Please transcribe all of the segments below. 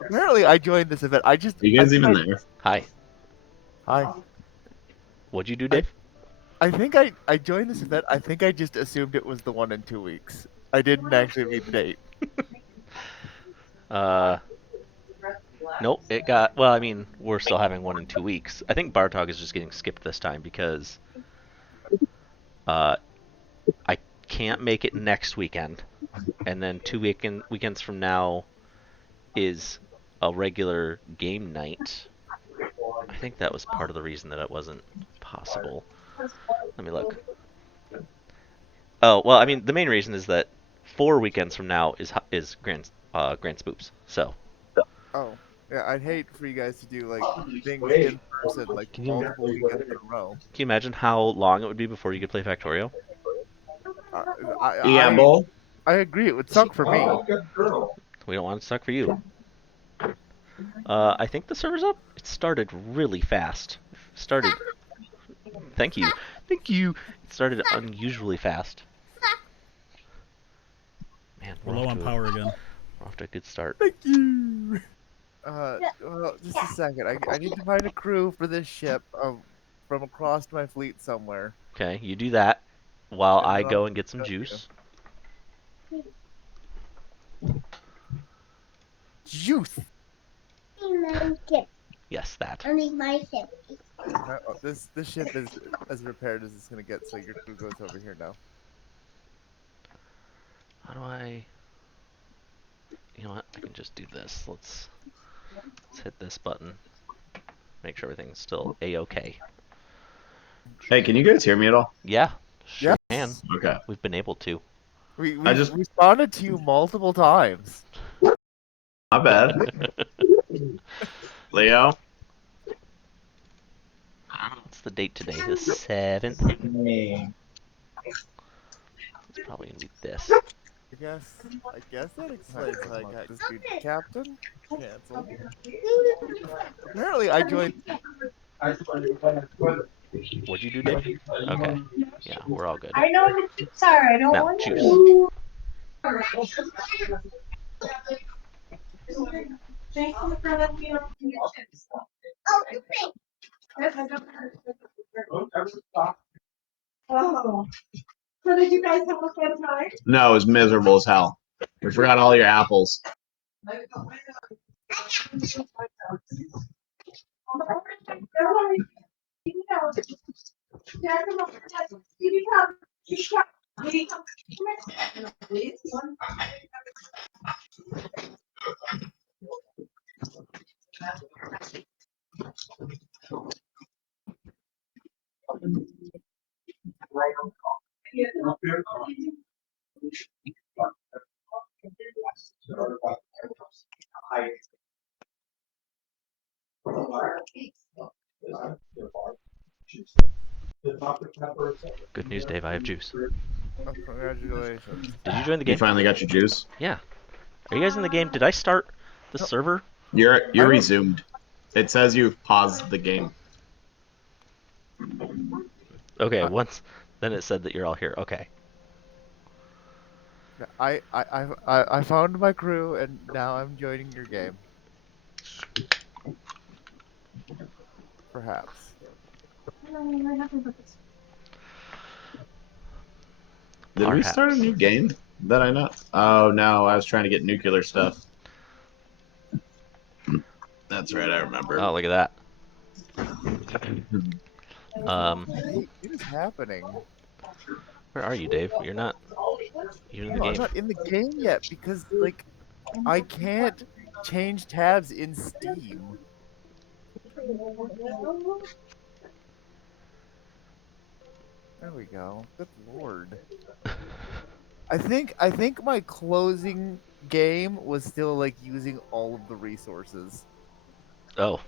Apparently, I joined this event. Are you I guys think even there? Hi. hi. What'd you do, I, Dave? I think I joined this event. I think I just assumed it was the one in 2 weeks. I didn't actually read the date. Uh, nope. It got. Well, I mean, we're still having one in 2 weeks. I think Bartog is just getting skipped this time because uh, I can't make it next weekend, and then weekends from now is a regular game night. I think that was part of the reason that it wasn't possible. Let me look. Oh well, I mean, the main reason is that 4 weekends from now is Grand Spoops. So Oh, yeah. I'd hate for you guys to do like things in person, like can you multiple weekends in a row. imagine how long it would be before you could play Factorio? Uh, I Yeah, I Bull. I agree. It would suck for me. We don't want it to suck for you. I think the server's up. It started really fast. Started. Thank you. Thank you. It started unusually fast. Man, We're low on power again. we're off to a good start. Thank you. Well, just a second. I need to find a crew for this ship from across my fleet somewhere, Okay, you do that while and I then I'll go and get some show you. juice. Juice. Yes, that. This ship is as repaired as it's gonna get, so your crew goes over here now. How do I? You know what? I can just do this. Let's hit this button. Make sure everything's still a-okay. Hey, can you guys hear me at all? Yeah, sure can. Yes, Okay. We've been able to. I we've just responded to you multiple times. not bad. Leo. What's the date today? The 7th? It's probably gonna be this. I guess that explains how I got this dude captain canceled. Apparently, I joined. What'd you do, Dave? Okay. Yeah, we're all good. I know what the chips are. I don't Now, want juice. to. Thank you for letting me know the chips. Oh. So did you guys have a fun time? No, it was miserable as hell. We forgot all your apples. Good news, Dave. I have juice. Oh, congratulations. Did you join the You game? finally got your juice. Yeah. Are you guys in the game? Did I start the No, server? You're I don't. resumed. It says you've paused the game. Okay, I, once. Then it said that you're all here. Okay. I found my crew, and now I'm joining your game. Perhaps. Did we start a Perhaps. new game that I know? Oh no, I was trying to get nuclear stuff. That's right, I remember. Oh, look at that. Um, What is happening? where are you, Dave? You're not. You're in the No, I'm game. not in the game yet because like I can't change tabs in Steam. There we go. Good lord. I think my closing game was still like using all of the resources, Oh,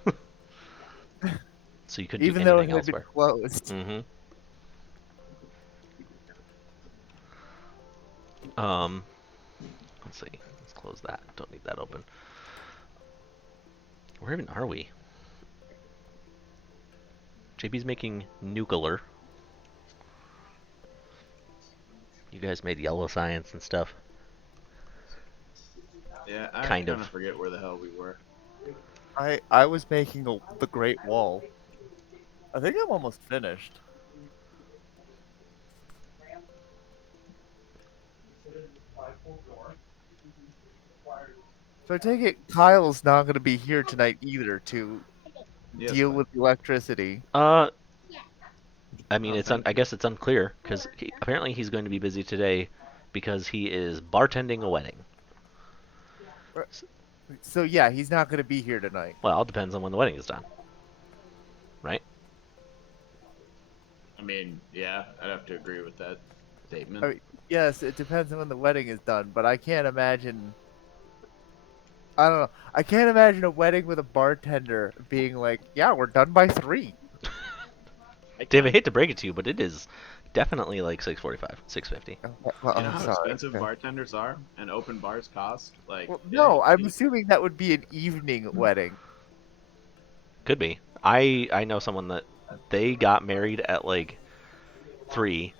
so you couldn't do even though it anything had been elsewhere. closed. Mm-hmm. Um, let's see. Let's close that. Don't need that open. Where even are we? JP's making nuclear. You guys made yellow science and stuff. Yeah, I Kind kind of. of forget where the hell we were. I was making the Great Wall. I think I'm almost finished. So I take it Kyle's not going to be here tonight either to Yes, deal but with electricity. Uh, I mean, oh, thank I you. guess it's unclear because apparently he's going to be busy today because he is bartending a wedding. Right. So yeah, he's not going to be here tonight. Well, it depends on when the wedding is done, right? I mean, yeah, I'd have to agree with that I statement. mean, yes, it depends on when the wedding is done, but I can't imagine. I don't know. I can't imagine a wedding with a bartender being like, "Yeah, we're done by 3." I Dave, I can. hate to break it to you, but it is definitely like 6:45, 6:50. Okay, well, You know I'm how sorry. expensive Okay. bartenders are and open bars cost? Like, Well, it ain't no, I'm cheap. assuming that would be an evening wedding. Could be. I know someone that they got married at like 3.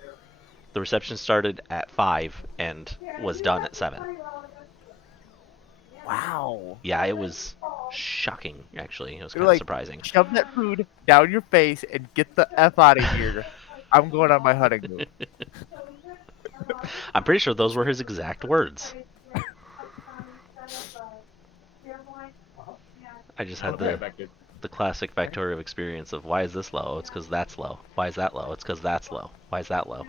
The reception started at 5 and was done at 7. Wow. Yeah, it was shocking actually. It was They're kind of like, surprising. shove that food down your face and get the F out of here. I'm going on my honeymoon. I'm pretty sure those were his exact words. I just had Okay, the back to the classic Okay. factorial experience of why is this low? It's because that's low. Why is that low? It's because that's low. Why is that low?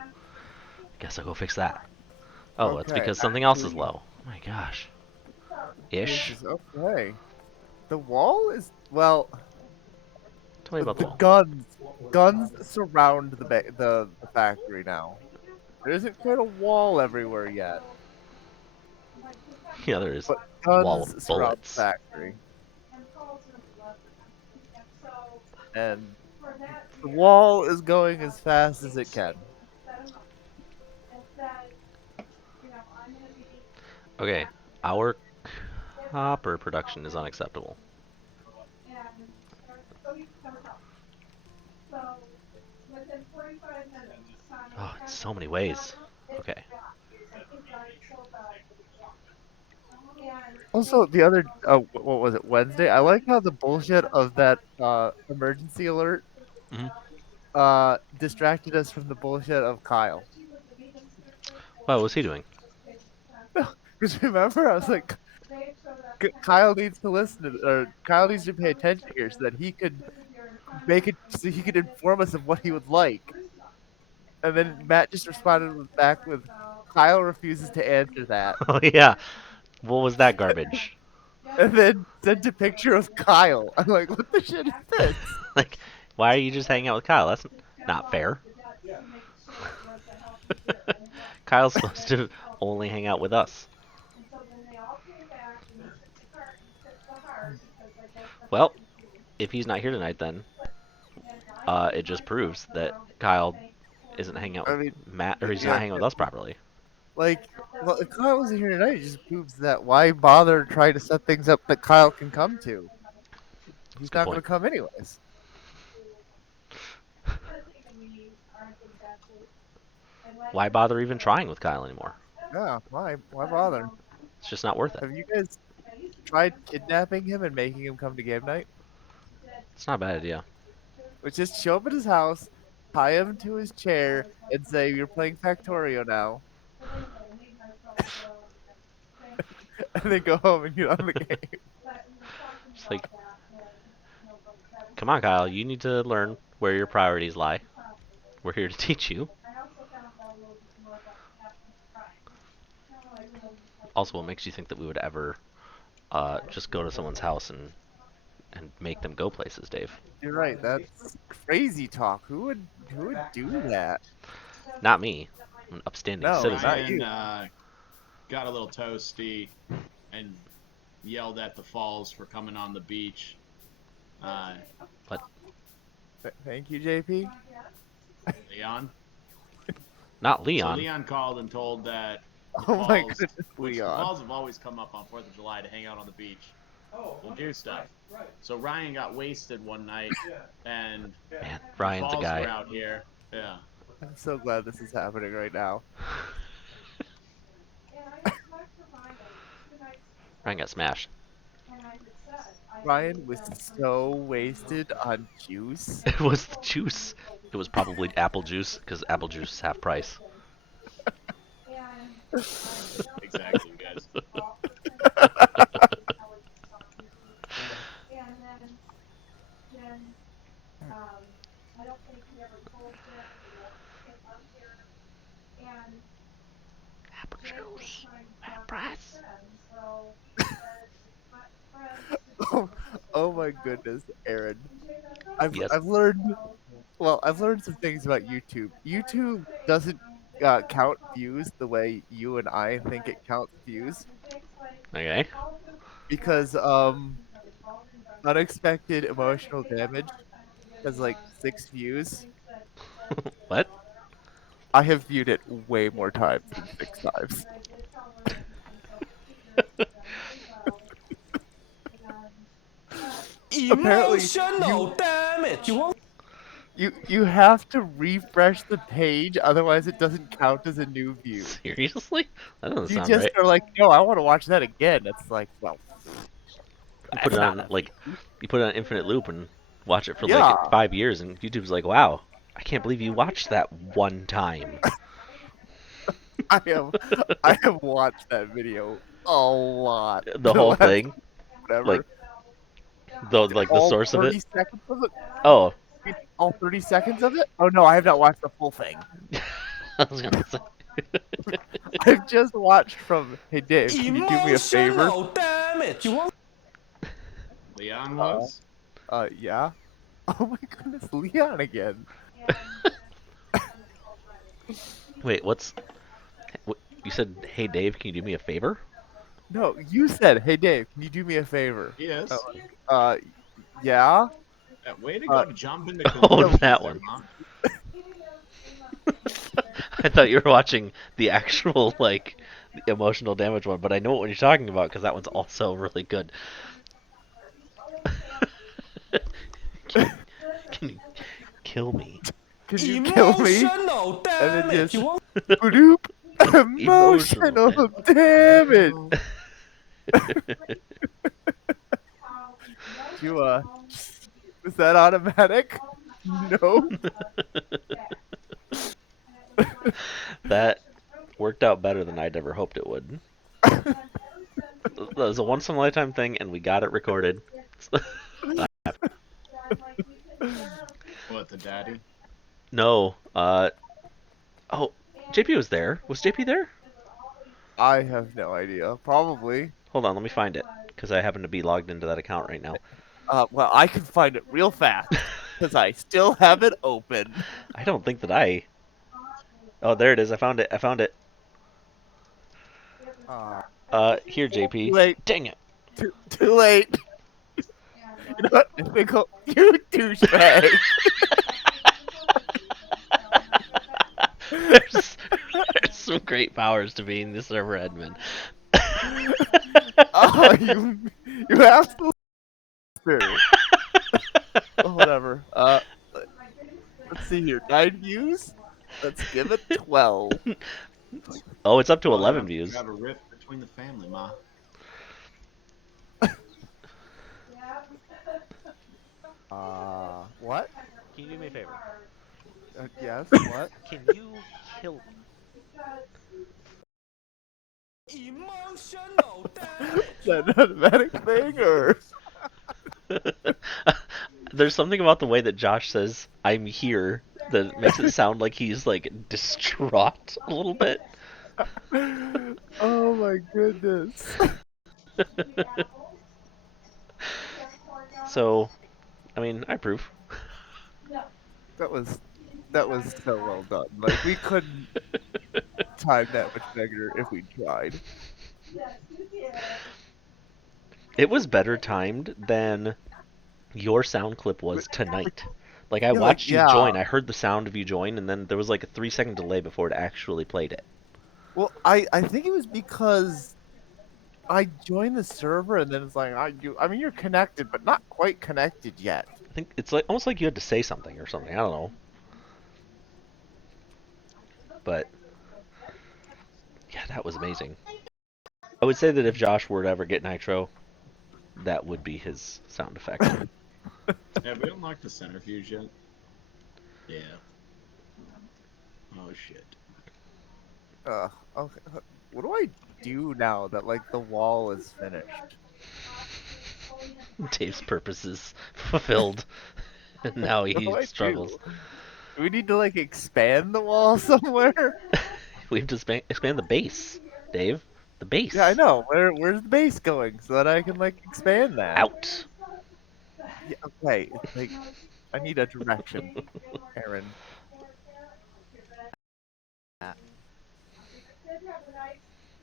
Guess I'll go fix that. Oh, it's Okay, because something else is actually, low. Oh my gosh. this Ish. is okay. The wall is, well, Tell me about the the wall. guns surround the factory now. There isn't quite a wall everywhere yet, Yeah, there is but wall guns of surround the bullets. factory, and the wall is going as fast as it can. Okay, our copper production is unacceptable. Oh, in so many ways. Okay. Also, the other, what was it, Wednesday? I like how the bullshit of that emergency alert Hmm. distracted us from the bullshit of Kyle. Well, what was he doing? Because remember, I was like, Kyle needs to listen to, or Kyle needs to pay attention here so that he could make it, so he could inform us of what he would like. And then Matt just responded back with, Kyle refuses to answer that, Oh yeah. What was that garbage? and then sent a picture of Kyle. I'm like, what the shit is this? Like, why are you just hanging out with Kyle? That's not fair. Kyle's supposed to only hang out with us. Well, if he's not here tonight, then it just proves that Kyle isn't hanging out I with mean, Matt, or he's not yeah, hanging out with us properly. like, well, if Kyle wasn't here tonight, it just proves that why bother trying to set things up that Kyle can come to? That's a He's good not going point. to come anyways. Why bother even trying with Kyle anymore? Yeah, why bother? It's just not worth it. Have you guys tried kidnapping him and making him come to game night? It's not a bad idea. But just show up at his house, tie him to his chair, and say, "You're playing Factorio now," and then go home and get on the game. It's like, come on, Kyle, you need to learn where your priorities lie. We're here to teach you. Also, what makes you think that we would ever just go to someone's house and make them go places, Dave? You're right. That's crazy talk. Who would do that? Not me. I'm an upstanding No, citizen. not Ryan you. got a little toasty and yelled at the falls for coming on the beach. Uh, But Thank you, JP. Leon. not So Leon. Leon called and told that the Oh my falls, goodness, which the Leon. falls have always come up on 4th of July to hang out on the beach, will do stuff. So Ryan got wasted one night, and Man, the Ryan's a falls were guy. out here. Yeah. I'm so glad this is happening right now. Ryan got smashed. Ryan was so wasted on juice. It was the juice. It was probably apple juice because apple juice is half price. Exactly, you guys. Apple juice, half price. Oh, oh my goodness, Aaron. I've Yes. I've learned well, I've learned some things about YouTube. YouTube doesn't count views the way you and I think it counts views Okay. because unexpected emotional damage has like 6 views. What? I have viewed it way more times than 6 times. Apparently, Emotional damage. you have to refresh the page, otherwise it doesn't count as a new view. Seriously? That doesn't You sound just right. are like, no, I want to watch that again. It's like, well, You put that's it not on a like view. you put it on infinite loop and watch it for like Yeah, 5 years, and YouTube's like, wow, I can't believe you watched that one time. I have I have watched that video a lot The the whole last thing, like whatever. the All source of it. 30 seconds of it? Oh, All 30 seconds of it? Oh no, I have not watched the full thing. I was gonna say. I've just watched from, hey Dave, can you do me a favor? Emotional damage. Leon Uh, was? yeah. Oh my goodness, Leon again. Wait, what? You said, "Hey Dave, can you do me a favor?" No, you said, hey Dave, can you do me a favor? Yes. Uh, yeah. Yeah, way to Uh, go to jump into Oh, no, conclusions that there, one. Mom. I thought you were watching the actual like the emotional damage one, but I know what you're talking about because that one's also really good. can, can you kill me? can you kill me? Emotional And then damage. just, bloop, Emotional emotional damage. damage. Oh, You, was that automatic? No. That worked out better than I'd ever hoped it would. That was a once in a lifetime thing, and we got it recorded. what, the daddy? No, oh, JP was there. Was JP there? I have no idea. Probably. Hold on, let me find it because I happen to be logged into that account right now. Well, I can find it real fast because I still have it open. I don't think that I. Oh, there it is. I found it. I found it. Uh, Here, too JP. late. Dang it. Too late. You know what? They go, you douchebag. there's, there's some great powers to being the server admin. Oh, you absolute spirit. Oh, whatever. Let's see here. 9 views. Let's give it 12. Oh, it's up to Well, that 11 means you views. have a rift between the family, Ma. What? Can you do me a favor? Yes. What? Can you kill me? Emotional damage. Is that an automatic thing or? There's something about the way that Josh says "I'm here" that makes it sound like he's like distraught a little bit. Oh my goodness. So, I mean, I approve. That was that was so well done. Like we couldn't time that much better if we tried. It was better timed than your sound clip was tonight. Like I Yeah, like watched you yeah. join, I heard the sound of you join, and then there was like a 3 second delay before it actually played it. Well, I think it was because I joined the server and then it's like I mean you're connected but not quite connected yet. I think it's like almost like you had to say something or something. I don't know, but yeah, that was amazing. I would say that if Josh were to ever get Nitro, that would be his sound effect. Have we unlocked the centrifuge yet? Yeah. Oh shit. Okay. What do I do now that like the wall is finished? Dave's purpose is fulfilled, and now What do he I struggles. do? Do we need to like expand the wall somewhere? We have to expand the base, Dave. The Yeah, I base. know. Where's the base going so that I can like expand that? Out. Yeah, okay. It's like I need a direction, Aaron. Ah,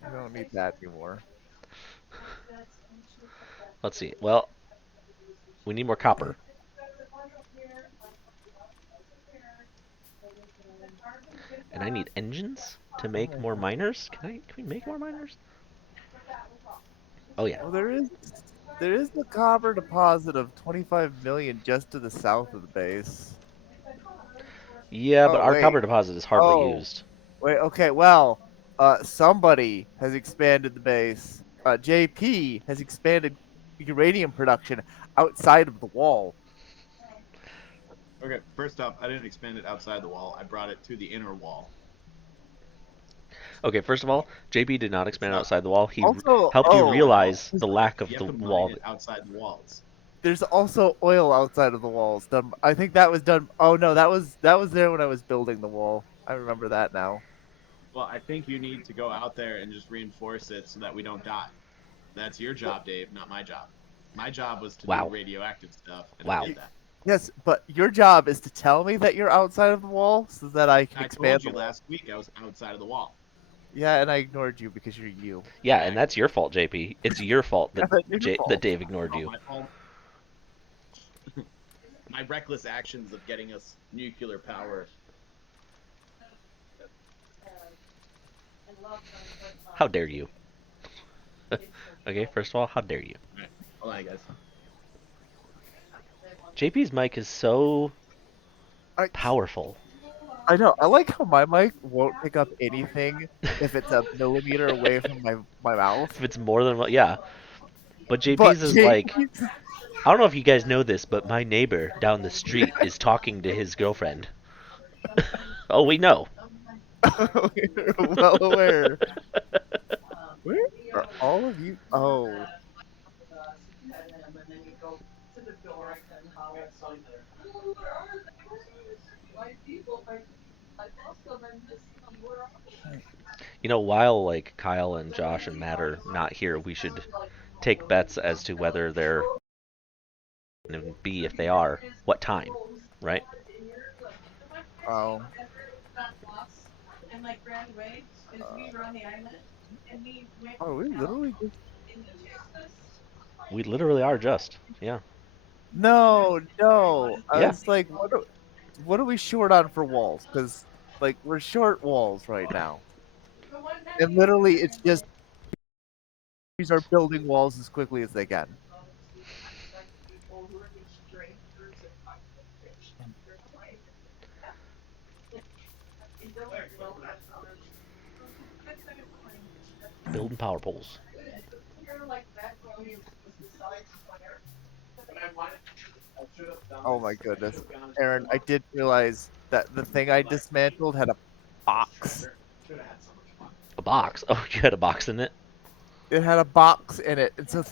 I don't need that anymore. Let's see. Well, we need more copper. And I need engines to make more miners. Can we make more miners? Oh yeah. Well, there is the copper deposit of 25 million just to the south of the base. Yeah, but Oh our wait. copper deposit is hardly Oh used. wait. Okay. Well, somebody has expanded the base. JP has expanded uranium production outside of the wall. Okay, first off, I didn't expand it outside the wall. I brought it to the inner wall. Okay, first of all, JP did not It's expand not. outside the wall. He Also, helped you Outside the wall. realize the lack of You the have to mine wall. it outside the walls. there's also oil outside of the walls. Done. I think that was done. Oh no, that was there when I was building the wall. I remember that now. Well, I think you need to go out there and just reinforce it so that we don't die. That's your job, Dave, not my job. My job was to do Wow. radioactive stuff, and I Wow. did that. Yes, but your job is to tell me that you're outside of the wall so that I can I expand told the you wall. last week I was outside of the wall. Yeah, and I ignored you because you're you. Yeah, and that's your fault, JP. It's your fault Yeah, that that's your That fault. Dave ignored Not you. my fault. My reckless actions of getting us nuclear power. How dare you? Okay, first of all, how dare you? All right, hold on, guys. JP's mic is so I powerful. I know. I like how my mic won't pick up anything if it's a millimeter away from my mouth. If it's more than what, yeah. But But JP's is like, JP's I don't know if you guys know this, but my neighbor down the street is talking to his girlfriend. Oh, we know. we're well aware. Where are all of you? Oh, You know, while like Kyle and Josh and Matt are not here, we should take bets as to whether they're and B, if they are, what time, right? oh. Oh, we literally just We literally are just, yeah, no, no. I yeah. was like, what are we short on for walls? Because like we're short walls right now, and literally it's just these are building walls as quickly as they can. Building power poles. Oh my goodness, Aaron, I did realize that the thing I dismantled had a box. A box. Oh, you had a box in it. It had a box in it, and so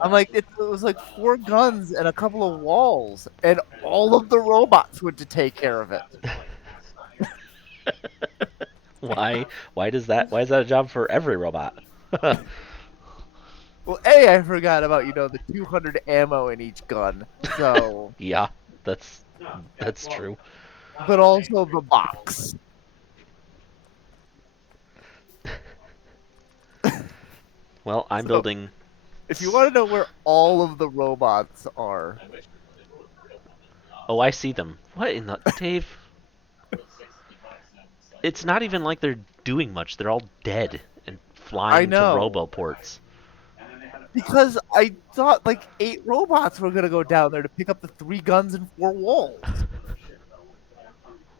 I'm like, it was like 4 guns and a couple of walls, and all of the robots went to take care of it. Why? Why does that? Why is that a job for every robot? Well, A, I forgot about the 200 ammo in each gun, so, Yeah, that's true. but also the box. Well, I'm So, building. if you want to know where all of the robots are, Oh, I see them. What in the Dave? It's not even like they're doing much. They're all dead and I flying to know. roboports. Because I thought like 8 robots were gonna go down there to pick up the 3 guns and 4 walls.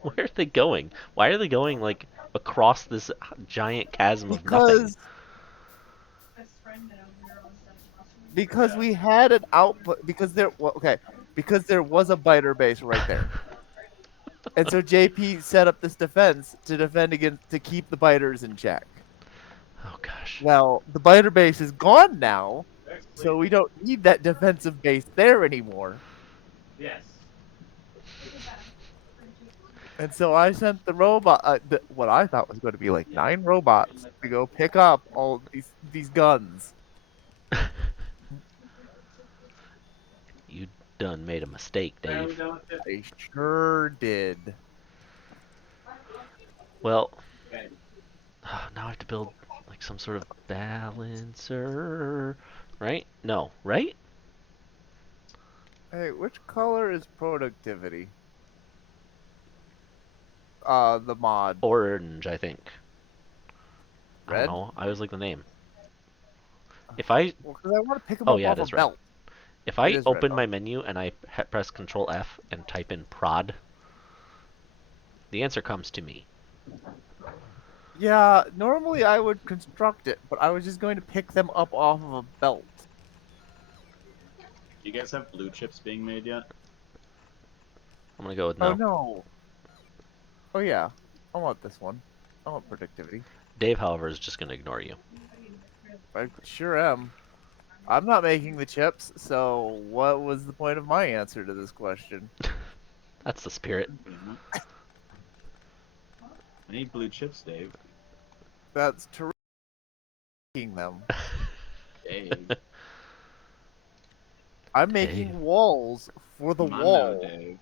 Where are they going? Why are they going like across this giant chasm of nothing? Because because we had an output because because there was a biter base right there. And so JP set up this defense to defend against to keep the biters in check. Oh gosh. Well, the biter base is gone now, so we don't need that defensive base there anymore. Yes. And so I sent the robot, what I thought was going to be like 9 robots, to go pick up all these guns. You done made a mistake, Are we Dave. done with it? I sure did. Well, Okay. now I have to build like some sort of balancer, right? No, right? Hey, which color is productivity? The mod. Orange, I think. I don't Red? know. I always like the name. If I, Well, because I want to pick them oh up yeah, off it a is red. belt. If It I is red. open Oh. my menu and I press Control F and type in prod, the answer comes to me. Yeah, normally I would construct it, but I was just going to pick them up off of a belt. Do you guys have blue chips being made yet? I'm gonna go with Oh no. no. Oh yeah. I want this one. I want productivity. Dave, however, is just gonna ignore you. I sure am. I'm not making the chips, so what was the point of my answer to this question? That's the spirit. Mhm. I need blue chips, Dave. That's making them. Dave. I'm Dave. making walls for the Come on now, wall. Dave.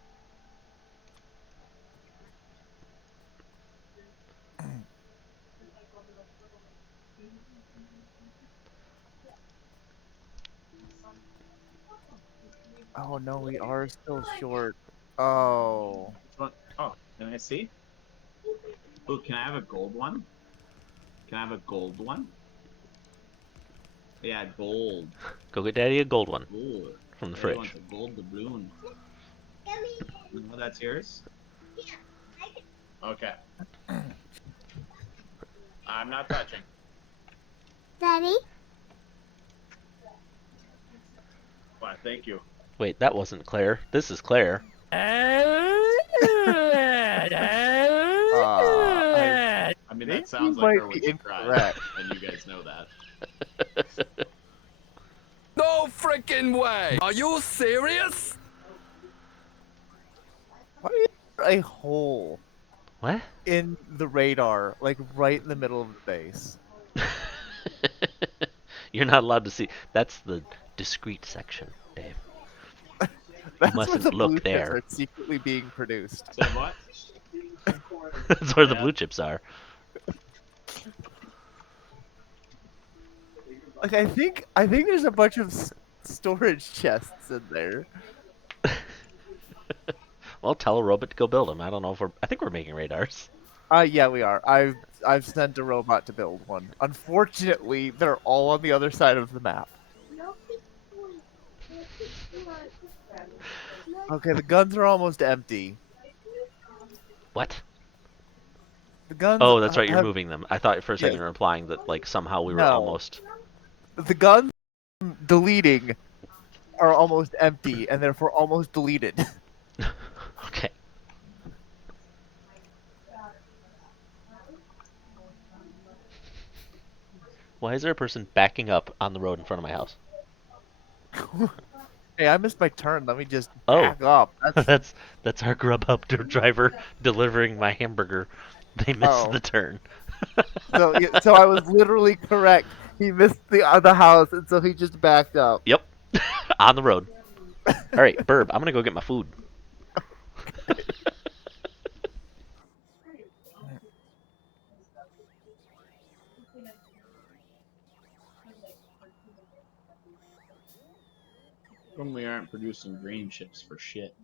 Oh no, we are still short. Oh. Which one? Oh, can I see? Oh, can I have a gold one? Can I have a gold one? Yeah, gold. Go get Daddy a gold one Gold. from the Daddy wants fridge. a gold doubloon. No, that's yours? Okay. I'm not touching. Daddy? Why, thank you. Wait, that wasn't Claire. This is Claire. I I mean, think that you sounds like might her when be she cries, incorrect. and you guys know that. No freaking way! Are you serious? Why is there a hole What? in the radar, like right in the middle of the base? You're not allowed to see. That's the discreet section, Dave. You That's where the mustn't blue look chips there. are secretly being produced. Say what? That's where the Yeah. blue chips are. Like I think there's a bunch of storage chests in there. Well, tell a robot to go build them. I don't know if we're. I think we're making radars. Yeah, we are. I've sent a robot to build one. Unfortunately, they're all on the other side of the map. Okay, the guns are almost empty. What? The guns Oh, that's right. You're have moving them. I thought for a second yes, you were implying that like somehow we were no. almost. The guns I'm deleting are almost empty and therefore almost deleted. Okay. Why is there a person backing up on the road in front of my house? Hey, I missed my turn. Let me just Oh, back up. That's that's our Grubhub driver delivering my hamburger. They missed oh. the turn. So so I was literally correct. He missed the house, and so he just backed up. Yep, on the road. All right, Burb, I'm gonna go get my food. When we aren't producing green chips for shit.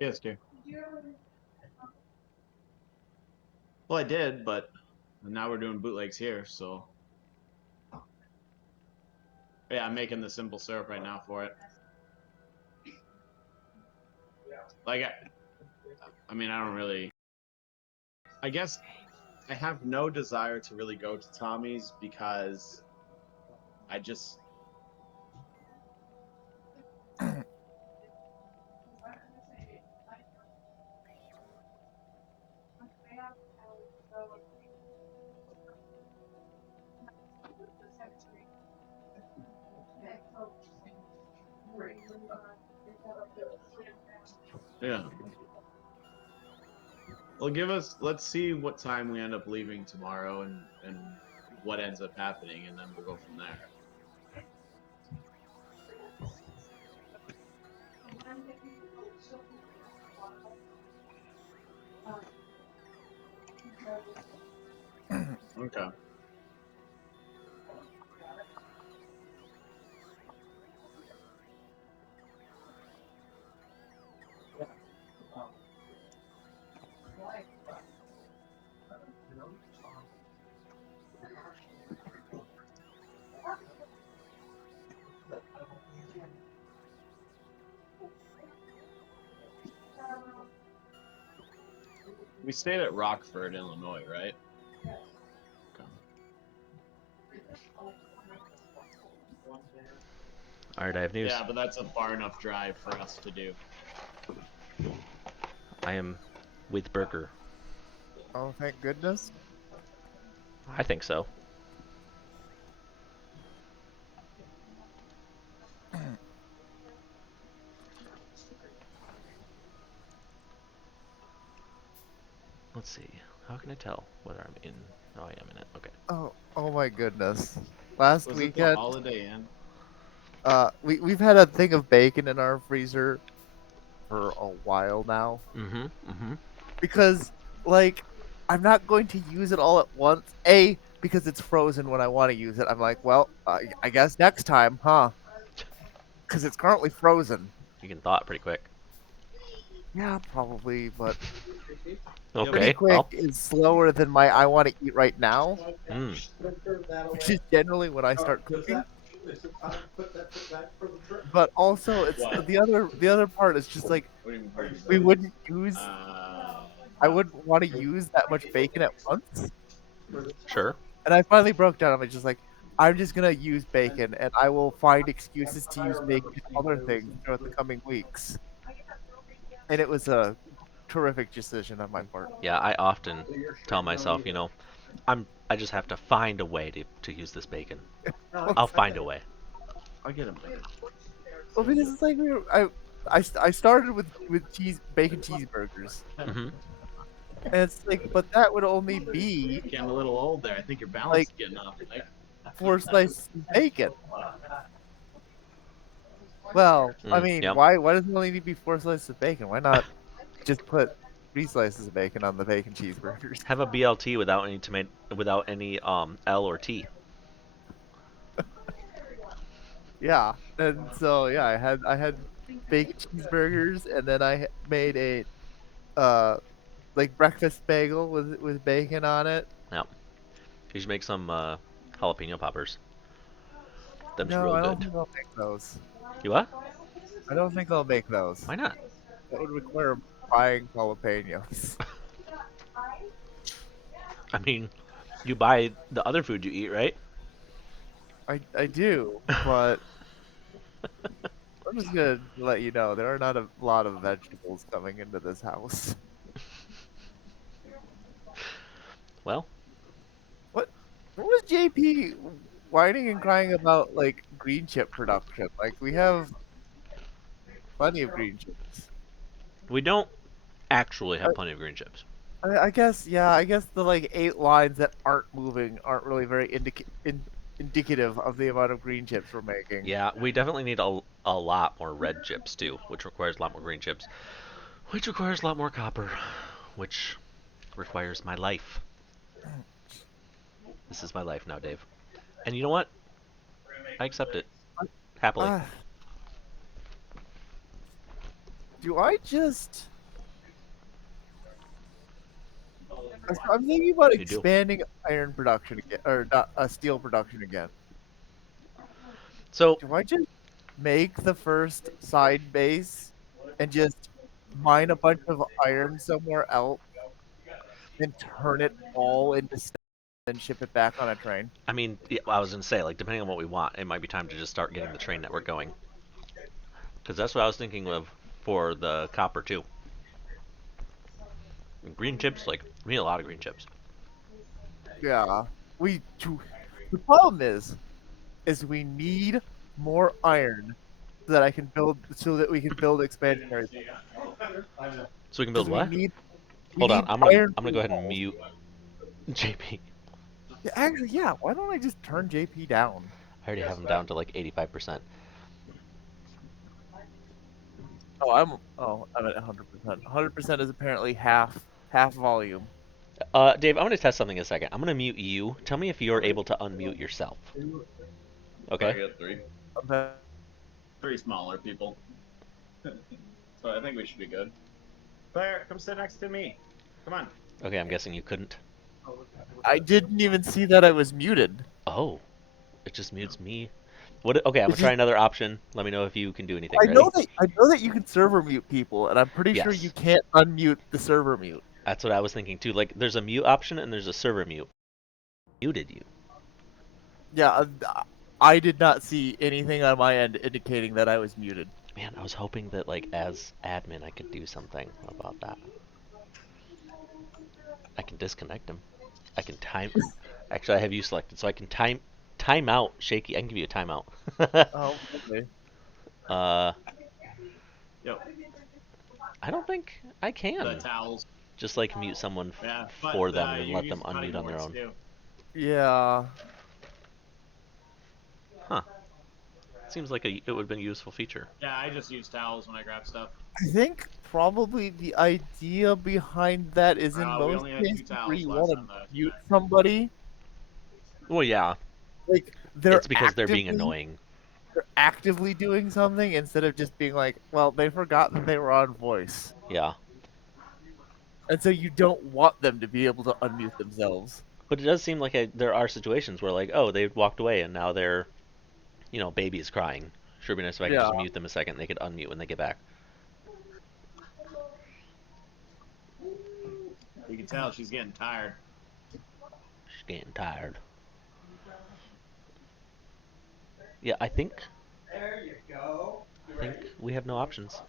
Yes, dear. Well, I did, but now we're doing bootlegs here, so yeah, I'm making the simple syrup right now for it. Like, I mean, I don't really. I guess I have no desire to really go to Tommy's because I just. Yeah. Well, give us. Let's see what time we end up leaving tomorrow, and what ends up happening, and then we'll go from there. Okay. We stayed at Rockford, Illinois, right? Okay. All right, I have news. Yeah, but that's a far enough drive for us to do. I am with Burger. Oh, thank goodness. I think so. Let's see. How can I tell whether I'm in? No, I am in it. Okay. Oh my goodness. Last Was it the weekend, Holiday Inn? we've had a thing of bacon in our freezer for a while now Mm-hmm. Mm-hmm. because, like, I'm not going to use it all at once. A, because it's frozen when I want to use it. I'm like, well, I guess next time, huh? Because it's currently frozen. You can thaw it pretty quick. Yeah, probably, but Yeah, pretty Okay. quick Well. is slower than my I want to eat right now, Mm. which is generally when I start cooking. But also, it's What? the other part is just like What do you mean? we wouldn't use I No. wouldn't want to use that much bacon at once. Sure. And I finally broke down. I'm just like, I'm just gonna use bacon, and I will find excuses to use bacon in other things throughout the coming weeks. And it was a terrific decision on my part. Yeah, I often tell myself, I just have to find a way to use this bacon. Well, I'll find a way. I'll get him later. well, because it's like I started with bacon cheeseburgers, Mm-hmm. and it's like, but that would only be Getting a little old there. I think your balance like is getting off. Like, 4 slices of bacon. Well, I mean, Yep. why does it only need to be 4 slices of bacon? Why not just put 3 slices of bacon on the bacon cheeseburgers? Have a BLT without any L or T. Yeah, and so yeah, I had bacon cheeseburgers, and then made a uh like breakfast bagel with bacon on it. Yep. You should make some jalapeno poppers. Them's No, real I don't good. think I'll make those. You what? I don't think I'll make those. Why not? That would require buying jalapenos. I mean, you buy the other food you eat, right? I do, but I'm just gonna let you know there are not a lot of vegetables coming into this house. Well, What what was JP whining and crying about like green chip production? Like we have plenty of green chips. we don't actually have plenty of green chips. I guess yeah, I guess the like 8 lines that aren't moving aren't really very indicative of the amount of green chips we're making. Yeah, we definitely need a lot more red chips too, which requires a lot more green chips, which requires a lot more copper, which requires my life. This is my life now, Dave. And you know what? I accept it happily. Uh, do I just? I'm thinking about You do. expanding iron production again, or not, steel production again. So, Do I just make the first side base and just mine a bunch of iron somewhere else and turn it all into steel and ship it back on a train? I mean, yeah, I was gonna say, like, depending on what we want, it might be time to just start getting the train network going. Because that's what I was thinking of for the copper too. Green chips, like, we need a lot of green chips. Yeah, we do. The problem is we need more iron so that I can build so that we can build expansionary So we can build because we what? need we Hold on, need I'm iron gonna for go ahead and walls. mute JP. Yeah, actually, yeah. Why don't I just turn JP down? I already have him down to like 85%. I'm at 100%. 100% is apparently half volume. Dave, I'm gonna test something in a second. I'm gonna mute you. Tell me if you're able to unmute yourself. So I Okay? got three. Okay. Three smaller people. So I think we should be good. Claire, come sit next to me. Come on. Okay, I'm guessing you couldn't. I didn't even see that I was muted. Oh, it just mutes me. What? Okay, I'm It gonna try just another option. Let me know if you can do anything. I know Ready? that I know that you can server mute people, and I'm pretty sure you Yes. can't unmute the server mute. That's what I was thinking too. Like, there's a mute option and there's a server mute. Muted you. Yeah, I did not see anything on my end indicating that I was muted. Man, I was hoping that like as admin I could do something about that. I can disconnect him. I can time. Actually, I have you selected, so I can time out Shaky. I can give you a timeout. Oh, okay. uh, Yep. I don't think I The can. towels. Just like mute someone Yeah, but for them and then you're let them using cutting unmute on their boards own. too. Yeah. Huh. Seems like it would have been a useful feature. Yeah, I just use towels when I grab stuff. I think probably the idea behind that is in We most only had two cases where towels you last want time to that I mute checked. somebody, Well, yeah. like It's because they're being annoying. they're actively doing something instead of just being like, well, they forgot that they were on voice. Yeah. And so you don't want them to be able to unmute themselves. But it does seem like there are situations where like, oh, they walked away and now their, baby is crying. Sure, would be nice if I could Yeah. just mute them a second and they could unmute when they get back. You can tell she's getting tired. She's getting tired. Yeah, I think we have no options.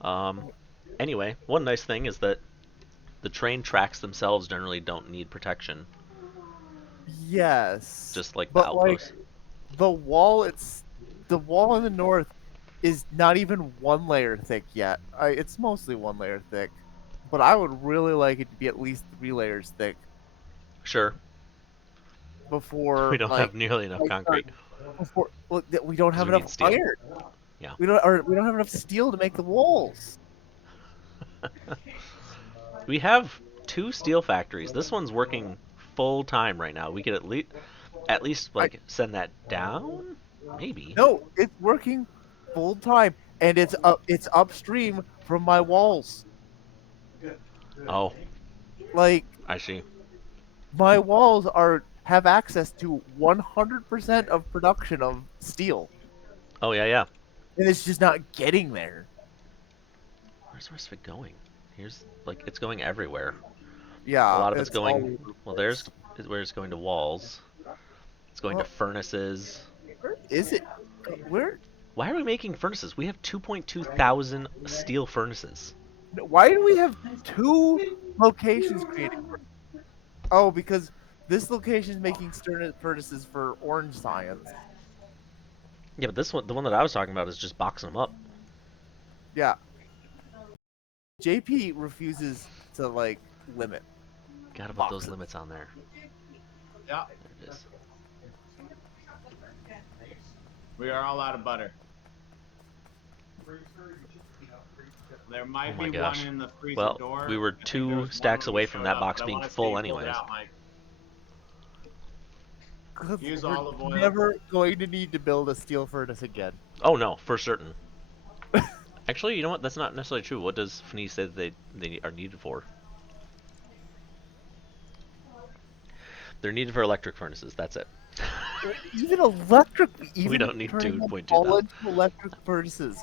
Um, anyway, one nice thing is that the train tracks themselves generally don't need protection, Yes. just like the But like outposts. the wall it's the wall in the north is not even one layer thick yet. It's mostly one layer thick. But I would really like it to be at least 3 layers thick Sure, we before don't have nearly enough I start concrete. before look, we don't Because have we enough need steel. iron. Yeah. We don't have enough steel to make the walls. We have two steel factories. This one's working full time right now. We could at least I like send that down, maybe. No, it's working full time and it's upstream from my walls. Oh, Like I see. my walls are have access to 100% of production of steel, Oh yeah, yeah. and it's just not getting there. Where's the rest of it going? Here's like it's going everywhere. A Yeah, lot of it's it's all going. over the Well, place. there's is where it's going to walls. It's going to Well, furnaces. where is it? Where? Why are we making furnaces? We have 2.2 thousand steel furnaces. Why do we have two locations created? Oh, because this location is making stern furnaces for orange science. Yeah, but this one, the one that I was talking about, is just boxing them up. Yeah, JP refuses to like limit Gotta put those boxes. limits on there. Yeah, There it is. we are all out of butter. There Oh might my be one gosh. in the freezer Well, door. we were I think there 2 was one stacks when we away from showed that up, box but I being want to see full you pull it anyways. out, Mike. 'Cause Use we're olive oil. never going to need to build a steel furnace again. Oh no, for certain. Actually, you know what? That's not necessarily true. What does Fnee say that they are needed for? They're needed for electric furnaces. That's it. Even electric, We even don't need turning them 2.2 all thousand. into electric furnaces,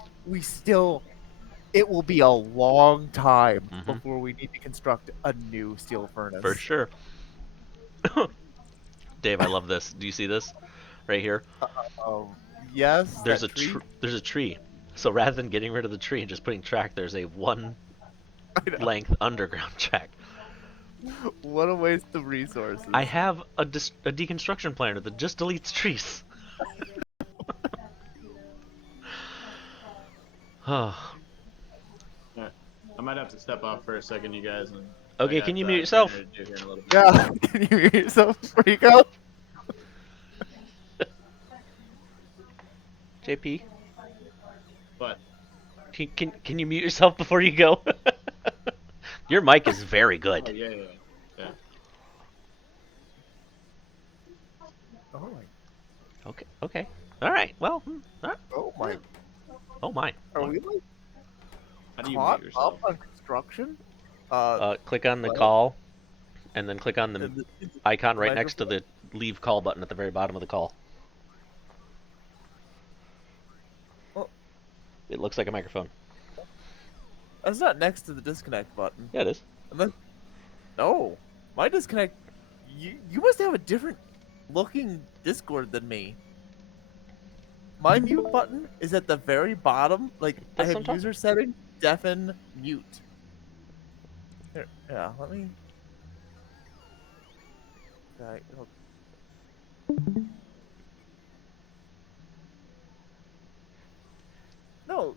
it will be a long time Mm-hmm. before we need to construct a new steel For furnace. sure. Dave, I love this. Do you see this right here? Um, yes, There's that a tree. there's a tree. So rather than getting rid of the tree and just putting track, there's a 1 I know. length underground track. What a waste of I resources. have a deconstruction planner that just deletes trees. Yeah. I might have to step off for a second, you guys, and I Okay, got can you mute dinner yourself? to do here in a little bit. Yeah, can you hear yourself before you go? JP, But can you mute yourself before you go? Your mic is very oh good. yeah. Oh my, Okay, okay. All right. Well, oh my. oh my. Are we like How do you mute caught up yourself? on construction? Click on the What? call, and then click on the In the, icon the right next to microphone? the leave call button at the very bottom of the call. Well, It looks like a microphone. that's not next to the disconnect button. Yeah, it is. Unless, no, my disconnect. You must have a different looking Discord than me. My mute button is at the very bottom. Like I That's what have I'm talking user settings, deafen, mute. Here, yeah, let me. Okay, no,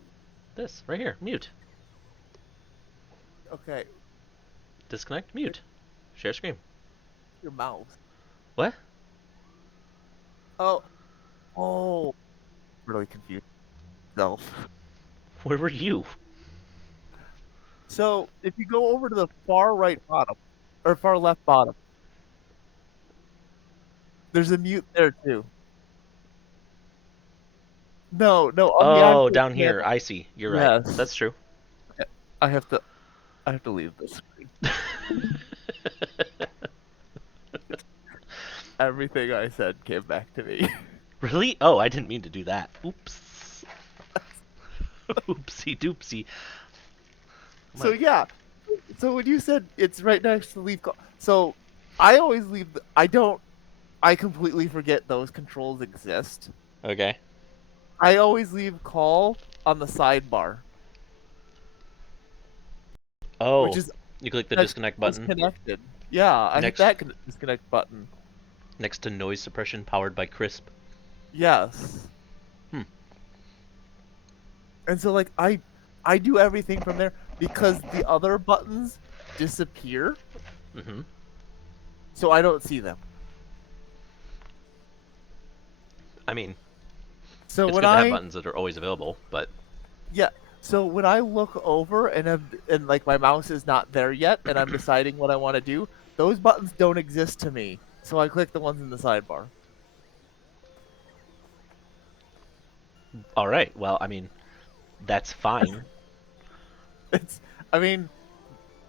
This right here, mute. okay, Disconnect, mute. Share screen. your mouse. What? Oh, oh, really confused myself. Where were you? So if you go over to the far right bottom or far left bottom, there's a mute there too. No, no, on the Oh, actual down here. panel. I see. You're right. Yes. That's true. Okay, I have to I have to leave this screen. Everything I said came back to me. Really? Oh, I didn't mean to do that. Oops. Oopsie doopsie. So yeah. So when you said it's right next to leave call, so I always leave. I don't. I completely forget those controls exist. Okay. I always leave call on the sidebar, which Oh, is you click the that's disconnect button disconnected. Yeah, I hit next that disconnect button. next to noise suppression powered by Crisp. Yes. Hmm. And so like I do everything from there because the other buttons disappear, Mm-hmm. so I don't see them. I mean, So it's when good to have I buttons that are always available, but yeah, so when I look over and like my mouse is not there yet and I'm deciding what I want to do, those buttons don't exist to me. So I click the ones in the sidebar. all right. Well, I mean, that's fine. It's I mean,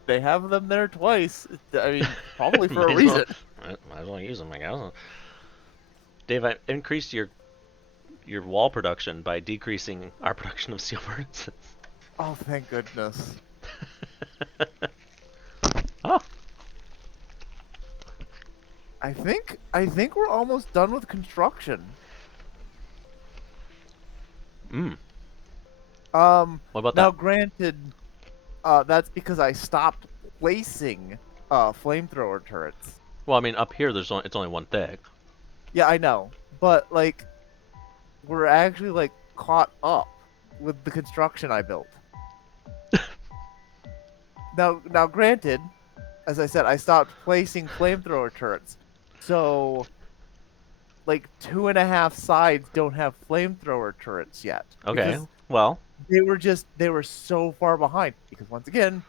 they have them there twice. I mean, probably for might a as well, reason. might as well use them, I guess. Dave, I increased your wall production by decreasing our production of steel furnaces. Oh, thank goodness. Oh, I think we're almost done with construction. mm. What about Now that? granted, that's because I stopped placing flamethrower turrets. Well, I mean, up here it's only one thick. Yeah, I know. But like we're actually like caught up with the construction I built. Now granted, as I said, I stopped placing flamethrower turrets, So, like 2.5 sides don't have flamethrower turrets yet Okay. because Well, they were so far behind because once again,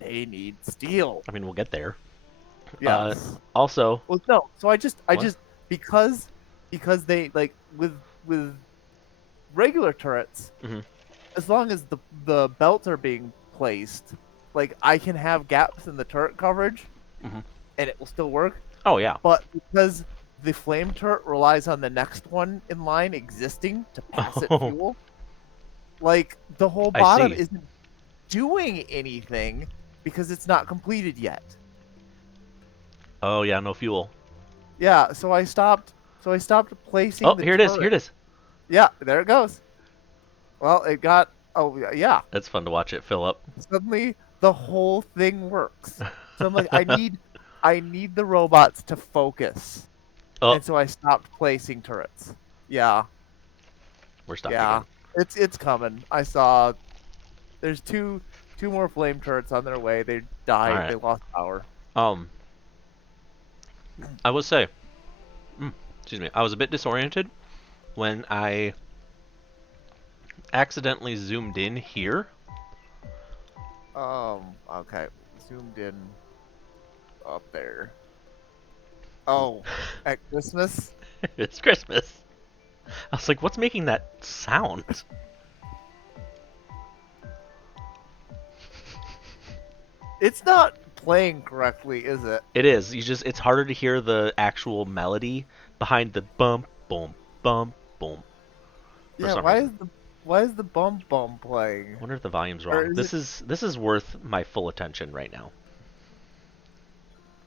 they need steel. I mean, we'll get there. Yes. Also, Well, no. So I what? just because they like with regular turrets, Hmm. as long as the belts are being placed, like I can have gaps in the turret coverage Hmm. and it will still work. Oh yeah. But because the flame turret relies on the next one in line existing to pass it Oh, fuel, like the whole I bottom see. isn't doing anything because it's not completed yet. Oh yeah, no fuel. Yeah, so I stopped placing Oh, the here it is. Here turret. it is. Yeah, there it goes. Well, it got oh yeah. That's fun to watch it fill up. Suddenly the whole thing works. So I'm like I need the robots to focus. Oh, And so I stopped placing turrets. Yeah. we're stopped Yeah. again. It's coming. I saw there's two more flame turrets on their way. They All died. right. They lost power. Um, I will say, excuse me, I was a bit disoriented when I accidentally zoomed in here. Okay. Zoomed in up there. Oh, at Christmas? It's Christmas. I was like, what's making that sound? It's not playing correctly, is it? It is. It's harder to hear the actual melody behind the bump, boom, bump, boom for Yeah, some reason. why is the bump bump playing? I wonder if the volume's Or wrong. is it This is worth my full attention right now.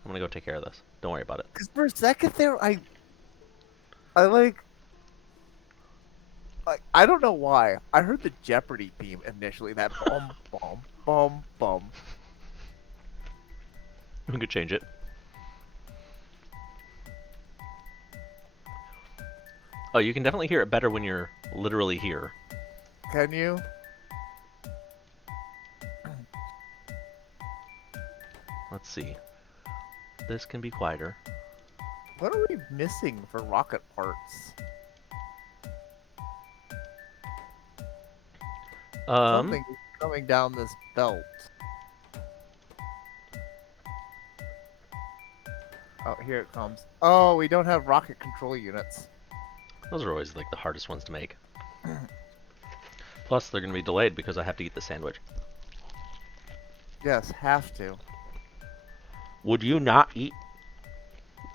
I'm gonna go take care of this. Don't worry about it. because for a second there I like I don't know why. I heard the Jeopardy theme initially, that bum bum bum bum. We could change it. Oh, you can definitely hear it better when you're literally here. Can you? Let's see. This can be quieter. What are we missing for rocket parts? Um, Something is coming down this belt. Oh, here it comes. Oh, we don't have rocket control units. those are always like the hardest ones to make. Plus, they're gonna be delayed because I have to eat the sandwich. Yes, have to. Would you not eat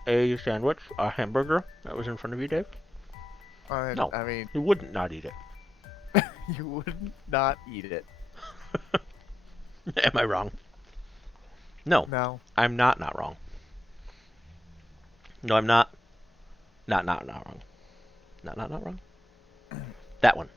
a sandwich, a hamburger that was in front of you, Dave? No, I mean, you wouldn't not eat it. you would not eat it. Am I wrong? No, No. I'm not wrong. No, I'm not. Not wrong. Not wrong. That one.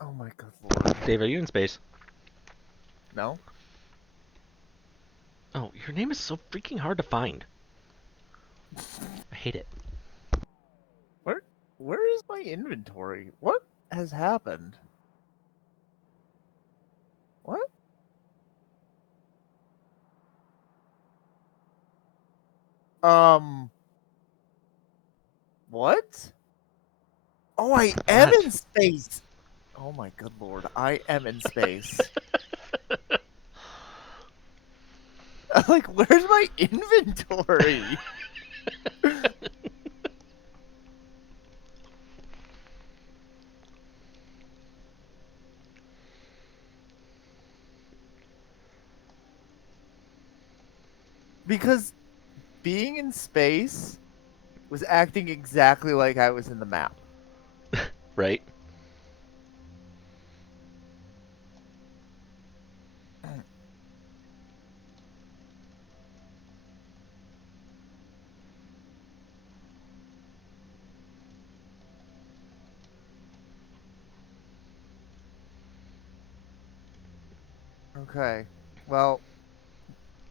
Oh my good lord. Dave, are you in space? No? Oh, your name is so freaking hard to find. I hate it. Where where is my inventory? What has happened? What? Um, what? Oh, I am What? in space. Oh my good lord, I am in space. Like, where's my inventory? Because being in space was acting exactly like I was in the map. Right? Okay. Well,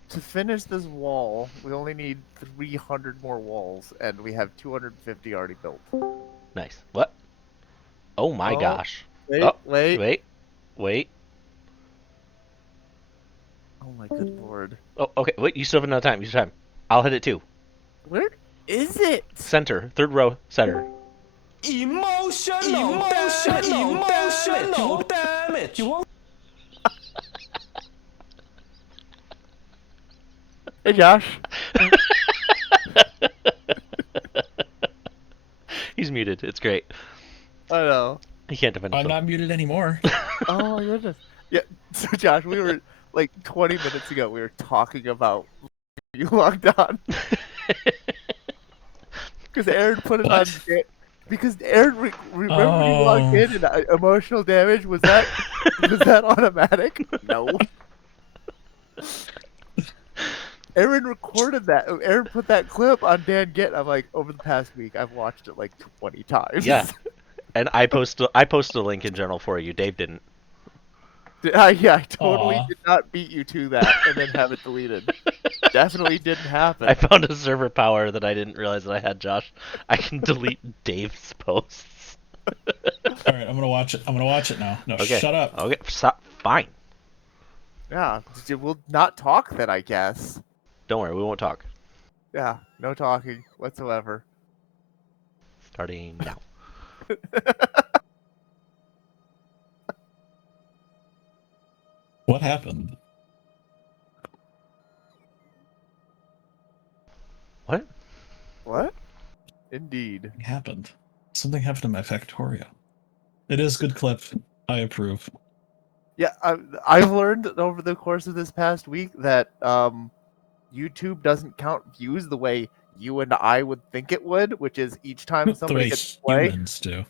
to finish this wall, we only need 300 more walls, and we have 250 already built. Nice. What? Oh my Oh, gosh. wait, Oh, wait. wait. Oh my good lord. Oh, okay. Wait, you still have another time. You still have time. I'll hit it too. Where is it? Center. Third row. Center. Emotional damage. You won't Hey, Josh. He's muted. It's great. I know. He can't defend I'm himself. not muted anymore. Oh my goodness. Yeah. So, Josh, we were like 20 minutes ago. We were talking about you logged on because Aaron put it on. What? Because Aaron, remember when you logged Oh, in and emotional damage was that automatic? No. Aaron recorded that. Aaron put that clip on Dan Get. I'm like, over the past week, I've watched it like 20 times. Yeah. And I posted a link in general for you. Dave didn't. Yeah, I totally aw. did not beat you to that and then have it deleted. Definitely didn't happen. I found a server power that I didn't realize that I had, Josh. I can delete Dave's posts. All right, I'm gonna watch it. I'm gonna watch it now. No, Okay. shut up. Okay. Stop. Fine. Yeah, we'll not talk then, I guess. Don't worry. We won't talk. Yeah, no talking whatsoever. Starting now. What happened? What? What? Indeed. What happened? Something happened to my Factorio. It is good clip. I approve. Yeah, I've learned over the course of this past week that YouTube doesn't count views the way you and I would think it would, which is each time The somebody way hits play, humans do.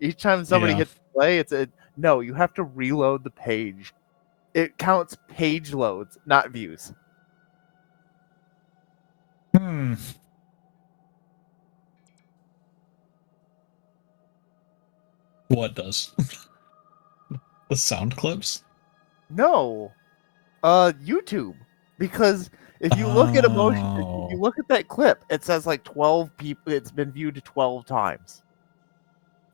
each time somebody Yeah. hits play, it's a no, you have to reload the page. It counts page loads, not views. Hmm. What does? The sound clips? No. YouTube. Because if you look at emotion if you Oh. look at that clip, it says like 12 people it's been viewed 12 times.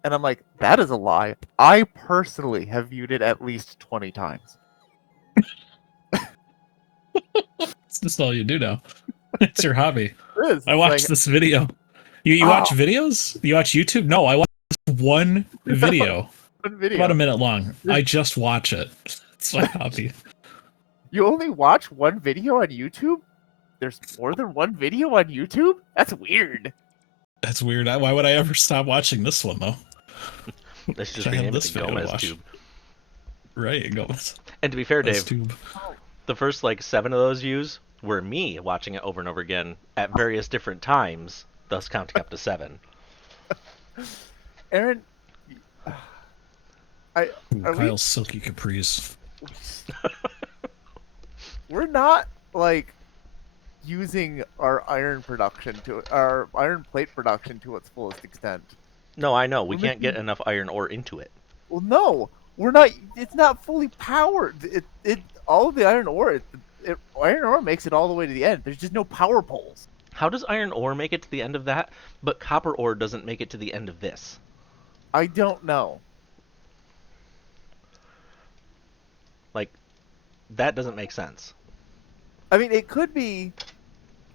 And I'm like, that is a lie. I personally have viewed it at least 20 times. It's just all you do now. It's your hobby. It is. I It's like, watched this video. You oh, watch videos? You watch YouTube? No, I watch one video. one About video. a minute long. I just watch it. It's my hobby. You only watch one video on YouTube? There's more than one video on YouTube? That's weird. That's weird. Why would I ever stop watching this one though? Let's just I have rename it this the video to Gomez watch. Tube. Right, go. And to be fair, That's Dave, tube. the first like 7 of those views were me watching it over and over again at various different times, thus counting up to 7. Aaron, Ooh, are we Kyle's silky capris. we're not like using our iron plate production to its fullest extent. No, I know. We We're can't get making enough iron ore into it. Well, no, we're not. It's not fully powered. All of the iron ore. Iron ore makes it all the way to the end. There's just no power poles. How does iron ore make it to the end of that, but copper ore doesn't make it to the end of this? I don't know. Like, that doesn't make sense. I mean, it could be.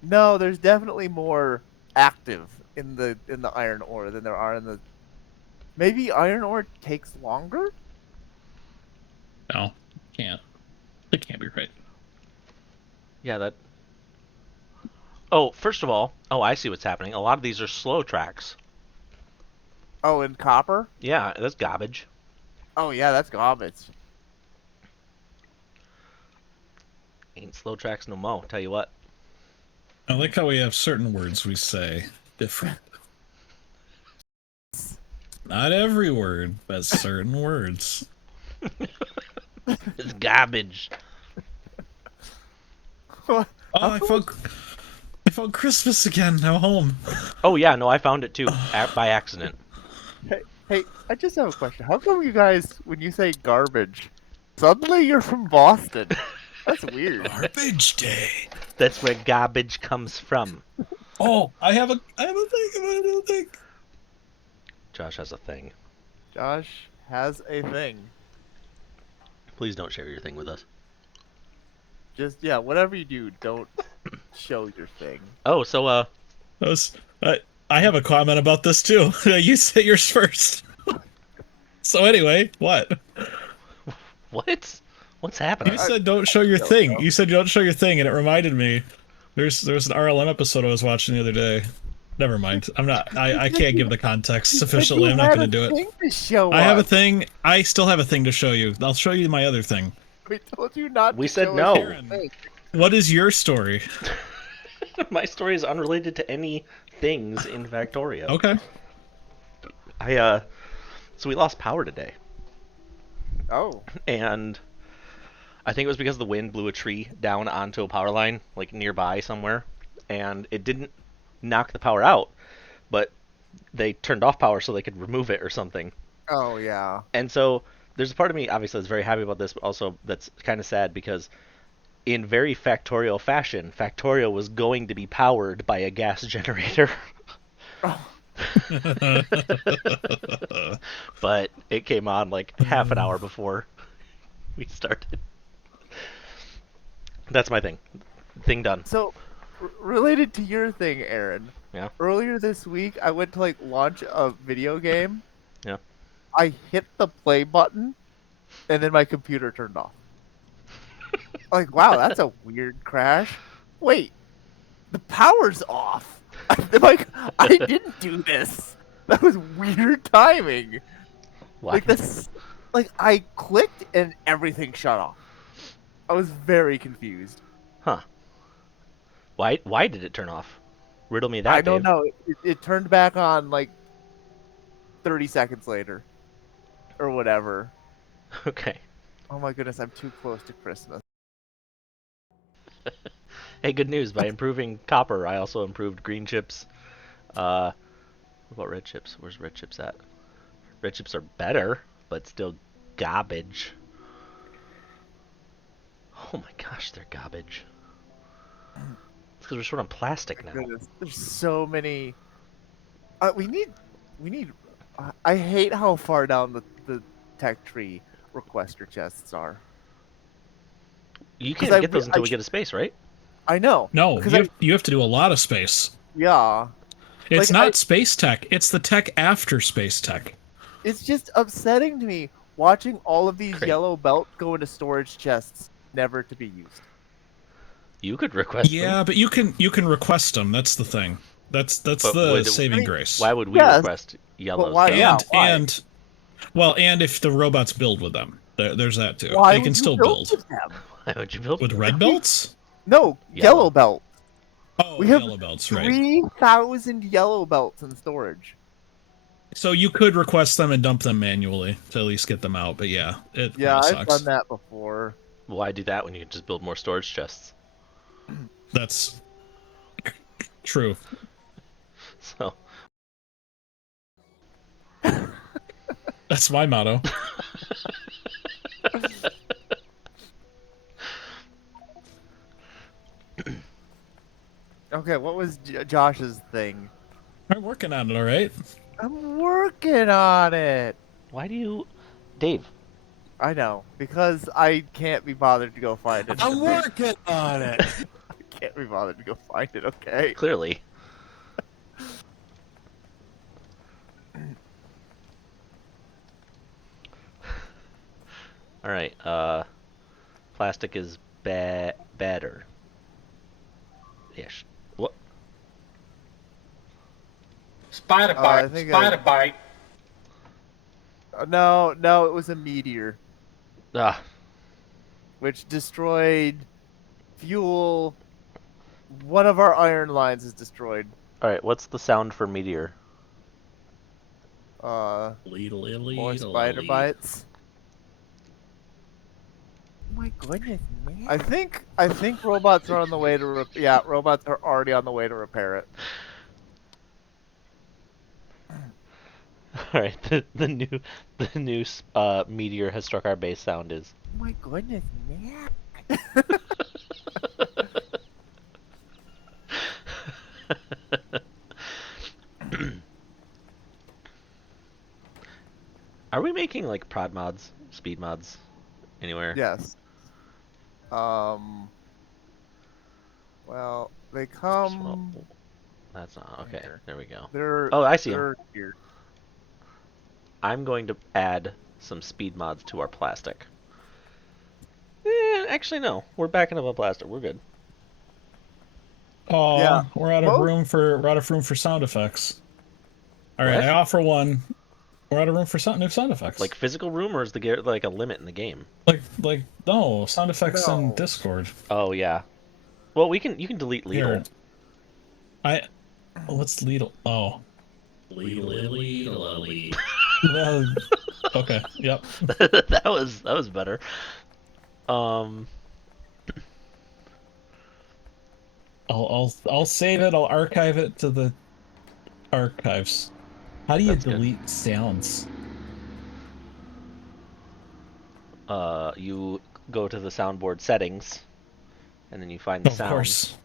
No, there's definitely more active in the iron ore than there are in the. Maybe iron ore takes longer. No, can't. It can't be right. Yeah, that... Oh, first of all, I see what's happening. A lot of these are slow tracks. Oh, and copper. Yeah, that's garbage. Oh yeah, that's garbage. Ain't slow tracks no mo, tell you what. I like how we have certain words we say different. Not every word, but certain words. It's garbage. Oh, I found Christmas again. Now home. Oh yeah, no, I found it too by accident. Hey, I just have a question. How come you guys, when you say garbage, suddenly you're from Boston? That's weird. Garbage day. That's where garbage comes from. Oh, I have a thing. I have a little thing. Josh has a thing. Josh has a thing. Please don't share your thing with us. Just, yeah, whatever you do, don't show your thing. Oh, so That was, I have a comment about this too. You say yours first. So anyway, what? what? What's happening? You said don't show your don't thing. know. You said don't show your thing, and it reminded me. There's an RLM episode I was watching the other day. Never mind. I'm not. I can't give the context sufficiently. I'm not going to do it. To show I have a us. thing. I still have a thing to show you. I'll show you my other thing. We told you not We to said show no. us your thing. What is your story? My story is unrelated to any things in Factorio. Okay. So we lost power today, Oh. and I think it was because the wind blew a tree down onto a power line, like nearby somewhere, and it didn't knock the power out, but they turned off power so they could remove it or something. Oh, yeah. And so there's a part of me, obviously, that's very happy about this, but also that's kind of sad because in very Factorio fashion, Factorio was going to be powered by a gas generator. But it came on like half an hour before we started. That's my thing. Thing done. So, related to your thing, Aaron. Yeah. Earlier this week, I went to like launch a video game. Yeah. I hit the play button, and then my computer turned off. Like, wow, that's a weird crash. Wait, the power's off. I'm like, I didn't do this. That was weird timing. Why? Like this, like I clicked and everything shut off. I was very confused. Huh. Why did it turn off? Riddle me that, I don't Dave. know. It turned back on like 30 seconds later, or whatever. Okay. Oh my goodness, I'm too close to Christmas. Hey, good news. By improving copper, I also improved green chips. What about red chips? Where's red chips at? Red chips are better, but still garbage. Oh my gosh, they're garbage. It's because we're short on plastic now. Goodness, there's so many. We need. I hate how far down the tech tree requester chests are. You 'Cause can't get those until we get a space, right? I know. No, because you have to do a lot of space. yeah. It's Like, not space tech. It's the tech after space tech. It's just upsetting to me watching all of these Great. yellow belts go into storage chests, never to be used. You could request them. Yeah, but you can request them. That's the thing. That's But the saving grace. Why would we Yes, request yellows? why- though? yeah. And well, and if the robots build with them, there's that too. Why They would can you still build build with them? Why would you build with them? red belts. No, Yellow. yellow belt. Oh, We have yellow belts, right? 3,000 yellow belts in storage. So you could request them and dump them manually to at least get them out. But yeah, it Yeah, kinda I've sucks. done that before. Why do that when you can just build more storage chests? That's true. So That's my motto. Okay, what was Josh's thing? I'm working on it. All right. I'm working on it. why do you, Dave? I know, because I can't be bothered to go find it. I'm working on it. I can't be bothered to go find it, okay? Clearly. All right. Plastic is better. Ish. What? Spider I bite. think Spider bite. No, it was a meteor, Ah. which destroyed fuel. One of our iron lines is destroyed. All right, what's the sound for meteor? More spider bites. Oh my goodness, man. I think robots are on the way to yeah, robots are already on the way to repair it. All right, the new meteor has struck our base sound is. Oh my goodness, man. Are we making like prod mods, speed mods, anywhere? Yes. Well, they come Well, that's not okay. here. There we go. They're Oh, I see them. they're here. I'm going to add some speed mods to our plastic. Actually, no. We're backing up on plastic. We're good. Oh, Yeah. we're out of room for sound effects. All right, What? I offer one. We're out of room for new sound effects. Like physical room, or is the like a limit in the game? Like no sound effects in No. Discord. Oh yeah. Well, you can delete Here. Lidl. What's Lidl? Oh. Lidl. Okay. Yep. that was better. I'll save it. I'll archive it to the archives. How do you delete sounds? You go to the soundboard settings, and then you find the sound. Of course.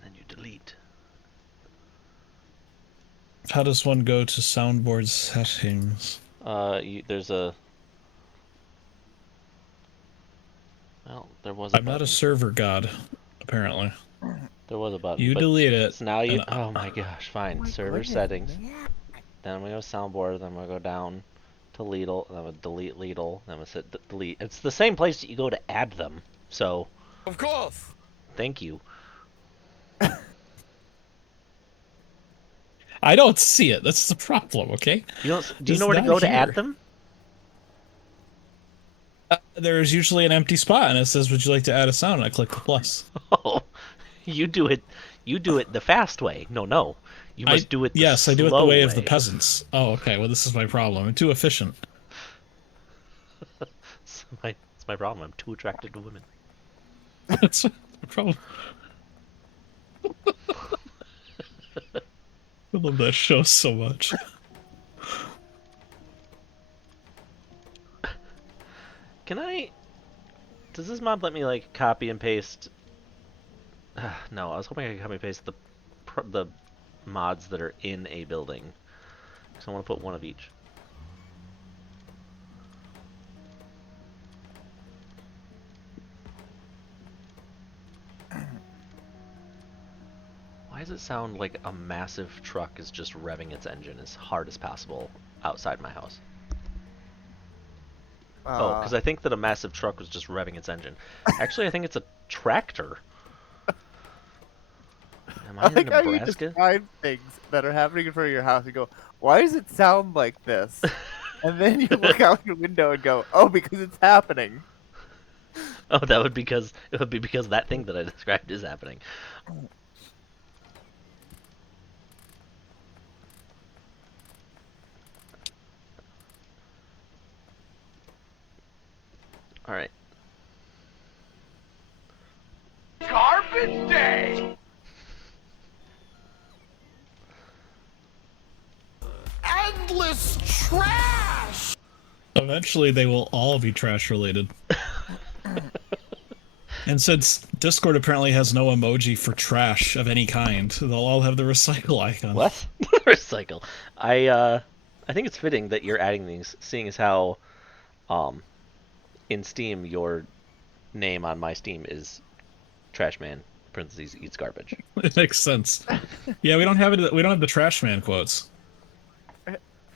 And then you delete. How does one go to soundboard settings? There's a. Well, there was. I'm not a server god, apparently. There was a button. You delete it. So now you. Oh my gosh! Fine. Oh my Server goodness, settings. man. Then we go soundboard. Then we go down to Lidl. Then we delete Lidl. Then we hit delete. It's the same place that you go to add them. So. Of course. Thank you. I don't see it. That's the problem. Okay. You don't. Do you know where to go to add them? There's usually an empty spot, and it says, "Would you like to add a sound?" And I click the plus. Oh, you do it. You do it the fast way. No. You must do it. Yes, I do it the way of the peasants. Oh, okay. Well, this is my problem. I'm too efficient. It's my problem. I'm too attracted to women. That's my problem. I love that show so much. Can I? Does this mod let me like copy and paste? No, I was hoping I could copy and paste the mods that are in a building. So I want to put one of each. Why does it sound like a massive truck is just revving its engine as hard as possible outside my house? Oh, because I think that a massive truck was just revving its engine. Actually, I think it's a tractor. Am I I think in how you Nebraska? describe things that are happening in front of your house and go, why does it sound like this? And then you look out your window and go, oh, because it's happening. Oh, it would be because that thing that I described is happening. All right. Garbage day. Endless trash. Eventually, they will all be trash related. And since Discord apparently has no emoji for trash of any kind, they'll all have the recycle icon. What? Recycle. I think it's fitting that you're adding these, seeing as how, in Steam your name on my Steam is Trashman (parentheses eats garbage). It makes sense. Yeah, we don't have it. We don't have the trash man quotes.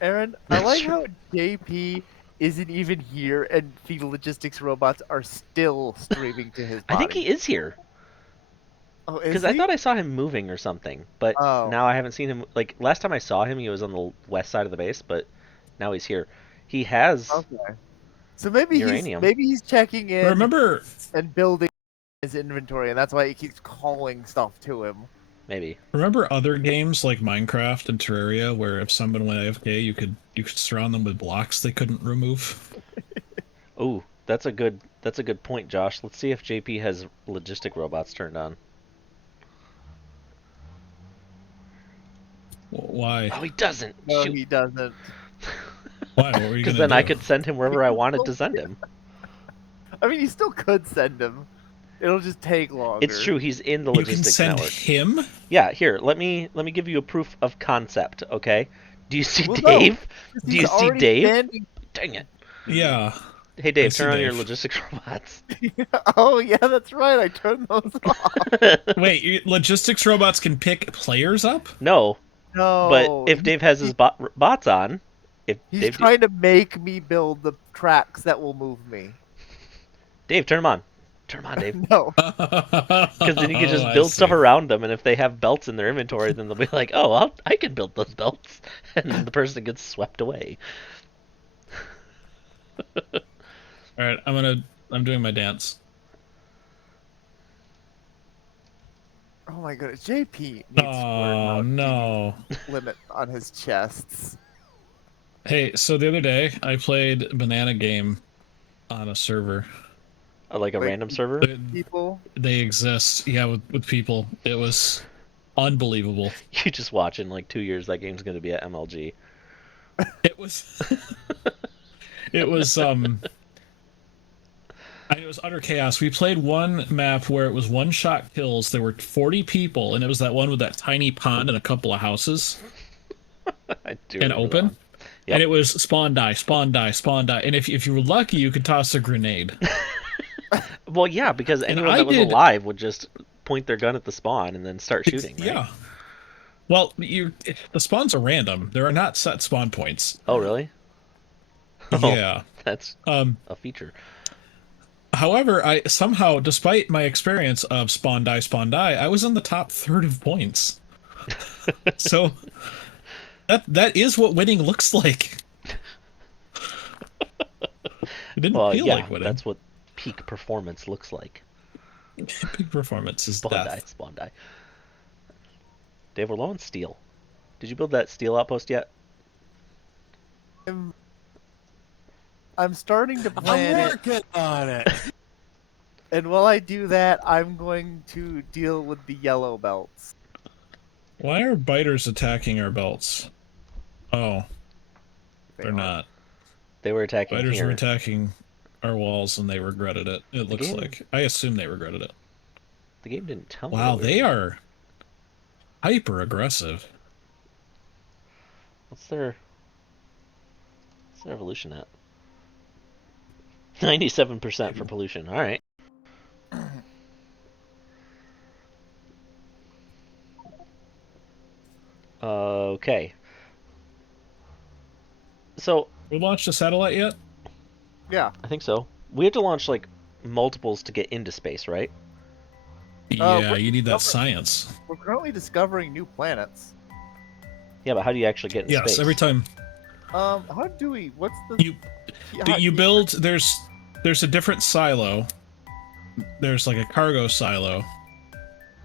Aaron, I like how JP isn't even here and the logistics robots are still streaming to his body. I think he is here. Oh, is Because I he? thought I saw him moving or something, but now I haven't seen him. Like, last time I saw him, he was on the west side of the base, but now he's here. He has Okay. So maybe uranium. he's checking in Remember, and building his inventory, and that's why he keeps calling stuff to him. Maybe. Remember other games like Minecraft and Terraria where if someone went AFK, you could surround them with blocks they couldn't remove? Ooh, that's a good point, Josh. Let's see if JP has logistic robots turned on. Why? Oh, he doesn't. No, Shoot. he doesn't. Why? What were you Because gonna then I do? could send him wherever I wanted to send him. I mean, you still could send him. It'll just take longer. It's true. He's in the You can logistics send network. him? Yeah. Here, let me give you a proof of concept. Okay. Do you see Well, Dave? no, 'cause Do he's you see already Dave? standing- Dang it. Yeah. Hey I Dave, see turn on your Dave. logistics robots. Oh yeah, that's right. I turned those off. Wait, logistics robots can pick players up? No, but No, if Dave has his bots on, if he's Dave, trying to make me build the tracks that will move me. Dave, turn them on. Turn them on, Dave. No, Because then you can just I build stuff see. around them, and if they have belts in their inventory, then they'll be like, "Oh, I can build those belts," and then the person gets swept away. All right, I'm doing my dance. oh my goodness, JP needs to learn Oh how no. to limit on his chests. Hey, so the other day I played Banana Game on a server. Like a Wait, random server. People, They exist, yeah, with people. It was unbelievable. You just watch in like 2 years that game's going to be at MLG. It was it was it was utter chaos. We played one map where it was one-shot kills. There were 40 people, and it was that one with that tiny pond and a couple of houses I do and remember that open. one. Yep. And it was spawn die, spawn die, spawn die. And if you were lucky, you could toss a grenade. Well, yeah, because anyone I that was did- alive would just point their gun at the spawn and then start shooting, right? Yeah. Well, the spawns are random. There are not set spawn points. Oh, really? Yeah. That's Um. a feature. However, I somehow, despite my experience of spawn die, I was in the top third of points. So that is what winning looks like. It didn't Well, feel yeah, like winning. that's what peak performance looks like. Big performance is Spawn death. die, spawn die. Dave, we're low on steel. Did you build that steel outpost yet? I'm starting to plan I'm it, working on it. and while I do that, I'm going to deal with the yellow belts. Why are biters attacking our belts? Oh, They they're are. not. They were attacking Biters here. were attacking our walls and they regretted it. It looks game- like. I assume they regretted it. The game didn't tell me. Wow, that we they were- are hyper aggressive. What's their evolution at? 97% for pollution. All right. Okay. So We launched a satellite yet? Yeah. I think so. We have to launch like multiples to get into space, right? Yeah, what- you need that what- science. We're currently discovering new planets. Yeah, but how do you actually get in Yes, space? every time How do we? What's the? you build, there's a different silo. There's like a cargo silo,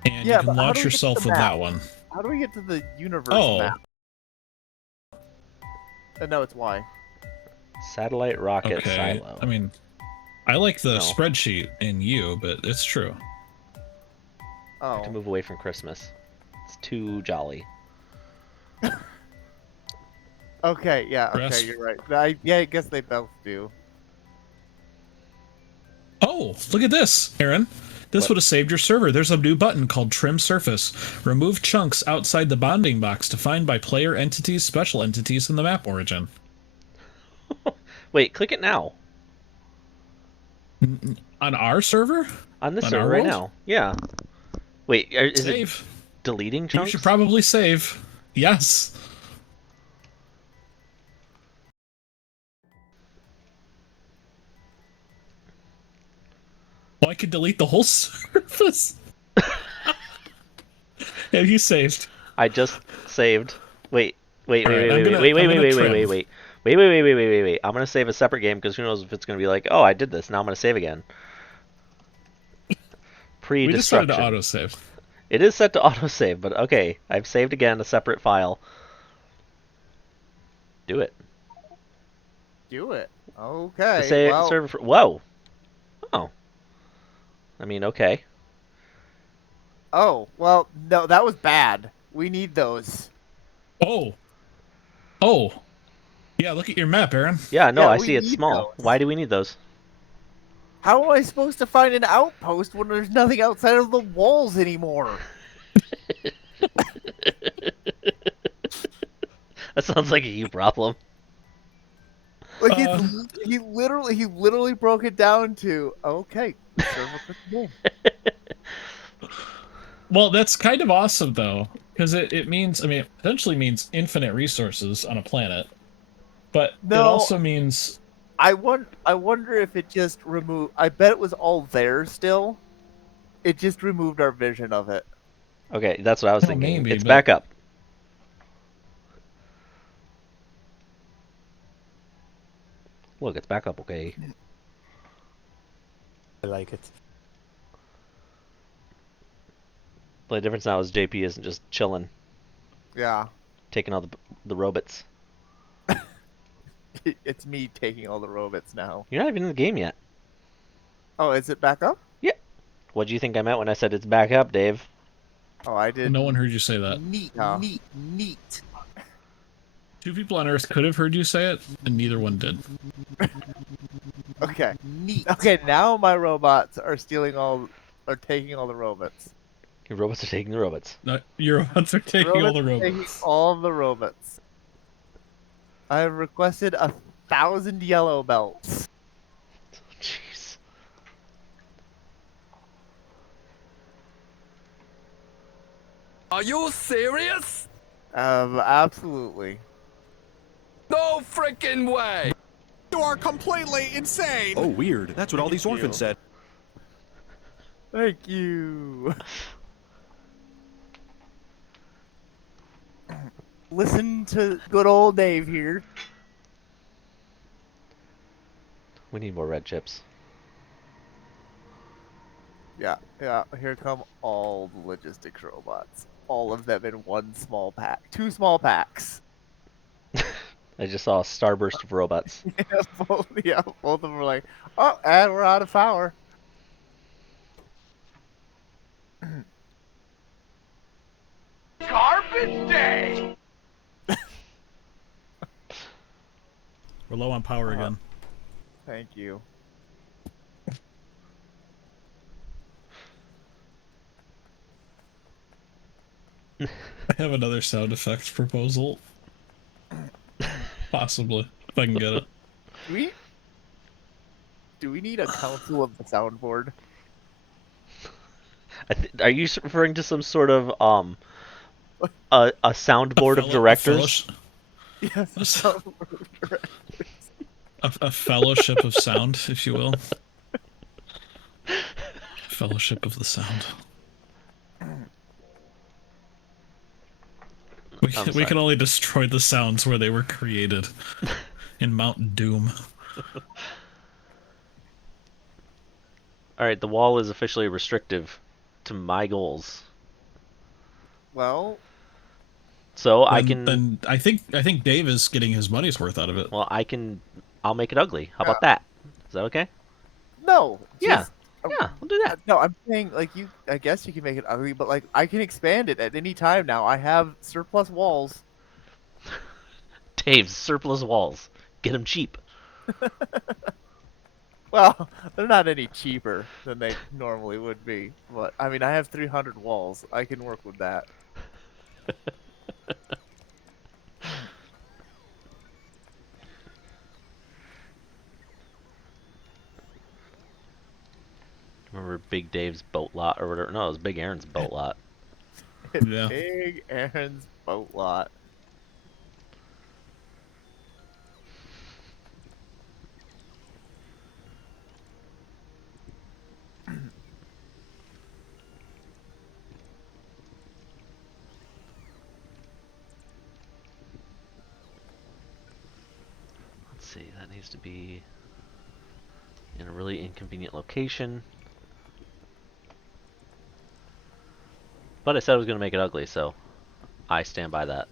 and Yeah, you but can how launch do we get to yourself the with map? that one. How do we get to the universe Oh. map? No, it's Y. Satellite rocket Okay. silo. I mean, I like the No. spreadsheet in you, but it's true. I have to Oh. move away from Christmas. It's too jolly. Okay. Yeah. Press. Okay. You're right. I guess they both do. Oh, look at this, Aaron. This What? would have saved your server. There's a new button called Trim Surface. Remove chunks outside the bounding box defined by player entities, special entities in the map origin. Wait, click it now. On our server? On this On server our right world? now. Yeah. Wait, is it Save. deleting You chunks? should probably save. Yes. Well, I could delete the whole surface. Have you saved? I just saved. Wait. Wait. Alright, Wait. I'm Wait. gonna- Wait. Wait. I'm Wait. gonna Wait. Wait. trim. Wait. Wait. Wait. Wait. Wait. Wait. Wait. Wait. Wait. I'm gonna save a separate game because who knows if it's gonna be like, oh, I did this. Now I'm gonna save again. We decided to pre-destruction. autosave. It is set to autosave, but okay. I've saved again a separate file. Do it. Do it. To Okay. say Well. server. Whoa. Oh. I mean, okay. Oh. Well. No, that was bad. We need those. Oh. Oh. Yeah, look at your map, Aaron. Yeah, no, Yeah, I we see it's need small. those. Why do we need those? How am I supposed to find an outpost when there's nothing outside of the walls anymore? That sounds like a you problem. Like Uh, he literally broke it down to okay, server quit the game. Well, that's kind of awesome though, because it means, I mean, it potentially means infinite resources on a planet, but it No, also means I wonder if it just removed. I bet it was all there still. It just removed our vision of it. Okay, that's what I was well, thinking. maybe, It's but back up. Look, it's back up, okay. I like it. The only difference now is JP isn't just chilling, Yeah, taking all the robots. it's me taking all the robots now. You're not even in the game yet. Oh, is it back up? Yeah. What do you think I meant when I said it's back up, Dave? Oh, I did. no one heard you say that. Neat, Oh. neat. Two people on Earth could have heard you say it, and neither one did. Okay, neat. Okay, now my robots are taking all the robots. Your robots are taking the robots. No, your robots are taking all the Taking robots. all the robots. I have requested 1,000 yellow belts. Jeez. Are you serious? Absolutely. No freaking way! You are completely insane! Oh, weird. That's what all these orphans said. Thank you. Listen to good old Dave here. We need more red chips. Yeah. Here come all the logistics robots. All of them in one small pack. 2 small packs. I just saw a starburst of robots. Both of them were like, oh, and we're out of power. Garbage day! We're low on power again. Thank you. I have another sound effects proposal. Possibly, if I can get it. Do we need a council of the soundboard? Are you referring to some sort of a soundboard of directors? Yes, a soundboard. A fellowship of sound, if you will. Fellowship of the sound. We can only destroy the sounds where they were created. In Mount Doom. Alright, the wall is officially restrictive to my goals. Well, So then I think Dave is getting his money's worth out of it. Well, I'll make it ugly. How about that? Is that okay? no. Yeah. Yeah, we'll do that. No, I'm saying, like, I guess you can make it ugly, but, like, I can expand it at any time now. I have surplus walls. Dave's surplus walls. Get them cheap. Well, they're not any cheaper than they normally would be. But, I mean, I have 300 walls. I can work with that. Remember Big Dave's boat lot or whatever? No, it was Big Aaron's boat lot. Yeah. Big Aaron's boat lot. Let's see, that needs to be in a really inconvenient location. But I said I was going to make it ugly, so I stand by that.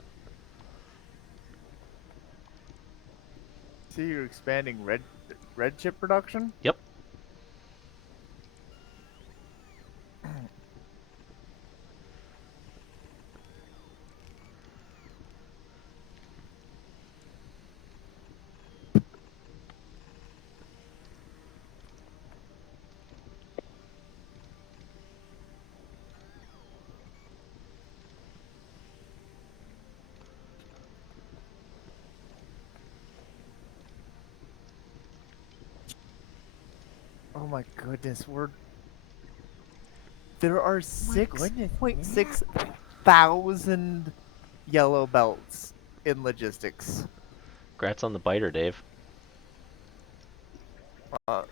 See, you're expanding red chip production? Yep. Oh my goodness, there are 6.6 thousand yellow belts in logistics. Congrats on the biter, Dave.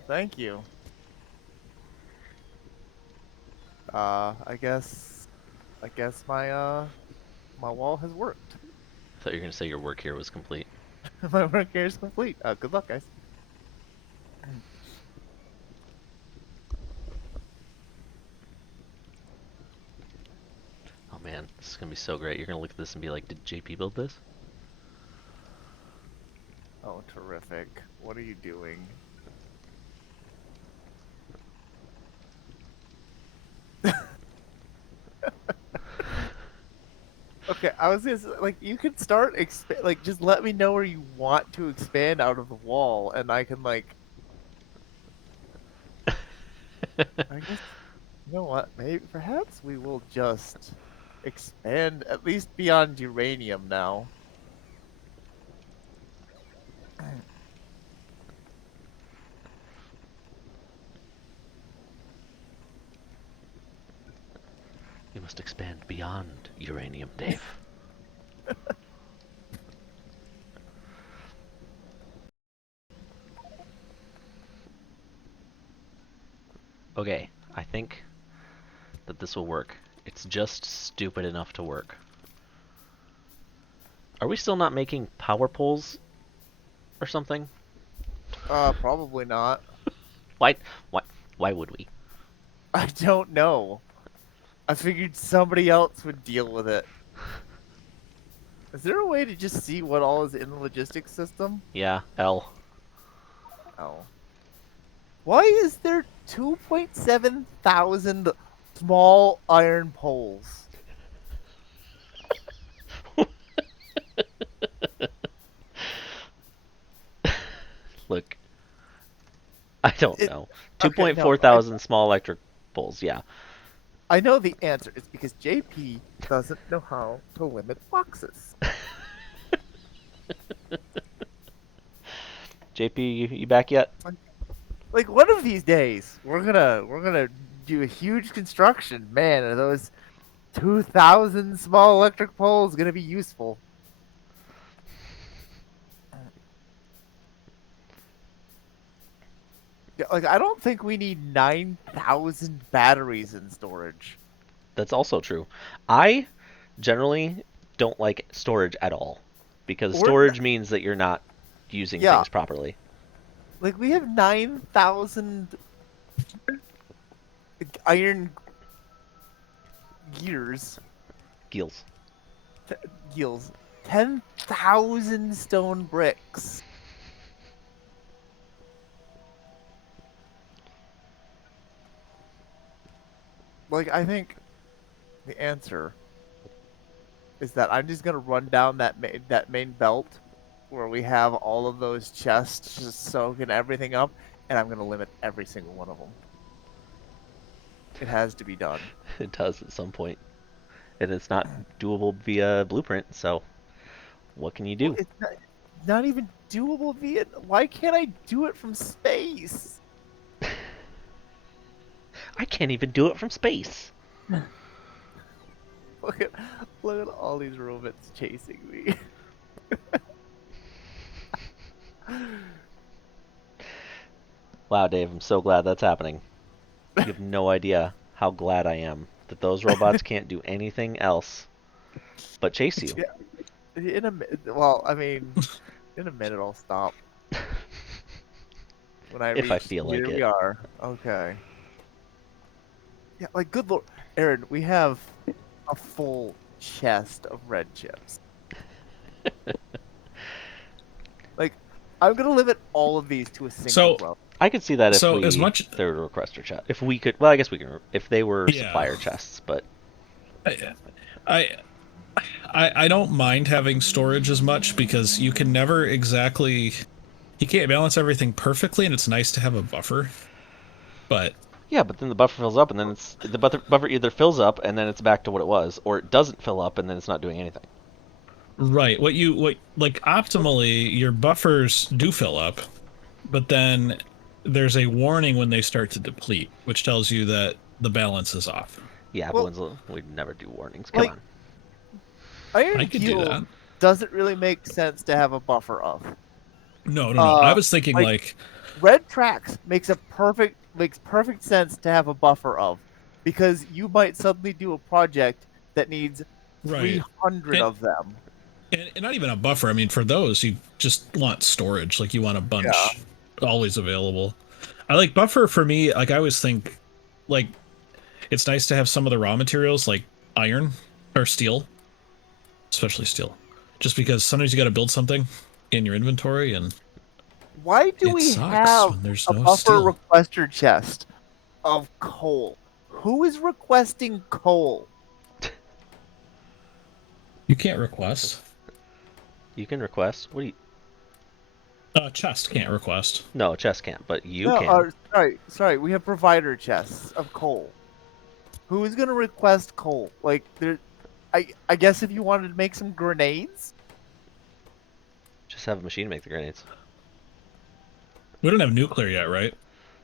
Thank you. I guess my wall has worked. I thought you were going to say your work here was complete. My work here is complete. Good luck, guys. Oh man, this is going to be so great. You're going to look at this and be like, did JP build this? Oh, terrific. What are you doing? Okay, I was just like, you could start like, just let me know where you want to expand out of the wall, and I can like, I guess, you know what? Maybe perhaps we will just expand at least beyond uranium now. You must expand beyond uranium, Dave. Okay, I think that this will work. It's just stupid enough to work. Are we still not making power poles or something? Probably not. Why, why, why would we? I don't know. I figured somebody else would deal with it. Is there a way to just see what all is in the logistics system? Yeah, L. Oh. Why is there 2.7 thousand small iron poles? Look, I don't know. Okay, 2.4 no, thousand small electric poles, yeah. I know the answer. It's because JP doesn't know how to limit boxes. JP, you back yet? Like one of these days, we're gonna do a huge construction. Man, are those 2,000 small electric poles gonna be useful? Yeah, like I don't think we need 9,000 batteries in storage. That's also true. I generally don't like storage at all because Or n- storage means that you're not using yeah, things properly. like we have 9,000 iron gears, Gills. gills, 10,000 stone bricks. Like I think the answer is that I'm just gonna run down that main belt where we have all of those chests just soaking everything up, and I'm gonna limit every single one of them. It has to be done. It does at some point. And it's not doable via blueprint, so what can you Well, do? it's not even doable via. Why can't I do it from space? I can't even do it from space. Look at look at all these robots chasing me. Wow, Dave, I'm so glad that's happening. You have no idea how glad I am that those robots can't do anything else but chase you. Yeah, well, I mean, in a minute I'll stop when I If I reach. feel like Here we it. are. Okay. Yeah, like good lord, Aaron, we have a full chest of red chips. Like, I'm gonna limit all of these to a single So row. I could see that if as much they were requester chest. If we could, well, I guess we can. If they were Yeah. supplier chests, but I I don't mind having storage as much because you can never exactly, you can't balance everything perfectly, and it's nice to have a buffer. But yeah, but then the buffer fills up, and then the buffer either fills up and then it's back to what it was, or it doesn't fill up and then it's not doing anything. right, what like optimally your buffers do fill up, but then there's a warning when they start to deplete, which tells you that the balance is off. Yeah, Well, but we'd never do warnings. Come like, on. Iron I could do Keel that. doesn't really make sense to have a buffer of. No. I was thinking like Red Tracks makes perfect sense to have a buffer of, because you might suddenly do a project that needs right. 300 of them. And not even a buffer. I mean, for those, you just want storage. Like, you want a bunch always available. I like buffer for me. Like, I always think, like, it's nice to have some of the raw materials, like iron or steel, especially steel, just because sometimes you got to build something in your inventory, and Why do we have a buffer steel. requester chest of coal? Who is requesting coal? You can't request. You can request. What do you? Chest can't request. No, chest can't, but you No, can. sorry. We have provider chests of coal. Who is going to request coal? Like, I guess if you wanted to make some grenades. Just have a machine make the grenades. We don't have nuclear yet, right?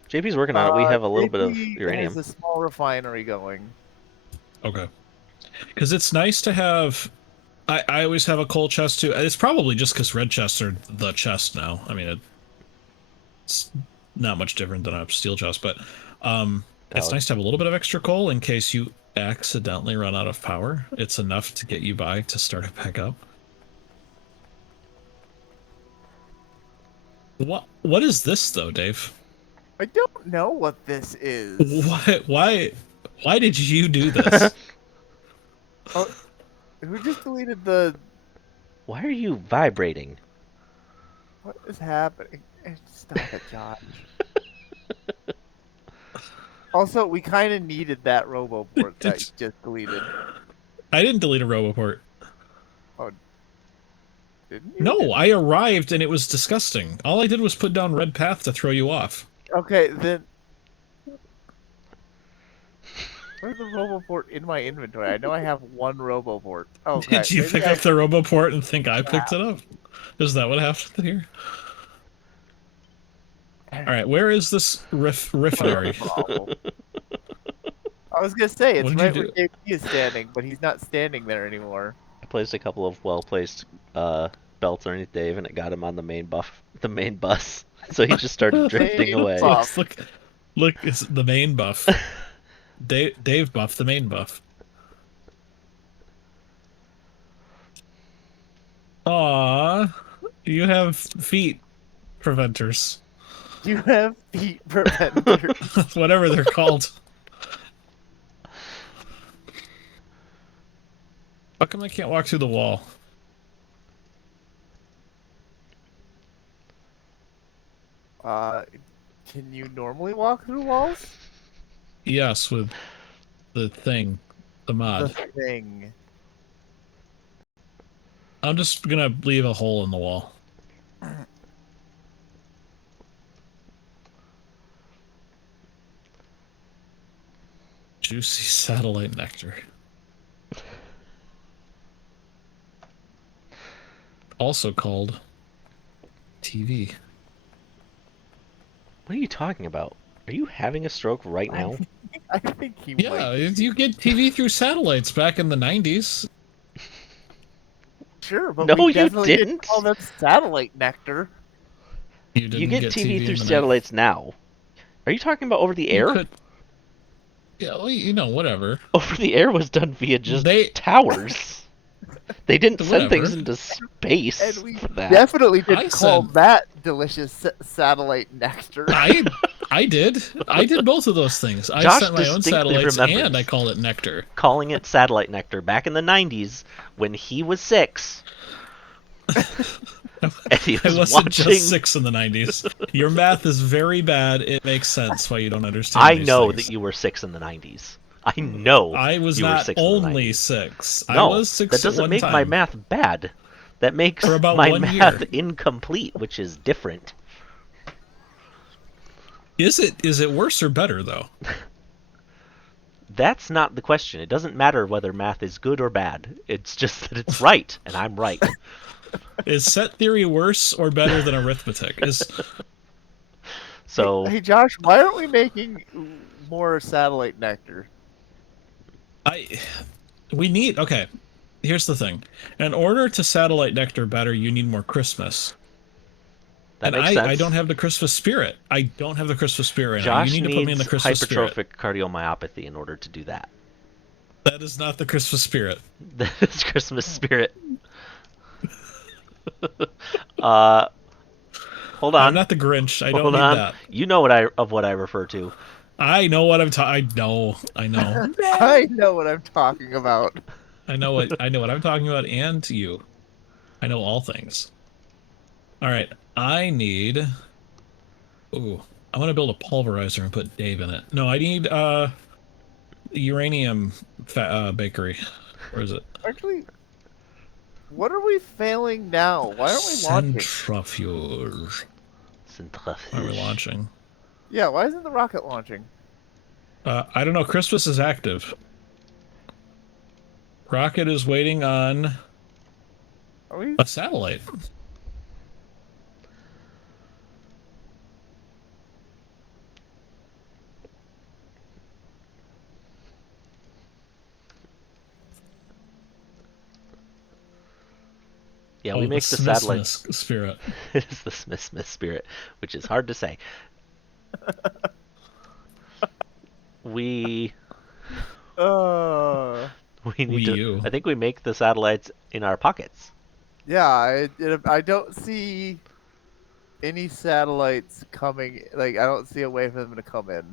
JP's working on it. We have a little bit of JP uranium. has a small refinery going. Okay. Because it's nice to have. I always have a coal chest too. It's probably just because red chests are the chest now. I mean, it's not much different than a steel chest, but it's nice to have a little bit of extra coal in case you accidentally run out of power. It's enough to get you by to start it back up. What is this though, Dave? I don't know what this is. Why did you do this? Oh, who just deleted the... Why are you vibrating? What is happening? Stop it, Josh. Also, we kind of needed that RoboPort that you just deleted. I didn't delete a RoboPort. Oh, didn't you? No, I arrived and it was disgusting. All I did was put down red path to throw you off. Okay, then... Where's the RoboPort in my inventory? I know I have one RoboPort. Oh, okay. Did you pick up the RoboPort and think I picked it up? Is that what happened here? Alright, where is this refinery? I was gonna say, it's right where do? JP is standing, but he's not standing there anymore. I placed a couple of well-placed belts underneath Dave, and it got him on the main bus. So he just started drifting away. Look, it's the main buff. Dave buff, the main buff. Aww, you have feet preventers. You have feet preventers. Whatever they're called. How come I can't walk through the wall? Can you normally walk through walls? Yes, with the thing, the mod. The thing. I'm just gonna leave a hole in the wall. Juicy satellite nectar. Also called TV. What are you talking about? Are you having a stroke right now? I think he Yeah, might. you get TV through satellites back in the 90s. Sure, but No, we you definitely didn't. call them satellite nectar. You get TV through in the satellites now. Are you talking about over the air? Yeah, well, you know, whatever. Over the air was done via just towers. They didn't send things into space And we for that. definitely didn't call that delicious satellite nectar. I did. I did both of those things. I Josh sent my own distinctly satellites remembers and I called it nectar. calling it satellite nectar back in the 90s when he was 6. And he I was wasn't watching. just 6 in the 90s. Your math is very bad. It makes sense why you don't understand I these know things. that you were 6 in the 90s. I know I was you were not 6 in the only 90s. 6. I No, was that 6 at doesn't one make my time. math bad. That makes For about my 1 math year. incomplete, which is different. Is it worse or better though? That's not the question. It doesn't matter whether math is good or bad. It's just that it's right, and I'm right. Is set theory worse or better than arithmetic? So Hey, Josh, why aren't we making more satellite nectar? We need, okay, here's the thing. In order to satellite nectar better, you need more Christmas. that And makes I sense. don't have the Christmas spirit. I don't have the Christmas spirit right now. You Josh need to put me in the needs Christmas spirit. hypertrophic cardiomyopathy in order to do that. That is not the Christmas spirit. That is Christmas spirit. uh, hold on. I'm not the Grinch. I don't Hold need on. that. You know what I refer to. I know what I'm talking. I know. I know what I'm talking about. I know what I'm talking about, and you. I know all things. All right. I need. Ooh, I want to build a pulverizer and put Dave in it. No, I need uranium bakery. Where is it? Actually, what are we failing now? Why aren't we launching? Centrifuge. Centrifuge. Why are we launching? Yeah, why isn't the rocket launching? I don't know. Christmas is active. Rocket is waiting on Are we? a satellite. Yeah, Oh, we the make the satellite. spirit. It is the Smith spirit, which is hard to say. We Uh, we need Wii to. U. I think we make the satellites in our pockets. yeah, I don't see any satellites coming. Like, I don't see a way for them to come in.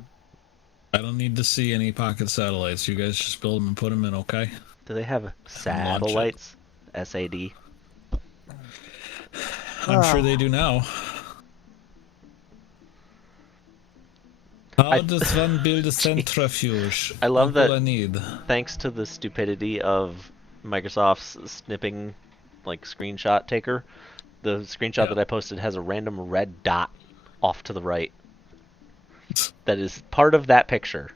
I don't need to see any pocket satellites. You guys just build them and put them in, okay? Do they have And launch it. satellites? SAD. I'm sure they do now. How does one build a centrifuge? I love What that. do I need? Thanks to the stupidity of Microsoft's snipping, like screenshot taker, the screenshot that I posted has a random red dot off to the right. That is part of that picture.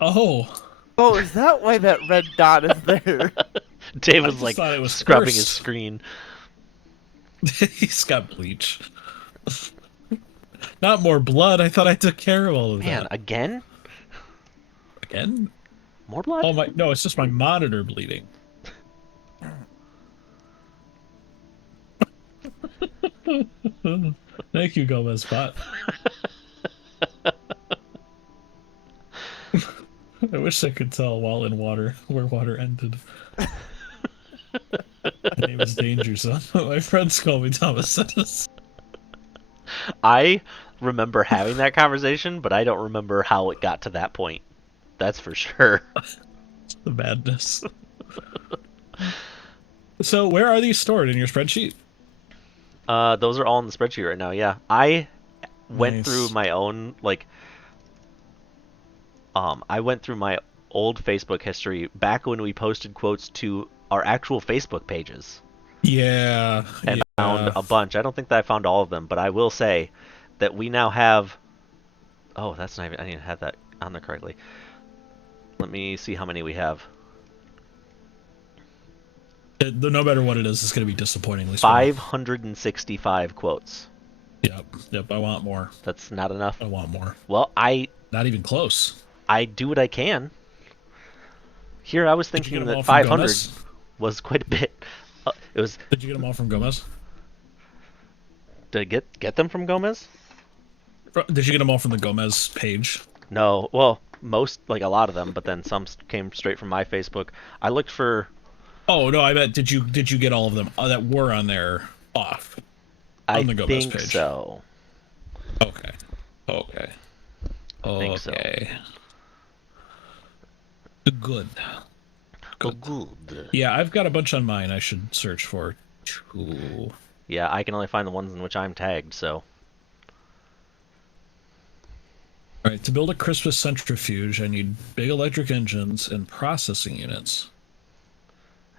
Oh. Oh, is that why that red dot is there? Dave I was just like thought it was scrubbing his cursed. screen. He's got bleach. Not more blood. I thought I took care of all of Man, that. again? Again? More blood? Oh my! No, it's just my monitor bleeding. Thank you, Gomez Bot. I wish I could tell while in water where water ended. My name is Danger Son. My friends call me Thomas Ennis. I remember having that conversation, but I don't remember how it got to that point. That's for sure. The madness. So, where are these stored in your spreadsheet? Those are all in the spreadsheet right now. Yeah, I went Nice. through my own I went through my old Facebook history back when we posted quotes to our actual Facebook pages. Yeah. And found a bunch. I don't think that I found all of them, but I will say that we now have. Oh, that's not even. I didn't have that on there correctly. Let me see how many we have. No matter what it is, it's going to be disappointingly small. 565 quotes. Yep. I want more. That's not enough. I want more. Well, Not even close. I do what I can. Here, I was thinking that 500 Gomez? was quite a bit. It was. Did you get them all from Gomez? Did I get them from Gomez? Did you get them all from the Gomez page? No. Well, a lot of them, but then some came straight from my Facebook. I looked for. Oh no, I bet did you get all of them that were on there off? On the Gomez think page. so. Okay. Okay. I think so. Okay. Good. Oh, Good. good. Yeah, I've got a bunch on mine I should search for, too. Yeah, I can only find the ones in which I'm tagged, so. Alright, to build a Crispus centrifuge, I need big electric engines and processing units.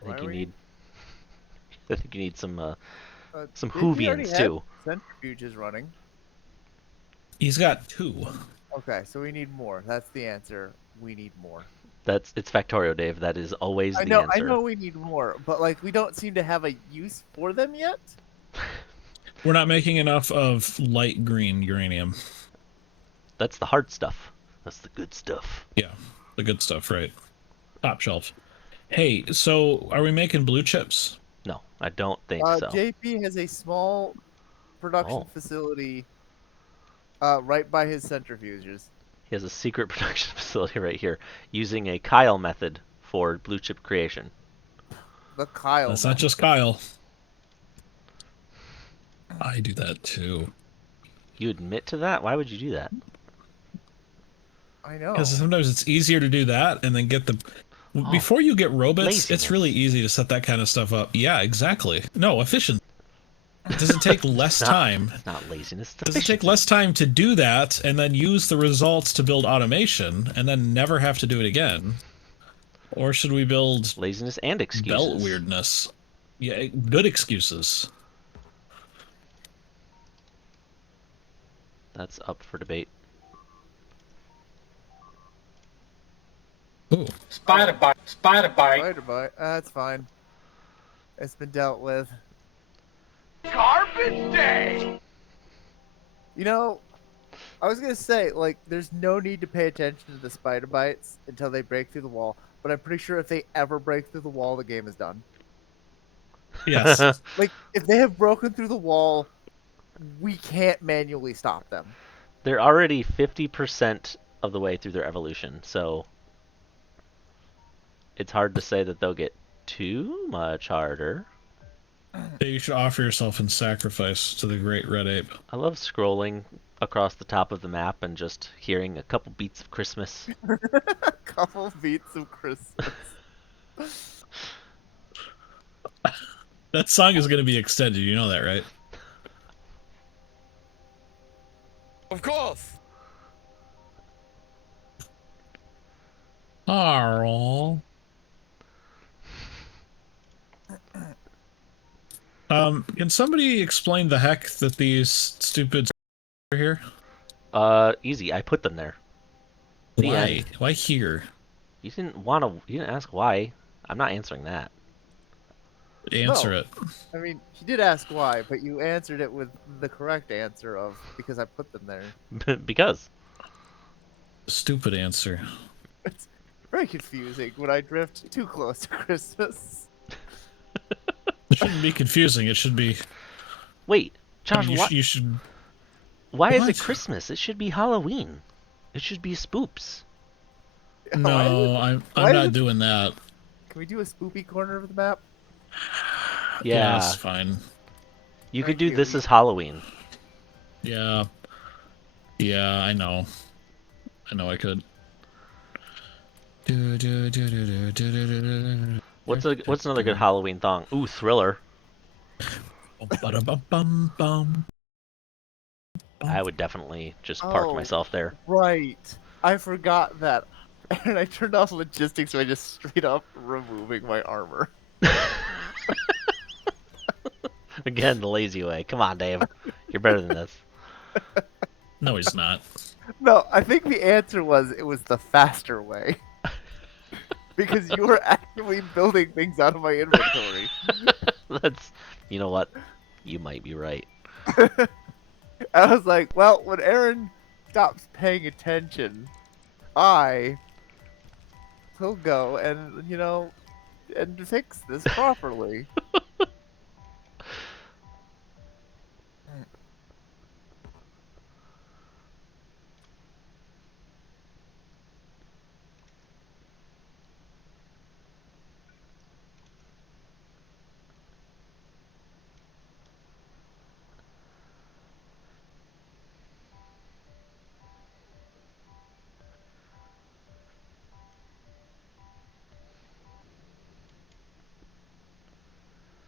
I think you need. I think you need some JP already Hoovians had too. centrifuges running. He's got 2. Okay, so we need more. That's the answer. We need more. It's Factorio, Dave. That is always the I answer. know we need more, but like we don't seem to have a use for them yet. We're not making enough of light green uranium. That's the hard stuff. That's the good stuff. Yeah, the good stuff, right? Top shelf. Hey, so are we making blue chips? No, I don't think so. JP has a small production Oh. facility right by his centrifuges. He has a secret production facility right here using a Kyle method for blue chip creation. The Kyle. That's not just Kyle. I do that too. You admit to that? Why would you do that? I know. Because sometimes it's easier to do that and then get the... Before you get robots, laziness. It's really easy to set that kind of stuff up. Yeah, exactly. No, efficient. Does it take less time? It's not laziness. It's Does it take less time to do that and then use the results to build automation and then never have to do it again? Or should we build laziness and excuses? Belt weirdness. Yeah, good excuses. That's up for debate. Ooh. Spider bite. Spider bite. That's fine. It's been dealt with. Garbage day! You know, I was gonna say, like, there's no need to pay attention to the spider bites until they break through the wall, but I'm pretty sure if they ever break through the wall, the game is done. Yes. Like, if they have broken through the wall, we can't manually stop them. They're already 50% of the way through their evolution, so it's hard to say that they'll get too much harder. You should offer yourself in sacrifice to the great red ape. I love scrolling across the top of the map and just hearing a couple beats of Christmas. A couple beats of Christmas. That song is going to be extended, you know that, right? Of course. Aww. Can somebody explain the heck that these stupids are here? Easy. I put them there. Why? Why here? You didn't ask why. I'm not answering that. Answer it. I mean, you did ask why, but you answered it with the correct answer of because I put them there. Because. Stupid answer. It's very confusing when I drift too close to Christmas. It shouldn't be confusing. It should be. Wait, Josh, you should. Why is it Christmas? It should be Halloween. It should be spoops. No, I'm not doing that. Can we do a spoopy corner of the map? Yeah, that's fine. You could do this as Halloween. Yeah. Yeah, I know. I know I could. What's another good Halloween thong? Ooh, Thriller. I would definitely just park myself there. Right. I forgot that. And I turned off logistics by just straight up removing my armor. Again, the lazy way. Come on, Dave. You're better than this. No, he's not. No, I think the answer was it was the faster way. Because you were actively building things out of my inventory. You know what? You might be right. I was like, well, when Aaron stops paying attention, I will go and, and fix this properly.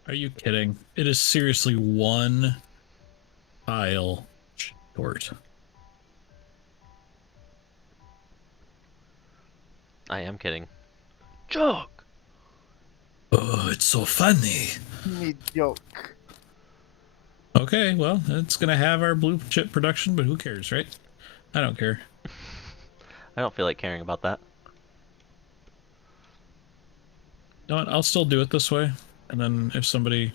Are you kidding? It is seriously one tile short. I am kidding. Joke! Oh, it's so funny. Me joke. Okay, well, it's gonna have our blue chip production, but who cares, right? I don't care. I don't feel like caring about that. You know what? I'll still do it this way, and then if somebody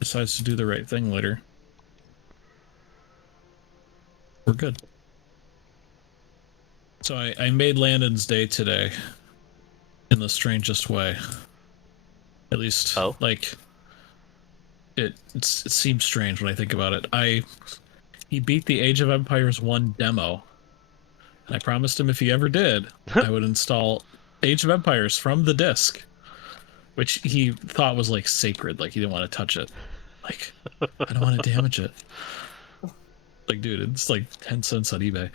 decides to do the right thing later, we're good. So I made Landon's day today in the strangest way. At least, Oh? like, it seems strange when I think about it. He beat the Age of Empires 1 demo, and I promised him if he ever did, I would install Age of Empires from the disc, which he thought was like sacred, like he didn't want to touch it. Like, I don't want to damage it. Like, dude, it's like 10 cents on eBay.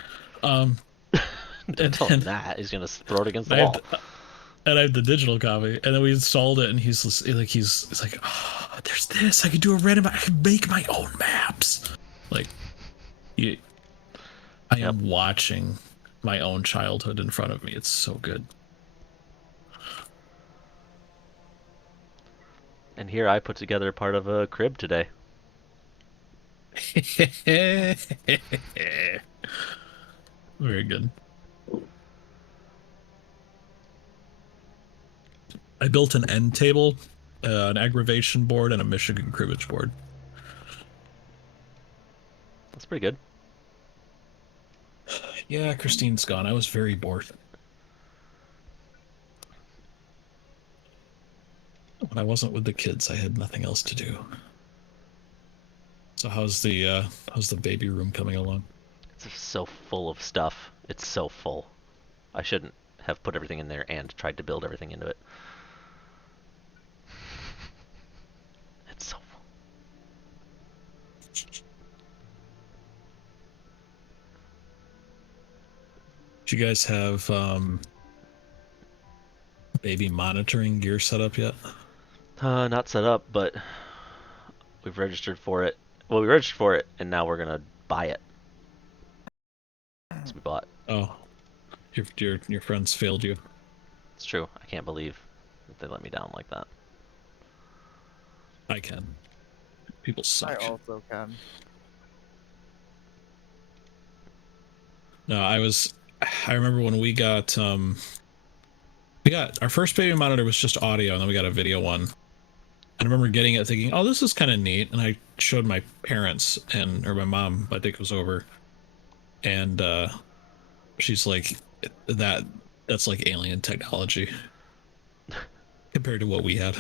Don't tell him that. He's gonna throw it against the I have wall. and I have the digital copy, and then we installed it, and he's like, oh, there's this. I could do a random. I could make my own maps. Like, I am watching my own childhood in front of me. It's so good. And here I put together part of a crib today. Very good. I built an end table, an aggravation board, and a Michigan cribbage board. That's pretty good. Yeah, Christine's gone. I was very bored. When I wasn't with the kids, I had nothing else to do. So how's the baby room coming along? It's so full of stuff. It's so full. I shouldn't have put everything in there and tried to build everything into it. It's so full. Do you guys have baby monitoring gear set up yet? Not set up, but we've registered for it. Well, we registered for it, and now we're gonna buy it. So we bought. Oh, your friends failed you. It's true. I can't believe that they let me down like that. I can. People suck. I also can. No, I remember when we got our first baby monitor was just audio, and then we got a video one. And I remember getting it thinking, oh, this is kind of neat. And I showed my parents or my mom, I think was over. And she's like, that's like alien technology compared to what we had.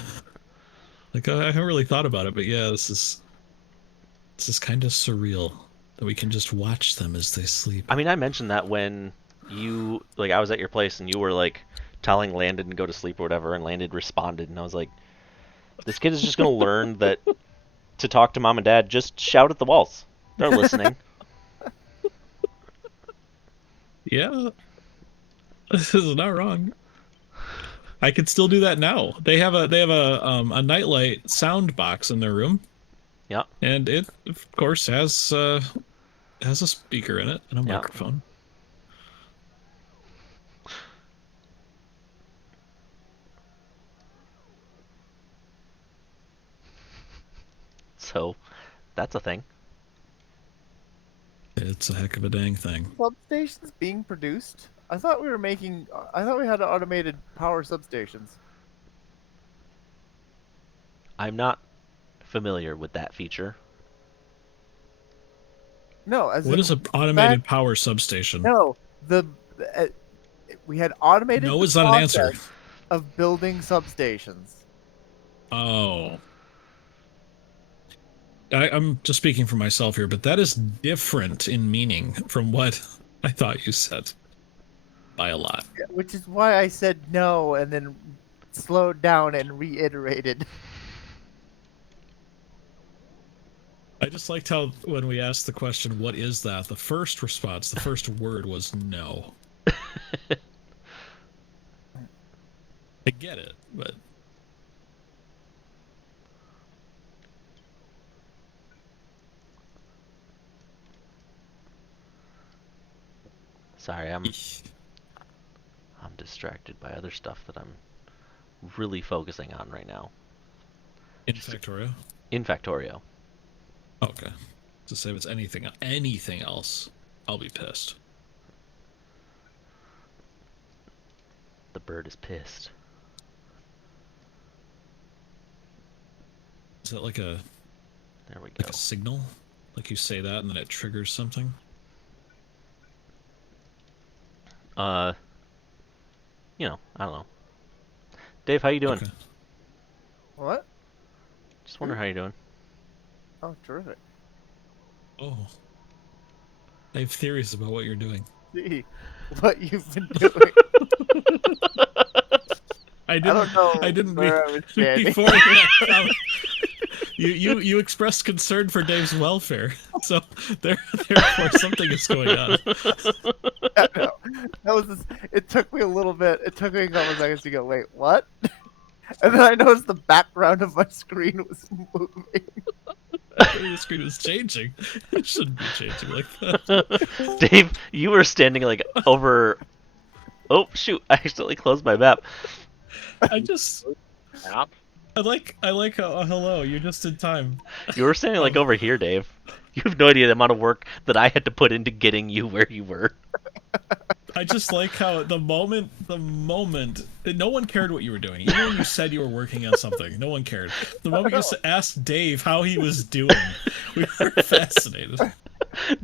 Like, I haven't really thought about it, but yeah, this is kind of surreal that we can just watch them as they sleep. I mean, I mentioned that when I was at your place and you were like telling Landon to go to sleep or whatever, and Landon responded, and I was like, this kid is just gonna learn that to talk to mom and dad, just shout at the walls. They're listening. Yeah, this is not wrong. I could still do that now. They have a nightlight sound box in their room. Yeah. And it of course has a speaker in it and a microphone. So, that's a thing. It's a heck of a dang thing. Substations being produced? I thought we had automated power substations. I'm not familiar with that feature. No, what is an automated power substation? No, we had automated. No, is not an answer. Of building substations. Oh. I'm just speaking for myself here, but that is different in meaning from what I thought you said. By a lot. Which is why I said no and then slowed down and reiterated. I just liked how when we asked the question, what is that? The first response, the first word was no. I get it, but Sorry, I'm distracted by other stuff that I'm really focusing on right now. In Factorio? In Factorio. Okay. To say if it's anything else, I'll be pissed. The bird is pissed. Is that like a There we go. like a signal? Like you say that and then it triggers something? You know, I don't know. Dave, how you doing? Okay. What? Just wonder how you doing. Oh, terrific. Oh. I have theories about what you're doing. See what you've been doing. I don't know didn't where I was standing. before that comment, you expressed concern for Dave's welfare. So therefore something is going on. I know. That was just, it took me a little bit. It took me a couple seconds to go, wait, what? And then I noticed the background of my screen was moving. The screen was changing. It shouldn't be changing like that. Dave, you were standing like over. Oh shoot! I accidentally closed my map. I like how hello, you're just in time. You were standing like over here, Dave. You have no idea the amount of work that I had to put into getting you where you were. I just like how the moment no one cared what you were doing. Even when you said you were working on something, no one cared. The moment you asked Dave how he was doing, we were fascinated.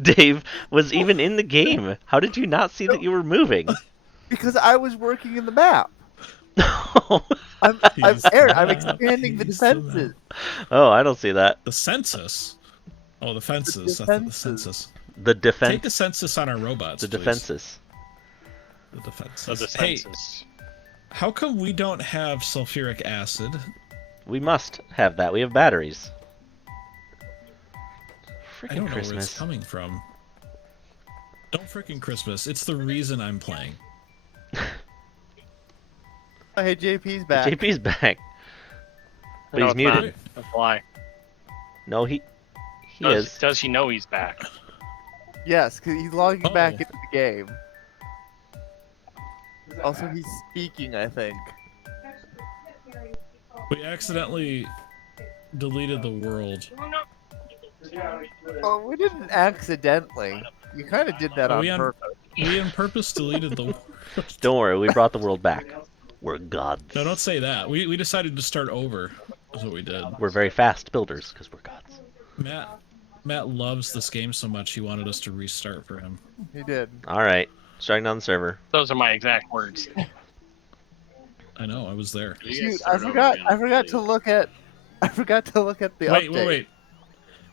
Dave was even in the game. How did you not see that you were moving? Because I was working in the map. I'm expanding the defenses. Oh, I don't see that. The census? Oh, the fences. That's the census. The defense. Take the census on our robots, The please. defenses. The defenses. The census. Hey, how come we don't have sulfuric acid? We must have that. We have batteries. I Freaking don't know Christmas. where it's coming from. Don't freaking Christmas. It's the reason I'm playing. Oh, hey, JP's back. JP's back. But No, he's it's muted. not. That's why. No, he is. Does he know he's back? Yes, because he's logging back Oh. into the game. Also, he's speaking, I think. We accidentally deleted the world. Well, we didn't accidentally. You kind of did that on purpose. We on purpose deleted the world. Don't worry, we brought the world back. We're gods. No, don't say that. We decided to start over. That's what we did. We're very fast builders because we're gods. Matt loves this game so much he wanted us to restart for him. He did. All right, starting down the server. Those are my exact words. I know, I was there. Shoot, I forgot to look at the update. Wait.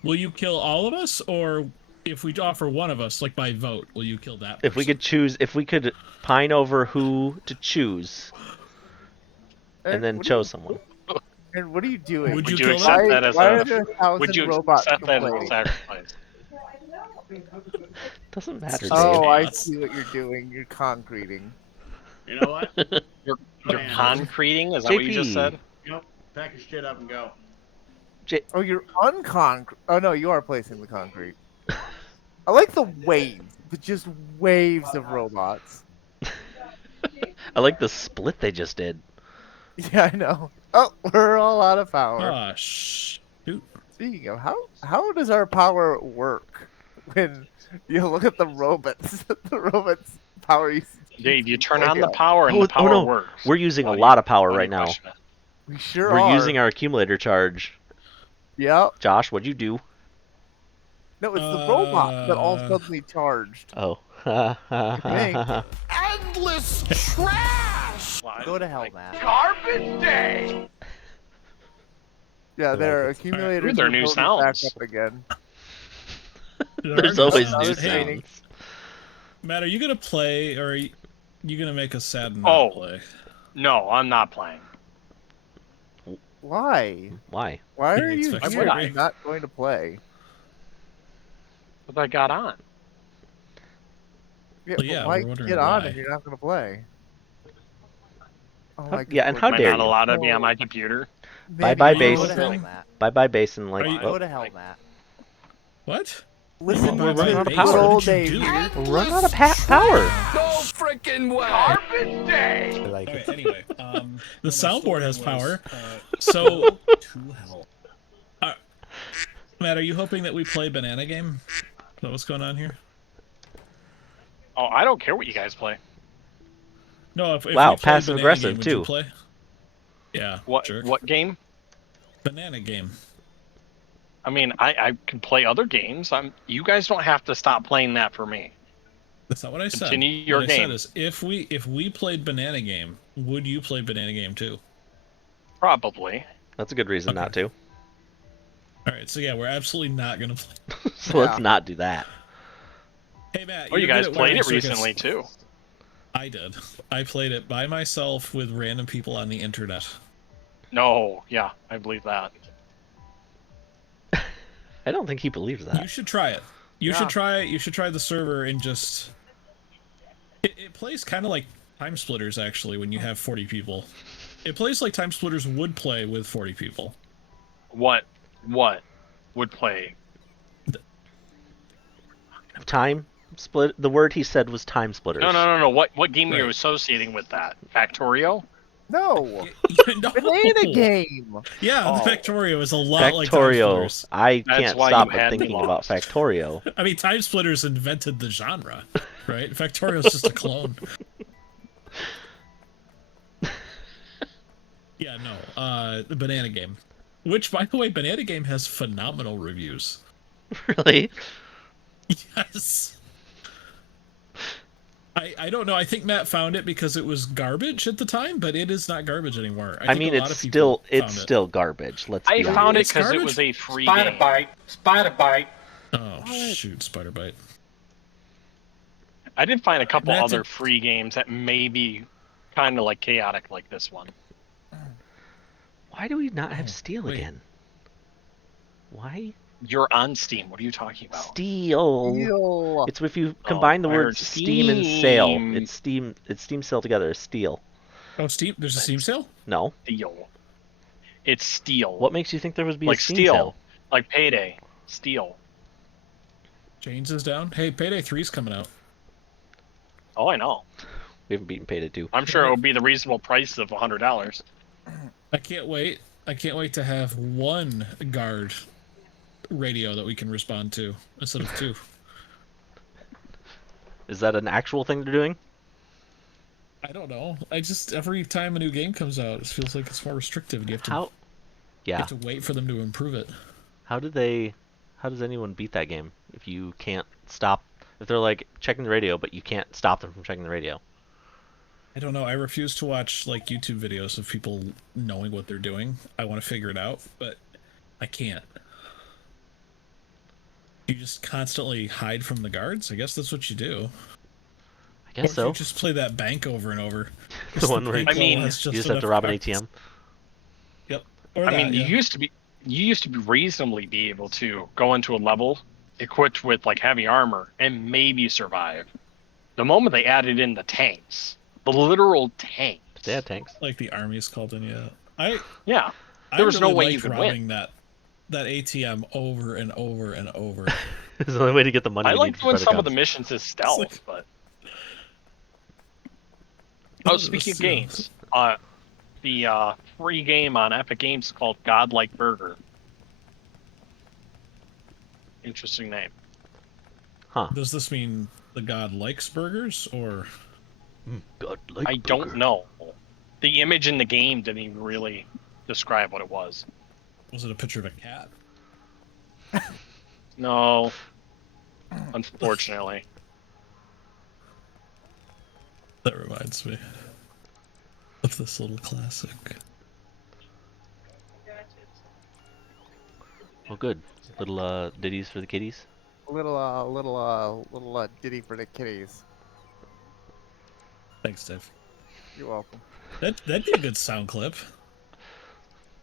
Will you kill all of us, or if we offer one of us, like by vote, will you kill that person? If we could pine over who to choose, and then chose someone. And what are you doing? Would you accept that as Would you accept that as a sacrifice? Doesn't matter. Oh, Dave. I see what you're doing. You're concreting. You know what? You're concreting? Is that what you just said? Yep. Pack your shit up and go. Oh, you're unconcrete. Oh no, you are placing the concrete. I like the waves, just waves of robots. I like the split they just did. Yeah, I know. Oh, we're all out of power. Ah, shoot. Speaking of, how does our power work when you look at the robots? The robots' power usage. Dave, you turn on the power and the power no. works. We're using a lot of power right now. We sure We're are. using our accumulator charge. Yep. Josh, what'd you do? No, it's the robot that all suddenly charged. Oh. Endless trash! Go to hell, Matt. Garbage day! Yeah, their accumulators They're are new totally back sounds. up again. There's always new entertaining. sounds. Matt, are you gonna play, or are you gonna make us sad and not play? No, I'm not playing. Why? Why? Why Yeah, are you expect here why and not going to play? What I got on? Yeah, Well, yeah, why we're wondering get on why. if you're not going to play? Oh my Yeah, and God. how Am I dare not you? allowed to be on my computer? Maybe Bye-bye you base. go to hell, Matt. Bye bye base and like Are you- Go to hell, Matt. What? Listen We're to running out of good power. old What did you Dave do? here. We're running out of power. No freaking way! Okay, anyway, the soundboard has power. So, Matt, are you hoping that we play Banana Game? Is that what's going on here? Oh, I don't care what you guys play. No, if Wow, we played passive Banana aggressive Game, would you too. play? Yeah, What jerk. what game? Banana Game. I mean, I can play other games. You guys don't have to stop playing that for me. That's not what I said. Continue your what I game. said is, if we played Banana Game, would you play Banana Game too? Probably. That's a good reason not to. All right, so yeah, we're absolutely not gonna play. So let's not do that. Hey Matt, Oh, you you're good guys at played wearing it circus. recently too. I did. I played it by myself with random people on the internet. No, yeah, I believe that. I don't think he believes that. You should try it. You should try it. You should try the server and just. It plays kind of like Time Splitters actually when you have 40 people. It plays like Time Splitters would play with 40 people. What would play? Time split. The word he said was time splitters. No. What game are you associating with that? Factorio? No. No. Banana Game. Yeah, Oh. the Factorio is a lot like Time Factorio. Splitters. I That's can't why stop you but had me thinking about lost. Factorio. I mean, Time Splitters invented the genre, right? Factorio's just a clone. Yeah, no. The Banana Game. Which, by the way, Banana Game has phenomenal reviews. Really? Yes. I don't know. I think Matt found it because it was garbage at the time, but it is not garbage anymore. I mean, it's still garbage. Let's be I honest. found it It's because it garbage? was a free Spider game. bite. Spider bite. Oh, shoot, Spider Bite. I did find a couple That's other free games that may be kind of like chaotic like this one. Why do we not have Oh, Steel wait. again? Why? You're on Steam. What are you talking about? Steel. Ew. It's if you combine the I words heard Steam and Sale. Steam. It's Steam Sale together as Steel. Oh, Steam. There's a Steam sale? No. Steel. It's Steel. What makes you think there would be like a Steam Steel. Sale? Like Payday. Steel. James is down. Hey, Payday 3's coming out. Oh, I know. We haven't beaten Payday 2. I'm sure it would be the reasonable price of $100. I can't wait. I can't wait to have one guard radio that we can respond to instead of two. Is that an actual thing they're doing? I don't know. Every time a new game comes out, it feels like it's more restrictive. And you have to you have to wait for them to improve it. How does anyone beat that game if you can't stop, if they're like checking the radio but you can't stop them from checking the radio? I don't know. I refuse to watch like YouTube videos of people knowing what they're doing. I want to figure it out, but I can't. You just constantly hide from the guards? I guess that's what you do. I guess so. You just play that bank over and over. The one where you just have to rob an ATM. Yep. You used to be reasonably be able to go into a level equipped with like heavy armor and maybe survive. The moment they added in the tanks, the literal tanks. They had tanks. Like the army's called in, yeah. There was no way you liked could robbing win. that ATM over and over and over. It's the only way to get the money. I you like need for doing credit some of cards. the missions as stealth, but. Oh, speaking of games, the free game on Epic Games is called Godlike Burger. Interesting name. Huh. Does this mean the god likes burgers, or? Godlike I don't know. The image in the game didn't even really describe what it was. Was it a picture of a cat? No. Unfortunately. That reminds me of this little classic. Oh, good. Little ditties for the kiddies. Little ditty for the kitties. Thanks, Dave. You're welcome. That'd be a good sound clip.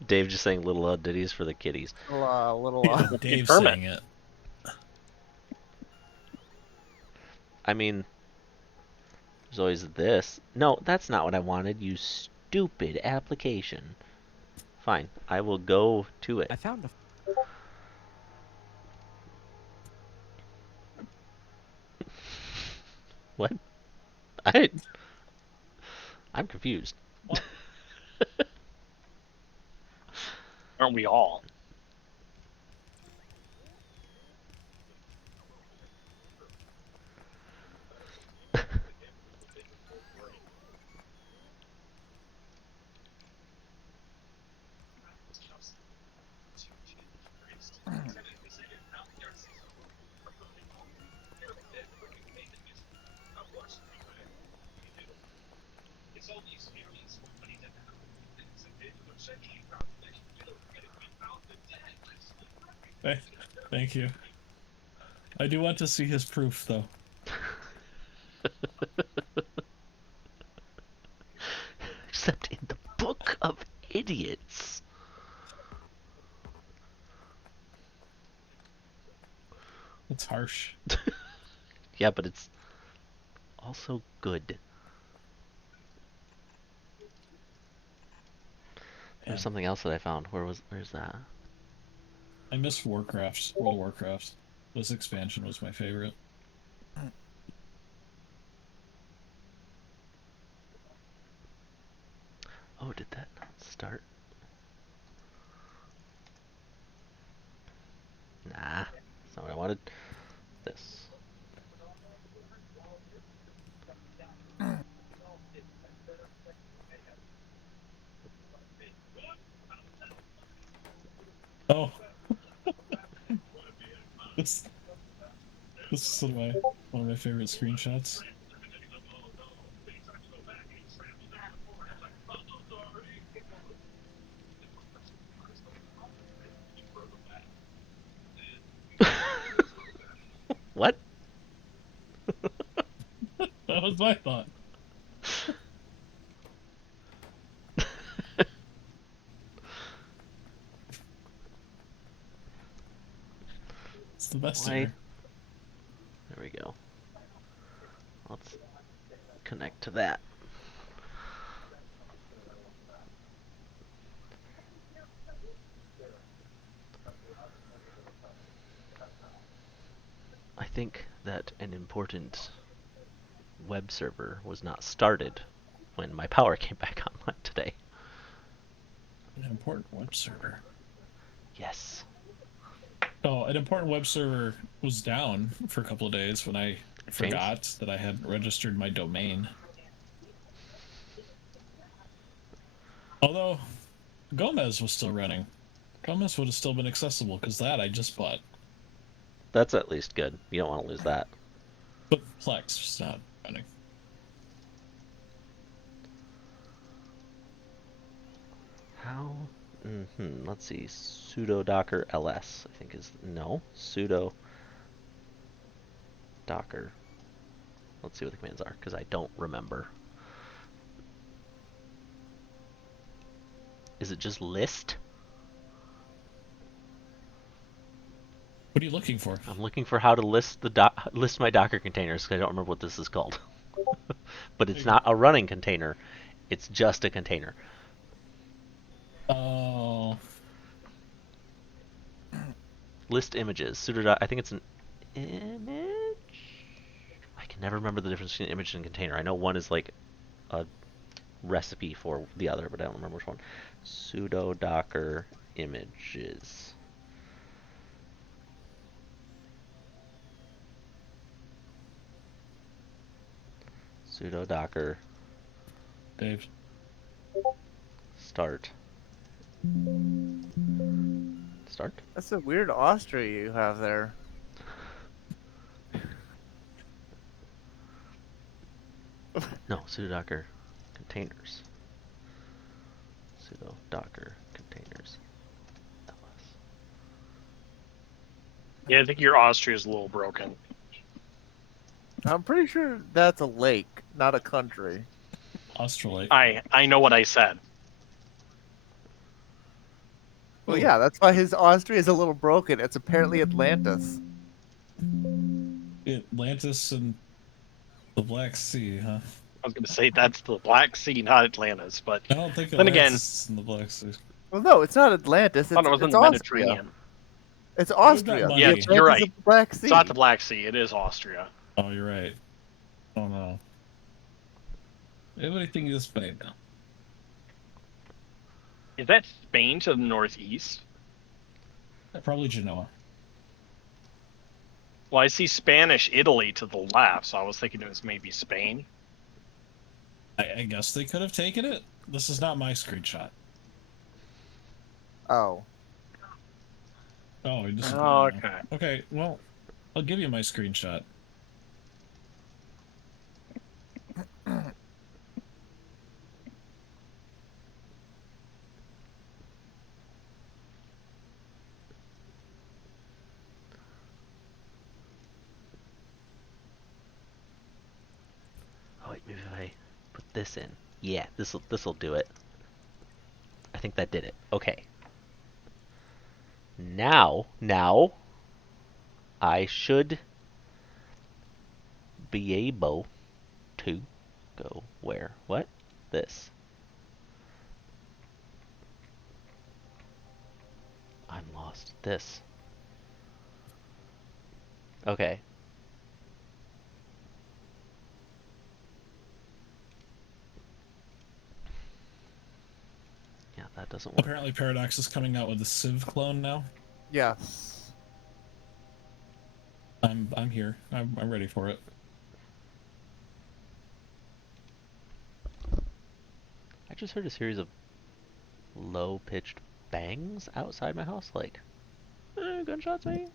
Dave just saying little ditties for the kiddies. Dave Kermit. saying it. I mean, there's always this. No, that's not what I wanted, you stupid application. Fine, I will go to it. I found a What? I'm confused. Aren't we all? Thank you. I do want to see his proof, though. Except in the Book of Idiots. It's harsh. Yeah, but it's also good. There's something else that I found. Where's that? I miss Warcraft, World of Warcraft. This expansion was my favorite. Oh, did that start? Nah, that's not what I wanted. This. Oh. this is one of my favorite screenshots. What? That was my thought. It's the best here. There we go. Let's connect to that. I think that an important web server was not started when my power came back online today. An important web server. Yes. Oh, an important web server was down for a couple of days when I forgot that I hadn't registered my domain. Although, Gomez was still running. Gomez would have still been accessible, because that I just bought. That's at least good. You don't want to lose that. But Plex is not running. How? Let's see. Sudo docker ls, I think is... No. Sudo docker. Let's see what the commands are, because I don't remember. Is it just list? What are you looking for? I'm looking for how to list list my Docker containers, because I don't remember what this is called. But it's not a running container. It's just a container. Oh. List images. Sudo. I think it's an image. I can never remember the difference between image and container. I know one is like a recipe for the other, but I don't remember which one. Sudo docker images. Sudo docker. Dave. Start. Start? That's a weird Austria you have there. No, sudo docker containers. Sudo docker containers. ls. Yeah, I think your Austria is a little broken. I'm pretty sure that's a lake, not a country. Australite. I know what I said. Well, yeah, that's why his Austria is a little broken. It's apparently Atlantis. Atlantis and the Black Sea, huh? I was going to say that's the Black Sea, not Atlantis, but I don't think then Atlantis again, is in the Black Sea. Well, no, it's not Atlantis. I thought it was in it's the Austria. Mediterranean. It's Austria. money. Yeah, The you're Atlantis right. is the Black Sea. It's not the Black Sea. It is Austria. Oh, you're right. Oh no. Everything is bad now. Is that Spain to the northeast? Probably Genoa. Well, I see Spanish Italy to the left, so I was thinking it was maybe Spain. I guess they could have taken it. This is not my screenshot. Oh. Oh, he disappeared. Oh, okay. Okay, well, I'll give you my screenshot. Oh wait, maybe if I put this in. Yeah, this'll do it. I think that did it. Okay. Now I should be able to go where? What? This. I'm lost. This. Okay. Yeah, that doesn't work. Apparently Paradox is coming out with a Civ clone now. Yes. I'm here. I'm ready for it. I just heard a series of low-pitched bangs outside my house, like gunshots, maybe?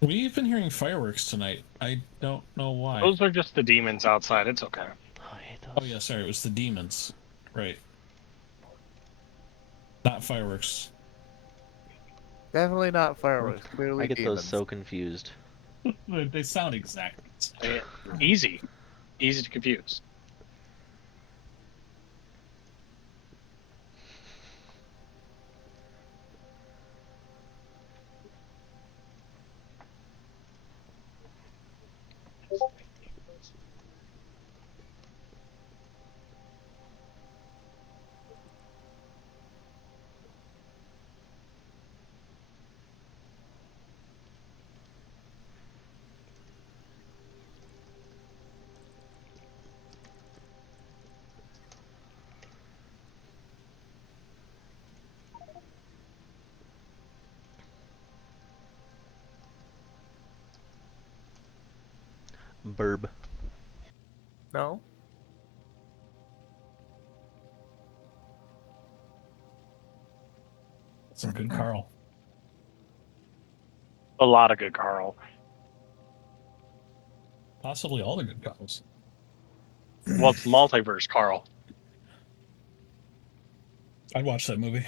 We've been hearing fireworks tonight. I don't know why. Those are just the demons outside. It's okay. Oh, I hate those. Oh yeah, sorry, it was the demons. Right. Not fireworks. Definitely not fireworks. Clearly I get demons. those so confused. They sound exactly the same. Easy to confuse. Burb. No? Some good Carl. A lot of good Carl. Possibly all the good Carls. Well, it's multiverse Carl. I'd watch that movie.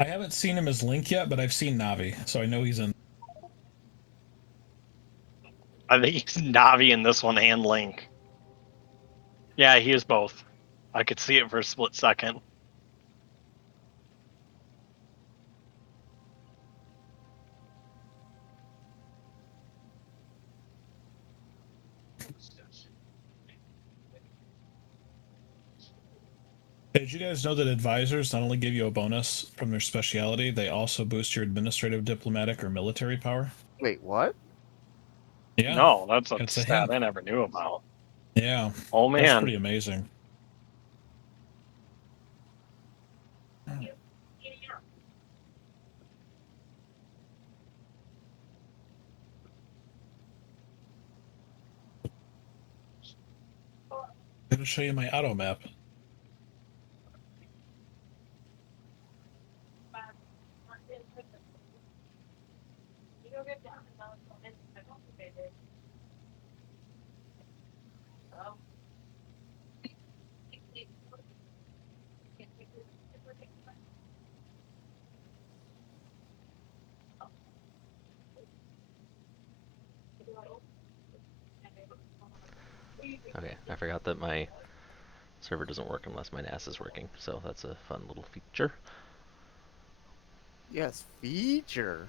I haven't seen him as Link yet, but I've seen Navi, so I know he's in. I think he's Navi in this one and Link. Yeah, he is both. I could see it for a split second. Hey, did you guys know that advisors not only give you a bonus from their speciality, they also boost your administrative, diplomatic, or military power? Wait, what? Yeah. No, that's a It's a stat hint. I never knew about. Yeah. Oh That's man. pretty amazing. I'm going to show you my auto map. Okay, I forgot that my server doesn't work unless my NAS is working, so that's a fun little feature. Yes, feature.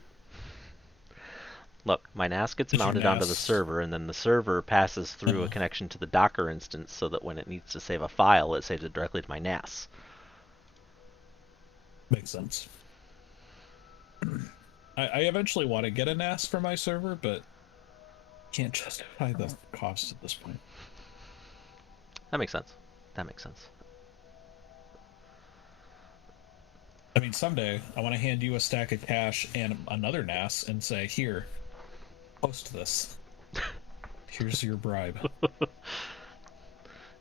Look, my NAS gets Is your mounted onto the NAS server, and then the server passes through a connection to the Docker instance so that when it needs to save a file, it saves it directly to my NAS. Makes sense. I eventually want to get a NAS for my server, but can't justify the cost at this point. That makes sense. That makes sense. I mean, someday I want to hand you a stack of cash and another NAS and say, here, post this. Here's your bribe.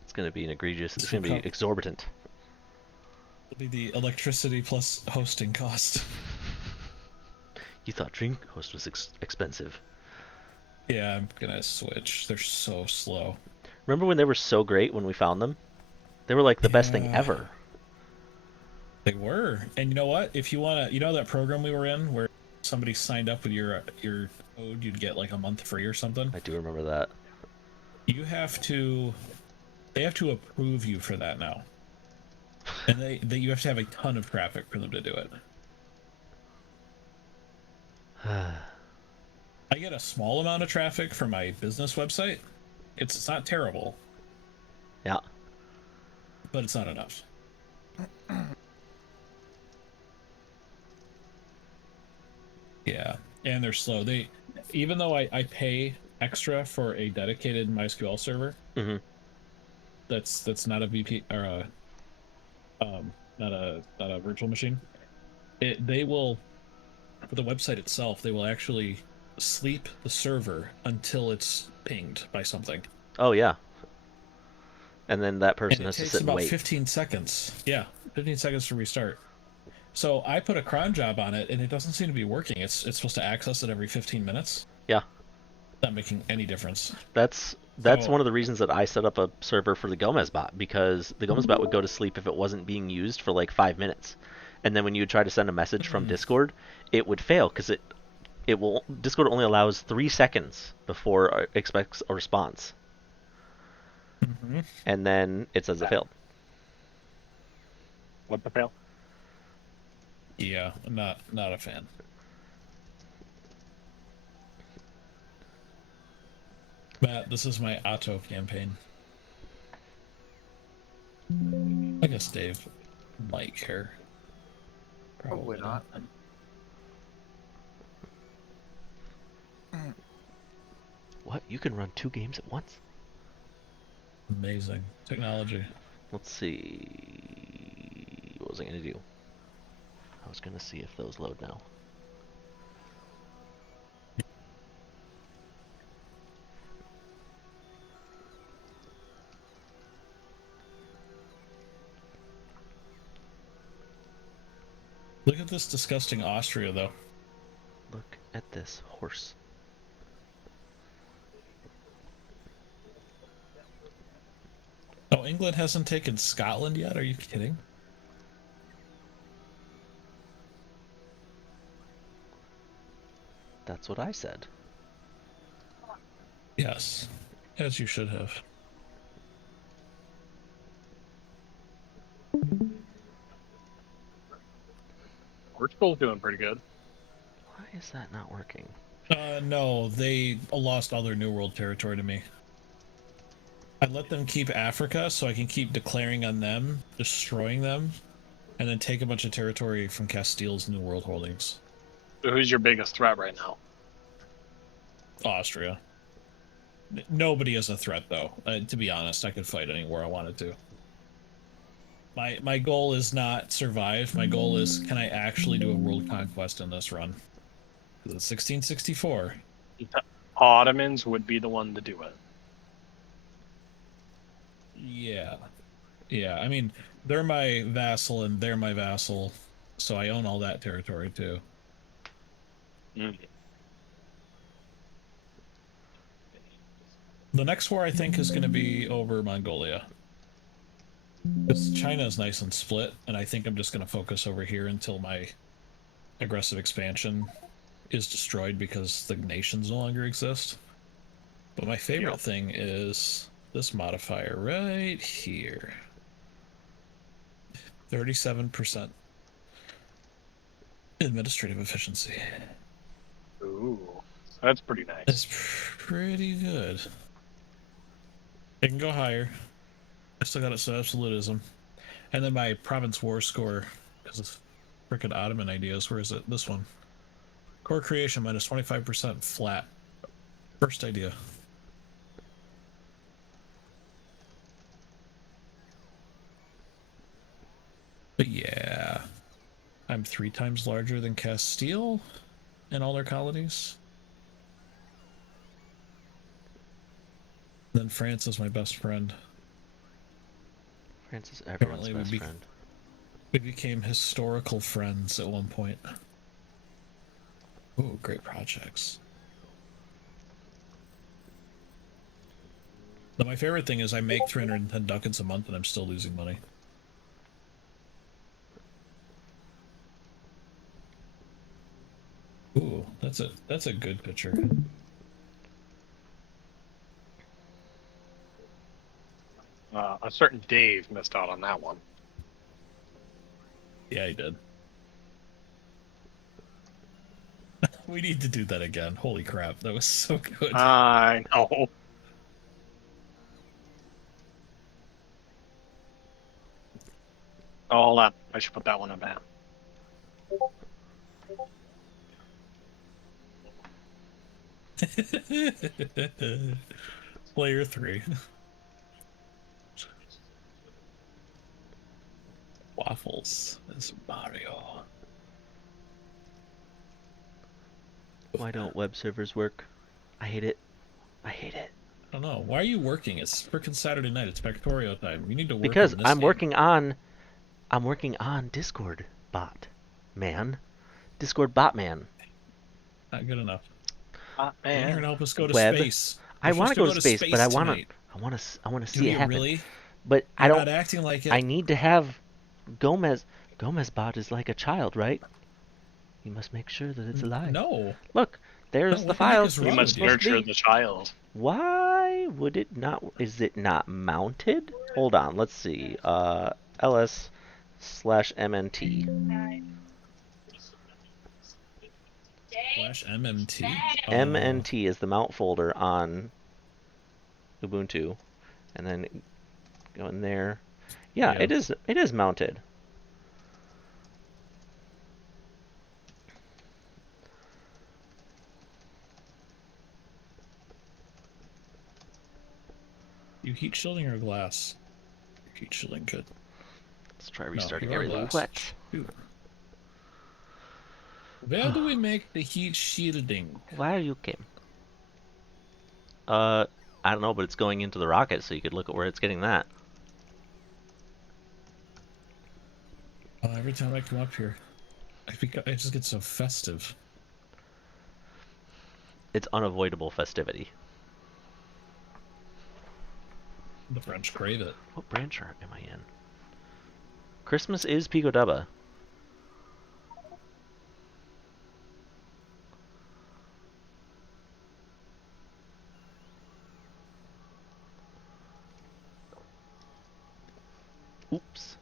It's going to be an egregious, it's going to be exorbitant. It'll be the electricity plus hosting cost. You thought DreamHost was expensive. Yeah, I'm going to switch. They're so slow. Remember when they were so great when we found them? They were like the best thing ever. They were. And you know what? If you want to, you know that program we were in where somebody signed up with your code, you'd get like a month free or something? I do remember that. You have to, they have to approve you for that now. And you have to have a ton of traffic for them to do it. I get a small amount of traffic for my business website. It's not terrible. Yeah. But it's not enough. Yeah, and they're slow. Even though I pay extra for a dedicated MySQL server, that's not a VP or not a virtual machine. They will, for the website itself, they will actually sleep the server until it's pinged by something. Oh yeah. And then that person has to sit and wait. It takes about 15 seconds. Yeah, 15 seconds to restart. So I put a cron job on it, and it doesn't seem to be working. It's supposed to access it every 15 minutes. Yeah. Not making any difference. That's one of the reasons that I set up a server for the Gomez bot, because the Gomez bot would go to sleep if it wasn't being used for like 5 minutes. And then when you would try to send a message from Discord, it would fail because Discord only allows 3 seconds before it expects a response. And then it says it failed. What the fail? Yeah, I'm not a fan. Matt, this is my auto campaign. I guess Dave might care. Probably not. What? You can run 2 games at once? Amazing technology. Let's see. What was I going to do? I was going to see if those load now. Look at this disgusting Austria, though. Look at this horse. Oh, England hasn't taken Scotland yet? Are you kidding? That's what I said. Yes, as you should have. Portugal's doing pretty good. Why is that not working? No, they lost all their New World territory to me. I let them keep Africa so I can keep declaring on them, destroying them, and then take a bunch of territory from Castile's New World holdings. So who's your biggest threat right now? Austria. Nobody is a threat, though. To be honest, I could fight anywhere I wanted to. My goal is not survive. My goal is, can I actually do a world conquest in this run? It's 1664. The Ottomans would be the one to do it. Yeah. Yeah, I mean, they're my vassal and they're my vassal, so I own all that territory, too. The next war, I think, is going to be over Mongolia. Because China is nice and split, and I think I'm just going to focus over here until my aggressive expansion is destroyed because the nations no longer exist. But my favorite thing is this modifier right here. 37% administrative efficiency. Ooh, that's pretty nice. That's pretty good. It can go higher. I still got it so absolutism. And then my province war score, because of frickin' Ottoman ideas. Where is it? This one. Core creation minus 25% flat. First idea. But yeah, I'm 3 times larger than Castile in all their colonies. Then France is my best friend. France is everyone's best friend. We became historical friends at one point. Ooh, great projects. Now, my favorite thing is I make 310 ducats a month and I'm still losing money. Ooh, that's a good picture. A certain Dave missed out on that one. Yeah, he did. We need to do that again. Holy crap, that was so good. I know. Oh, hold on. I should put that one in back. Player 3. Waffles as Mario. Why don't web servers work? I hate it. I hate it. I don't know. Why are you working? It's frickin' Saturday night. It's Factorio time. You need to work because on this I'm game. I'm working on Discord bot, man. Discord bot man. Not good enough. Man. You're here to help us go to Web. space. I want to go to space, but I want tonight. to see Do it you happen. really? But You're I don't. not acting like it. I need to have Gomez. Gomez bot is like a child, right? You must make sure that it's alive. No. Look, there's No, the what the heck files. is wrong You must nurture the child. Why would it not? Is it not mounted? Hold on. Let's see. ls/mnt. /MMT? MNT is the mount folder on Ubuntu, and then go in there. Yeah, Yeah. it is. It is mounted. You heat shielding or glass? Heat shielding, good. Let's try restarting no, everything. glass. What? Where do we make the heat shielding? Where you came? I don't know, but it's going into the rocket, so you could look at where it's getting that. Every time I come up here, I just get so festive. It's unavoidable festivity. The French crave it. What branch am I in? Christmas is Pico Dubba. Oops.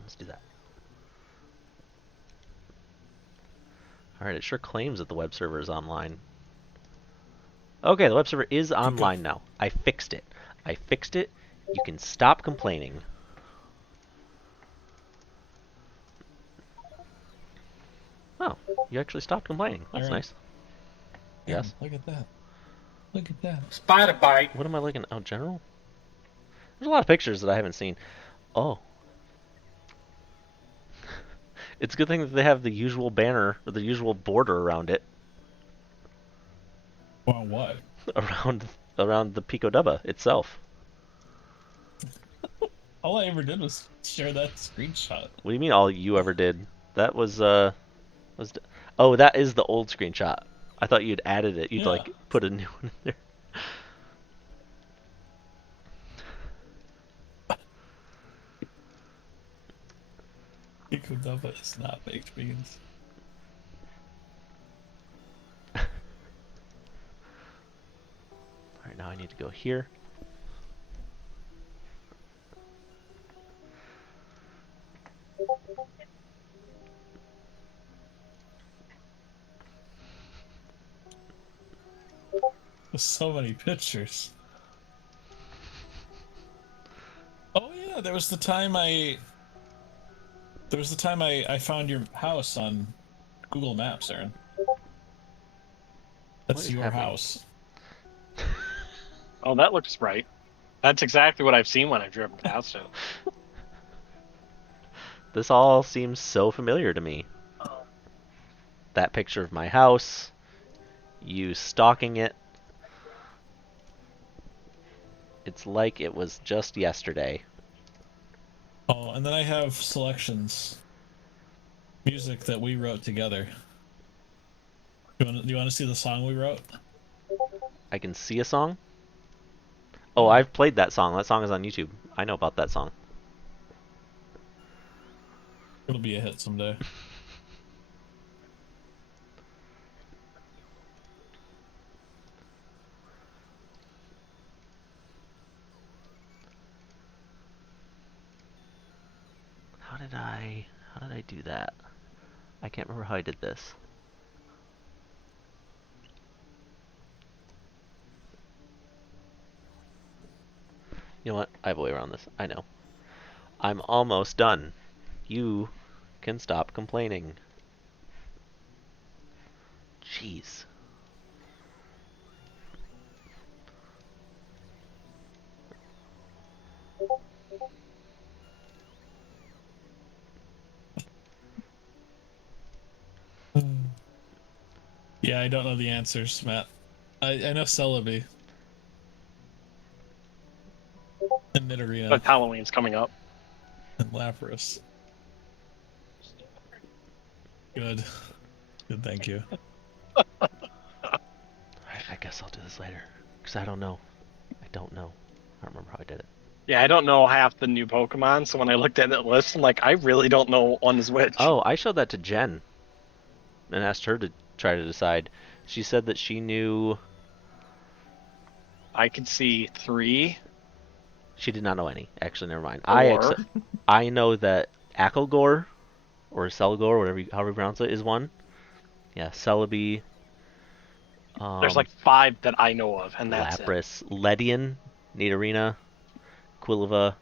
Let's do that. Alright, it sure claims that the web server is online. Okay, the web server is online now. I fixed it. I fixed it. You can stop complaining. Oh, you actually stopped complaining. That's nice. Yes. Look at that. Look at that. Spider bite. What am I looking at? Oh, general? There's a lot of pictures that I haven't seen. Oh. It's a good thing that they have the usual banner, or the usual border around it. Well, what? Around the Pico Dubba itself. All I ever did was share that screenshot. What do you mean all you ever did? That was oh, that is the old screenshot. I thought you'd added it. You'd like put a new one in there. Pico Dubba is not baked beans. Alright, now I need to go here. There's so many pictures. Oh yeah, there was the time I found your house on Google Maps, Aaron. What That's is your happening? house. Oh, that looks right. That's exactly what I've seen when I've driven past it. This all seems so familiar to me. That picture of my house, you stalking it. It's like it was just yesterday. Oh, and then I have selections. Music that we wrote together. Do you want to see the song we wrote? I can see a song? Oh, Yeah. I've played that song. That song is on YouTube. I know about that song. It'll be a hit someday. How did I do that? I can't remember how I did this. You know what? I have a way around this. I know. I'm almost done. You can stop complaining. Jeez. Yeah, I don't know the answers, Matt. I know Celebi. And Nidorina. But Halloween's coming up. And Lapras. Good. Good, thank you. Alright, I guess I'll do this later. Because I don't know. I don't know. I don't remember how I did it. Yeah, I don't know half the new Pokemon, so when I looked at that list, I'm like, I really don't know one is which. Oh, I showed that to Jen. And asked her to try to decide. She said that she knew... I could see 3. She did not know any. Actually, never mind. 4. I know that Acklegore, or Selgor, however you pronounce it, is one. Yeah, Celebi. There's like 5 that I know of, and that's it. Lapras, Ledian, Nidorina, Quilava,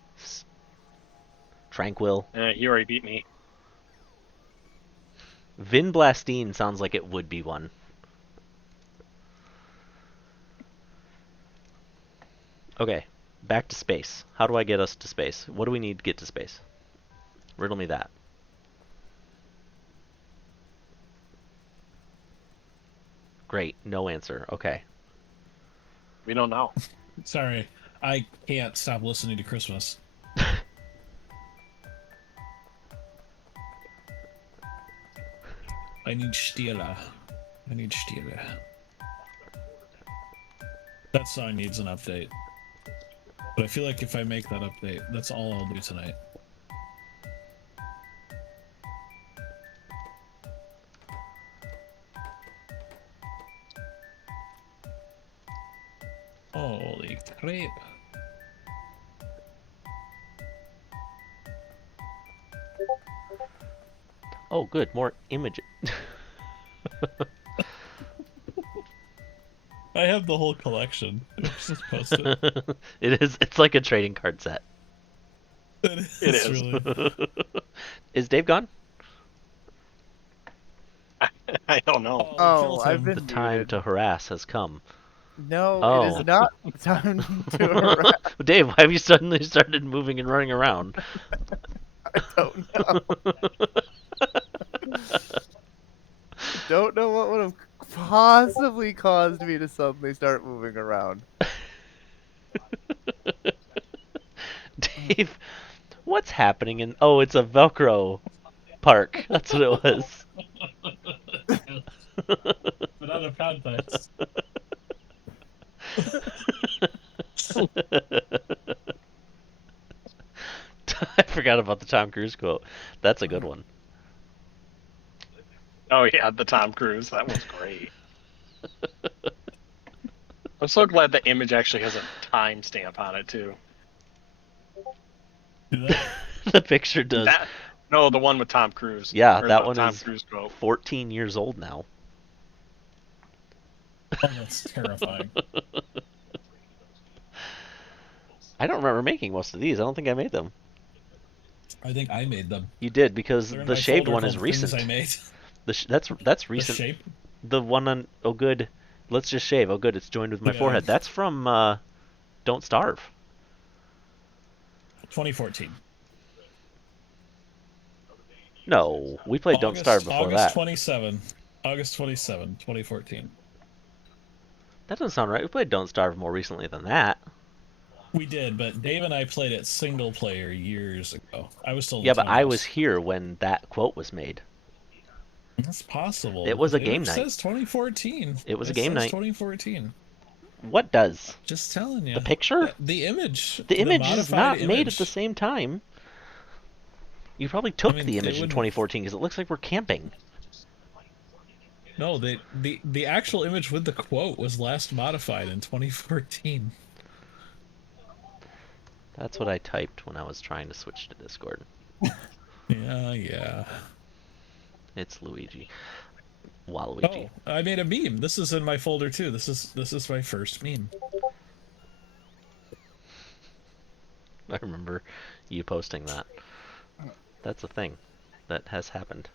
Tranquil. You already beat me. Vinblastine sounds like it would be one. Okay, back to space. How do I get us to space? What do we need to get to space? Riddle me that. Great, no answer. Okay. We don't know. Sorry, I can't stop listening to Christmas. I need Stila. I need Stila. That song needs an update. But I feel like if I make that update, that's all I'll do tonight. Holy crap. Oh, good, more images. I have the whole collection. Just post it. It's like a trading card set. It is. Really. Is Dave gone? I don't know. Oh, I've been The time muted. to harass has come. No, Oh. it is not time to harass. Dave, why have you suddenly started moving and running around? I don't know. Don't know what would have possibly caused me to suddenly start moving around. Dave, what's happening in... Oh, it's a Velcro park. That's what it was. But out of context. I forgot about the Tom Cruise quote. That's a good one. Oh yeah, the Tom Cruise. That was great. I'm so glad the image actually has a timestamp on it too. The picture does. No, the one with Tom Cruise. Yeah, Or that the one Tom is Cruise quote. 14 years old now. Oh, that's terrifying. I don't remember making most of these. I don't think I made them. I think I made them. You did, because They're in the my shaved folder one is called Things recent. I made. That's The recent. shape. The one on oh good, let's just shave. Oh good, it's joined with my Yeah. forehead. That's from Don't Starve. 2014. No, we played Don't Starve before August that. 27. August 27, 2014. That doesn't sound right. We played Don't Starve more recently than that. We did, but Dave and I played it single player years ago. I was still in Yeah, the but I was 20s. here when that quote was made. That's possible. It was a The game image night. says 2014. It was a It game says night. 2014. What does? Just telling you. The picture? The image. The image is modified not made at the image. same time. You probably took mean, the it image in would- 2014 because it looks like we're camping. No, the actual image with the quote was last modified in 2014. That's what I typed when I was trying to switch to Discord. Yeah. It's Luigi. Waluigi. Oh, I made a meme. This is in my folder too. This is my first meme. I remember you posting that. That's a thing that has happened.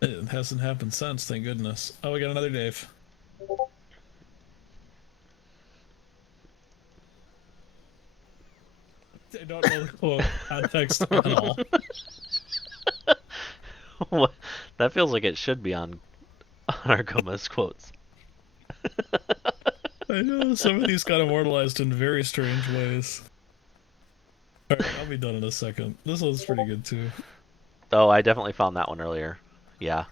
It hasn't happened since, thank goodness. Oh, we got another Dave. I don't know the quote context at all. What? That feels like it should be on Argoma's quotes. I know, some of these got immortalized in very strange ways. Alright, I'll be done in a second. This one's pretty good too. Oh, I definitely found that one earlier. Yeah.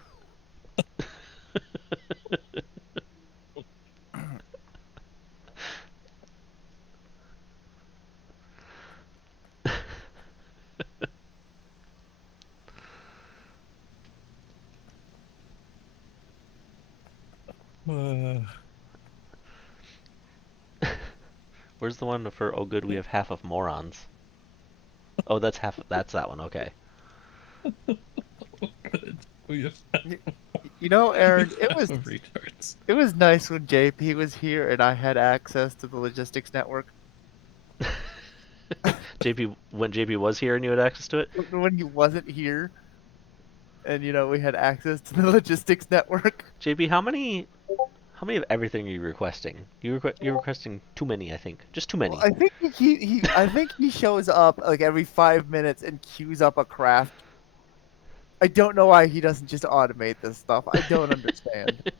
Where's the one for oh good we have half of morons? Oh, that's that one, okay. You know, Aaron, it was retards. it was nice when JP was here and I had access to the logistics network. When JP was here and you had access to it? When he wasn't here, and we had access to the logistics network. JP, how many of everything are you requesting? You're requesting too many, I think. Just too many. Well, I think I think he shows up like every 5 minutes and queues up a craft. I don't know why he doesn't just automate this stuff. I don't understand.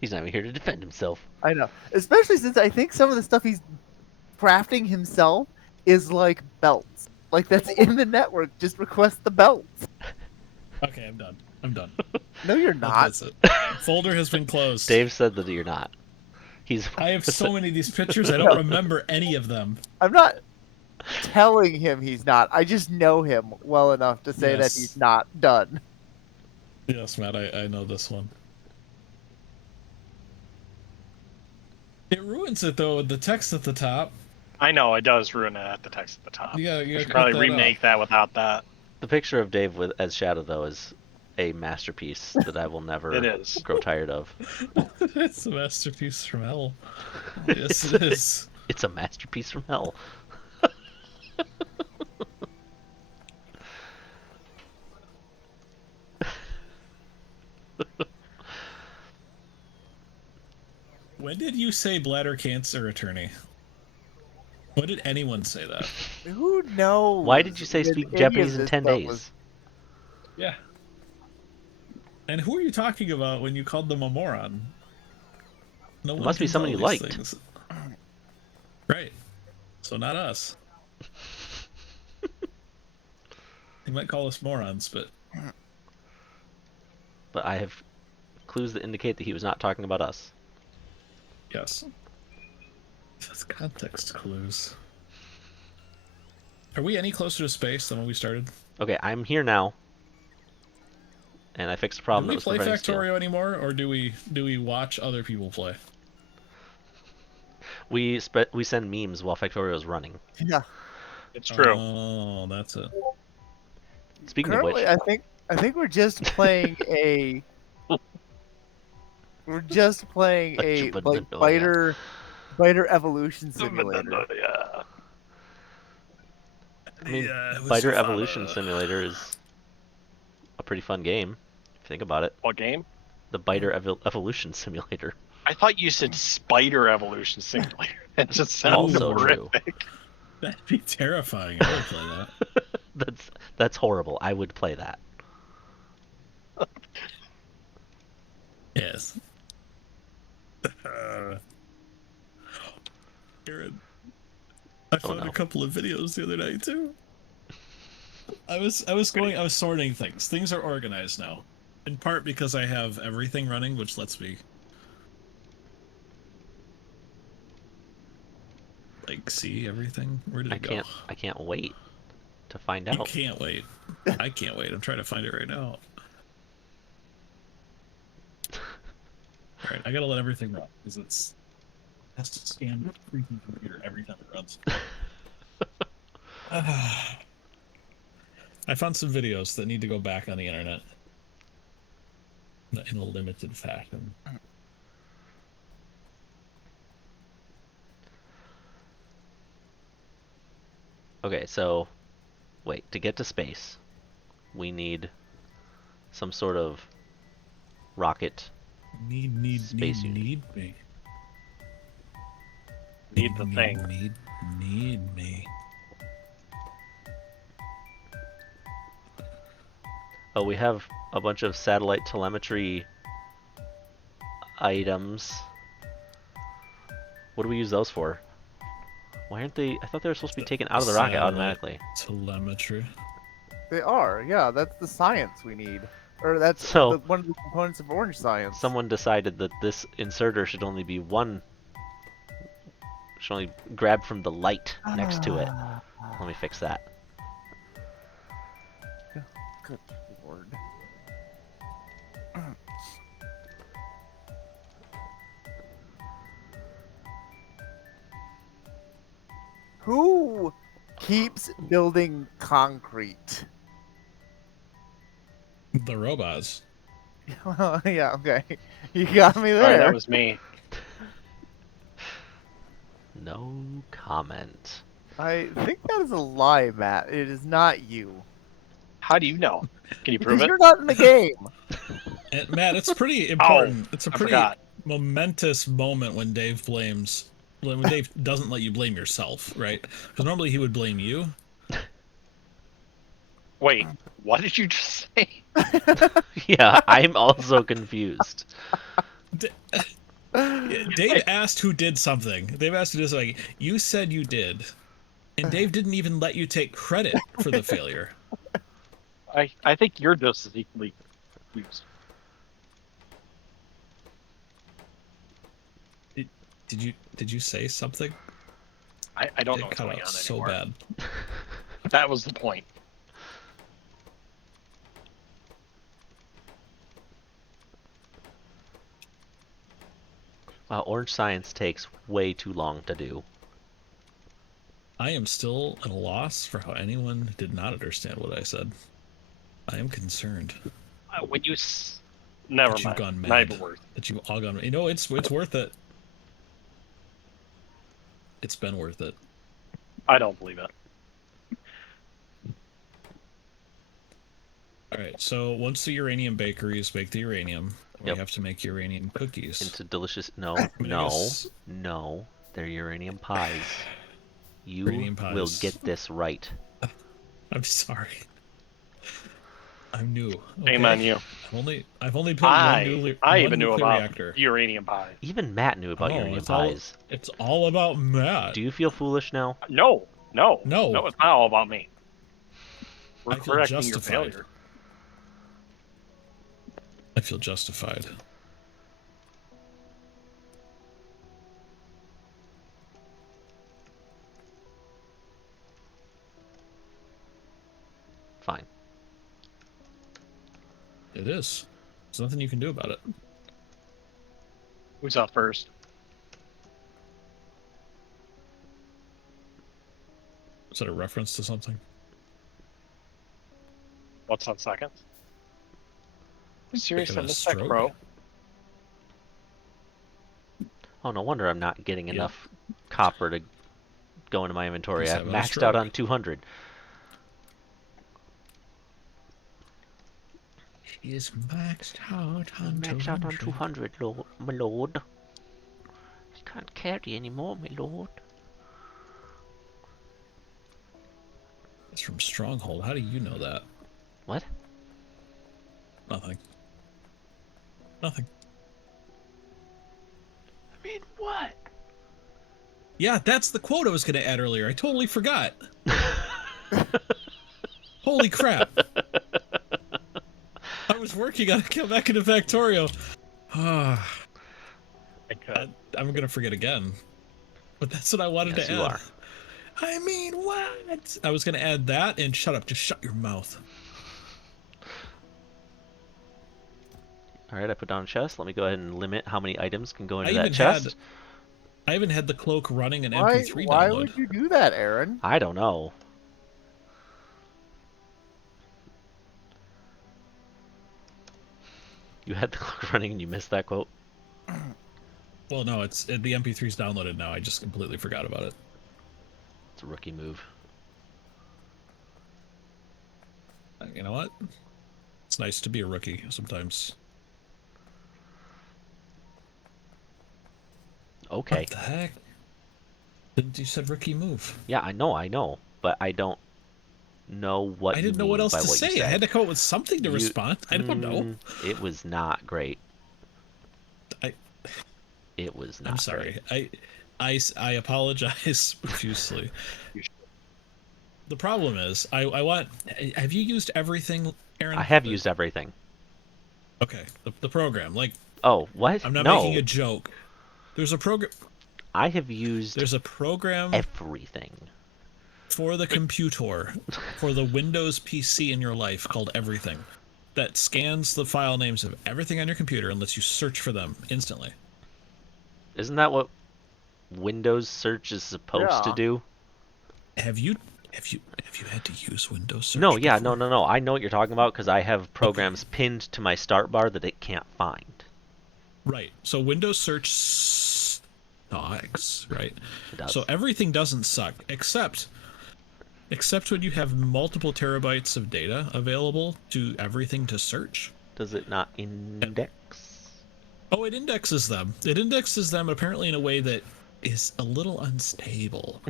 He's not even here to defend himself. I know, especially since I think some of the stuff he's crafting himself is like belts. Like that's in the network. Just request the belts. Okay, I'm done. No, you're not. That's it. Folder has been closed. Dave said that you're not. I have so many of these pictures, I don't remember any of them. I'm not telling him he's not. I just know him well enough to say that Yes. he's not done. Yes, Matt, I know this one. It ruins it though with the text at the top. I know it does ruin it at the text at the top. You I gotta should probably cut that remake that without that. The picture of Dave as Shadow, though, is a masterpiece that I will never It is. grow tired of. It's a masterpiece from hell. Yes, it is. It's a masterpiece from hell. When did you say bladder cancer attorney? When did anyone say that? Who knows? Why did you say when speak any Japanese of in this 10 stuff days? was- Yeah. And who are you talking about when you called them a moron? No one must be can someone tell you these liked. things. Right. So not us. They might call us morons, but But I have clues that indicate that he was not talking about us. yes. That's context clues. Are we any closer to space than when we started? Okay, I'm here now. And I fixed the problem Do that we was play preventing steal. Factorio anymore, or do we watch other people play? We send memes while Factorio's running. Yeah. It's true. Oh, that's it. Speaking Currently, of which, I think we're just playing a. We're just playing a like biter evolution simulator. Yeah. I mean, Yeah, it was Biter fun. Evolution Simulator is a pretty fun game. Think about it. What game? The Biter Evolution Simulator. I thought you said Spider Evolution Simulator. It just sounds Also true. horrific. That'd be terrifying. I would play that. That's horrible. I would play that. Yes. Aaron, I found a couple of videos the other night too. I was sorting things. Things are organized now. In part because I have everything running, which lets me like see everything. Where did it go? I can't wait to find out. You can't wait. I can't wait. I'm trying to find it right now. Alright, I gotta let everything run because it has to scan the freaking computer every time it runs. I found some videos that need to go back on the internet in a limited fashion. Okay, so wait, to get to space, we need some sort of rocket. Need space unit. Need the thing. Need me. Oh, we have a bunch of satellite telemetry items. What do we use those for? Why aren't they? I thought they were supposed to be taken out of the rocket automatically. Telemetry. They are, yeah. That's the science we need, or that's So, one of the components of orange science. Someone decided that this inserter should only be one. Should only grab from the light next to it. Let me fix that. Good lord. Who keeps building concrete? The robots. Well, yeah, okay. You got me there. Sorry, that was me. No comment. I think that is a lie, Matt. It is not you. How do you know? Can you prove Because it? you're not in the game. And Matt, it's pretty important. It's a I pretty forgot. momentous moment when Dave doesn't let you blame yourself, right? Because normally he would blame you. Wait, what did you just say? Yeah, I'm also confused. Dave asked who did something. Dave asked who did something. You said you did. And Dave didn't even let you take credit for the failure. I think you're just as equally confused. Did you say something? I don't know what's cut going out on so anymore. bad. That was the point. Wow, orange science takes way too long to do. I am still at a loss for how anyone did not understand what I said. I am concerned. When you never that mind. You've gone mad. Not even worth. That you've all gone. You know, it's worth it. It's been worth it. I don't believe it. Alright, so once the uranium bakeries make the uranium, we Yep. have to make uranium cookies. Into delicious... No, mean, I guess- no. They're uranium pies. You Uranium pies. will get this right. I'm sorry. I'm new. Shame on you. I've only built one even knew nuclear about reactor. uranium pie. Even Matt knew about uranium it's pies. It's all about Matt. Do you feel foolish now? No, it's not all about me. We're I feel correcting justified. your failure. I feel justified. Fine. It is. There's nothing you can do about it. Who's up first? Is that a reference to something? What's on second? You serious Taking on a this tech stroke? pro? Oh, no wonder I'm not getting enough copper to go into my inventory. He's I've having a maxed out stroke. on 200. He's maxed out on Maxed out on 200. 200, my lord. He can't carry anymore, my lord. It's from Stronghold. How do you know that? What? Nothing. Nothing. I mean, what? Yeah, that's the quote I was going to add earlier. I totally forgot. Holy crap. I was working on it. Come back into Factorio. I'm going to forget again. But that's what I wanted Yes, to you add. are. I mean, what? I was going to add that and shut up. Just shut your mouth. Alright, I put down a chest. Let me go ahead and limit how many items can go into I that chest. even had the cloak running an Why? MP3 Why download. would you do that, Aaron? I don't know. You had the clock running and you missed that quote? Well, no, the MP3's downloaded now. I just completely forgot about it. It's a rookie move. You know what? It's nice to be a rookie sometimes. Okay. What the heck? You said rookie move. Yeah, I know, but I don't know what I you didn't know mean what else by to what you say. said. I had to come up with something to respond. I don't know. It was not great. I It was not I'm sorry. great. I apologize profusely. The problem is, I want. Have you used everything, Aaron? I have used everything. Okay, the program. Like, oh, what? I'm not No. making a joke. There's a program. I have used. There's a program. Everything. For the computer, for the Windows PC in your life called Everything, that scans the file names of everything on your computer and lets you search for them instantly. Isn't that what Windows search is supposed to do? Have you had to use Windows search? No, yeah, before? no. I know what you're talking about because I have programs pinned to my start bar that it can't find. Right. So Windows search sucks, right? It does. So everything doesn't suck except when you have multiple terabytes of data available to everything to search. Does it not index? Oh, it indexes them. It indexes them apparently in a way that is a little unstable.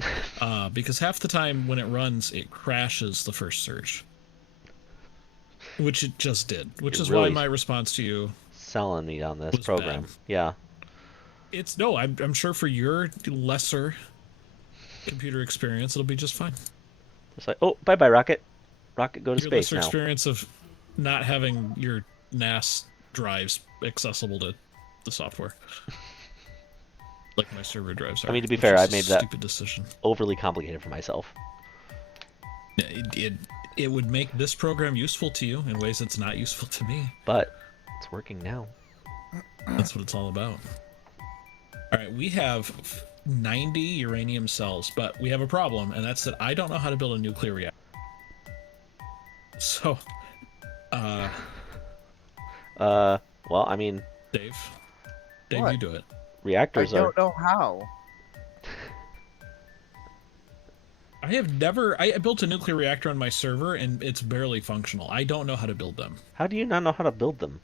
Because half the time when it runs, it crashes the first search. Which it just did. Which is really why my response to you... selling me on this program. Bad. Yeah. I'm sure for your lesser computer experience, it'll be just fine. It's like, oh, bye-bye, Rocket. Rocket, go to Your space lesser now. experience of not having your NAS drives accessible to the software. Like my server drives are. I mean, to be fair, I made that stupid decision. Overly complicated for myself. It would make this program useful to you in ways it's not useful to me. But it's working now. That's what it's all about. All right, we have 90 uranium cells, but we have a problem, and that's that I don't know how to build a nuclear reactor. So, well, I mean... Dave, what? You do it. Reactors I don't know how. I built a nuclear reactor on my server, and it's barely functional. I don't know how to build them. How do you not know how to build them?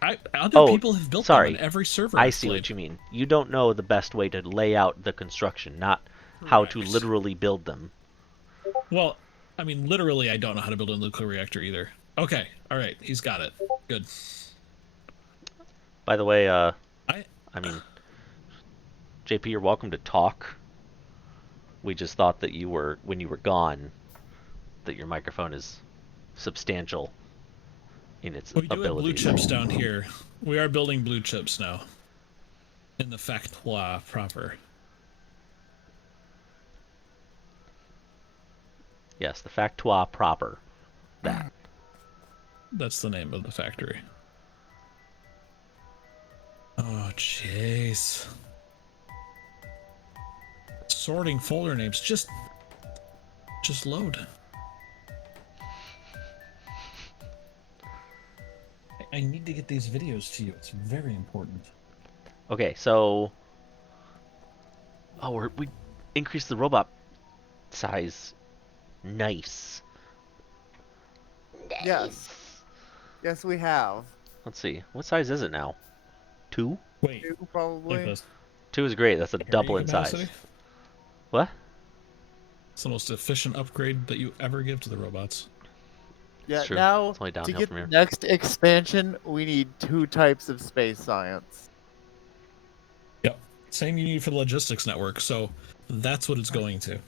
Other people have built them on every server. I see what you mean. You don't know the best way to lay out the construction, not how to literally build them. Well, I mean, literally, I don't know how to build a nuclear reactor either. Okay, all right, he's got it. Good. By the way, I mean, JP, you're welcome to talk. We just thought that when you were gone, that your microphone is substantial in its We do have blue abilities. chips down here. We are building blue chips now. In the factoire proper. Yes, the factoire proper. That. That's the name of the factory. Oh, jeez. Sorting folder names. Just load. I need to get these videos to you. It's very important. Okay, so... Oh, we increased the robot size. Nice. Yes. Yes, we have. Let's see. What size is it now? 2? Wait, 2 like probably. the 2 is great. That's a double carrying in capacity? size. What? It's the most efficient upgrade that you ever give to the robots. It's Yeah, true. now It's only to downhill get from the here. next expansion, we need 2 types of space science. Yep. Same you need for the logistics network, so that's what it's going to.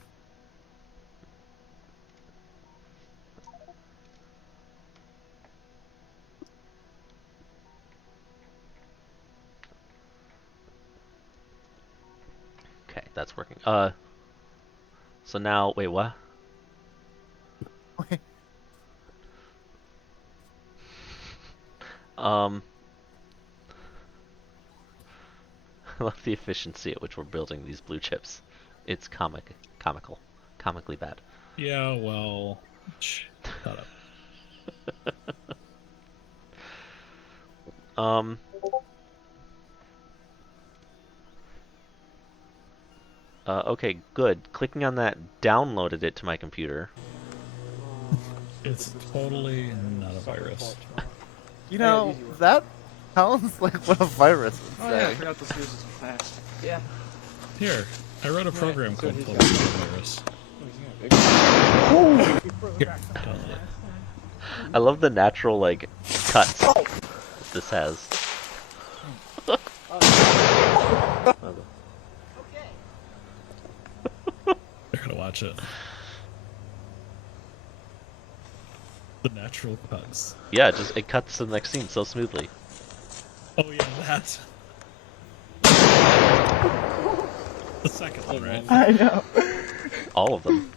Okay, that's working. So now, wait, what? Um, I love the efficiency at which we're building these blue chips. It's comically bad. Yeah, well, shut up. Um, okay, good. Clicking on that downloaded it to my computer. It's totally not a virus. You know, that sounds like what a virus would Oh yeah, I say. forgot this uses fast. Yeah. Here, I wrote a program so called he's Close got- Virus. Here, Download it. I love the natural, like, cuts this has. They're gonna watch it. The natural cuts. Yeah, it cuts to the next scene so smoothly. Oh yeah, that. The second one, right? I know. All of them.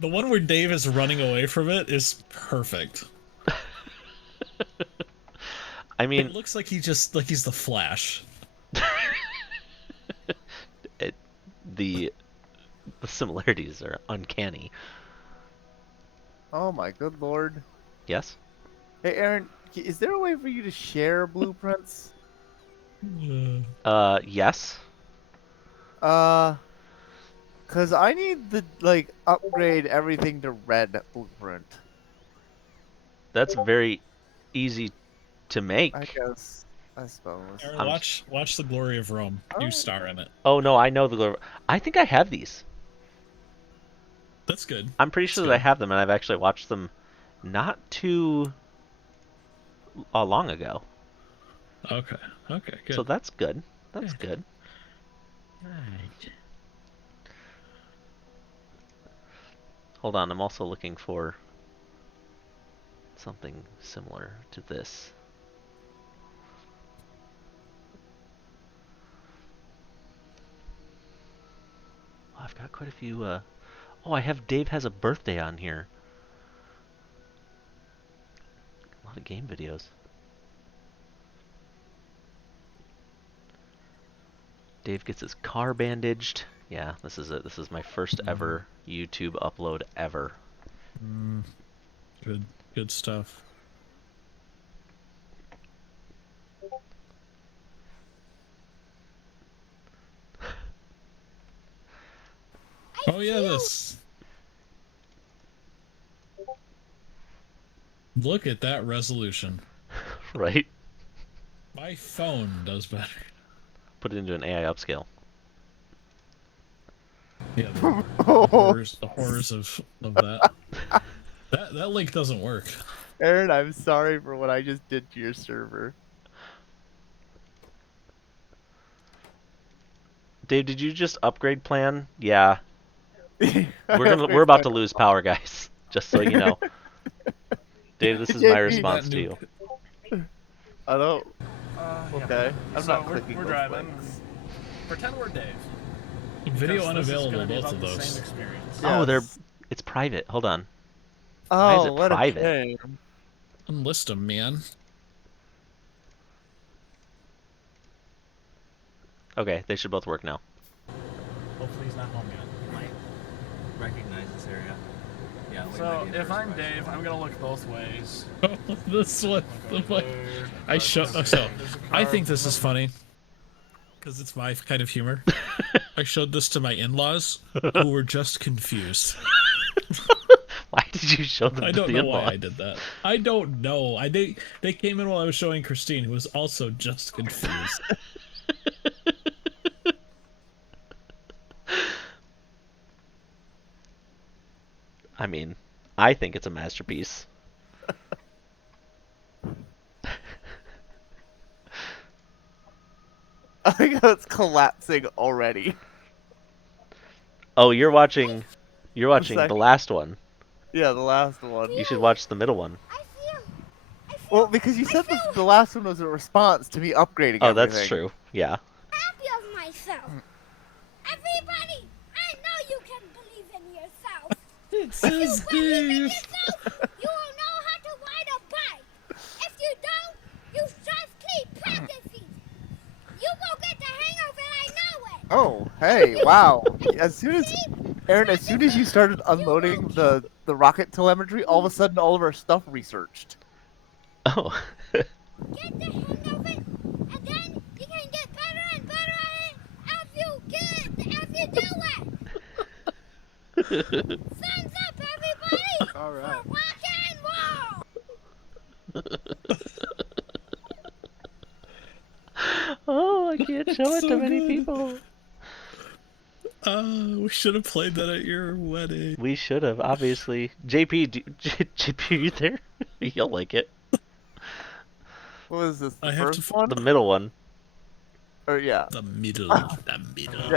The one where Dave is running away from it is perfect. I mean, it looks like he's the Flash. the similarities are uncanny. Oh my good lord. Yes? Hey Aaron, is there a way for you to share blueprints? Yes. Cause I need to like upgrade everything to red blueprint. That's very easy to make. I guess. I suppose. Aaron, watch The Glory of Rome. You star in it. Oh no, I know I think I have these. That's good. I'm pretty sure that I have them, and I've actually watched them not too long ago. Okay. Okay. Good. So that's good. That's good. Right. Hold on, I'm also looking for something similar to this. Oh, I've got quite a few. Oh, I have Dave has a birthday on here. A lot of game videos. Dave gets his car bandaged. Yeah, this is it. This is my first ever YouTube upload ever. Good stuff. Oh yeah, this. Look at that resolution. Right? My phone does better. Put it into an AI upscale. Yeah, the horrors of that. That link doesn't work. Aaron, I'm sorry for what I just did to your server. Dave, did you just upgrade plan? Yeah. We're about to lose power, guys. Just so you know. Dave, this is my response to you. I don't. Okay, I'm So not clicking. we're those driving. links. Pretend we're Dave. Video Because this is unavailable, gonna be both about of the those. same experience. Yes. It's private. Hold on. Oh, Why is it what private? a game. Unlist them, man. Okay, they should both work now. Hopefully he's not home yet. You might recognize this area. Yeah. So if I'm Dave, I'm gonna look both ways. This one. I think this is funny because it's my kind of humor. I showed this to my in-laws who were just confused. Did you show them I to don't the know why in-laws? I did that. I don't know. They came in while I was showing Christine, who was also just confused. I mean, I think it's a masterpiece. I think it's collapsing already. Oh, you're watching The the second. last one. Yeah, the last one. You should watch the middle one. Well, because you said the last one was a response to me upgrading Oh, everything. that's true. Yeah. Happy of myself. Everybody, I know you can believe in yourself. It If says you believe in Dave. yourself, you will know how to ride a bike. If you don't, you just keep practicing. You will get the hang of it, I know it. Oh, hey, wow. As soon as Aaron, as soon as you started unloading the rocket telemetry, all of a sudden all of our stuff researched. Oh. Get the hang of it, and then you can get better and better at it as you do it. Thumbs up, everybody! All right. For rock and roll! Oh, I can't show it so to many good. people. We should have played that at your wedding. We should have, obviously. JP, are you there? You'll like it. What was this? The I have first to one? The middle one. Or yeah. The middle Yeah.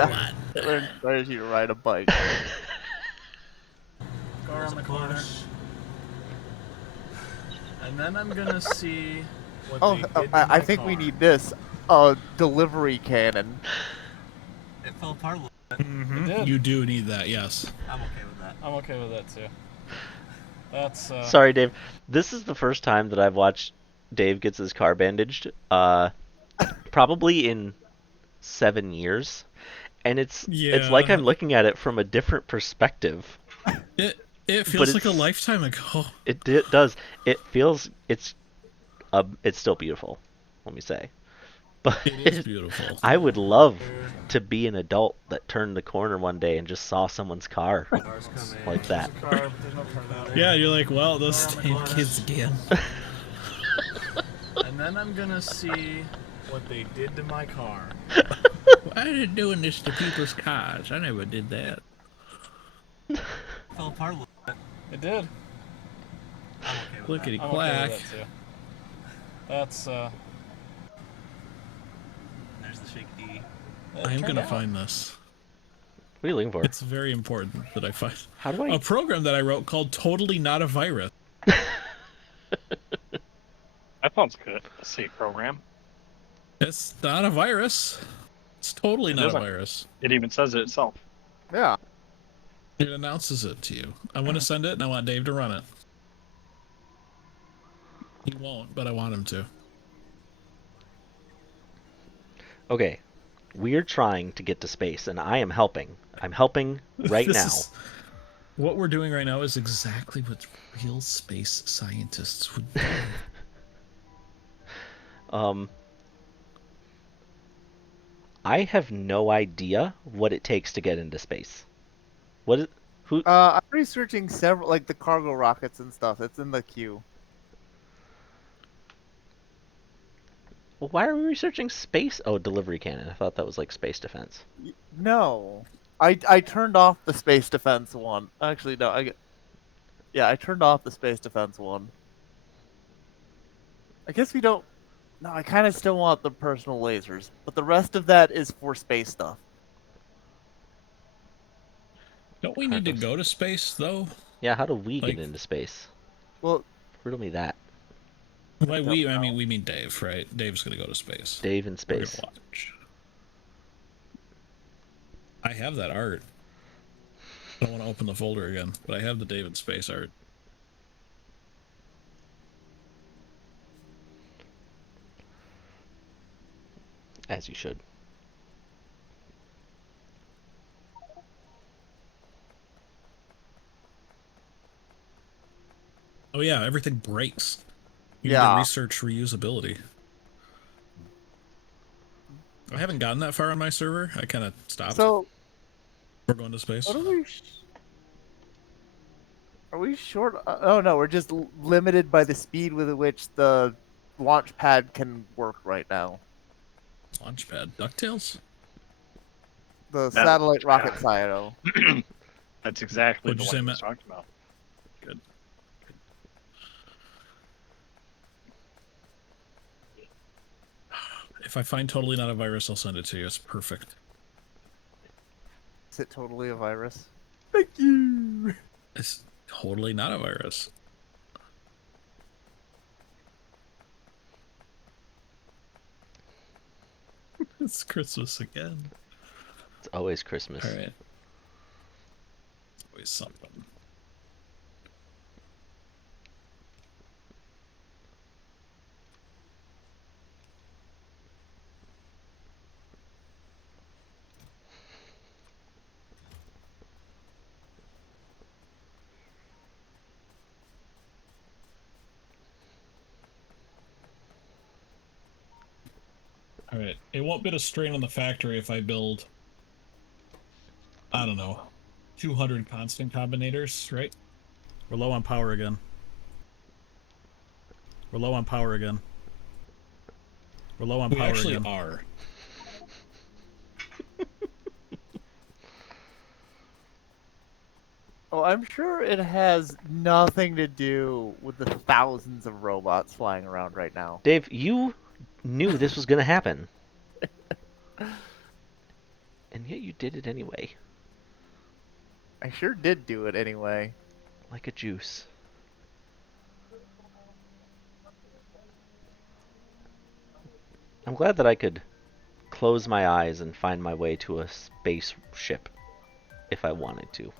one. Aaron inspires you to ride a bike. Go around the corner. And then I'm gonna see what Oh, they did to I my think we car. need this. Delivery cannon. It fell apart a little bit. It did. You do need that, yes. I'm okay with that. I'm okay with that too. That's Sorry, Dave. This is the first time that I've watched Dave gets his car bandaged. Probably in 7 years. And it's like I'm looking at it from a different perspective. It feels like a lifetime ago. It does. It feels it's still beautiful. Let me say, but it is beautiful. I would love to be an adult that turned the corner one day and just saw someone's car like that. Yeah, you're like, well, those same kids again. And then I'm gonna see what they did to my car. Why are you doing this to people's cars? I never did that. It fell apart a little bit. It did. I'm okay with Lickety that. I'm clack. okay with that too. That's There's the shake D. I am gonna find this. What are you looking for? It's very important that I find How do I... a program that I wrote called "Totally Not a Virus." That sounds good. A safe program. It's not a virus. It's totally It not a isn't. virus. It even says it itself. Yeah. It announces it to you. I want to send it, and I want Dave to run it. He won't, but I want him to. Okay, we're trying to get to space, and I am helping. I'm helping right now. What we're doing right now is exactly what real space scientists would do. I have no idea what it takes to get into space. What is... Who... I'm researching several, like the cargo rockets and stuff. It's in the queue. Well, why are we researching space? Oh, delivery cannon. I thought that was like space defense. No. I turned off the space defense one. Actually, no. I turned off the space defense one. I guess we don't... No, I kind of still want the personal lasers, but the rest of that is for space stuff. Don't we need to go to space, though? Yeah, how do we get into space? Well... Riddle me that. By we, I mean, we mean Dave, right? Dave's gonna go to space. Dave in space. We're gonna watch. I have that art. I don't want to open the folder again, but I have the Dave in space art. As you should. Oh yeah, everything breaks. You need Yeah. to research reusability. I haven't gotten that far on my server. I kind of stopped. So... We're going to space. What do we... Are we short? Oh no, we're just limited by the speed with which the launch pad can work right now. Launchpad. DuckTales? The satellite rocket silo. That's exactly What'd the you one say, he Matt? was talking about. Good. If I find totally not a virus, I'll send it to you. It's perfect. Is it totally a virus? Thank you. It's totally not a virus. It's Christmas again. It's always Christmas. All right. It's always something. Alright, it won't put a strain on the factory if I build, I don't know, 200 constant combinators, right? We're low on power again. We're low on power again. We're low on power again. We actually are. Oh, I'm sure it has nothing to do with the thousands of robots flying around right now. Dave, you knew this was going to happen. And yet you did it anyway. I sure did do it anyway. Like a juice. I'm glad that I could close my eyes and find my way to a spaceship if I wanted to.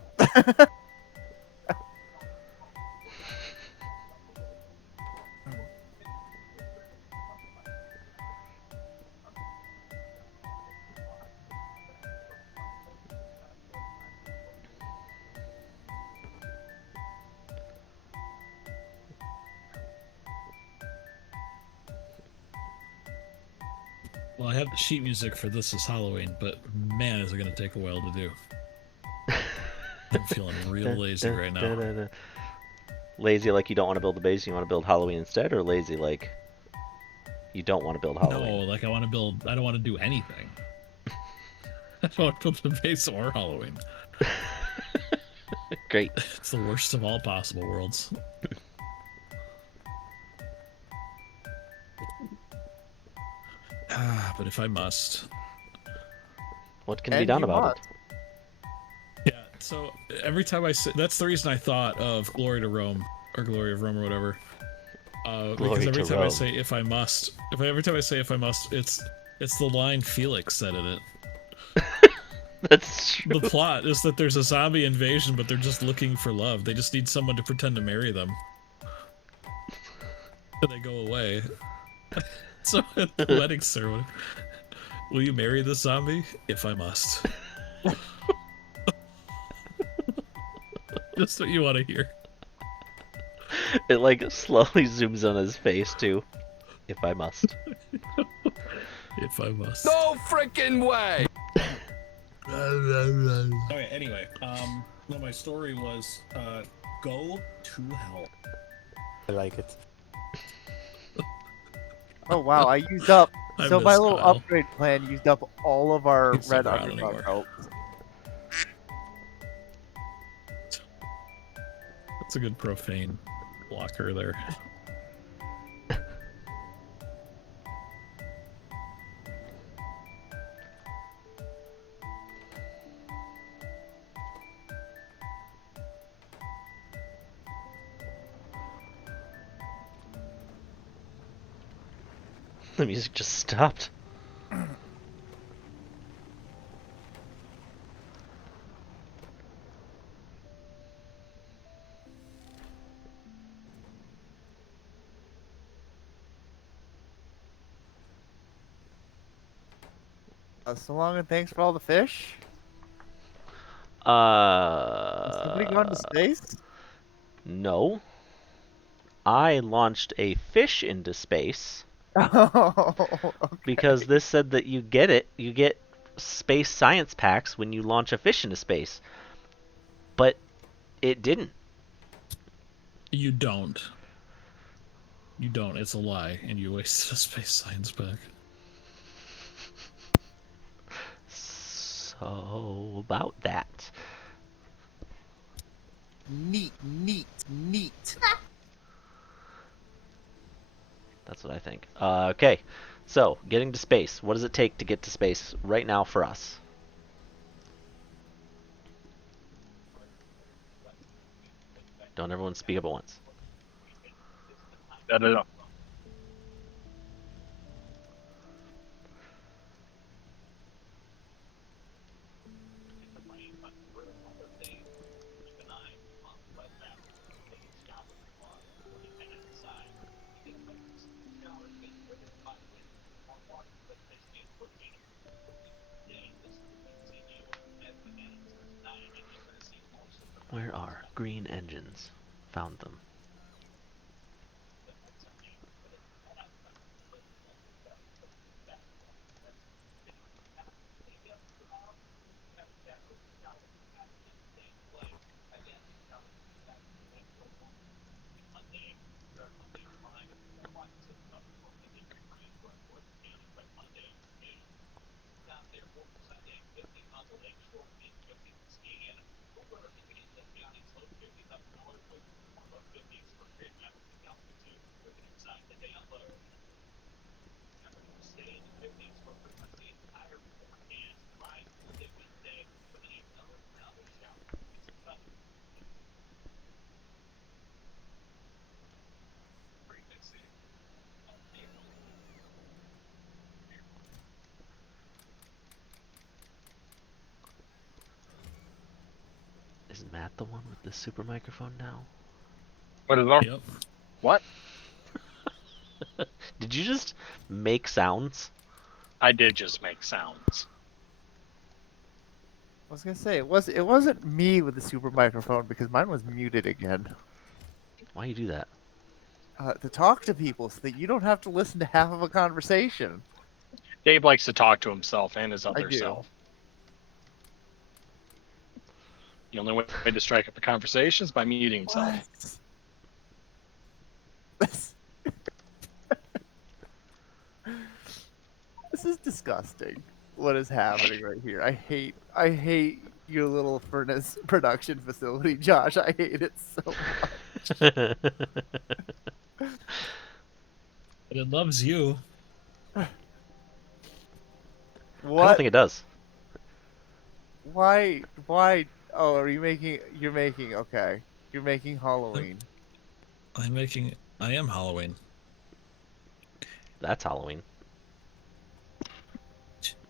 Well, I have the sheet music for This Is Halloween, but man, is it going to take a while to do. I'm feeling real lazy right now. Lazy like you don't want to build the base, you want to build Halloween instead, or lazy like you don't want to build Halloween? No, like I don't want to do anything. I don't want to build the base or Halloween. Great. It's the worst of all possible worlds. But if I must... What can be done about it? Yeah, so every time I say... That's the reason I thought of Glory to Rome, or Glory of Rome, or whatever. Because every time I say if I must... Every time I say if I must, it's the line Felix said in it. That's true. The plot is that there's a zombie invasion, but they're just looking for love. They just need someone to pretend to marry them. And they go away. So at the wedding ceremony, will you marry this zombie? If I must. Just what you want to hear. It like slowly zooms on his face too. If I must. If I must. No freaking way! Okay, anyway, well, my story was, go to hell. I like it. Oh wow, I used up. So my little Kyle. upgrade plan used up all of our He's red not around underground anymore. ropes. That's a good profane blocker there. The music just stopped. So long and thanks for all the fish. Has somebody gone to space? No. I launched a fish into space. Oh, okay. Because this said that you get space science packs when you launch a fish into space. But it didn't. You don't. You don't. It's a lie, and you wasted a space science pack. So about that. Neat. That's what I think. Okay, so getting to space. What does it take to get to space right now for us? Don't everyone speak up at once. No. Where are green engines? Found them. Is Matt the one with the super microphone now? What is on? Yep. What? Did you just make sounds? I did just make sounds. I was gonna say it wasn't me with the super microphone because mine was muted again. Why you do that? To talk to people so that you don't have to listen to half of a conversation. Dave likes to talk to himself and his I other do. self. The only way to strike up a conversation is by muting himself. This is disgusting. What is happening right here? I hate your little furnace production facility, Josh. I hate it so much. It loves you. What? I don't think it does. Why? Oh, you're making, okay. You're making Halloween. I am Halloween. That's Halloween.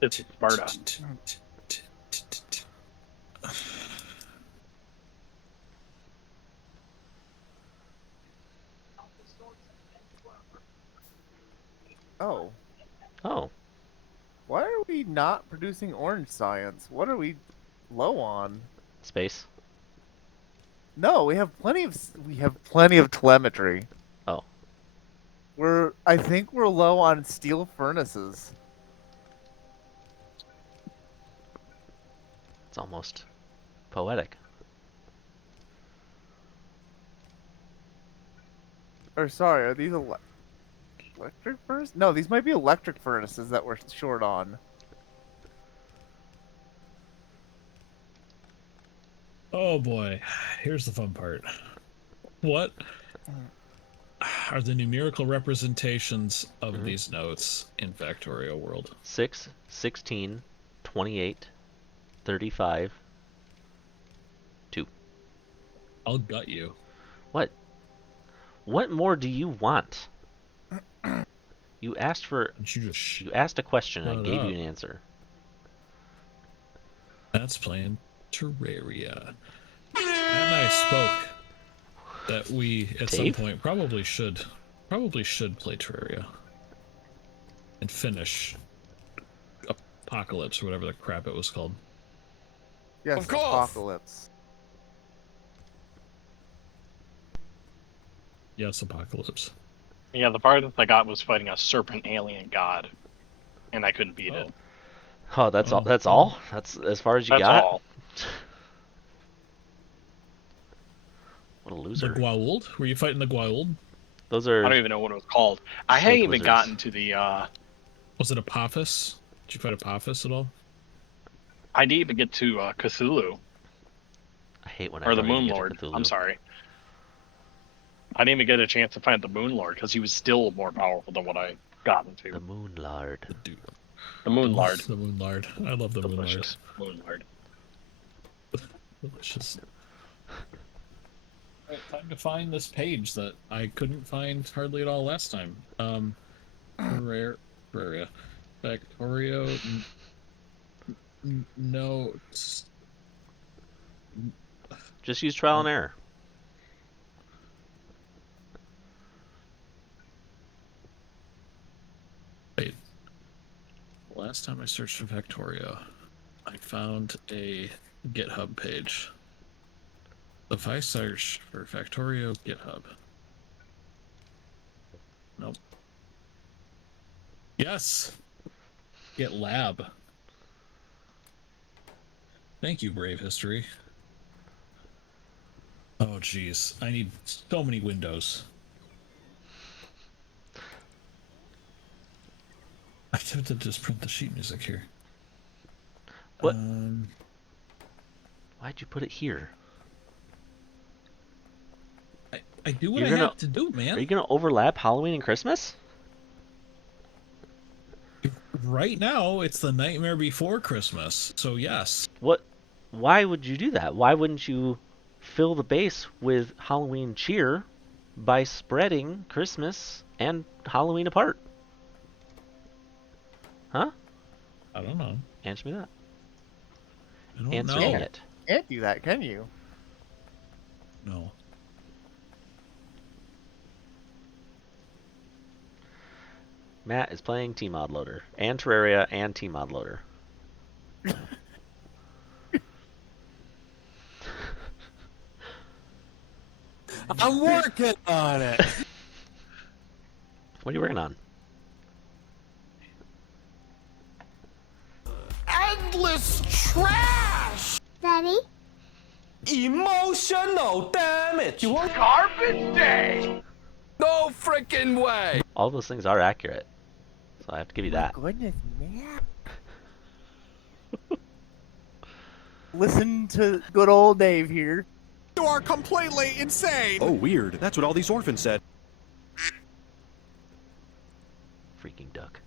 It's Sparta. Oh. Oh. Why are we not producing orange science? What are we low on? Space. No, we have plenty of telemetry. Oh. I think we're low on steel furnaces. It's almost poetic. Or sorry, are these electric furnaces? No, these might be electric furnaces that we're short on. Oh boy, here's the fun part. What are the numerical representations of these notes in Factorio World? 6, 16, 28, 35, 2. I'll gut you. What? What more do you want? You asked for. You asked a question. I gave you an answer. That's playing Terraria. Matt and I spoke that we at some point probably should play Terraria and finish Apocalypse or whatever the crap it was called. Yes, Of course. Apocalypse. Yes, Apocalypse. Yeah, the part that I got was fighting a serpent alien god, and I couldn't beat it. Oh, that's all. That's all. That's as far as you got. All. What a The loser. Gwauld? Were you fighting the Gwauld? Those are. I don't even know what it was called. I hadn't snake even lizards. gotten to the. Was it Apophis? Did you fight Apophis at all? I didn't even get to Cthulhu. I hate when I Or the don't even Moon get to Lord. Cthulhu. I'm sorry. I didn't even get a chance to find the Moon Lord because he was still more powerful than what I got into. The Moon Lord. The Moon Lord. The Moon Lord. I love the Delicious Moon Lord. Delicious. Alright, time to find this page that I couldn't find hardly at all last time. Rare, Factorio, notes. Just use trial and error. Wait. Last time I searched for Factorio, I found a GitHub page. If I search for Factorio GitHub. Nope. Yes! GitLab. Thank you, Brave History. Oh, jeez. I need so many windows. I have to just print the sheet music here. What? Why'd you put it here? I do what I have to do, man. Are you gonna overlap Halloween and Christmas? Right now, it's the nightmare before Christmas, so yes. What? Why would you do that? Why wouldn't you fill the base with Halloween cheer by spreading Christmas and Halloween apart? Huh? I don't know. Answer me that. I don't Answer know. it. Can't do that, can you? No. Matt is playing Tmod Loader and Terraria and Tmod Loader. I'm working on it. What are you working on? Endless trash! Daddy? Emotional damage! You want garbage day? No freaking way! All those things are accurate, so I have to give you that. Goodness, man. Listen to good old Dave here. You are completely insane! Oh, weird. That's what all these orphans said. Freaking duck.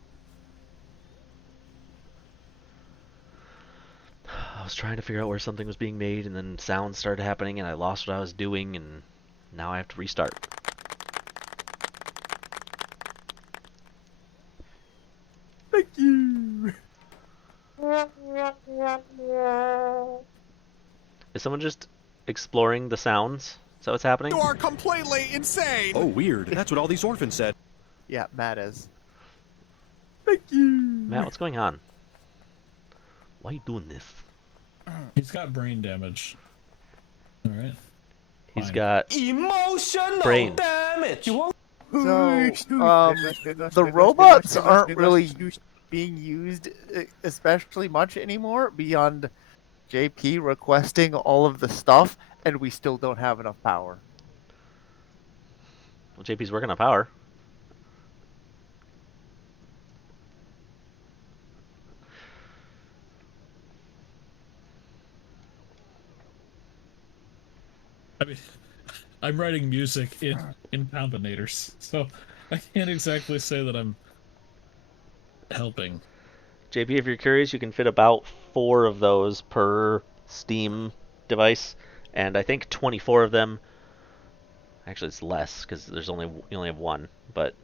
I was trying to figure out where something was being made, and then sounds started happening, and I lost what I was doing, and now I have to restart. Thank you. Is someone just exploring the sounds? Is that what's happening? You are completely insane! Oh, weird. That's what all these orphans said. Yeah, Matt is. Thank you. Matt, what's going on? Why are you doing this? He's got brain damage. Alright. He's got emotional brain damage! You want So, the robots aren't really being used especially much anymore beyond JP requesting all of the stuff, and we still don't have enough power. Well, JP's working on power. I mean, I'm writing music in combinators, so I can't exactly say that I'm helping. JP, if you're curious, you can fit about 4 of those per Steam device, and I think 24 of them. Actually, it's less because you only have one, but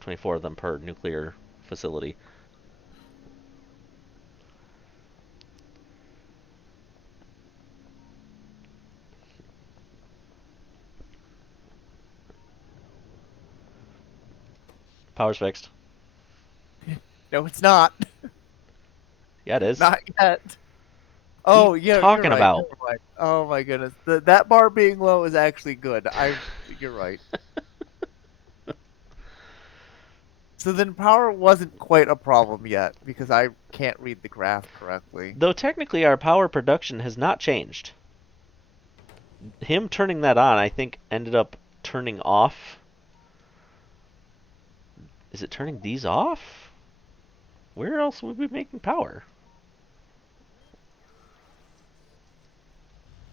24 of them per nuclear facility. Power's fixed. No, it's not. Yeah, it is. Not yet. Oh, yeah, talking you're right, about? you're right. Oh my goodness, that bar being low is actually good. You're right. So then power wasn't quite a problem yet because I can't read the graph correctly. Though technically our power production has not changed. him turning that on, I think, ended up turning off. Is it turning these off? Where else would we be making power?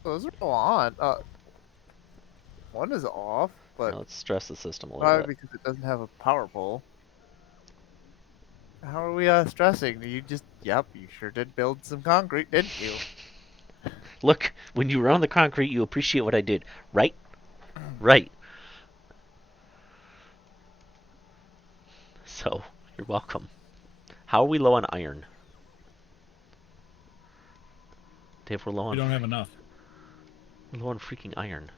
Those are all on. One is off, Here, but let's stress the system a little probably bit. because it doesn't have a power pole. How are we stressing? You just, yep, you sure did build some concrete, didn't you? Look, when you were on the concrete, you appreciate what I did, right? Right. So, you're welcome. How are we low on iron? Dave, we're low on. We don't have enough. We're low on freaking iron.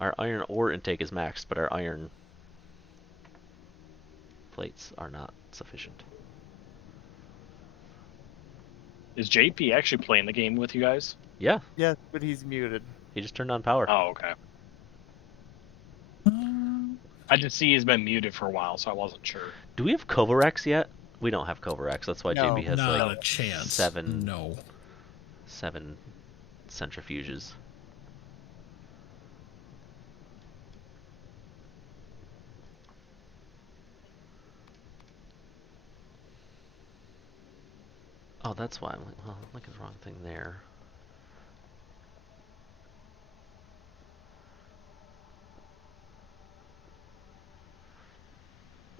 Our iron ore intake is maxed, but our iron plates are not sufficient. Is JP actually playing the game with you guys? Yeah. Yes, but he's muted. He just turned on power. Oh, okay. I just see he's been muted for a while, so I wasn't sure. Do we have Kovarex yet? We don't have Kovarex. That's why No, JB has not like a chance. seven centrifuges. Oh, that's why I'm like, well, I'm looking at the wrong thing there.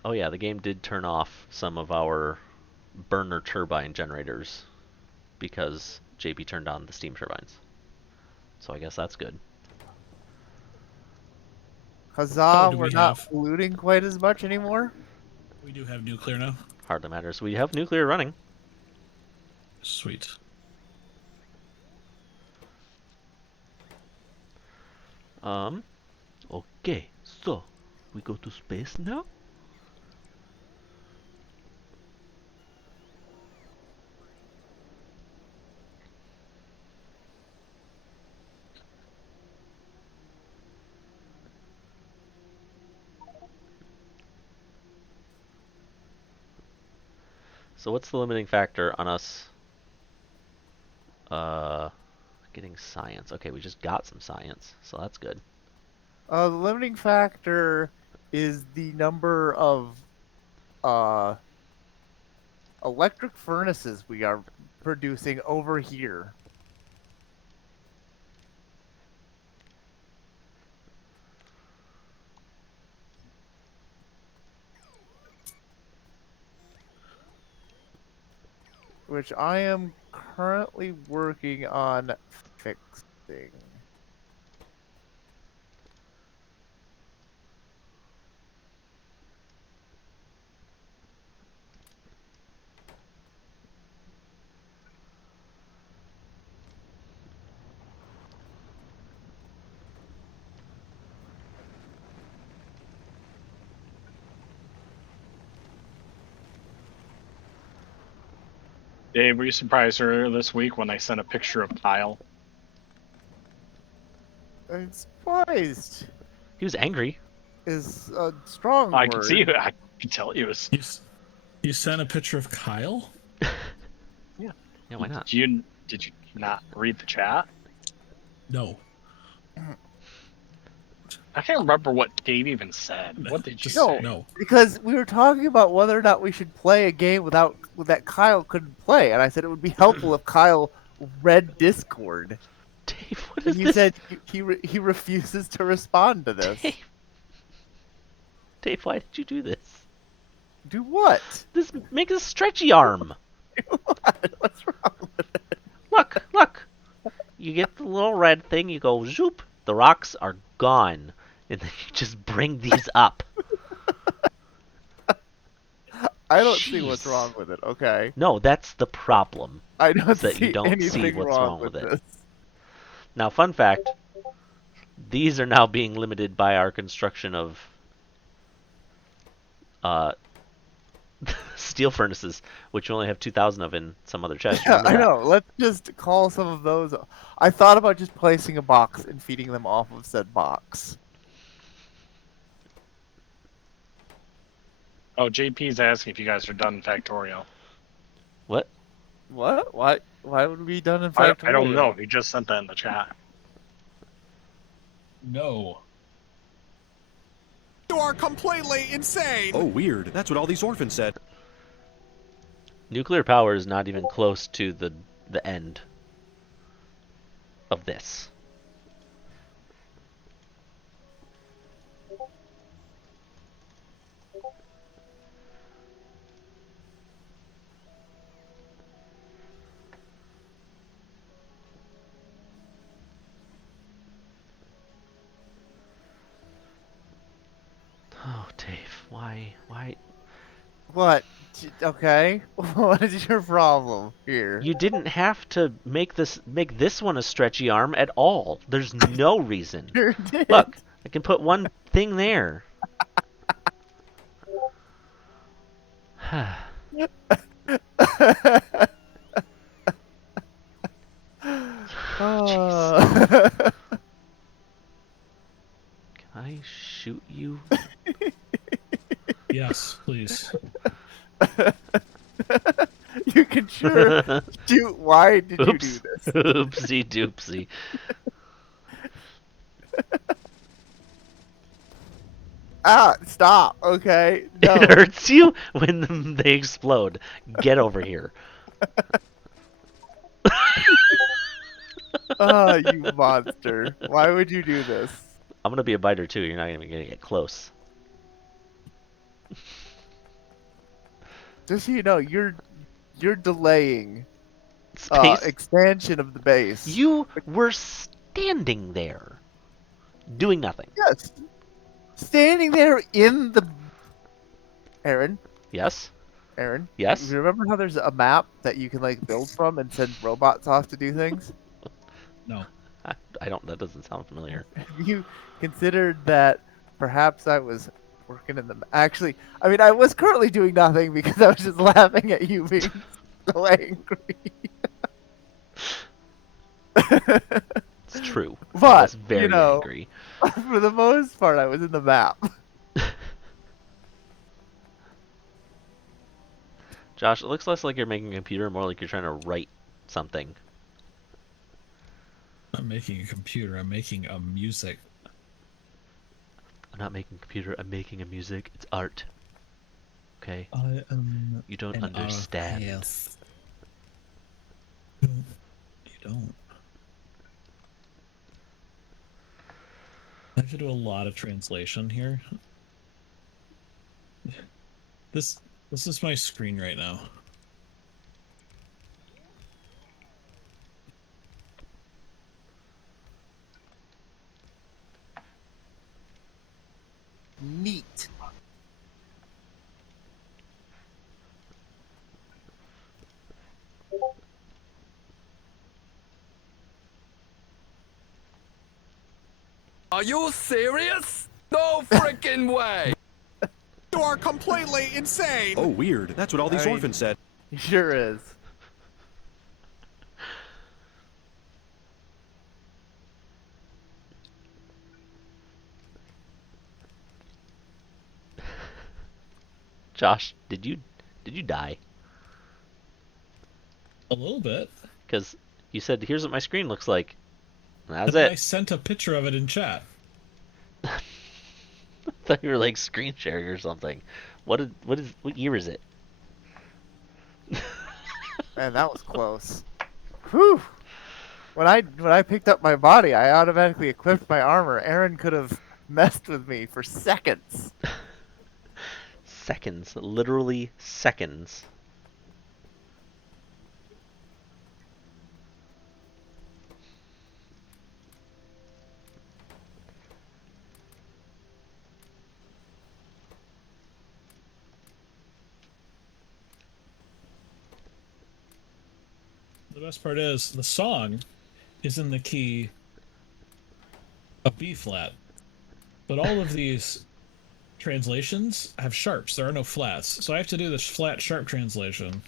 Oh yeah, the game did turn off some of our burner turbine generators because JP turned on the steam turbines. So I guess that's good. Huzzah, do we're we not have? polluting quite as much anymore. We do have nuclear now. Hardly matters. We have nuclear running. Sweet. Okay, so we go to space now? So what's the limiting factor on us getting science? Okay, we just got some science, so that's good. The limiting factor is the number of electric furnaces we are producing over here. Which I am currently working on fixing. Dave, were you surprised earlier this week when I sent a picture of Kyle? I'm surprised. He was angry. Is a strong I word. can see. I can tell he was. You sent a picture of Kyle? Yeah. Yeah, why not? Did you not read the chat? No. I can't remember what Dave even said. What did you say? No. Because we were talking about whether or not we should play a game that Kyle couldn't play, and I said it would be helpful if Kyle read Discord. Dave, what And is you this? said he refuses to respond to this. Dave, why did you do this? Do what? This makes a stretchy arm. What's wrong with it? Look. You get the little red thing, you go zoop, the rocks are gone. And then you just bring these up. I don't see what's wrong with it, okay? No, that's the problem. I don't is that see you don't anything see what's wrong with it. this. Now, fun fact, these are now being limited by our construction of steel furnaces, which we only have 2,000 of in some other chest. Yeah, Remember I that? know. Let's just call some of those. I thought about just placing a box and feeding them off of said box. Oh, JP's asking if you guys are done in Factorio. What? What? Why would it be done in I don't Factorio? know. He just sent that in the chat. No. You are completely insane! Oh, weird. That's what all these orphans said. Nuclear power is not even close to the end of this. Oh, Dave, why? What? Okay. What is your problem here? You didn't have to make this one a stretchy arm at all. There's no reason. Sure did. Look, I can put one thing there. Oh. Can I shoot you? Yes, please. You can sure shoot. Why did you do Oops. this? Oopsie doopsie. Ah, stop. Okay. No. It hurts you when they explode. Get over here. Oh, you monster. Why would you do this? I'm gonna be a biter too. You're not even gonna get close. Just so you know, you're delaying Space. expansion of the base. You were standing there, doing nothing. Yes. Standing there in the... Aaron? Yes? Aaron? Yes? You remember how there's a map that you can, like, build from and send robots off to do things? No. I don't... That doesn't sound familiar. You considered that perhaps I was working in the... Actually, I mean, I was currently doing nothing because I was just laughing at you being so angry. It's true. But, I was very you know, angry. for the most part, I was in the map. Josh, it looks less like you're making a computer, more like you're trying to write something. I'm making a computer. I'm making a music. I'm not making a computer. I'm making a music. It's art. Okay? I am. You don't understand. Yes. You don't. I have to do a lot of translation here. This is my screen right now. Neat. Are you serious? No freaking way! You are completely insane! Oh, weird. That's what all these orphans said. He sure is. Josh, did you die? A little bit. Because you said, "Here's what my screen looks like." That's I it. sent a picture of it in chat. I thought you were like screen sharing or something. What year is it? Man, that was close. Whew. When I picked up my body, I automatically equipped my armor. Aaron could have messed with me for seconds. Seconds, literally seconds. The best part is the song is in the key of B flat, but all of these translations have sharps. There are no flats, so I have to do this flat sharp translation.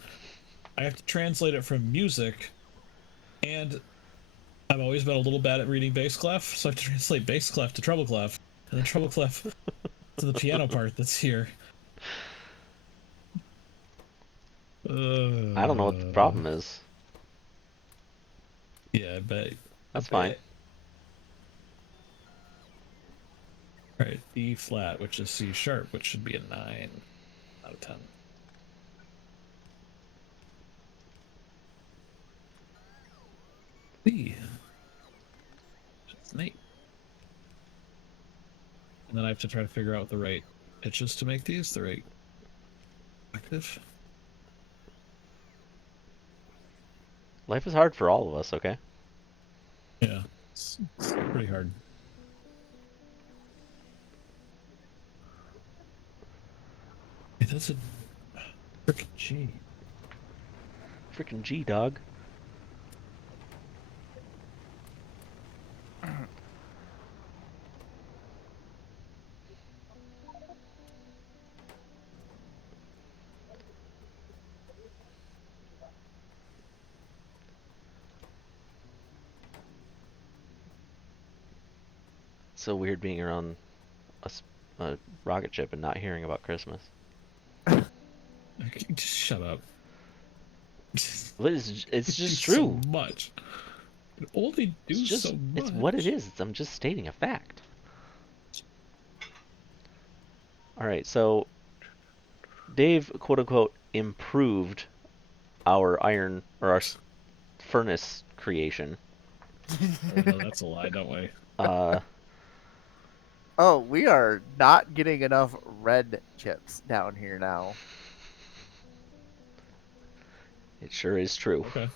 I have to translate it from music, and I've always been a little bad at reading bass clef, so I have to translate bass clef to treble clef, and then treble clef to the piano part that's here. I don't know what the problem is. Yeah, I bet. That's fine. Alright, E flat, which is C sharp, which should be a 9 out of 10. C. It's an 8. And then I have to try to figure out the right pitches to make these, the right octave. Life is hard for all of us, okay? Yeah, it's pretty hard. Hey, that's a frickin' G. Frickin' G, dog. It's so weird being around a rocket ship and not hearing about Christmas. Just shut up. But it's just true. So much. It only do so much. It's what it is. I'm just stating a fact. Alright, so Dave, quote unquote, improved our iron, or our furnace creation. Oh, no, that's a lie, don't we? Oh, we are not getting enough red chips down here now. It sure is true. Okay.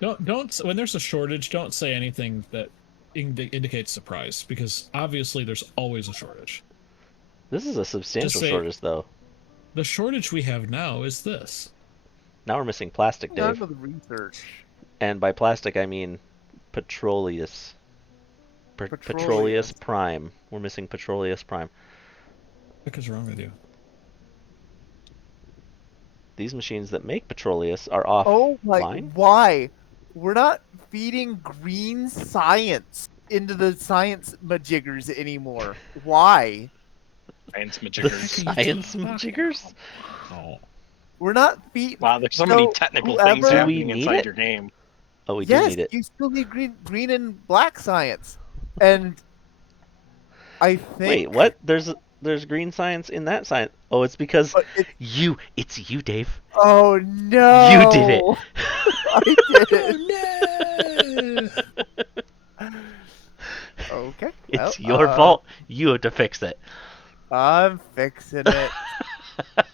Don't when there's a shortage, don't say anything that indicates surprise, because obviously there's always a shortage. This is a substantial shortage, though. The shortage we have now is this. Now we're missing plastic, Dave. None of the research. And by plastic, I mean petroleus. Petroleus prime. We're missing petroleus prime. What is wrong with you? These machines that make petroleus are offline. Oh my! Why? We're not feeding green science into the science majiggers anymore. Why? Science majiggers. Science majiggers? Oh. We're not feeding. Wow, there's so many technical things happening inside your game. Oh, we do need it. Yes, you still need green and black science, and I think. Wait, what? There's green science in that science. Oh, it's because it's you, Dave. Oh no! You did it. I did it. No. Okay. It's your fault. You have to fix it. I'm fixing it.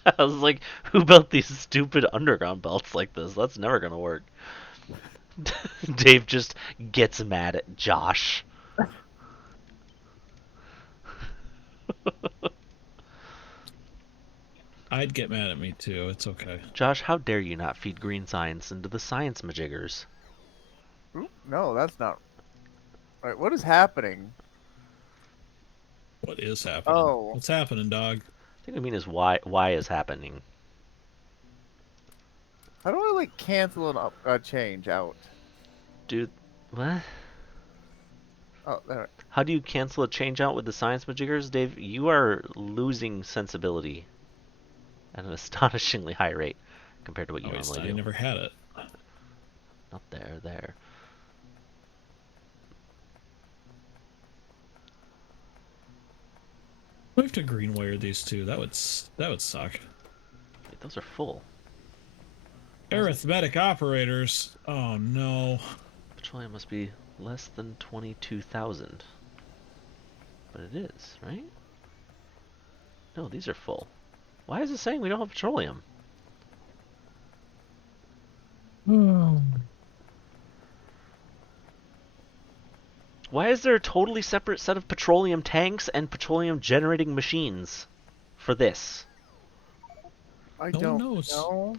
I was like, who built these stupid underground belts like this? That's never gonna work. Dave just gets mad at Josh. I'd get mad at me too. It's okay. Josh, how dare you not feed green science into the science majiggers? No, that's not. All right, what is happening? What is happening? Oh. What's happening, dog? I think what I mean is why is happening. How do I like cancel a change out? Dude, what? Oh, there. How do you cancel a change out with the science majiggers, Dave? You are losing sensibility at an astonishingly high rate compared to what you normally do. I never had it. Not there. We have to green wire these two. That would suck. Wait, those are full. Arithmetic operators. Oh no. Petroleum must be less than 22,000. But it is, right? No, these are full. Why is it saying we don't have petroleum? Why is there a totally separate set of petroleum tanks and petroleum generating machines for this? I No don't one knows. know.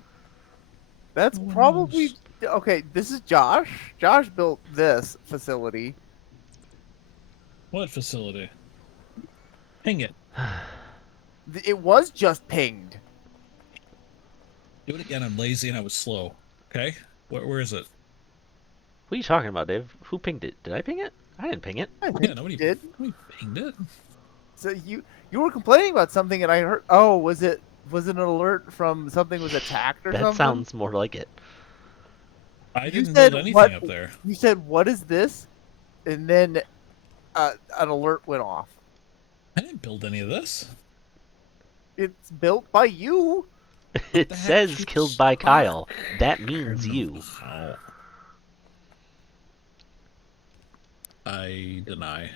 That's No one probably knows. okay. This is Josh. Josh built this facility. What facility? Ping it. It was just pinged. Do it again. I'm lazy and I was slow. Okay? Where is it? What are you talking about, Dave? Who pinged it? Did I ping it? I didn't ping it. I think Yeah, nobody did. Nobody pinged it. So you were complaining about something, and I heard. Oh, was it Was it an alert from something was attacked or That something? sounds more like it. I You didn't said build anything what? up there. You said what is this? And then an alert went off. I didn't build any of this. It's built by you. It says killed by Kyle. That means you. Oh. I deny.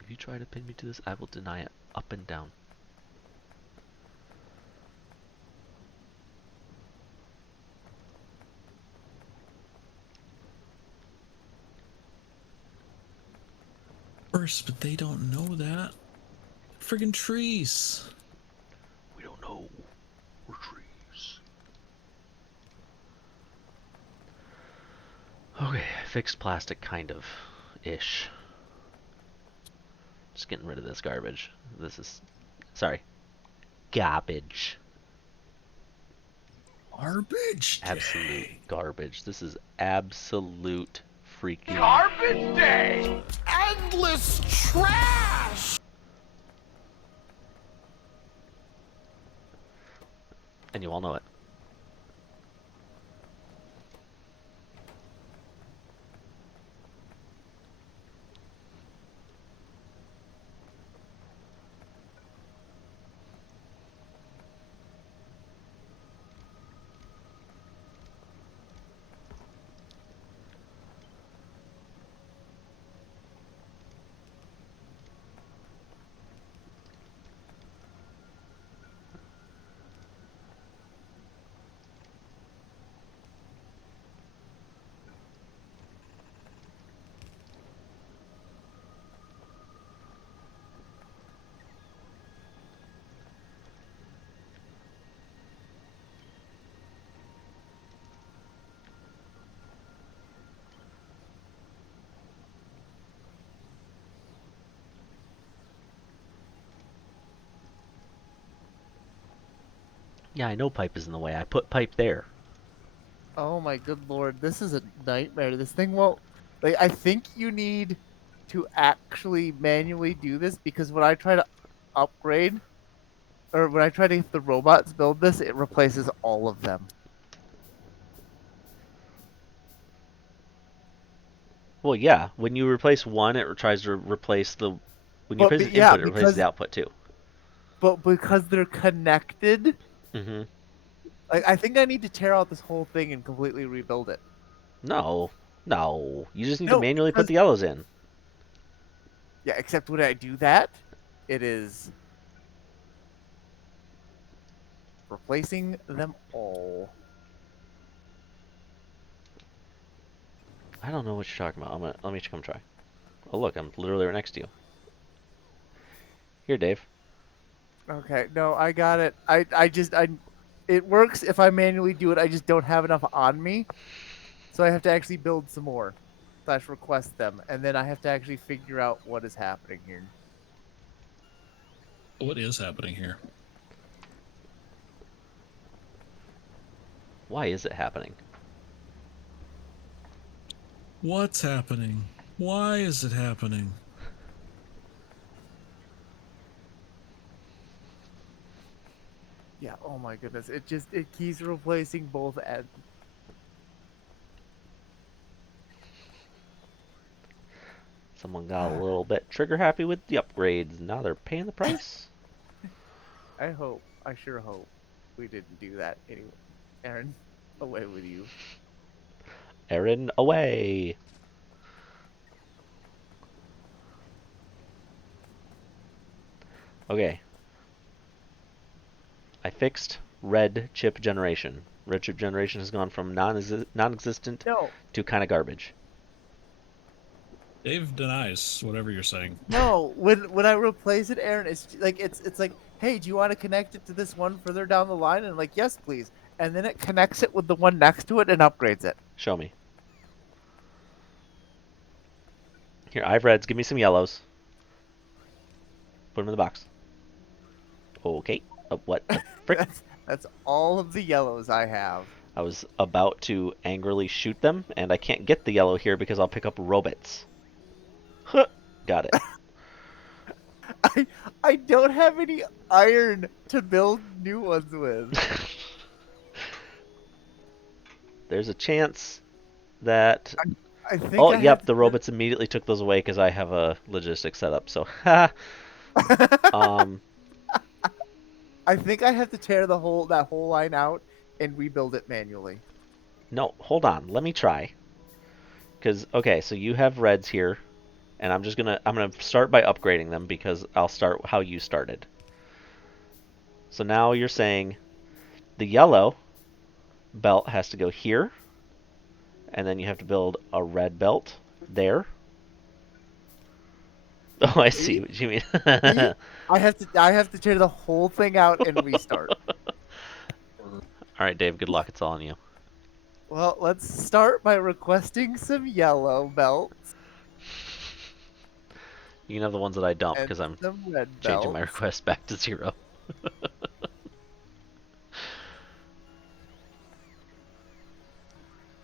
If you try to pin me to this, I will deny it up and down. But they don't know that. Friggin' trees. We don't know. We're trees. Okay, fixed plastic, kind of. Ish. Just getting rid of this garbage. This is... Sorry. Garbage. Garbage day. Absolute garbage. This is absolute freaking... Garbage day! Endless trash! And you all know it. Yeah, I know pipe is in the way. I put pipe there. Oh my good lord, this is a nightmare. This thing won't. Like, I think you need to actually manually do this because when I try to upgrade, or when I try to get the robots build this, it replaces all of them. Well, yeah. When you replace one, it tries to replace the... When you replace an Yeah, input, it replaces the output too. But because they're connected, Mm-hmm. like, I think I need to tear out this whole thing and completely rebuild it. No. No. You just need to No, manually put because the yellows in. yeah, except when I do that, it is replacing them all. I don't know what you're talking about. Let me come try. Oh, look, I'm literally right next to you. Here, Dave. Okay, no, I got it. It works if I manually do it. I just don't have enough on me, so I have to actually build some more, slash request them, and then I have to actually figure out what is happening here. What is happening here? Why is it happening? What's happening? Why is it happening? Yeah, oh my goodness. It keeps replacing both ends. Someone got a little bit trigger happy with the upgrades. Now they're paying the price. I sure hope we didn't do that anyway. Aaron, away with you. Aaron, away. Okay. I fixed red chip generation. Red chip generation has gone from non-existent to kind of garbage. Dave denies whatever you're saying. No, when I replace it, Aaron, it's like, hey, do you want to connect it to this one further down the line? And I'm like, yes, please. And then it connects it with the one next to it and upgrades it. Show me. Here, I have reds. Give me some yellows. Put them in the box. Okay. Oh, what the frick? That's all of the yellows I have. I was about to angrily shoot them, and I can't get the yellow here because I'll pick up robots. Huh. Got it. I don't have any iron to build new ones with. There's a chance that... I think Oh, I have yep, the robots immediately took those away because I have a logistics setup, so ha! I think I have to tear that whole line out and rebuild it manually. No, hold on, let me try. Because, okay, so you have reds here, and I'm gonna start by upgrading them because I'll start how you started. So now you're saying the yellow belt has to go here, and then you have to build a red belt there. Oh, I see what you mean. I have to tear the whole thing out and restart. All right, Dave, good luck. It's all on you. Well, let's start by requesting some yellow belts. You can have the ones that I dump And because I'm some red changing my belts. request back to 0.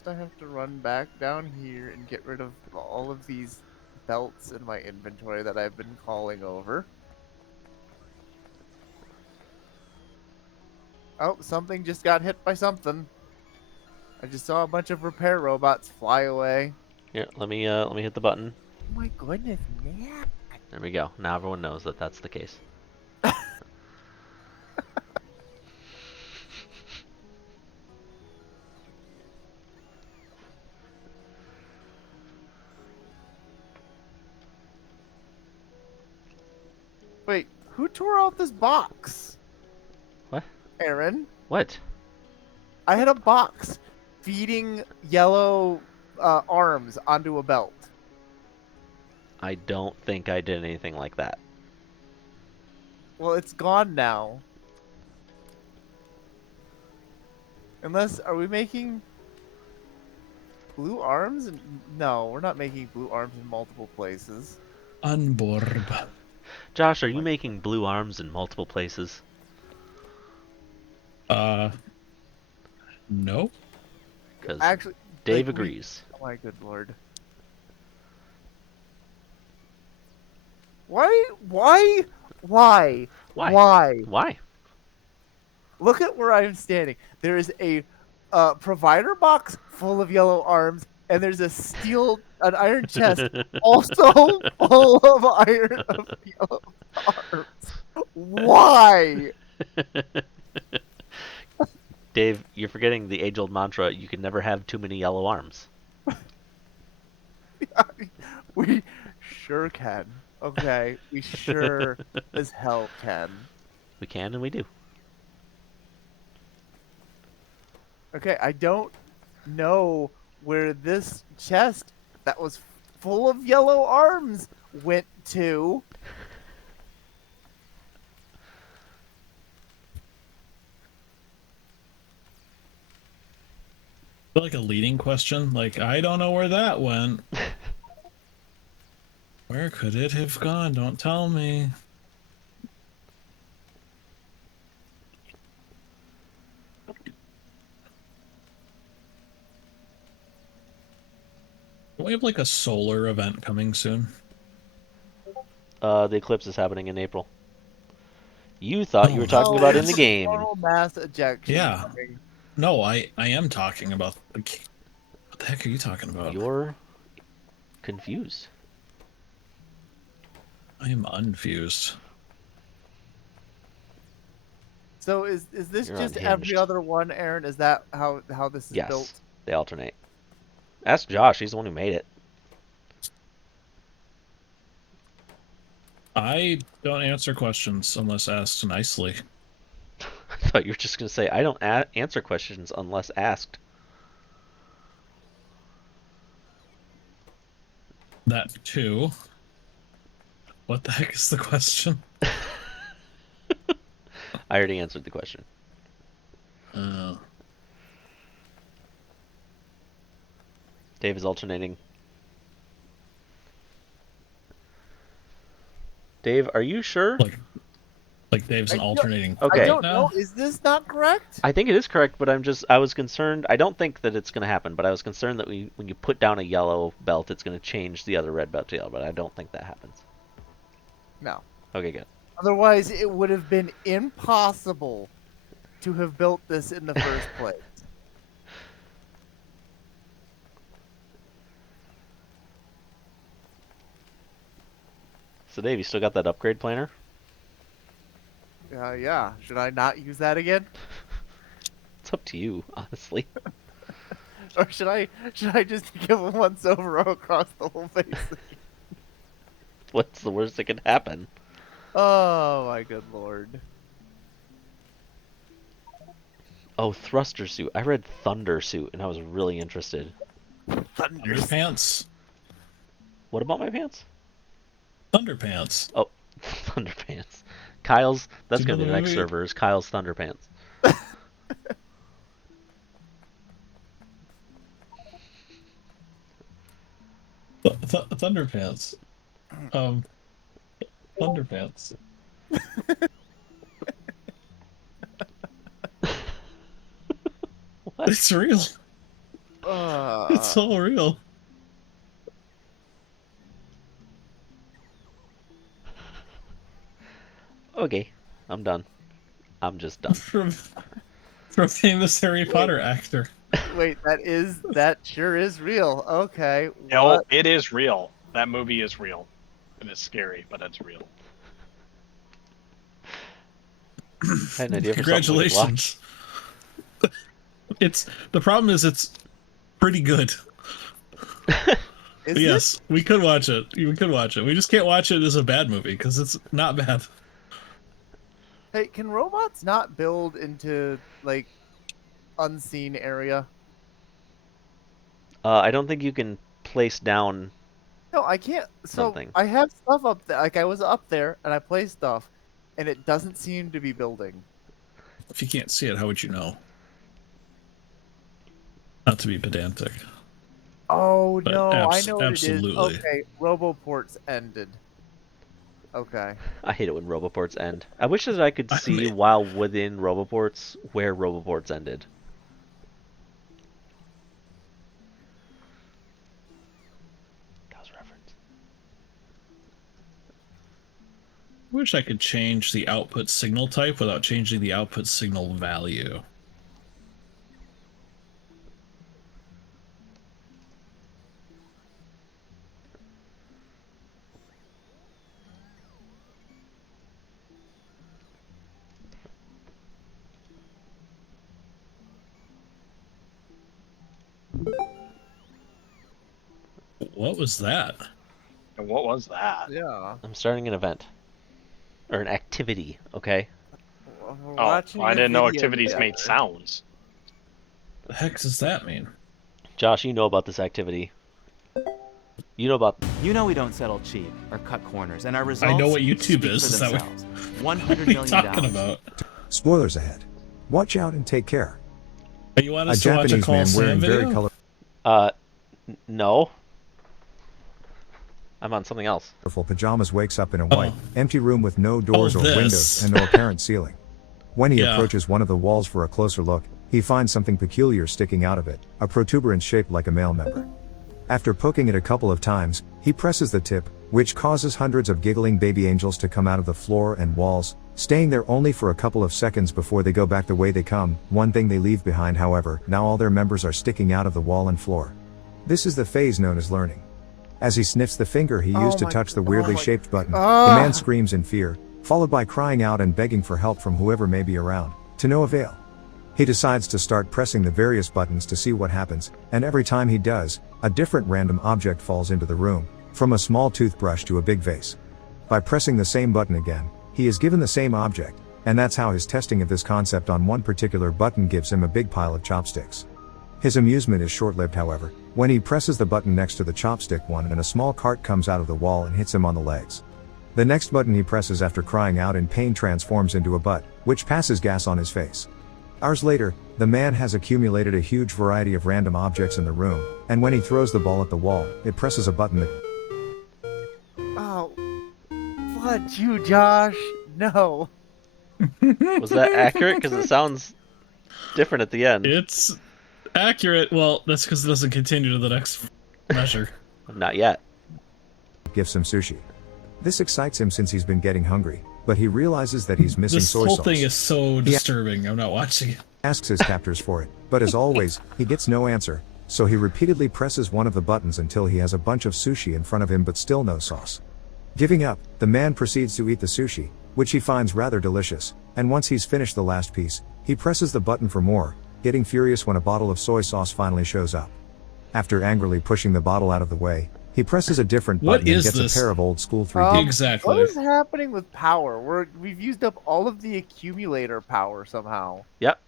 I have to run back down here and get rid of all of these belts in my inventory that I've been calling over. Oh, something just got hit by something. I just saw a bunch of repair robots fly away. Here, let me hit the button. Oh my goodness, man. There we go. Now everyone knows that that's the case. Wait, who tore out this box? What? Aaron? What? I had a box feeding yellow arms onto a belt. I don't think I did anything like that. Well, it's gone now. Unless, are we making blue arms? No, we're not making blue arms in multiple places. Unborb. Josh, are you making blue arms in multiple places? No. Because Actually, Dave like, agrees. Oh my good lord. Why? Why? Why? Look at where I'm standing. There is a provider box full of yellow arms, and there's an iron chest also full of yellow arms. Why? Dave, you're forgetting the age-old mantra, you can never have too many yellow arms. We sure can. Okay, we sure as hell can. We can and we do. Okay, I don't know where this chest that was full of yellow arms went to. Like a leading question. Like, I don't know where that went. Where could it have gone? Don't tell me. Do we have like a solar event coming soon? The eclipse is happening in April. You thought you were talking about in the game. Coronal mass ejection. Yeah. Coming. No, I am talking about. What the heck are you talking about? You're confused. I am unfused. So is this You're just unhinged. every other one, Aaron? Is that how this is Yes, built? they alternate. Ask Josh, he's the one who made it. I don't answer questions unless asked nicely. I thought you were just going to say, I don't answer questions unless asked. That too. What the heck is the question? I already answered the question. Dave is alternating. Dave, are you sure? Like Dave's an alternating I Okay. don't now. know. Is this not correct? I think it is correct, but I was concerned. I don't think that it's going to happen, but I was concerned that when you put down a yellow belt, it's going to change the other red belt to yellow, but I don't think that happens. No. Okay, good. Otherwise, it would have been impossible to have built this in the first place. So Dave, you still got that upgrade planner? Yeah. Should I not use that again? It's up to you, honestly. Or should I just give him once over across the whole face? What's the worst that could happen? Oh my good lord. Oh, thruster suit. I read thunder suit, and I was really interested. Thunderpants. What about my pants? Thunderpants. Oh, Thunderpants. Kyle's. That's Do you gonna be know the the next movie? server. Is Kyle's Thunderpants. Thunderpants. Thunderpants. What? It's real. It's all real. Okay, I'm done. I'm just done. From famous Harry Potter actor. Wait, that sure is real. Okay. No, What? it is real. That movie is real. And it's scary, but it's real. I had an idea for something we could watch. Congratulations. The problem is it's pretty good. Yes, we could watch it. We could watch it. We just can't watch it as a bad movie because it's not bad. Hey, can robots not build into like unseen area? I don't think you can place down. No, I can't. So Something. I have stuff up there. Like I was up there and I placed stuff, and it doesn't seem to be building. If you can't see it, how would you know? Not to be pedantic. Oh But no, I know what absolutely. it is. Okay, Roboports ended. Okay. I hate it when Roboports end. I wish that I could see while within Roboports where Roboports ended. I wish I could change the output signal type without changing the output signal value. What was that? And what was that? Yeah. I'm starting an event. Or an activity, okay? Oh, I didn't know activities made sounds. The heck does that mean? Josh, you know about this activity. You know about... You know we don't settle cheap or cut corners, and our results I know what YouTube speak is. for Is that what, themselves. what $100 are you million. talking about? Spoilers ahead. Watch out and take care. You want us to watch a Japanese Call man Sam wearing very video? colorful No. I'm on something else. pajamas wakes up in a white, empty room with no doors or this. windows and no apparent ceiling. When he Yeah. approaches one of the walls for a closer look, he finds something peculiar sticking out of it, a protuberance shaped like a male member. After poking it a couple of times, he presses the tip, which causes hundreds of giggling baby angels to come out of the floor and walls, staying there only for a couple of seconds before they go back the way they come. One thing they leave behind, however, now all their members are sticking out of the wall and floor. This is the phase known as learning. As he sniffs the finger he used to touch the weirdly shaped button, the man screams in fear, followed by crying out and begging for help from whoever may be around, to no avail. He decides to start pressing the various buttons to see what happens, and every time he does, a different random object falls into the room, from a small toothbrush to a big vase. By pressing the same button again, he is given the same object, and that's how his testing of this concept on one particular button gives him a big pile of chopsticks. His amusement is short-lived, however, when he presses the button next to the chopstick one and a small cart comes out of the wall and hits him on the legs. The next button he presses after crying out in pain transforms into a butt, which passes gas on his face. Hours later, the man has accumulated a huge variety of random objects in the room, and when he throws the ball at the wall, it presses a button that... Oh. What, you, Josh? No. Was that accurate? Because it sounds different at the end. It's accurate. Well, that's because it doesn't continue to the next measure. Not yet. Gives him sushi. This excites him since he's been getting hungry, but he realizes that he's missing This soy whole sauce. thing is so disturbing. I'm not watching it. Asks his captors for it, but as always, he gets no answer, so he repeatedly presses one of the buttons until he has a bunch of sushi in front of him but still no sauce. Giving up, the man proceeds to eat the sushi, which he finds rather delicious, and once he's finished the last piece, he presses the button for more, getting furious when a bottle of soy sauce finally shows up. After angrily pushing the bottle out of the way, he presses a different button and gets a pair of old school 3D. Exactly. What is happening with power? We've used up all of the accumulator power somehow. Yep.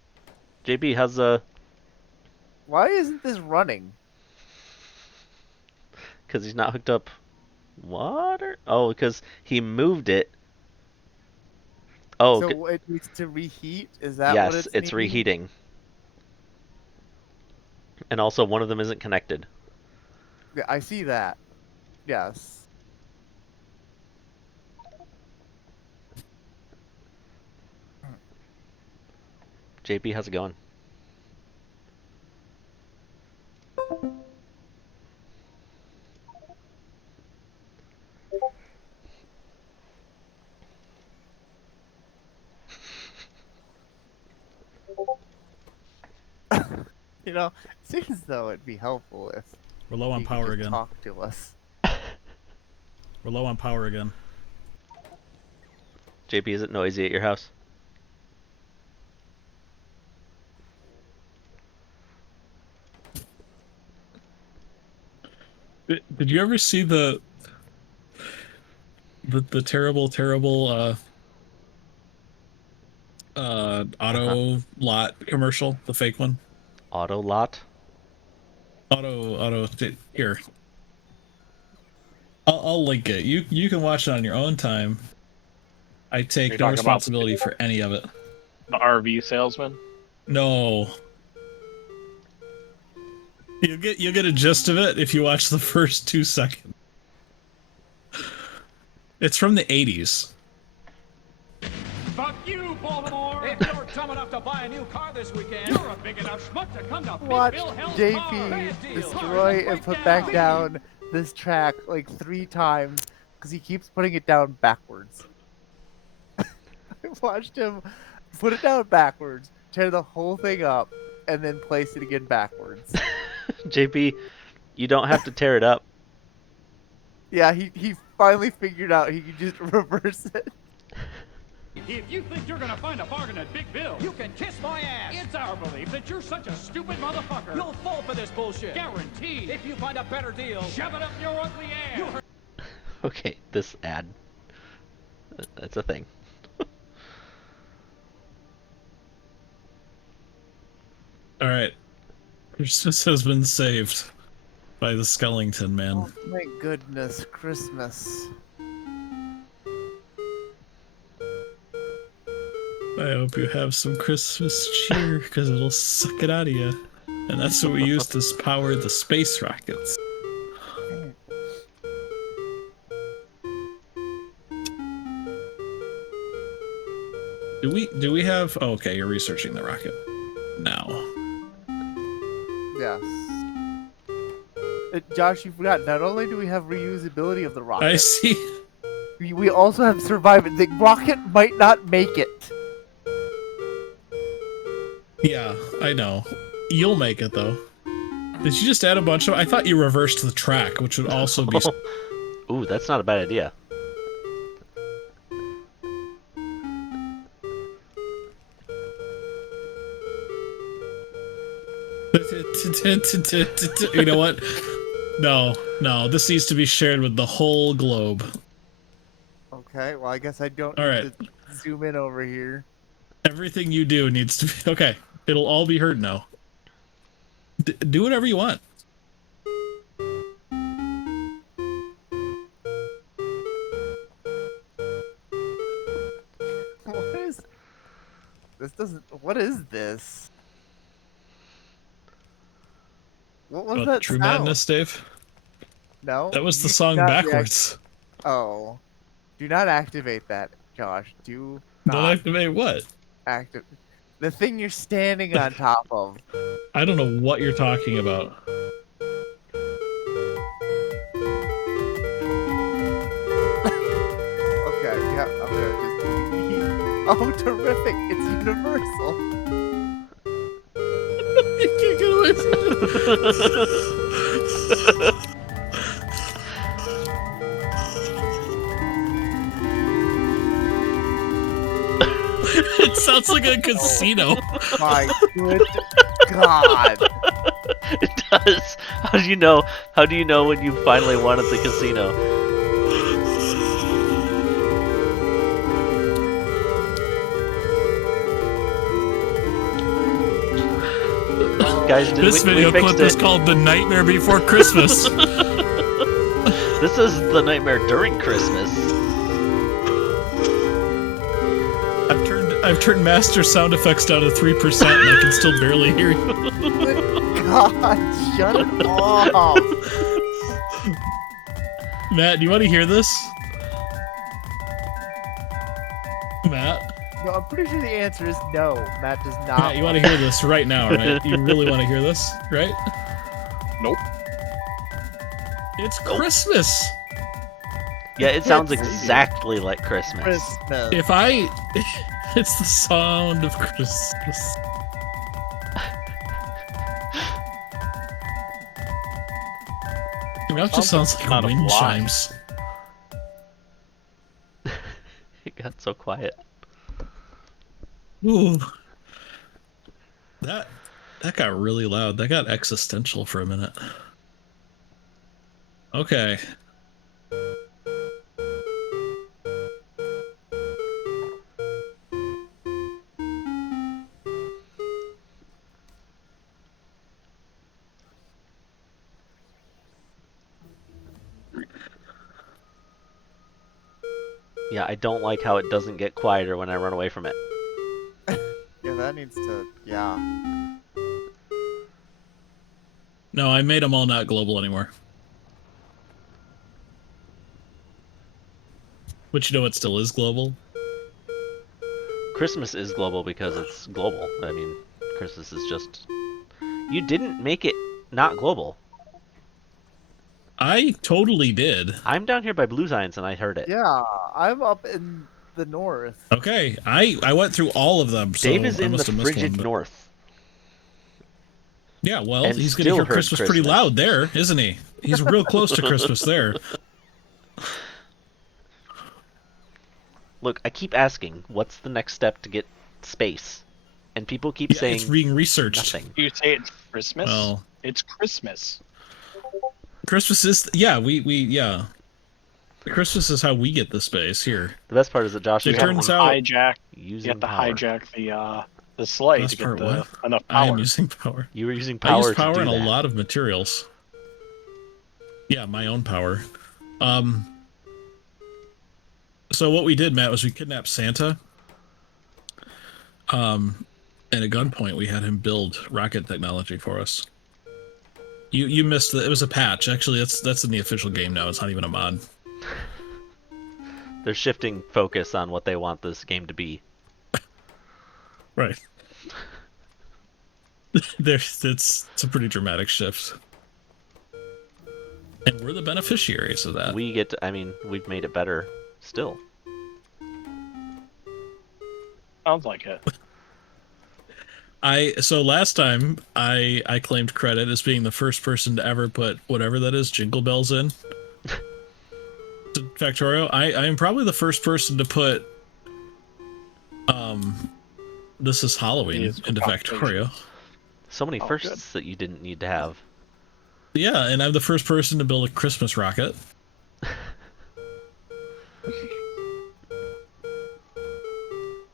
JB, how's Why isn't this running? Because he's not hooked up water? Oh, because he moved it. Oh, so it needs to reheat? Is that yes, what it's needing? reheating. And also, one of them isn't connected. Yeah, I see that. Yes. JP, how's it going? You know, it seems as though it'd be helpful if we're low on power again. Talk to us. We're low on power again. JP, is it noisy at your house? Did you ever see the terrible auto lot commercial, the fake one? Auto lot? Auto here. I'll link it. You can watch it on your own time. I take no responsibility for any of it. The RV salesman? No. You'll get a gist of it if you watch the first 2 seconds. It's from the 80s. Fuck you, Baltimore! If you're dumb enough to buy a new car this weekend, you're a big enough schmuck to come to Watch Big Bill Hell's JP destroy and put back down this track like 3 times because he keeps putting it down backwards. I watched him put it down backwards, tear the whole thing up, and then place it again backwards. JP, you don't have to tear it up. Yeah, he finally figured out he could just reverse it. If you think you're gonna find a bargain at Big Bill, you can kiss my ass. It's our belief that you're such a stupid motherfucker. You'll fall for this bullshit. Guaranteed. If you find a better deal, shove it up your ugly ass. Okay, this ad. That's a thing. Alright. Christmas has been saved by the Skellington man. Oh my goodness, Christmas. I hope you have some Christmas cheer, because it'll suck it out of you. And that's what we use to power the space rockets. Do we have... Oh, okay, you're researching the rocket now. Yes. Josh, you forgot, not only do we have reusability of the rocket... I see. We also have survived. The rocket might not make it. Yeah, I know. You'll make it, though. Did you just add a bunch of... I thought you reversed the track, which would also be... Ooh, that's not a bad idea. You know what? No, this needs to be shared with the whole globe. Okay, well, I guess I don't All need right. to zoom in over here. Everything you do needs to be... Okay, it'll all be heard now. Do whatever you want. What is... This doesn't... What is this? What was that True sound? Madness, Dave? No? That was the You song do not backwards. Oh. Do not activate that Josh, do Don't not activate what? active. The thing you're standing on top of. I don't know what you're talking about. Okay, yeah, I'm gonna just. Oh, terrific! It's universal. You can't get away from it. It sounds like a casino. My good God. It does. How do you know? How do you know when you finally won at the casino? Guys, this video clip is called "The Nightmare Before Christmas." This is the nightmare during Christmas. I've turned master sound effects down to 3%, and I can still barely hear you. God, shut it off. Matt, do you want to hear this? Matt? No, I'm pretty sure the answer is no. Matt does not. Matt, you want to hear this right now, right? You really want to hear this, right? Nope. It's Christmas. Yeah, it sounds exactly like Christmas. It's the sound of Christmas. Now it just sounds like wind chimes. It got so quiet. Ooh. That got really loud. That got existential for a minute. Okay. Yeah, I don't like how it doesn't get quieter when I run away from it. Yeah, that needs to. Yeah. No, I made them all not global anymore. But you know what still is global? Christmas is global because it's global. I mean, Christmas is just... You didn't make it not global. I totally did. I'm down here by Blue Science and I heard it. Yeah, I'm up in the north. Okay, I went through all of them. So Dave is I in the must have missed frigid one, but... north. Yeah, well, And he's going to still hear heard Christmas pretty loud there, isn't he? He's real close to Christmas there. Look, I keep asking, what's the next step to get space? And people keep saying it's being researched. Nothing. You say it's Christmas? Well, it's Christmas. Christmas is yeah. Christmas is how we get the space here. The best part is that Josh It turns out you have to hijack the sleigh to get enough power. I am using power. You were using I power use power to do and that. a lot of materials. Yeah, my own power. So what we did, Matt, was we kidnapped Santa. And at gunpoint, we had him build rocket technology for us. You missed it. It was a patch. Actually, that's in the official game now. It's not even a mod. They're shifting focus on what they want this game to be. Right. It's a pretty dramatic shift. And we're the beneficiaries of that. We get to, I mean, we've made it better still. Sounds like it. So last time I claimed credit as being the first person to ever put whatever that is, jingle bells in. To Factorio. I am probably the first person to put This Is Halloween into Factorio. So many firsts that you didn't need to have. Yeah, and I'm the first person to build a Christmas rocket.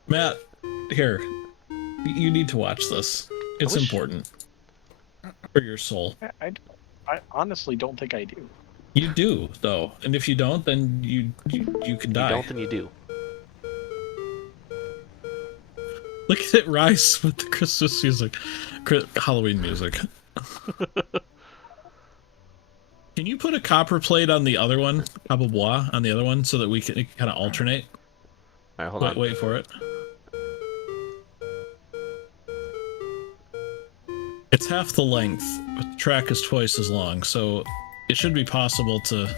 Matt, here. You need to watch this. It's important. For your soul. I honestly don't think I do. You do, though. And if you don't, then you can die. You don't, then you do. Look at it rise with the Christmas music. Halloween music. Can you put a copper plate on the other one? Copper bois on the other one so that we can kind of alternate? Alright, hold on. Wait for it. It's half the length, but the track is twice as long, so it should be possible to...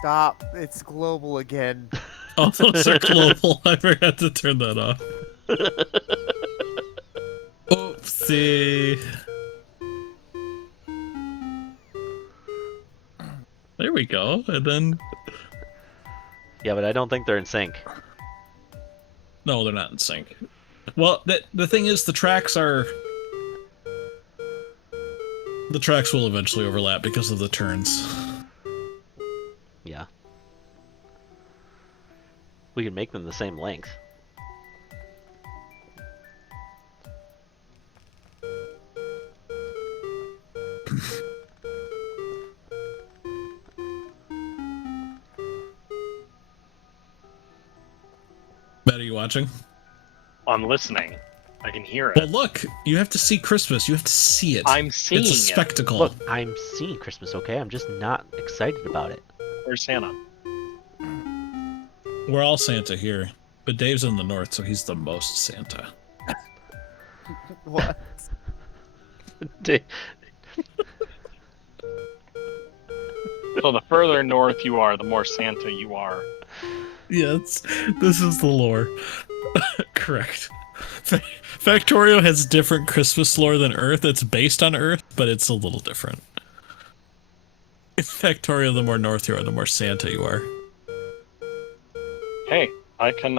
Stop. It's global again. Oh, those are global. I forgot to turn that off. Oopsie. There we go, and then... Yeah, but I don't think they're in sync. No, they're not in sync. Well, the thing is, the tracks are... The tracks will eventually overlap because of the turns. Yeah. We can make them the same length. Matt, are you watching? I'm listening. I can hear it. Well, look, you have to see Christmas. You have to see it. I'm seeing It's a it. spectacle. Look, I'm seeing Christmas, okay? I'm just not excited about it. Where's Santa? We're all Santa here, but Dave's in the north, so he's the most Santa. What? Dave. So the further north you are, the more Santa you are. Yes, this is the lore. Correct. Factorio has different Christmas lore than Earth. It's based on Earth, but it's a little different. In Factorio, the more north you are, the more Santa you are. Hey, I can,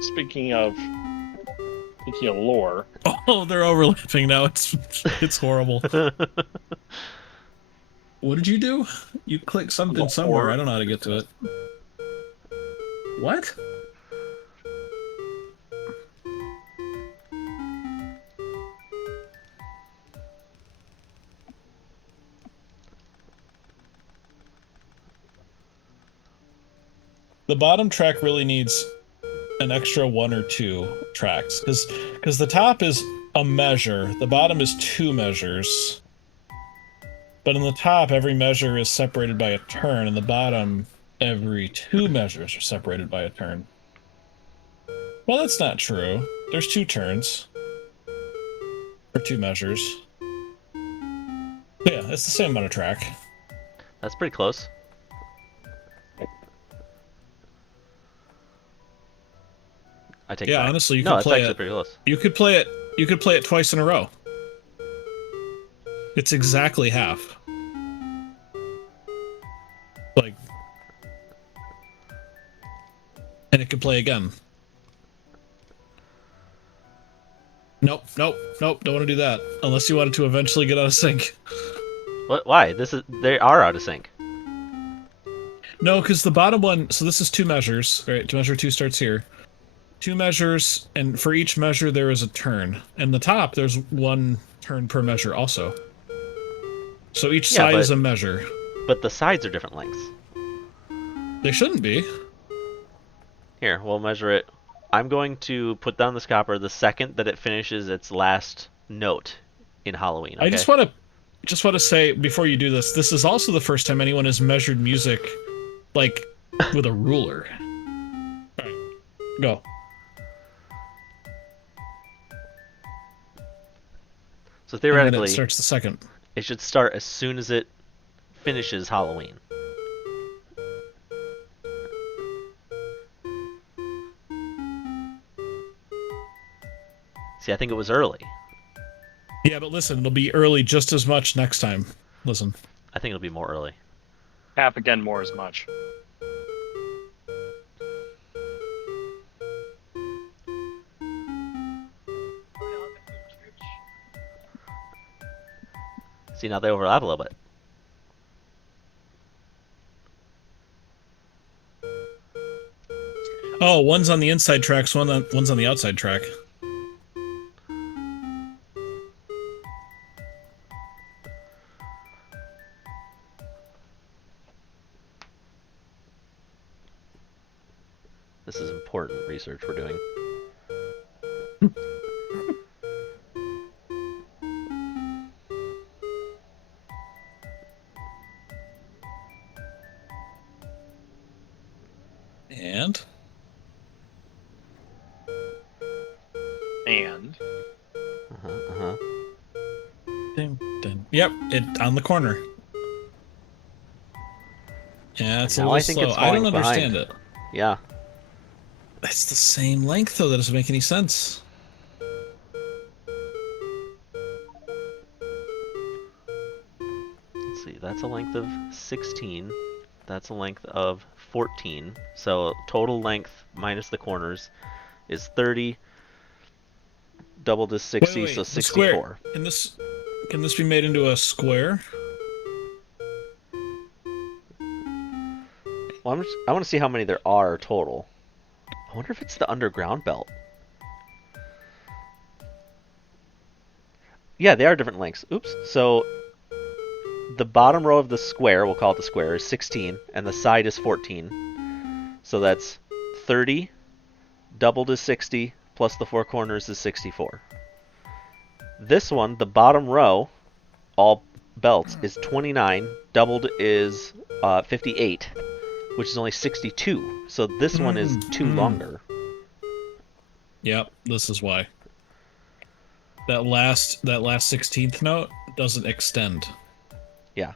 speaking of lore. Oh, they're overlapping now. It's horrible. What did you do? You clicked something somewhere. I don't know how to get to it. What? The bottom track really needs an extra 1 or 2 tracks, because the top is a measure, the bottom is 2 measures, but in the top every measure is separated by a turn, and the bottom every 2 measures are separated by a turn. Well, that's not true. There's 2 turns. Or 2 measures. But yeah, it's the same amount of track. That's pretty close. I take Yeah, it back. honestly, you no, could play actually it. Pretty close. You could play it. You could play it twice in a row. It's exactly half. Like, and it could play again. Nope, nope, nope. Don't want to do that unless you wanted to eventually get out of sync. What? Why? They are out of sync. No, because the bottom one. So this is 2 measures. Right, to measure 2 starts here. 2 measures, and for each measure there is a turn. And the top, there's 1 turn per measure also. So each side is a measure. But the sides are different lengths. They shouldn't be. Here, we'll measure it. I'm going to put down this copper the second that it finishes its last note in Halloween. Okay? I just want to say before you do this, this is also the first time anyone has measured music like with a ruler. All right, go. So theoretically, it starts the second. It should start as soon as it finishes Halloween. See, I think it was early. Yeah, but listen, it'll be early just as much next time. Listen. I think it'll be more early. Half again, more as much. See, now they overlap a little bit. Oh, one's on the inside tracks, one's on the outside track. This is important research we're doing. And And Dun, dun. Yep, it on the corner. Yeah, it's a Now little I think slow. it's I don't falling understand behind. it. Yeah. It's the same length though. That doesn't make any sense. Let's see. That's a length of 16. That's a length of 14. So total length minus the corners is 30. Doubled is 60, Wait, so the square. 64. Can this be made into a square? Well, I want to see how many there are total. I wonder if it's the underground belt. Yeah, they are different lengths. Oops. So the bottom row of the square, we'll call it the square, is 16, and the side is 14. So that's 30, doubled is 60, plus the four corners is 64. This one, the bottom row, all belts, is 29, doubled is 58, which is only 62. So this one is two longer. Yep, this is why. That last 16th note doesn't extend. Yeah.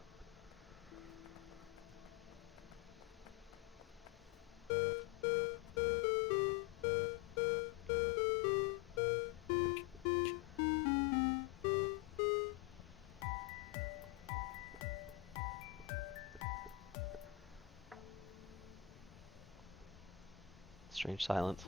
Strange silence.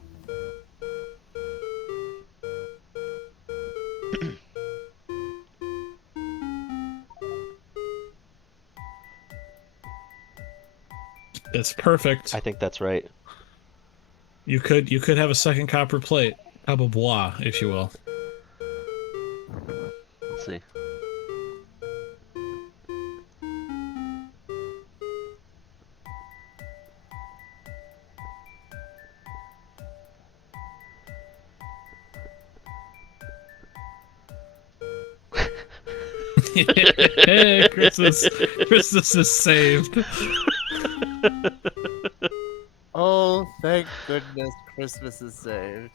It's perfect. I think that's right. You could have a second copper plate, copper bois, if you will. Let's see. Christmas is saved. Oh, thank goodness Christmas is saved.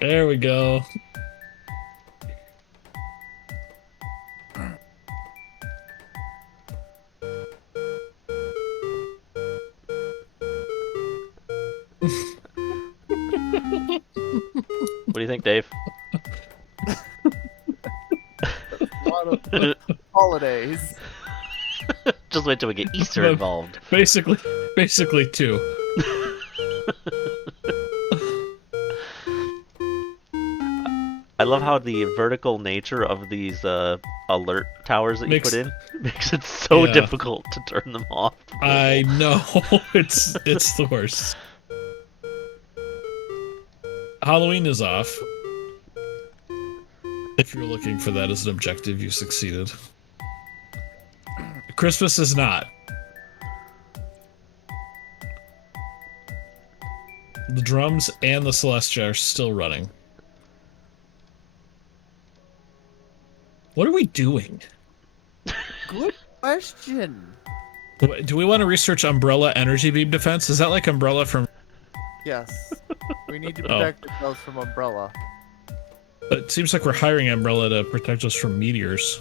There we go. What do you think, Dave? A lot of holidays. Just wait till we get Easter involved. Basically two. I love how the vertical nature of these alert towers that you put in makes it so difficult to turn them off. I know. It's the worst. Halloween is off. If you're looking for that as an objective, you succeeded. Christmas is not. The drums and the Celestia are still running. What are we doing? Good question. Do we want to research Umbrella energy beam defense? Is that like Umbrella from... Yes. We need to protect ourselves from Umbrella. It seems like we're hiring Umbrella to protect us from meteors.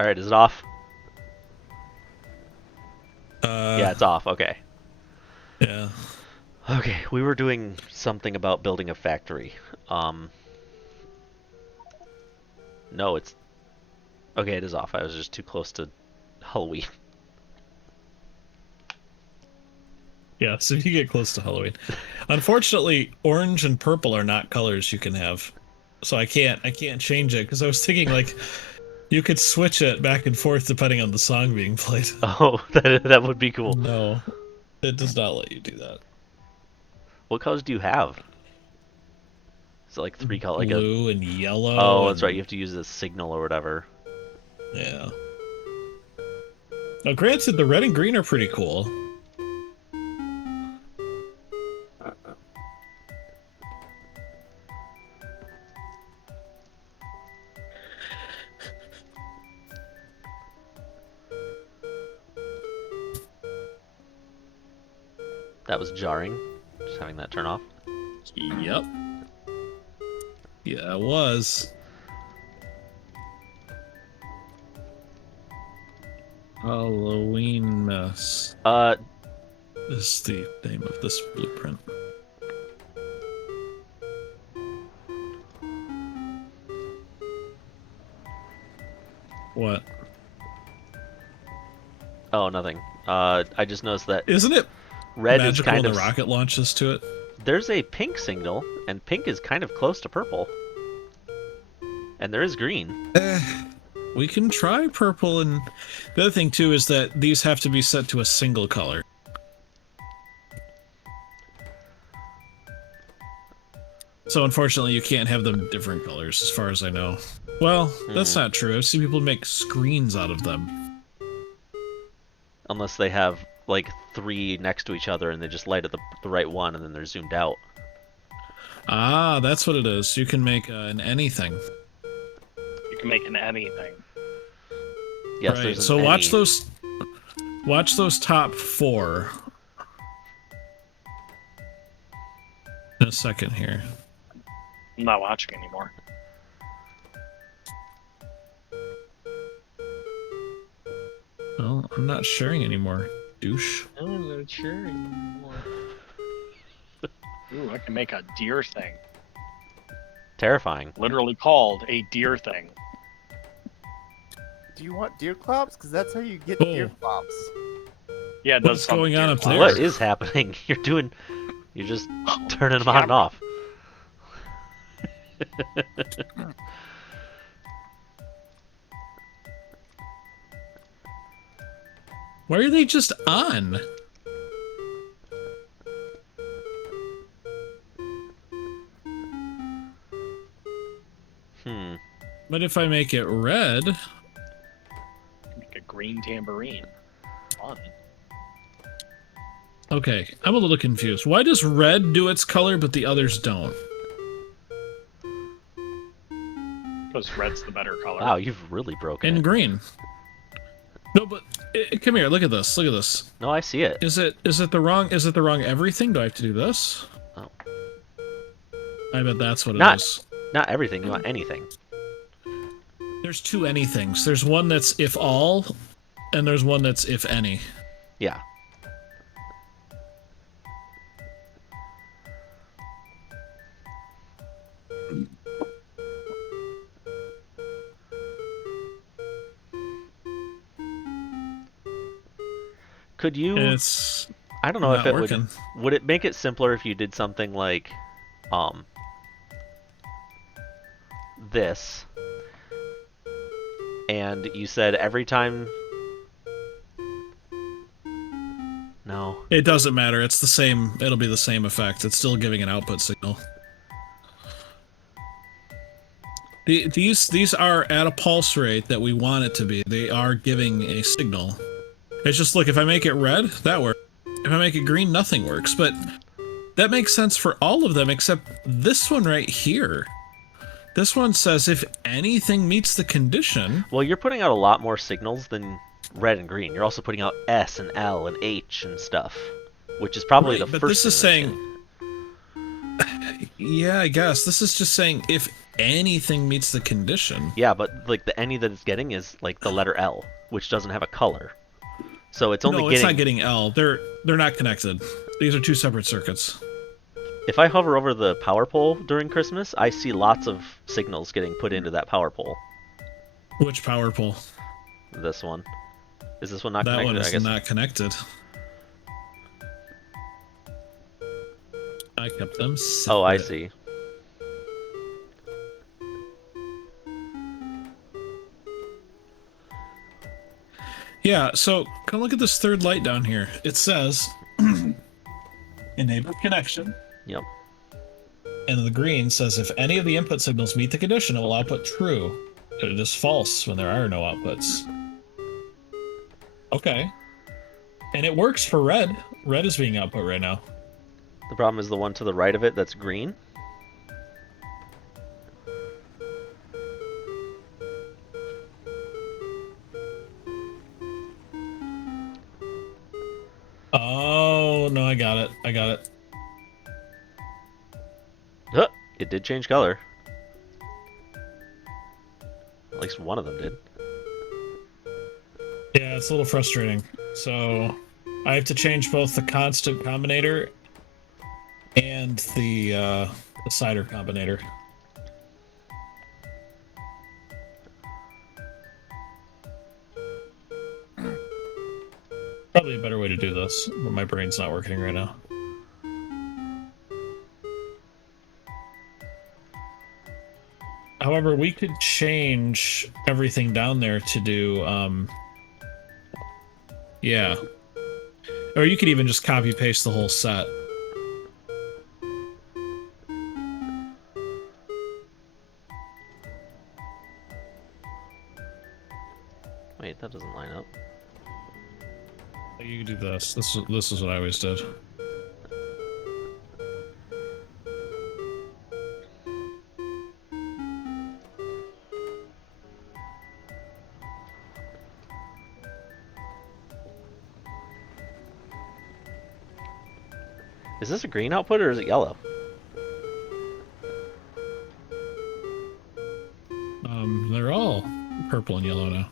Alright, is it off? Yeah, it's off. Okay. Yeah. Okay, we were doing something about building a factory. No, it's... Okay, it is off. I was just too close to Halloween. Yeah, so you get close to Halloween. Unfortunately, orange and purple are not colors you can have. So I can't change it, because I was thinking, like, you could switch it back and forth depending on the song being played. Oh, that would be cool. No, it does not let you do that. What colors do you have? Is it like three colors? Blue and yellow. Oh, that's right. You have to use a signal or whatever. Yeah. Now, granted, the red and green are pretty cool. That was jarring. Just having that turn off. Yep. Yeah, it was. Halloween-ness. Is the name of this blueprint. What? Oh, nothing. I just noticed that. Isn't it red is magical kind when of the rocket launches to it? There's a pink signal, and pink is kind of close to purple. And there is green. We can try purple, and the other thing too is that these have to be set to a single color. So unfortunately, you can't have them different colors, as far as I know. Well, that's not true. I've seen people make screens out of them. Unless they have like 3 next to each other and they just light at the right one and then they're zoomed out. Ah, that's what it is. You can make an anything. You can make an anything. Yes, right. So watch those top 4. In a second here. I'm not watching anymore. Well, I'm not sharing anymore, douche. I'm not sharing anymore. Ooh, I can make a deer thing. Terrifying. Literally called a deer thing. Do you want deer clops? Because that's how you get deer clops. Yeah, it does. What's going on up there? What is happening? You're just turning them on and off. Why are they just on? But if I make it red... Make a green tambourine. Fun. Okay, I'm a little confused. Why does red do its color, but the others don't? Because red's the better color. Wow, you've really broken And it. green. No, but come here. Look at this. Look at this. No, I see it. Is it the wrong everything? Do I have to do this? Oh. I bet that's what it is. Not everything. You want anything. There's 2 anythings. There's one that's if all, and there's one that's if any. Yeah. Could you? It's I don't know if not it working. would it make it simpler if you did something like this, and you said every time. No. It doesn't matter. It's the same. It'll be the same effect. It's still giving an output signal. These are at a pulse rate that we want it to be. They are giving a signal. It's just, look, if I make it red, that works. If I make it green, nothing works. But that makes sense for all of them except this one right here. This one says if anything meets the condition. Well, you're putting out a lot more signals than red and green. You're also putting out S and L and H and stuff, which is probably right, the but first. This is saying. Yeah, I guess this is just saying if anything meets the condition. Yeah, but like the any that it's getting is like the letter L, which doesn't have a color. So it's only it's not getting L. They're not connected. These are 2 separate circuits. If I hover over the power pole during Christmas, I see lots of signals getting put into that power pole. Which power pole? This one. Is this one not that connected? That one is I guess. not connected. I kept them separate. Oh, I see. Yeah, so come look at this third light down here. It says enable connection. Yep. And the green says if any of the input signals meet the condition, it will output true. It is false when there are no outputs. Okay. And it works for red. Red is being output right now. The problem is the one to the right of it that's green. Oh, Oh no, I got it. I got it. It did change color. At least one of them did. Yeah, it's a little frustrating. So I have to change both the constant combinator and the decider combinator. Probably a better way to do this, but my brain's not working right now. However, we could change everything down there to do, yeah. Or you could even just copy paste the whole set. Wait, that doesn't line up. You can do this. This is what I always did. Is this a green output or is it yellow? They're all purple and yellow now.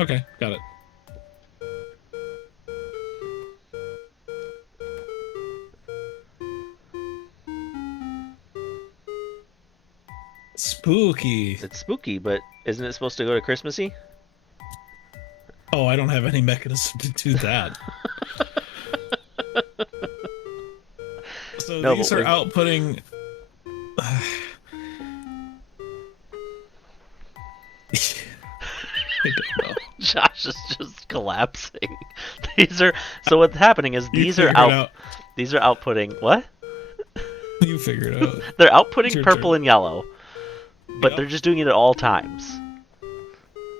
Okay, got it. Spooky. It's spooky, but isn't it supposed to go to Christmassy? Oh, I don't have any mechanism to do that. So No, these but are outputting. I don't know. Josh is just collapsing. These are so what's happening is these are out. These are outputting what? You figure it out. They're outputting purple turn. and yellow, but they're just doing it at all times.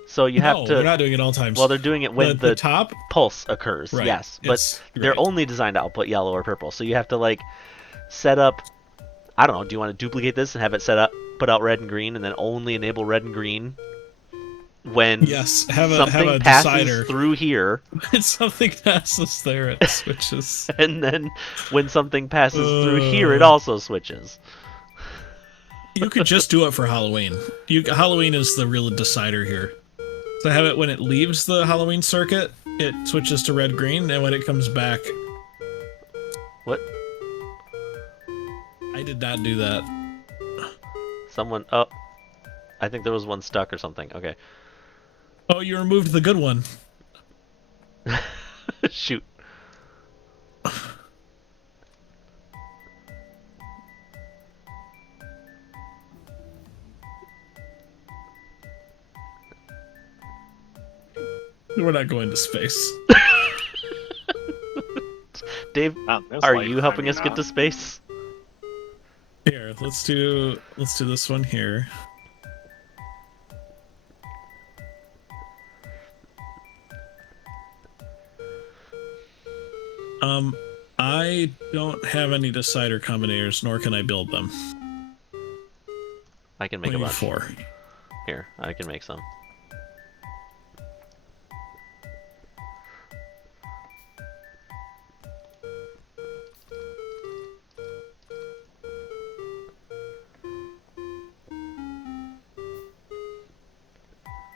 So you have to. They're not doing it all times. Well, they're doing it when the top pulse occurs. Right. Yes, but they're only designed to output yellow or purple. So you have to like set up. I don't know. Do you want to duplicate this and have it set up, put out red and green, and then only enable red and green when something passes decider through here? When something passes there, it switches. And then when something passes through here, it also switches. You could just do it for Halloween. Halloween is the real decider here. So have it when it leaves the Halloween circuit, it switches to red-green, and when it comes back... What? I did not do that. Someone... Oh. I think there was one stuck or something. Okay. Oh, you removed the good one. Shoot. We're not going to space. Dave, are you helping us get to space? Here, let's do this one here. I don't have any decider combinators, nor can I build them. I can make a bunch. 4. Here, I can make some.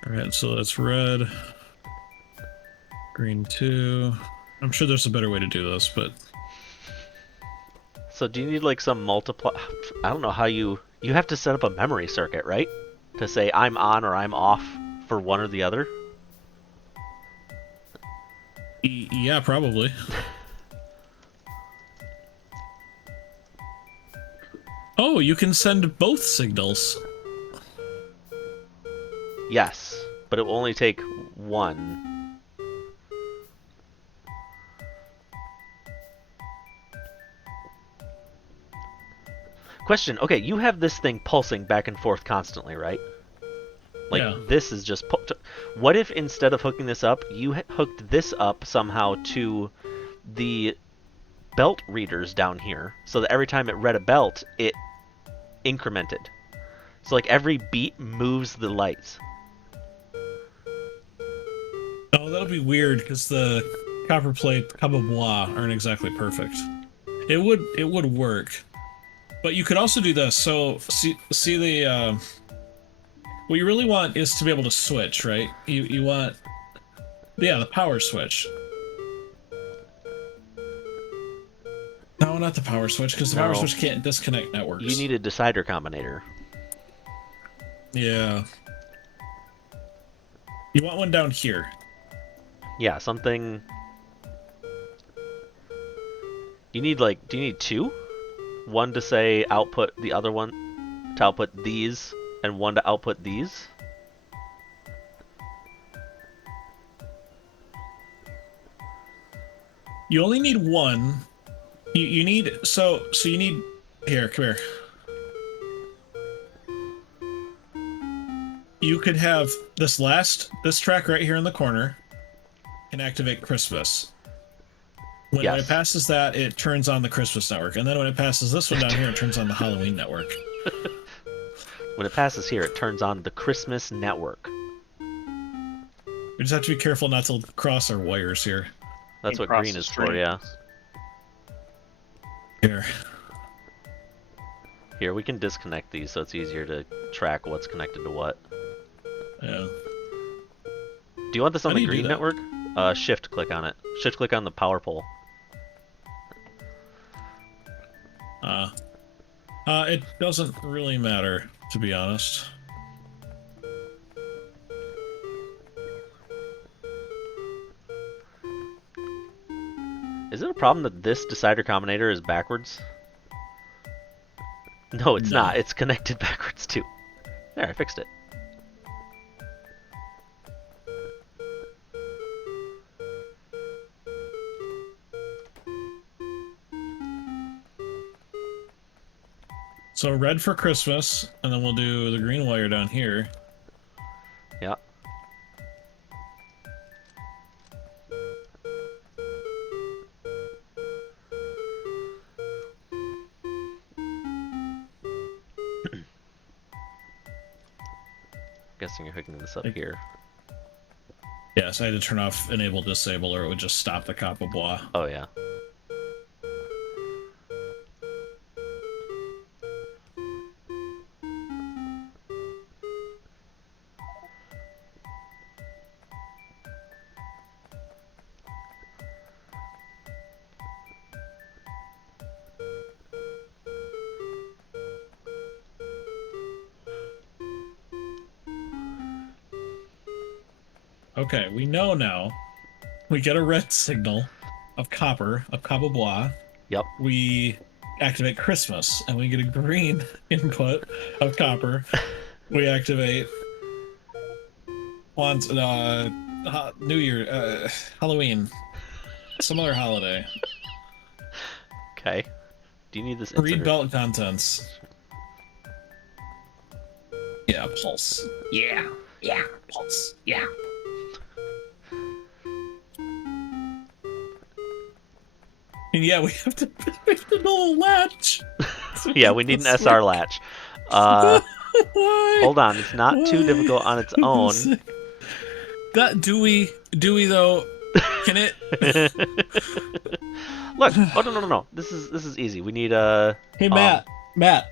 Alright, so that's red. Green 2. I'm sure there's a better way to do this, but... So do you need like some multiply... I don't know how you have to set up a memory circuit, right? To say I'm on or I'm off for one or the other? Yeah, probably. Oh, you can send both signals. Yes, but it will only take one. Question. Okay, you have this thing pulsing back and forth constantly, right? Like, Yeah. this is just... What if instead of hooking this up, you hooked this up somehow to the belt readers down here, so that every time it read a belt, it incremented. So, like, every beat moves the lights. Oh, that'll be weird, because the copper plate, copper bois, aren't exactly perfect. It would work. But you could also do this. So, see the... what you really want is to be able to switch, right? You want... Yeah, the power switch. No, not the power switch, because the power switch can't disconnect networks. You need a decider combinator. Yeah. You want one down here. Yeah, something... You need, like... Do you need two? One to say output the other one, to output these, and one to output these? You only need one. You need... So you need... Here, come here. You could have this track right here in the corner can activate Christmas. When it passes that, it turns on the Christmas network. And then when it passes this one down here, it turns on the Halloween network. When it passes here, it turns on the Christmas network. We just have to be careful not to cross our wires here. That's what green is for, yeah. Here. Here, we can disconnect these so it's easier to track what's connected to what. Yeah. Do you want this on the green network? Shift click on it. Shift click on the power pole. It doesn't really matter, to be honest. Is it a problem that this decider combinator is backwards? No, it's not. It's connected backwards too. There, I fixed it. So red for Christmas, and then we'll do the green wire down here. Yeah. Guessing you're hooking this up here. Yeah, so I had to turn off enable disable or it would just stop the copper bois. Oh yeah. Okay, we know now. We get a red signal of copper bois. Yep. We activate Christmas, and we get a green input of copper. We activate New Year, Halloween, some other holiday. Okay. Do you need this? Read belt contents. Yeah, pulse. Yeah, pulse. Yeah. And yeah, we have to know a latch. Yeah, we need an SR latch. Hold on, it's not too difficult on its own. Do we though? Can it? Look! Oh no! This is easy. We need a. Hey Matt. Yeah.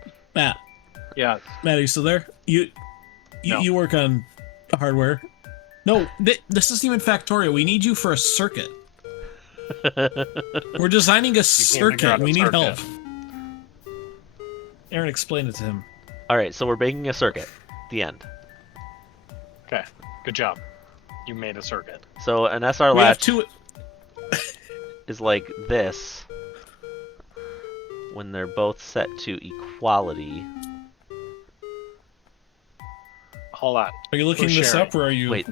Matt, are you still there? You work on hardware. No, this isn't even Factorio. We need you for a circuit. We're designing a circuit. We need help. Aaron, explain it to him. Alright, so we're making a circuit. The end. Okay, good job. You made a circuit. So an SR latch is like this when they're both set to equality. Hold on. Are you looking this up or are you... Wait.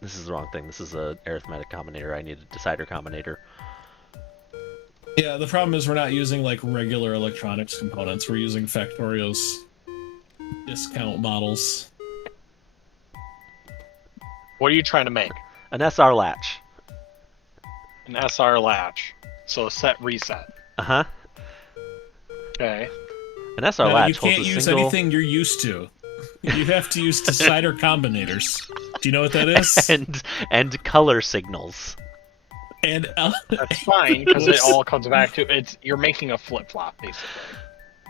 This is the wrong thing. This is an arithmetic combinator. I need a decider combinator. Yeah, the problem is we're not using like regular electronics components. We're using Factorio's discount models. What are you trying to make? An SR latch. An SR latch. So set reset. Uh-huh. Okay. An SR No, latch you can't holds a use single... anything you're used to. You have to use decider combinators. Do you know what that is? and color signals. And that's fine because it all comes back to it's. You're making a flip flop basically.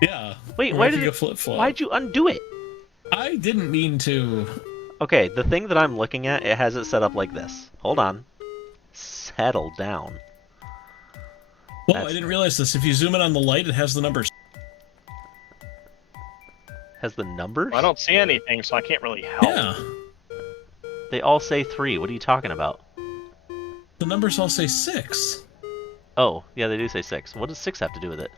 Yeah. Wait, why did why'd you undo it? I didn't mean to. Okay, the thing that I'm looking at, it has it set up like this. Hold on. Settle down. Whoa, I didn't realize this. If you zoom in on the light, it has the numbers. Has the numbers? Well, I don't see anything, so I can't really help. Yeah. They all say 3. What are you talking about? The numbers all say 6. Oh, yeah, they do say 6. What does 6 have to do with it?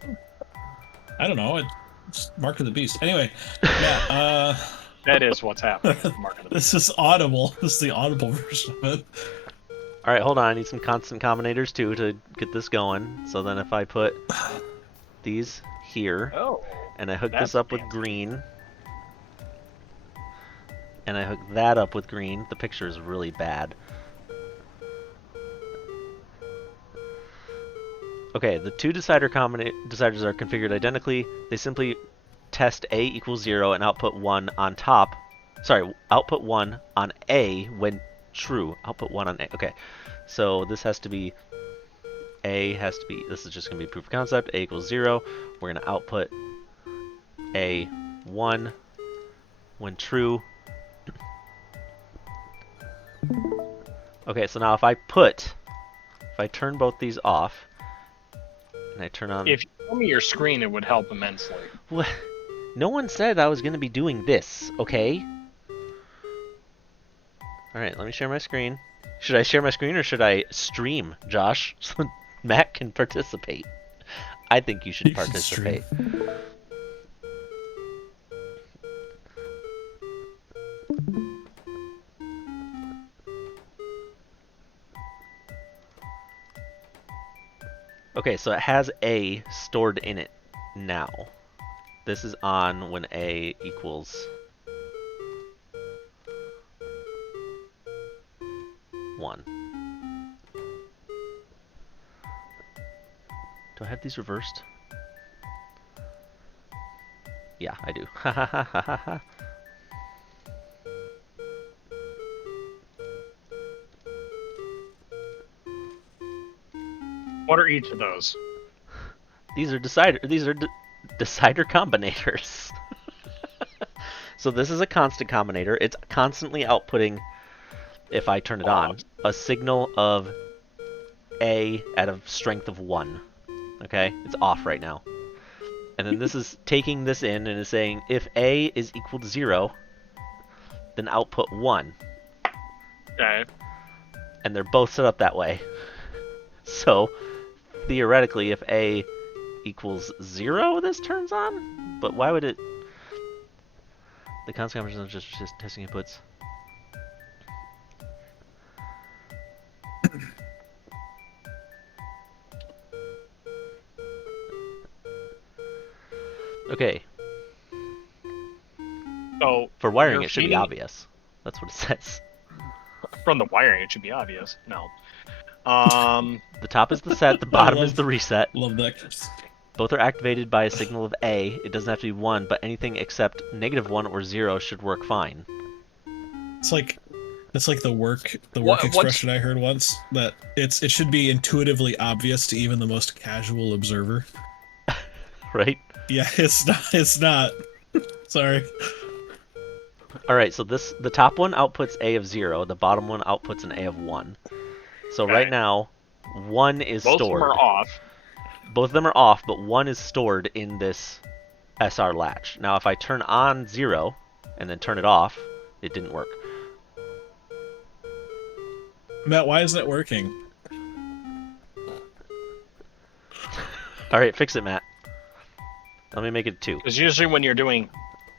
I don't know. It's Mark of the Beast. Anyway, yeah, that is what's happening. Mark of the This is audible. This is the audible version of it. Alright, hold on. I need some constant combinators, too, to get this going. So then if I put these here, and I hook this up with green, and I hook that up with green, the picture is really bad. Okay, the two deciders are configured identically. They simply test A equals 0 and output 1 on top. Sorry, output 1 on A when true. Output 1 on A. Okay, so this has to be this is just going to be proof of concept. A equals 0. We're going to output A 1 when true. Okay, so now if I turn both these off, and I turn on... If you show me your screen, it would help immensely. What? No one said I was going to be doing this, okay? Alright, let me share my screen. Should I share my screen or should I stream, Josh? So Matt can participate. I think you should participate. Okay, so it has A stored in it now. This is on when A equals 1. Do I have these reversed? Yeah, I do. Ha ha ha ha ha ha. What are each of those? These are decider combinators. So this is a constant combinator. It's constantly outputting, if I turn it on, a signal of A at a strength of 1. Okay? It's off right now. And then this is taking this in and is saying if A is equal to 0, then output 1. Okay. And they're both set up that way. So theoretically, if A equals 0, this turns on? But why would it... The constant combination is just testing inputs. Okay. So for wiring, you're it should be feeding- obvious. That's what it says. From the wiring, it should be obvious. No. The top is the set, the bottom is the reset. Love that. Both are activated by a signal of A. It doesn't have to be 1, but anything except -1 or 0 should work fine. It's like the work expression I heard once, that it should be intuitively obvious to even the most casual observer. Right? Yeah, it's not. Sorry. Alright, so the top one outputs A of 0, the bottom one outputs an A of 1. So right now, 1 is stored. Both of them are off. Both of them are off, but 1 is stored in this SR latch. Now if I turn on 0, and then turn it off, it didn't work. Matt, why isn't it working? Alright, fix it, Matt. Let me make it 2. Because usually when you're doing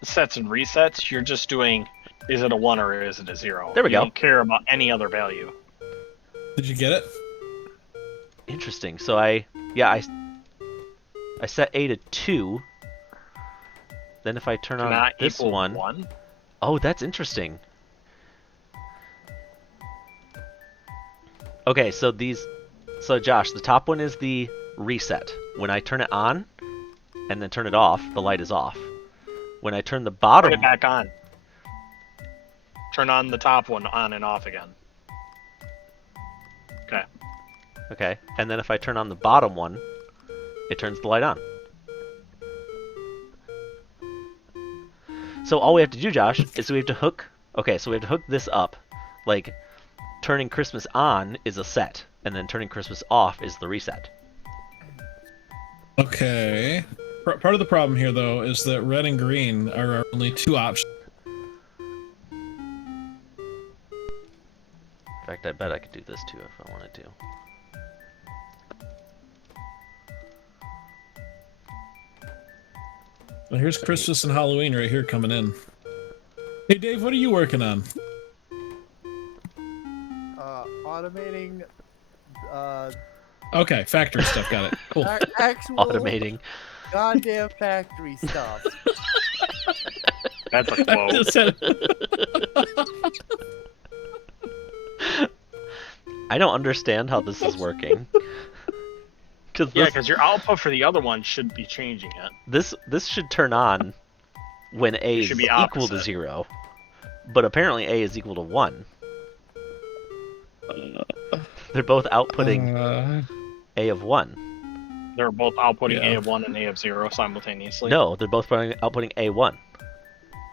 sets and resets, you're just doing, is it a 1 or is it a 0? There we go. You don't care about any other value. Did you get it? Interesting. So I Yeah, I set A to 2. Then if I turn on Not this equal one... 1? Oh, that's interesting. Okay, so Josh, the top one is the reset. When I turn it on and then turn it off, the light is off. When I turn the bottom... Turn it back on. Turn on the top one on and off again. Okay. Okay, and then if I turn on the bottom one, it turns the light on. So all we have to do, Josh, is we have to hook... Okay, so we have to hook this up. Like, turning Christmas on is a set, and then turning Christmas off is the reset. Okay. Part of the problem here, though, is that red and green are our only two options. In fact, I bet I could do this too if I wanted to. Well, here's Christmas and Halloween right here coming in. Hey, Dave, what are you working on? Automating. Okay, factory stuff. Got it. Cool. Actual Automating. Goddamn factory stuff. That's a quote. I don't understand how this is working. Because your output for the other one should be changing it. This should turn on when A is equal to 0, but apparently A is equal to 1. They're both outputting A of 1. They're both outputting A of 1 and A of 0 simultaneously. No, they're both outputting A1.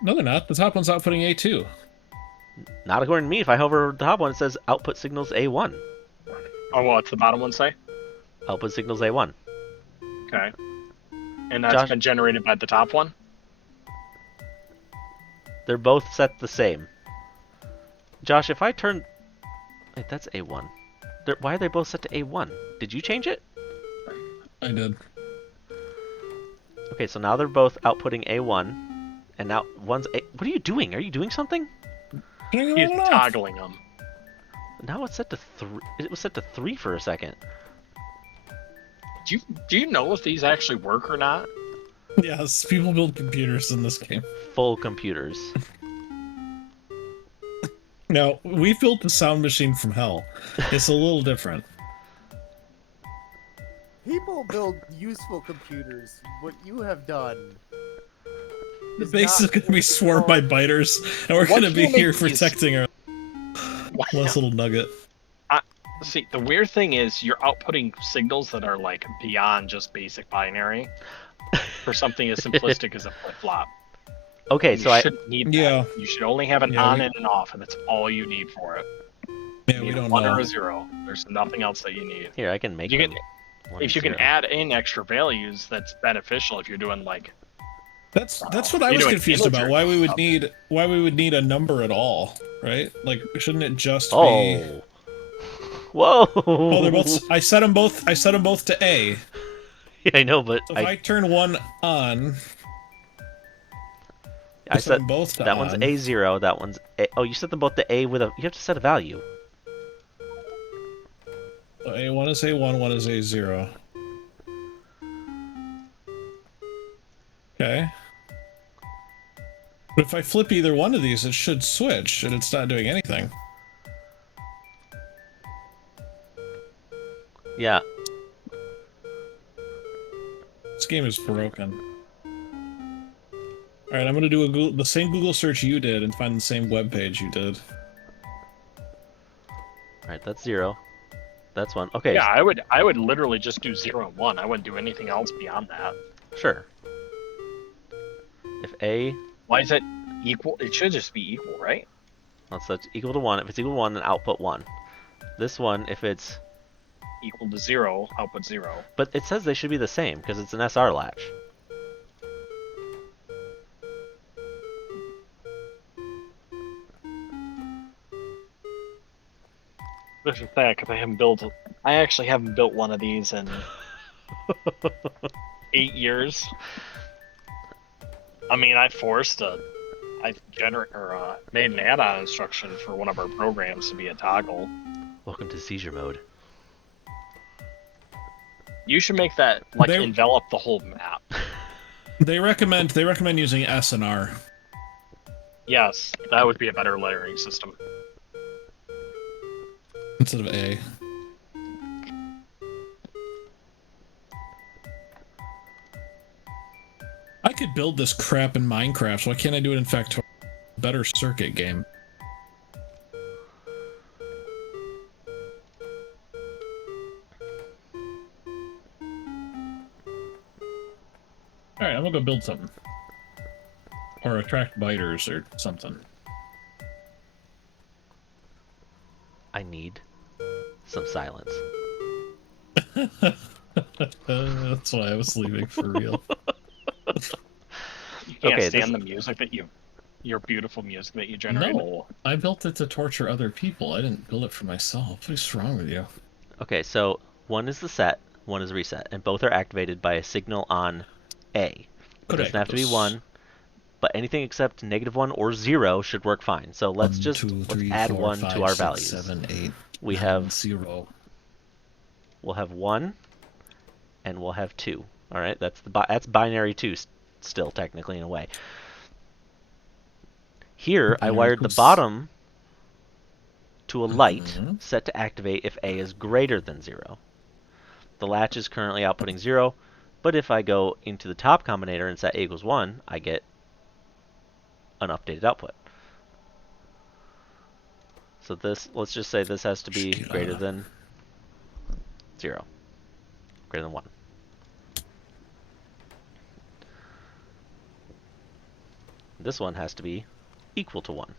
No, they're not. The top one's outputting A2. Not according to me. If I hover the top one, it says output signals A1. Oh, what's the bottom one say? Output signals A1. Okay. And that's been generated by the top one? They're both set the same. Josh, if I turn... Wait, that's A1. Why are they both set to A1? Did you change it? I did. Okay, so now they're both outputting A1, and now one's A... What are you doing? Are you doing something? He's toggling them. Now it's set to 3. It was set to 3 for a second. Do you know if these actually work or not? Yes, people build computers in this game. Full computers. Now, we built the sound machine from hell. It's a little different. People build useful computers. What you have done. The base is going to be swarmed by biters, and we're going to be here protecting our last little nugget. See, the weird thing is you're outputting signals that are like beyond just basic binary for something as simplistic as a flip-flop. Okay, you shouldn't need that. Yeah. You should only have an on and an off, and that's all you need for it. Yeah, you we need don't a 1 know. or a 0. There's nothing else that you need. Here, I can make you them. can, If you can add in extra values, that's beneficial if you're doing like... That's what I was confused about. Why we would need a number at all, right? Like, shouldn't it just be... Whoa! Oh, they're both. I set them both. I set them both to A. Yeah, I know, but So if I turn one on, I set them both to that one's A0. That one's A. Oh, you set them both to A with a. You have to set a value. So A1 is A1. One is A0. Okay. But if I flip either one of these, it should switch, and it's not doing anything. Yeah. This game is broken. Alright, I'm gonna do the same Google search you did and find the same web page you did. Alright, that's 0. That's 1. Okay. Yeah, I would literally just do 0 and 1. I wouldn't do anything else beyond that. Sure. If A... Why is it equal? It should just be equal, right? Well, so it's equal to 1. If it's equal to 1, then output 1. This one, if it's... equal to 0, output 0. But it says they should be the same, because it's an SR latch. There's a fact, because I actually haven't built one of these in 8 years. I mean, I made an add-on instruction for one of our programs to be a toggle. Welcome to seizure mode. You should make that like They- envelop the whole map. They recommend using S and R. Yes, that would be a better layering system. Instead of A. I could build this crap in Minecraft, so why can't I do it in Factorial? Better circuit game. Alright, I'm gonna go build something. Or attract biters or something. I need some silence. That's why I was leaving for real. You can't Okay, stand the music that your beautiful music that you generated. No, I built it to torture other people. I didn't build it for myself. What's wrong with you? Okay, so one is the set, one is the reset, and both are activated by a signal on A. It doesn't have to be 1, but anything except -1 or 0 should work fine. So let's just let's add 1 to our values. 7, 8, we 9, have 0. We'll have 1, and we'll have 2. All right, that's binary 2 still technically in a way. Here I wired the bottom to a light set to activate if A is greater than 0. The latch is currently outputting 0, but if I go into the top combinator and set A equals 1, I get an updated output. So this, let's just say this has to be greater than 0, greater than 1. This one has to be equal to 1.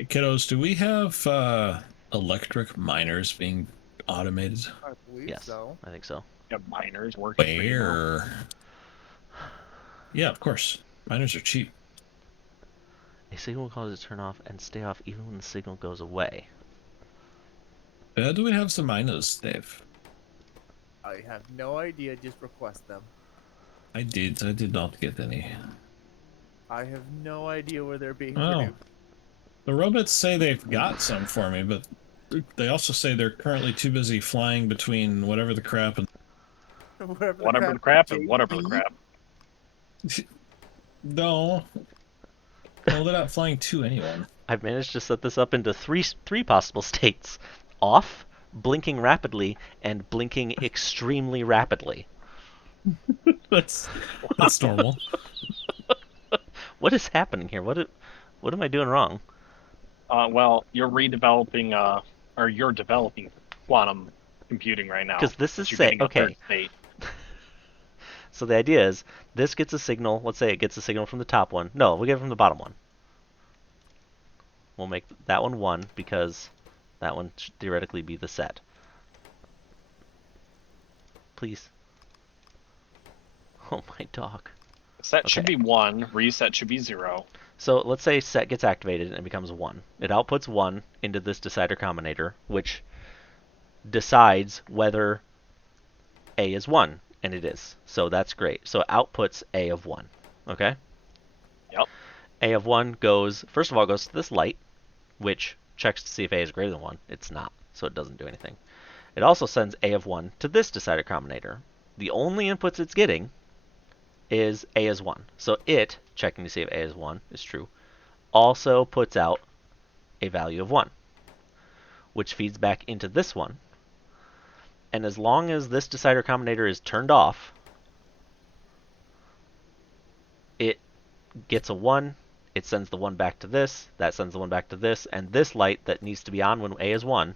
Kiddos, do we have electric miners being automated? I believe Yes, so. I think so. You have miners working for you now. Where? Yeah, of course. Miners are cheap. A signal will cause it to turn off and stay off even when the signal goes away. Do we have some miners, Dave? I have no idea. Just request them. I did not get any. I have no idea where they're being Oh. produced. The robots say they've got some for me, but they also say they're currently too busy flying between whatever the crap and... Whatever the crap and whatever the crap. No. Well, they're not flying to anyone. I've managed to set this up into three possible states. Off, blinking rapidly, and blinking extremely rapidly. That's normal. What is happening here? What am I doing wrong? Well, you're redeveloping, or you're developing quantum computing right now. Because this is You're say getting a okay. third state. So the idea is this gets a signal. Let's say it gets a signal from the top one. No, we'll get it from the bottom one. We'll make that one 1 because that one should theoretically be the set. Please. Oh, my dog. Set should be 1, reset should be 0. So let's say set gets activated and it becomes 1. It outputs 1 into this decider combinator, which decides whether A is 1, and it is. So that's great. So it outputs A of 1. Okay? Yep. A of 1 goes, first of all, goes to this light, which checks to see if A is greater than 1. It's not, so it doesn't do anything. It also sends A of 1 to this decider combinator. The only inputs it's getting is A is 1. So it, checking to see if A is 1 is true, also puts out a value of 1, which feeds back into this one. And as long as this decider combinator is turned off, it gets a 1, it sends the 1 back to this, that sends the 1 back to this, and this light that needs to be on when A is 1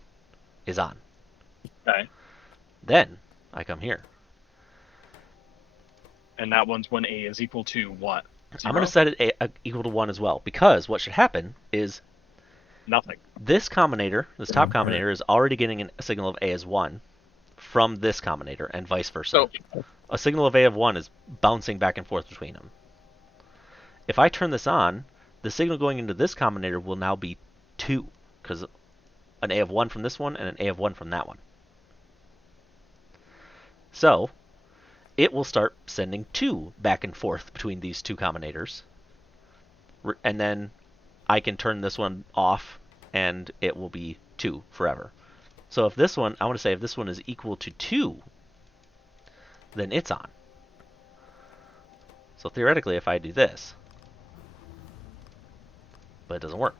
is on. Okay. Then I come here. And that one's when A is equal to what? 0? I'm going to set it equal to 1 as well, because what should happen is nothing. This combinator, this top combinator, is already getting a signal of A as 1 from this combinator, and vice versa. So, a signal of A of 1 is bouncing back and forth between them. If I turn this on, the signal going into this combinator will now be 2, because an A of 1 from this one and an A of 1 from that one. So, it will start sending 2 back and forth between these two combinators. And then I can turn this one off, and it will be 2 forever. So if this one, I want to say if this one is equal to 2, then it's on. So theoretically, if I do this, but it doesn't work.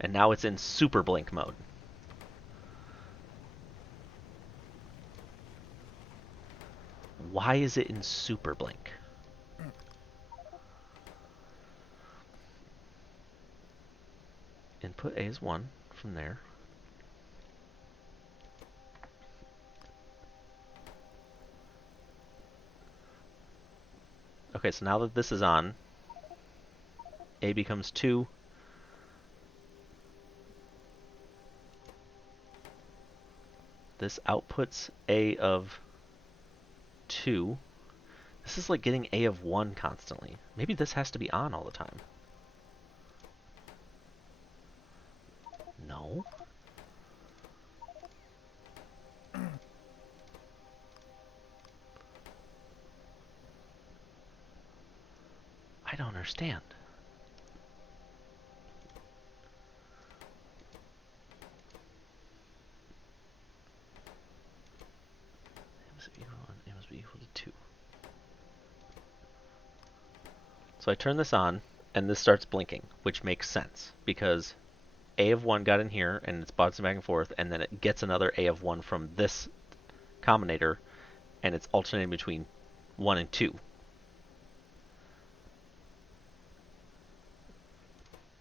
And now it's in super blink mode. Why is it in super blink? Input A is 1 from there. Okay, so now that this is on, A becomes 2. This outputs A of 2. This is like getting A of 1 constantly. Maybe this has to be on all the time. No. I don't understand. A must be equal to 2. So I turn this on, and this starts blinking, which makes sense, because A of 1 got in here, and it's bouncing back and forth, and then it gets another A of 1 from this combinator, and it's alternating between 1 and 2.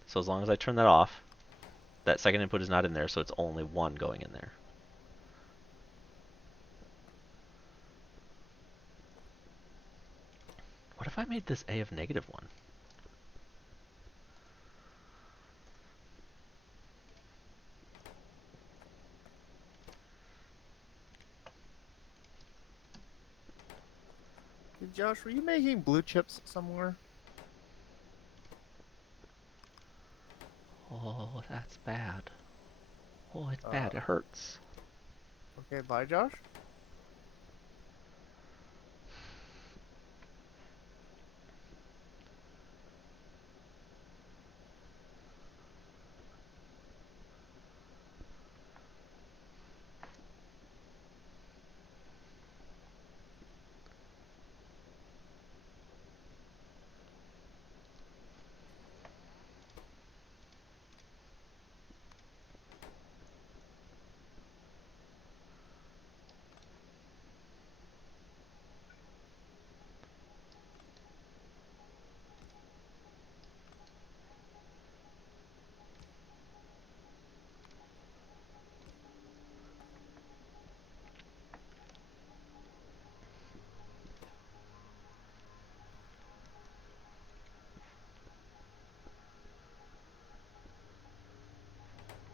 So as long as I turn that off, that second input is not in there, so it's only 1 going in there. What if I made this A of -1? Hey, Josh, were you making blue chips somewhere? Oh, that's bad. Oh, it's bad. It hurts. Okay, bye, Josh.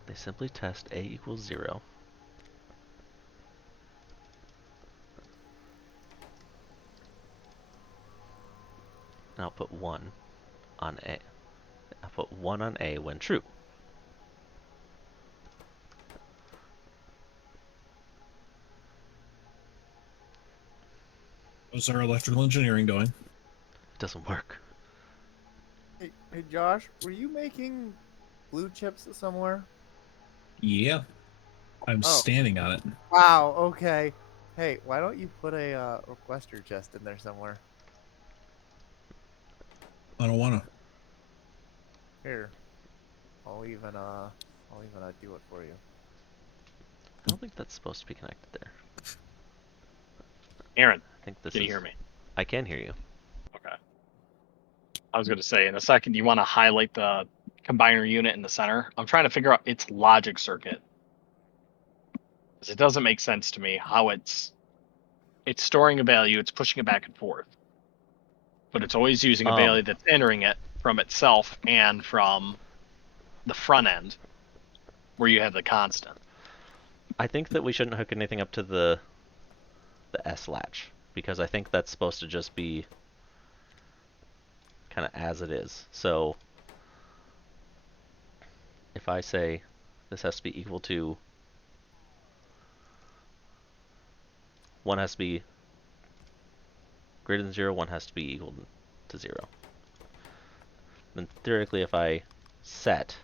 They simply test A equals 0. And I'll put 1 on A. I'll put 1 on A when true. How's our electrical engineering going? It doesn't work. Hey, Josh, were you making blue chips somewhere? Yeah. I'm Oh. standing on it. Wow, okay. Hey, why don't you put a requester chest in there somewhere? I don't wanna. Here. I'll even do it for you. I don't think that's supposed to be connected there. Aaron, I think this can you is... hear me? I can hear you. Okay. I was going to say, in a second, you want to highlight the combiner unit in the center. I'm trying to figure out its logic circuit. Because it doesn't make sense to me how it's storing a value, it's pushing it back and forth. But it's always using a value that's entering it from itself and from the front end, where you have the constant. I think that we shouldn't hook anything up to the S latch, because I think that's supposed to just be kind of as it is. So if I say this has to be equal to 1 has to be greater than 0, 1 has to be equal to 0. Then theoretically, if I set,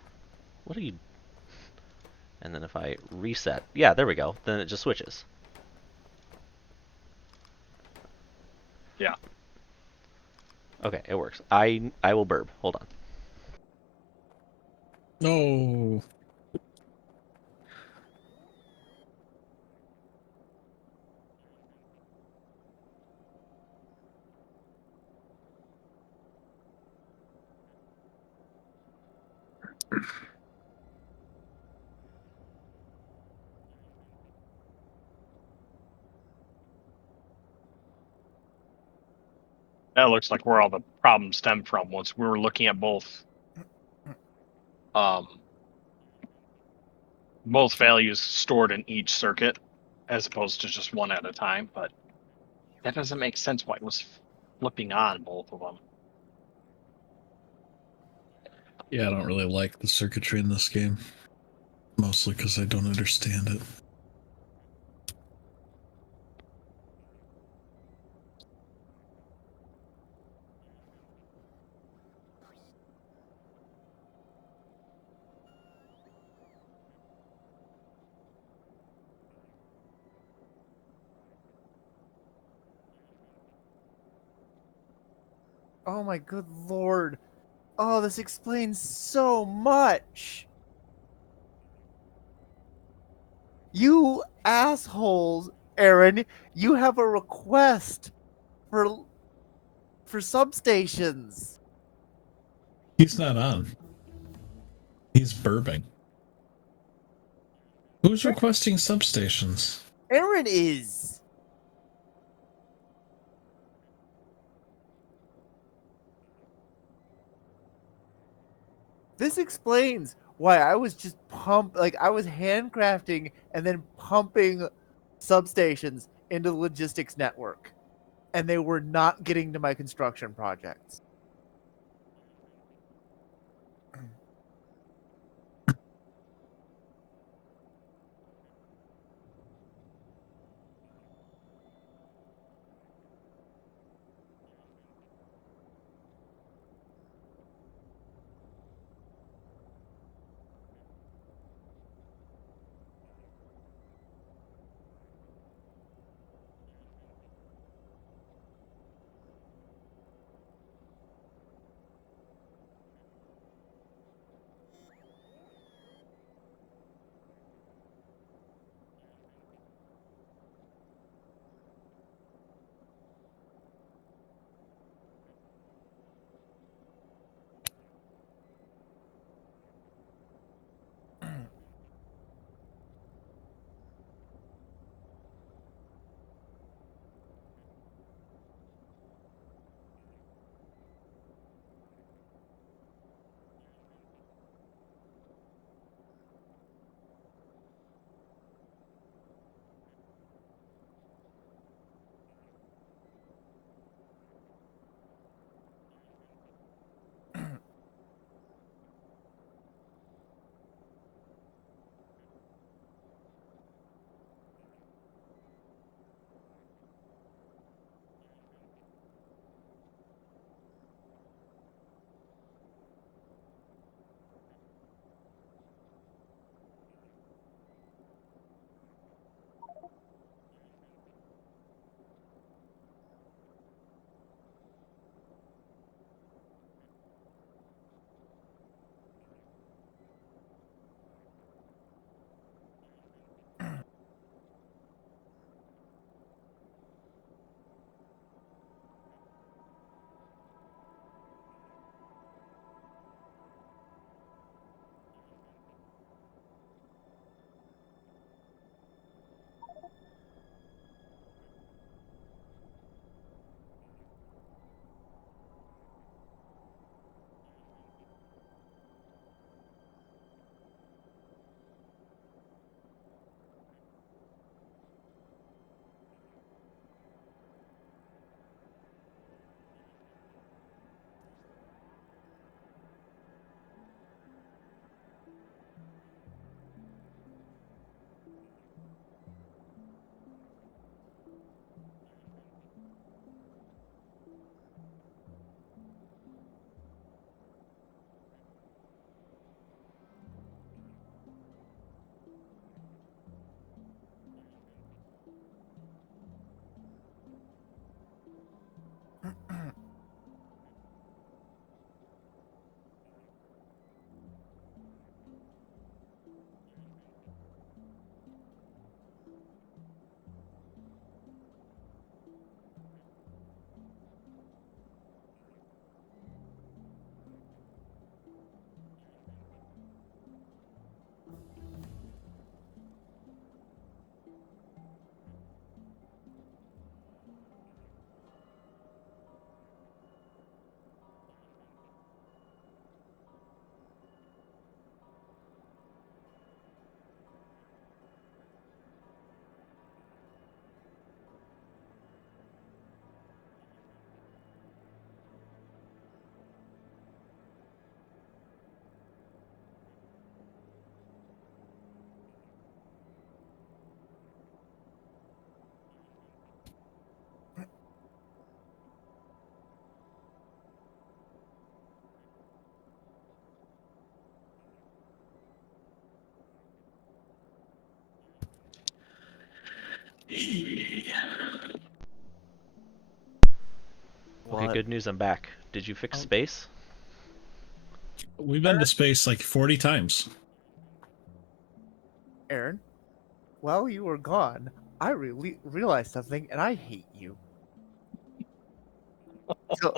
what are you And then if I reset, yeah, there we go. Then it just switches. Yeah. Okay, it works. I will burb. Hold on. No. That looks like where all the problems stem from. Once we were looking at um, both values stored in each circuit, as opposed to just one at a time. But that doesn't make sense why it was flipping on both of them. Yeah, I don't really like the circuitry in this game. Mostly because I don't understand it. Oh my good lord. Oh, this explains so much. You assholes, Aaron, you have a request for substations. He's not on. He's burping. Who's requesting substations? Aaron is. This explains why I was just I was handcrafting and then pumping substations into the logistics network, and they were not getting to my construction projects. Okay, What? good news. I'm back. Did you fix space? We've been to space like 40 times. Aaron, while you were gone, I really realized something, and I hate you. So,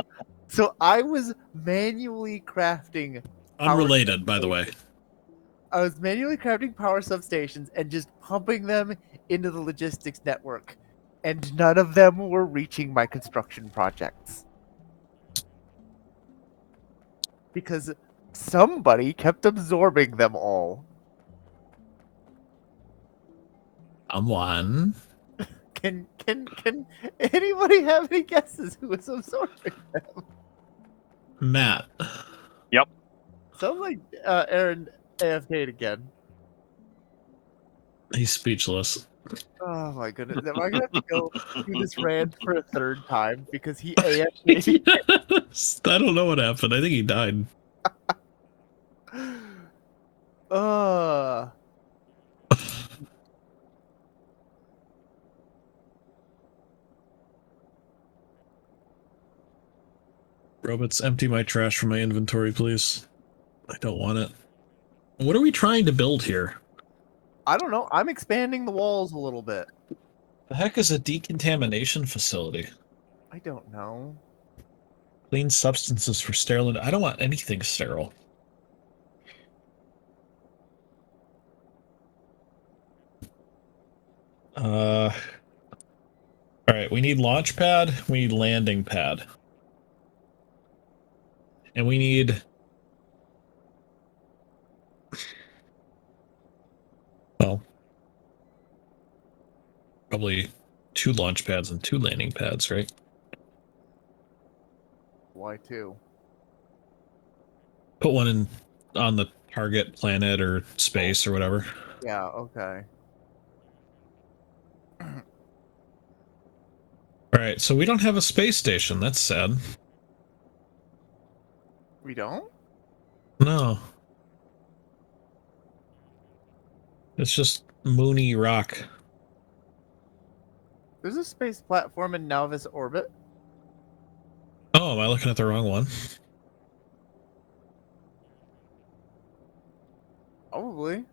so I was manually crafting Unrelated, by the way. I was manually crafting power substations and just pumping them into the logistics network, and none of them were reaching my construction projects because somebody kept absorbing them all. Someone. Can anybody have any guesses who was absorbing them? Matt. Yep. Sounds like Aaron AFK'd again. He's speechless. Oh my goodness. Am I gonna have to go do this rant for a third time because he AFK'd again? Yes. I don't know what happened. I think he died. Uh Robots, empty my trash from my inventory, please. I don't want it. What are we trying to build here? I don't know. I'm expanding the walls a little bit. The heck is a decontamination facility? I don't know. Clean substances for sterile. I don't want anything sterile. All right, we need launch pad, we need landing pad. And we need well, probably 2 launch pads and 2 landing pads, right? Why two? Put one in on the target planet or space or whatever. Yeah, okay. All right, so we don't have a space station. That's sad. We don't? No. It's just Moony Rock. There's a space platform in Nauvis orbit. Oh, am I looking at the wrong one? Probably.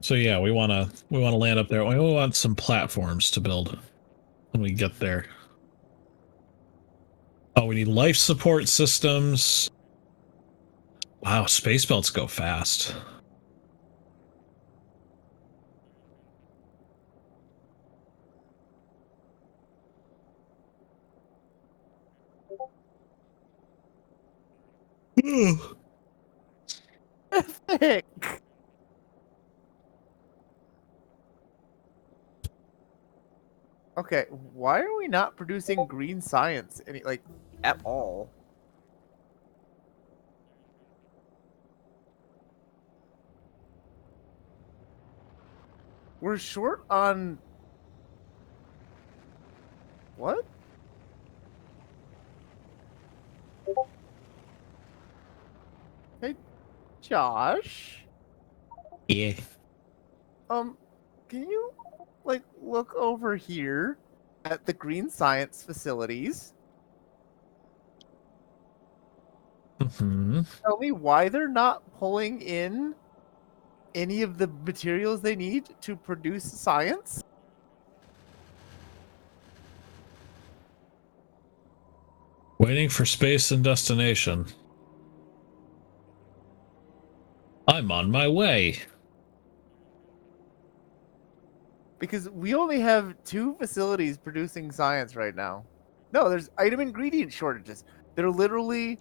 So yeah, we wanna land up there. We want some platforms to build when we get there. Oh, we need life support systems. Wow, space belts go fast. Thick. Okay, why are we not producing green science any like at all? We're short on what? Hey, Josh. Yeah. Can you like look over here at the green science facilities? Mm-hmm. Tell me why they're not pulling in any of the materials they need to produce science? Waiting for space and destination. I'm on my way. Because we only have 2 facilities producing science right now. No, there's item ingredient shortages. They're literally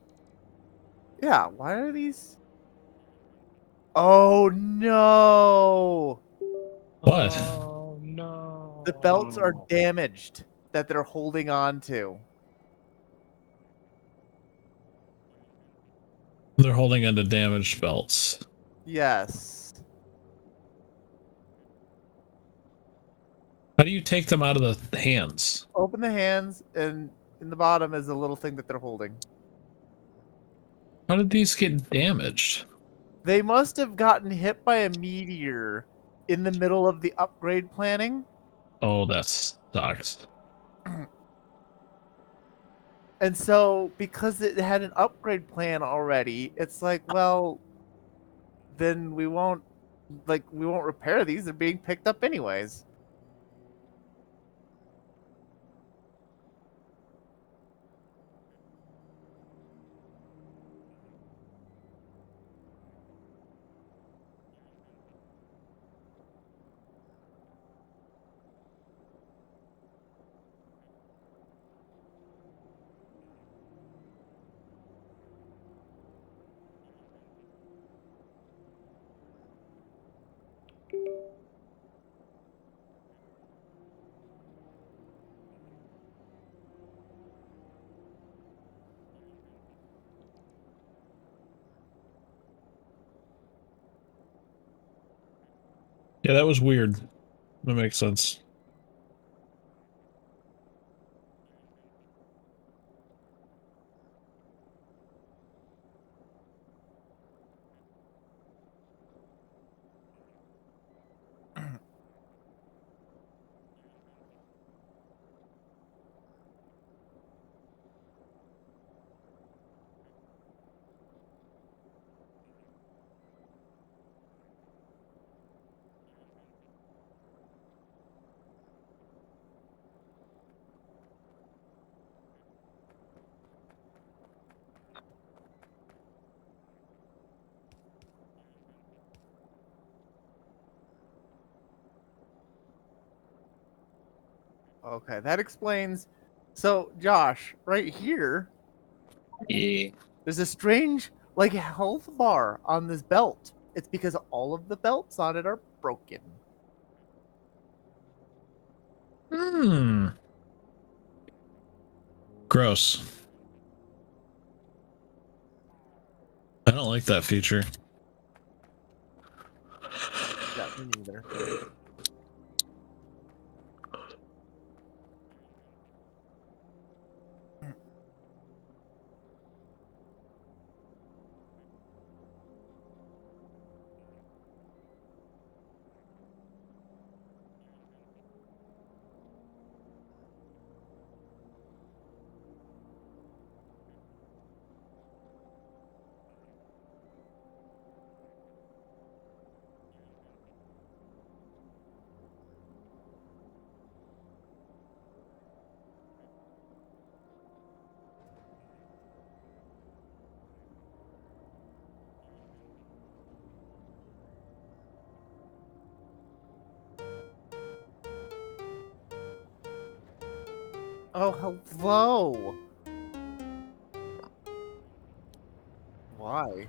yeah, why are these Oh no. What? Oh no. The belts are damaged that they're holding on to. They're holding onto damaged belts. Yes. How do you take them out of the hands? Open the hands, and in the bottom is a little thing that they're holding. How did these get damaged? They must have gotten hit by a meteor in the middle of the upgrade planning. Oh, that sucks. And so, because it had an upgrade plan already, it's like, well, then we won't repair these. They're being picked up anyways. Yeah, that was weird. That makes sense. Okay, that explains. So, Josh, right here, Yeah. there's a strange, like, health bar on this belt. It's because all of the belts on it are broken. Hmm. Gross. I don't like that feature. Yeah, me neither. Oh, hello. Why?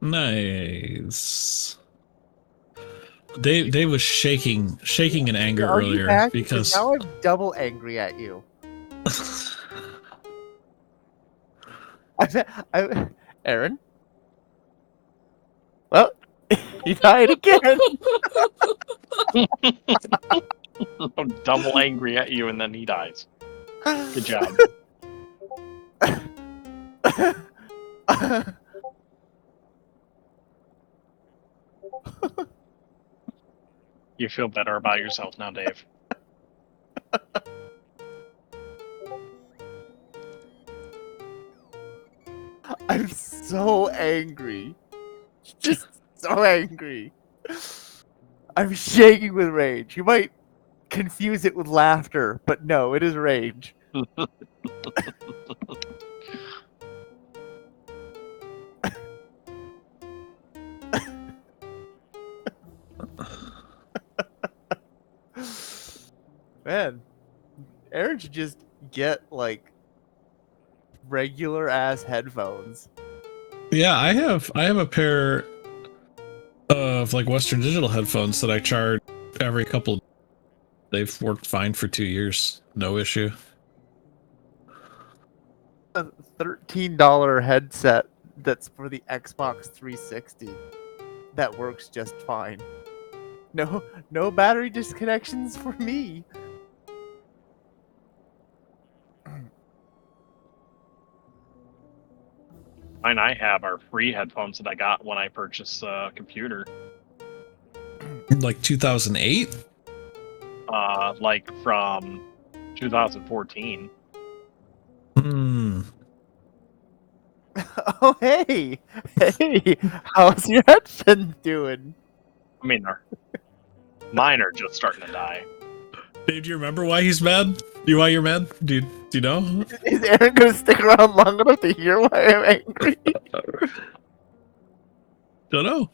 Nice. Dave was shaking in anger Are you earlier back? Because because now I'm double angry at you. Aaron? Well, he died again. I'm double angry at you, and then he dies. Good job. You feel better about yourself now, Dave. I'm so angry. Just so angry. I'm shaking with rage. You might confuse it with laughter, but no, it is rage. Man, Aaron should just get like regular ass headphones. Yeah, I have a pair of like Western Digital headphones that I charge every couple. They've worked fine for 2 years, no issue. A $13 headset that's for the Xbox 360 that works just fine. No battery disconnections for me. Mine I have are free headphones that I got when I purchased a computer. Like 2008? Like from 2014. Hmm. Oh hey, how's your headphones doing? I mean, mine are just starting to die. Dave, do you remember why he's mad? Why you're mad? Do you know? Is Aaron gonna stick around long enough to hear why I'm angry? Don't know.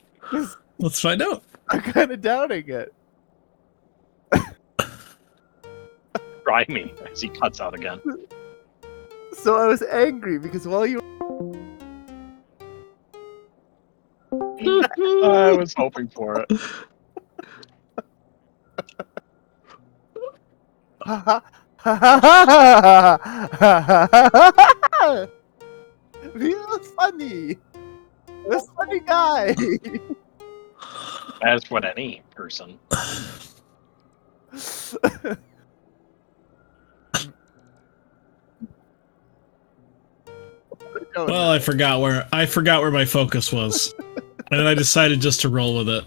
Let's find out. I'm kind of doubting it. Try me as he cuts out again. So I was angry because while you I was hoping for it. He was funny. This funny guy. As would any person. Well, I forgot where my focus was, and I decided just to roll with it.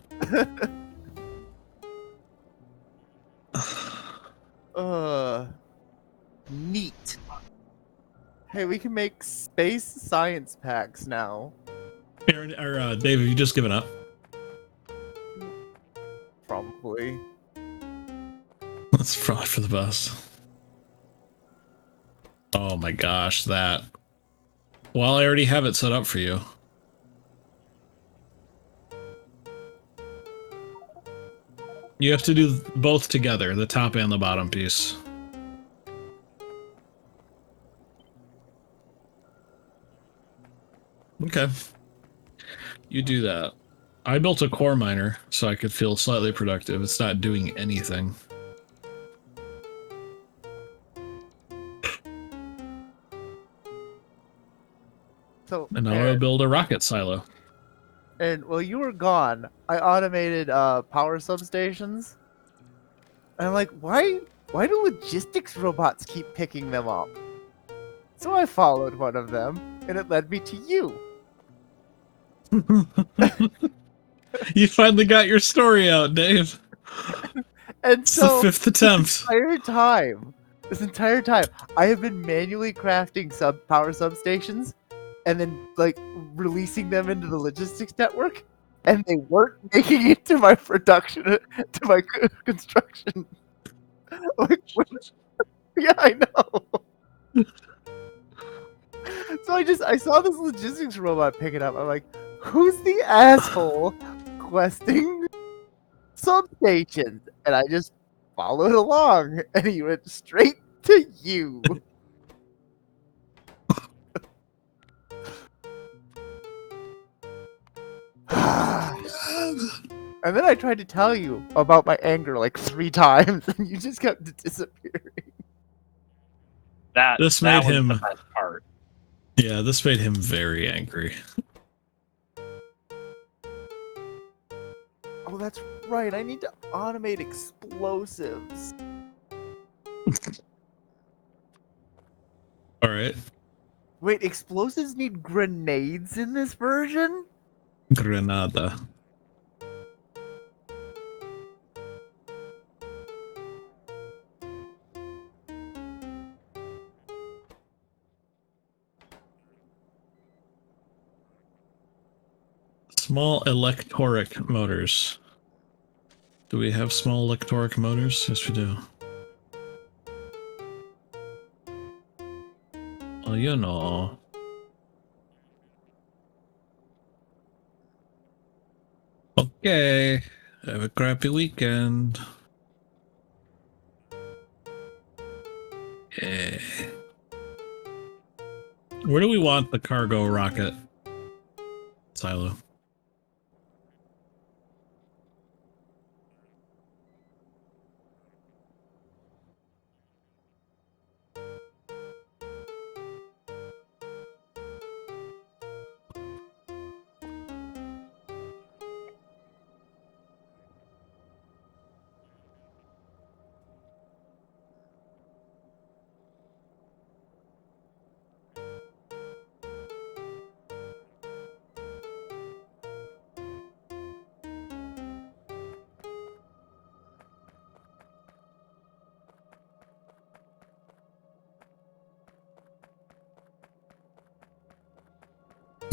Neat. Hey, we can make space science packs now. Aaron or Dave, have you just given up? Probably. That's probably for the best. Oh my gosh, that. Well, I already have it set up for you. You have to do both together, the top and the bottom piece. Okay. You do that. I built a core miner so I could feel slightly productive. It's not doing anything. So, And now I'll build a rocket silo. And while you were gone, I automated power substations. And I'm like, why do logistics robots keep picking them up? So I followed one of them, and it led me to you. You finally got your story out, Dave. And it's so the 5th attempt. This entire time, I have been manually crafting power substations, and then like releasing them into the logistics network, and they weren't making it to my production, to my construction. Like, yeah, I know. So I saw this logistics robot pick it up. I'm like, who's the asshole questing substations? And I just followed along, and he went straight to you. And then I tried to tell you about my anger like 3 times, and you just kept disappearing. This that made was him. the best part. Yeah, this made him very angry. Oh, that's right. I need to automate explosives. All right. Wait, explosives need grenades in this version? Granada. Small electoric motors. Do we have small electoric motors? Yes, we do. Well, you know. Okay. Have a crappy weekend. Yeah. Where do we want the cargo rocket? Silo.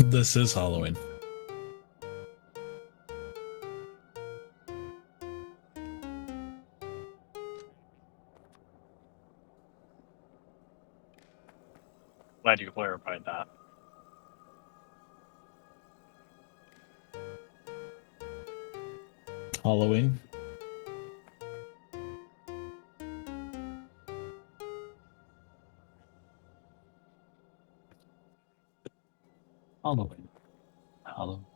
This is Halloween. Glad you clarified that. Halloween. Halloween. Halloween.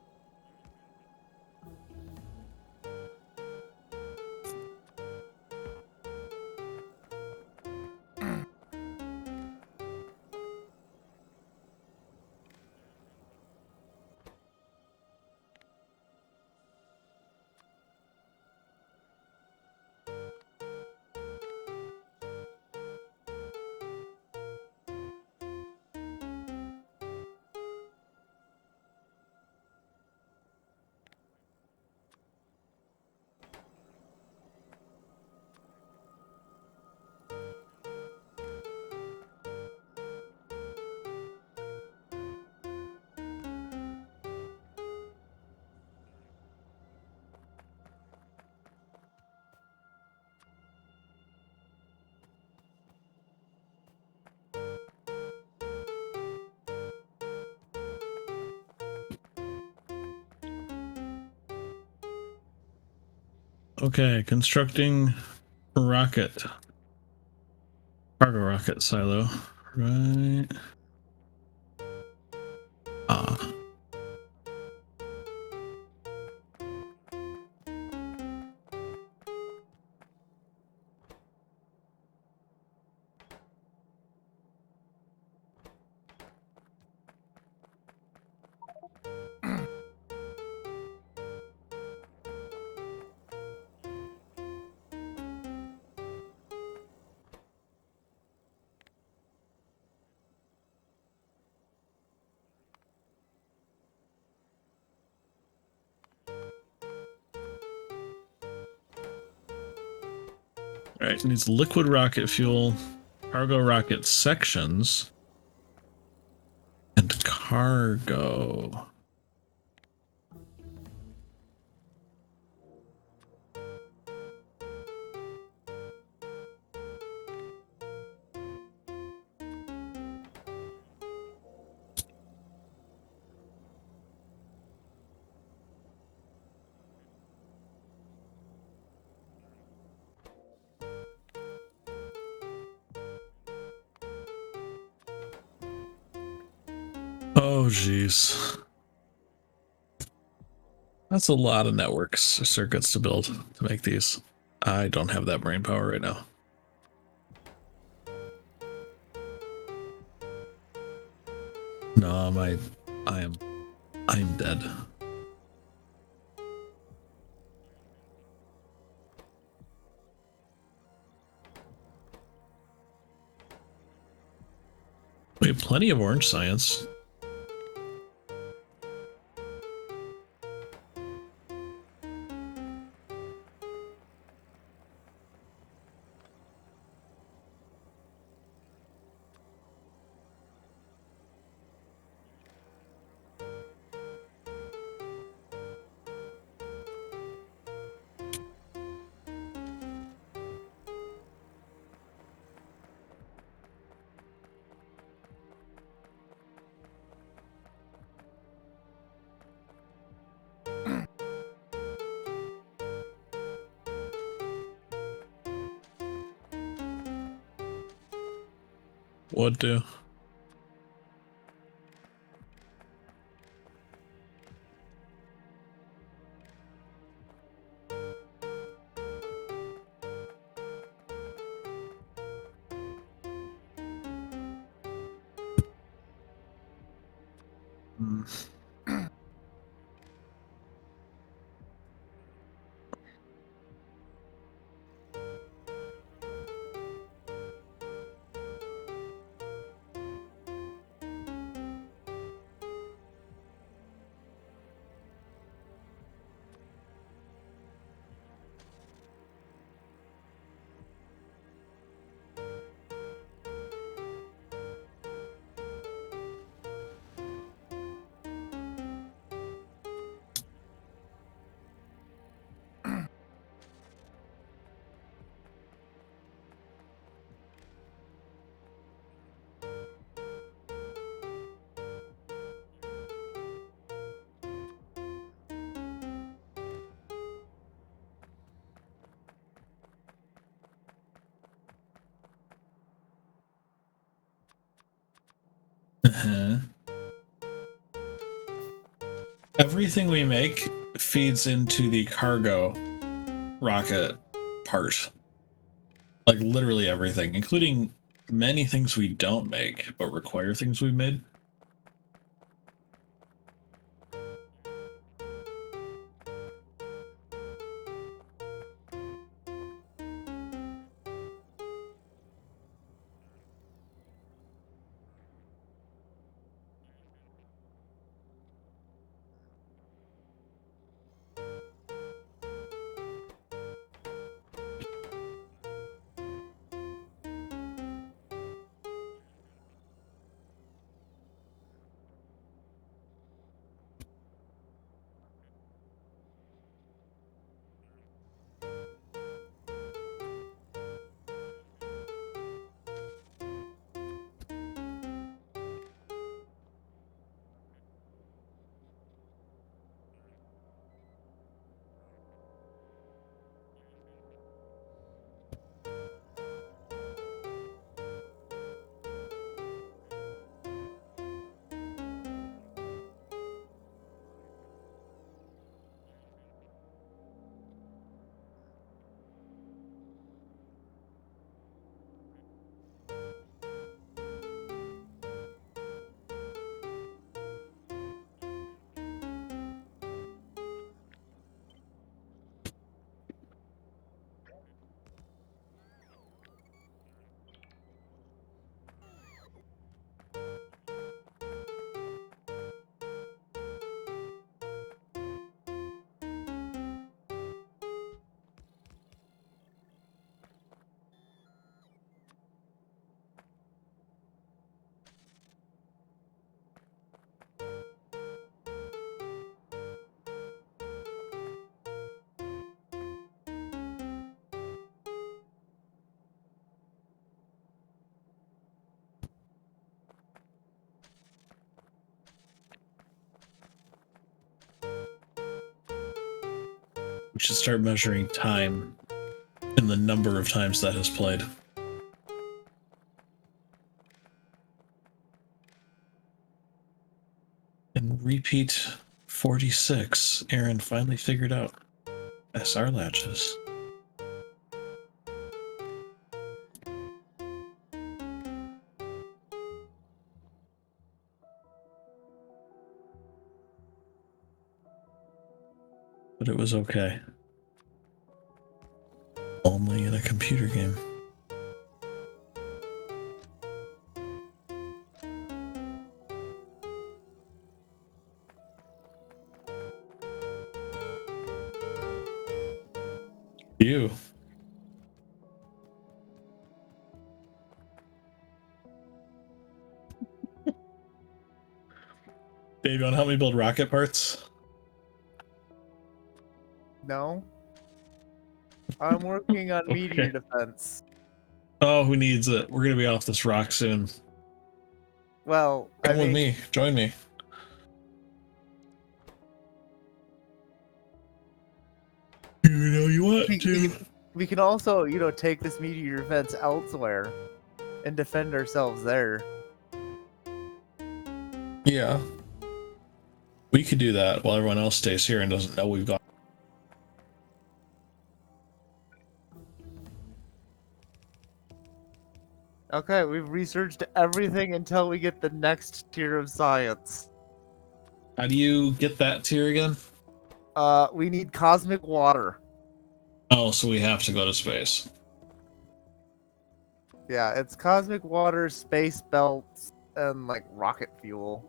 Okay, constructing rocket. Cargo rocket silo. Right. Ah. All right, needs liquid rocket fuel, cargo rocket sections, and cargo. Oh, geez. That's a lot of networks or circuits to build to make these. I don't have that brain power right now. No, I'm dead. We have plenty of orange science. What do? Everything we make feeds into the cargo rocket part. Like literally everything, including many things we don't make but require things we made. We should start measuring time and the number of times that has played. And repeat 46. Aaron finally figured out SR latches. But it was okay. Only in a computer game. You. Dave, you want to help me build rocket parts? No. I'm working on meteor Okay. defense. Oh, who needs it? We're gonna be off this rock soon. Well, Come with me. Join me. You know you want to. We can also, take this meteor defense elsewhere and defend ourselves there. Yeah. We could do that while everyone else stays here and doesn't know we've got. Okay, we've researched everything until we get the next tier of science. How do you get that tier again? We need cosmic water. Oh, so we have to go to space. Yeah, it's cosmic water, space belts, and like rocket fuel.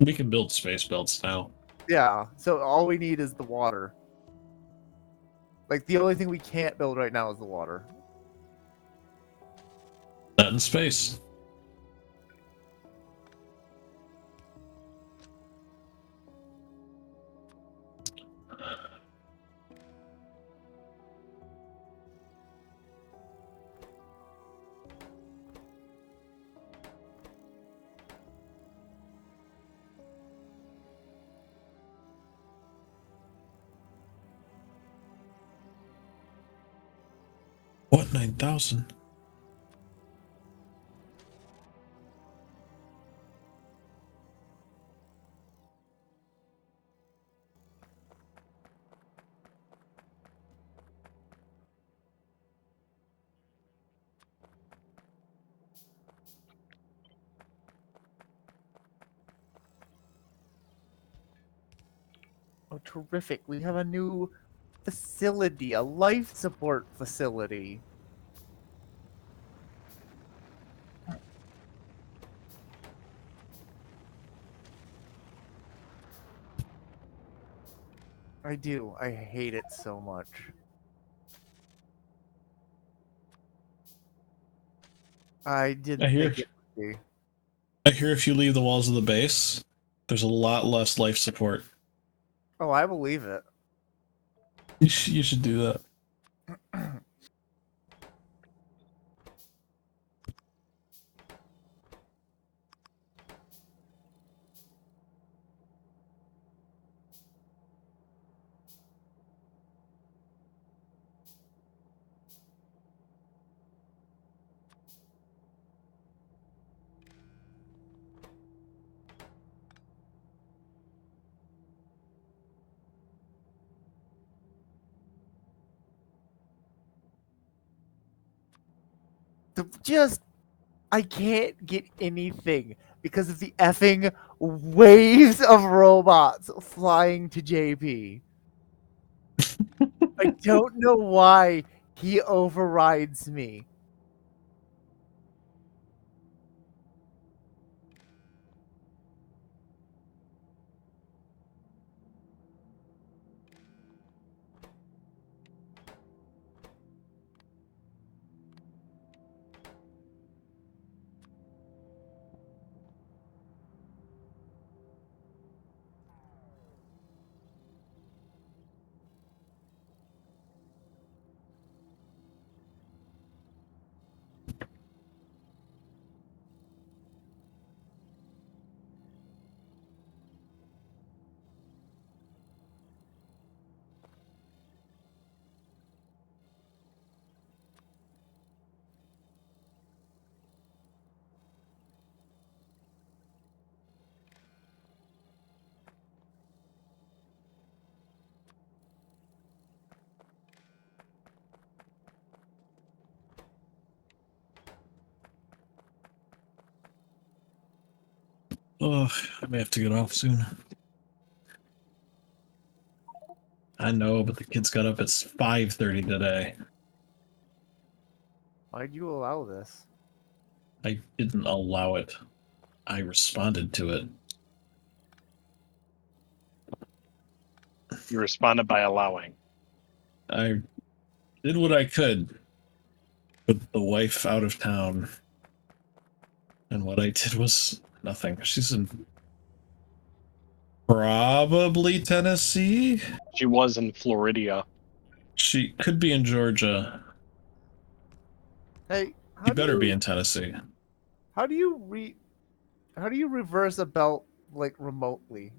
We can build space belts now. Yeah, so all we need is the water. Like the only thing we can't build right now is the water. That in space. What 9,000? Oh, terrific. We have a new facility, a life support facility. I do. I hate it so much. I didn't think it would be. I hear if you leave the walls of the base, there's a lot less life support. Oh, I believe it. You should do that. Just, I can't get anything because of the effing waves of robots flying to JP. I don't know why he overrides me. Oh, I may have to get off soon. I know, but the kids got up at 5:30 today. Why'd you allow this? I didn't allow it. I responded to it. You responded by allowing. I did what I could with the wife out of town. And what I did was nothing. She's in probably Tennessee. She was in Florida. She could be in Georgia. Hey, She better be in Tennessee. how do you reverse a belt like remotely?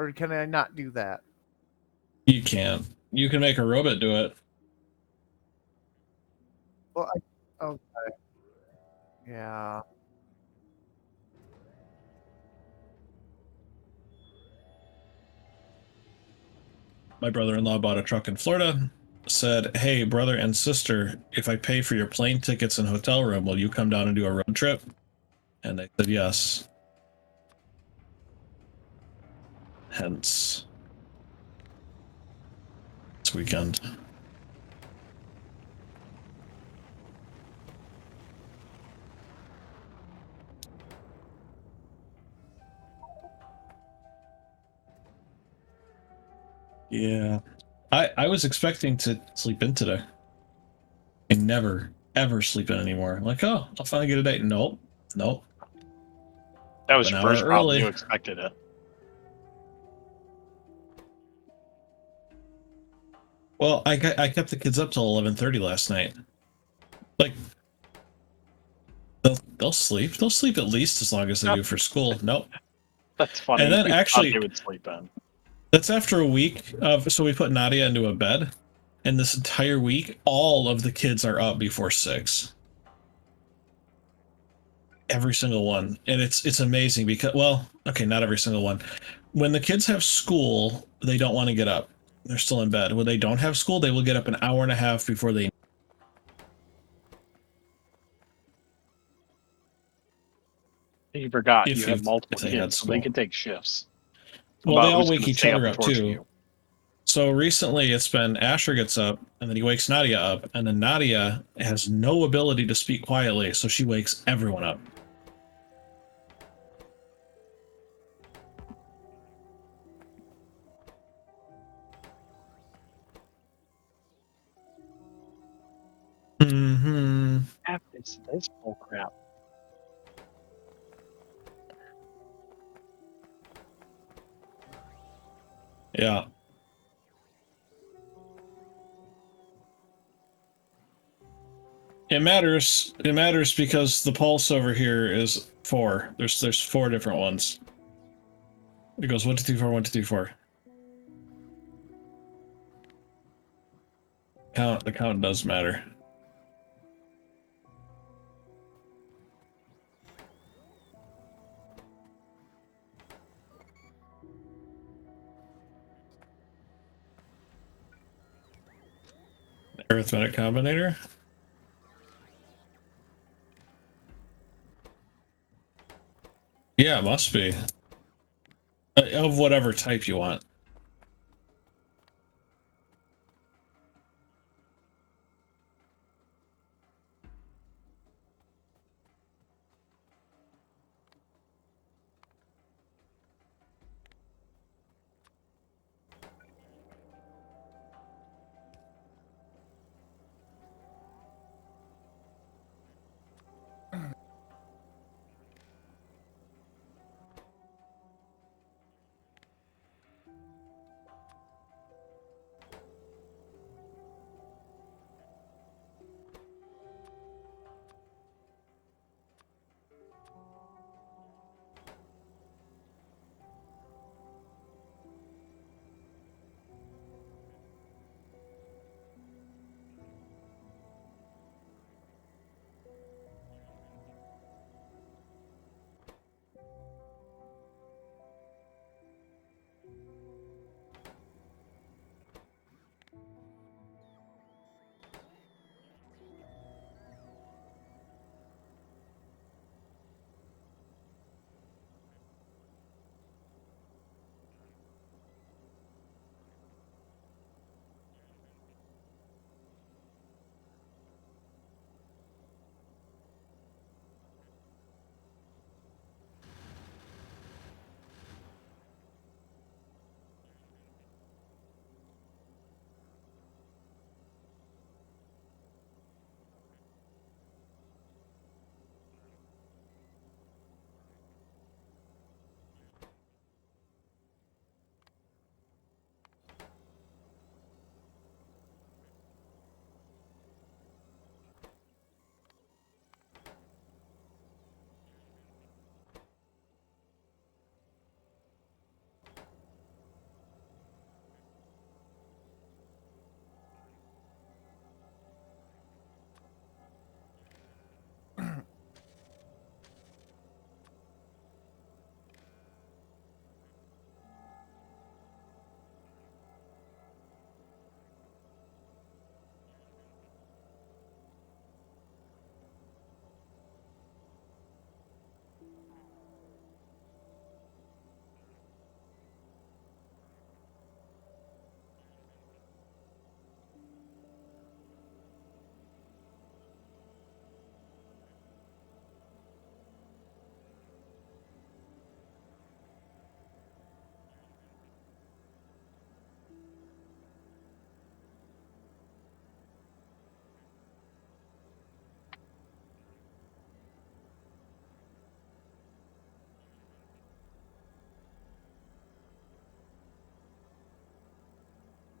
Or can I not do that? You can't. You can make a robot do it. Well, okay. Yeah. My brother-in-law bought a truck in Florida, said, hey, brother and sister, if I pay for your plane tickets and hotel room, will you come down and do a road trip? And they said yes. Hence this weekend. Yeah. I was expecting to sleep in today. I never, ever sleep in anymore. I'm like, oh, I'll finally get a date. Nope. Nope. That was An your hour first problem. early. You expected it. Well, I kept the kids up till 11:30 last night. Like, they'll sleep. They'll sleep at least as long as they do for school. Nope. That's funny. And then You thought actually, they would sleep in. that's after a week of. So we put Nadia into a bed, and this entire week, all of the kids are up before 6. Every single one, and it's amazing because, well, okay, not every single one. When the kids have school, they don't want to get up. They're still in bed. When they don't have school, they will get up an hour and a half before they. You forgot If you have multiple they had kids, so they school. can take shifts. Well, they About all who's wake going to each stay up other and up torture too. you. So recently, it's been Asher gets up, and then he wakes Nadia up, and then Nadia has no ability to speak quietly, so she wakes everyone up. Mm-hmm. It's this bull crap. Yeah. It matters. It matters because the pulse over here is 4. There's 4 different ones. It goes 1 2 3 4 1 2 3 4. The count does matter. Arithmetic combinator. Yeah, it must be. Of whatever type you want.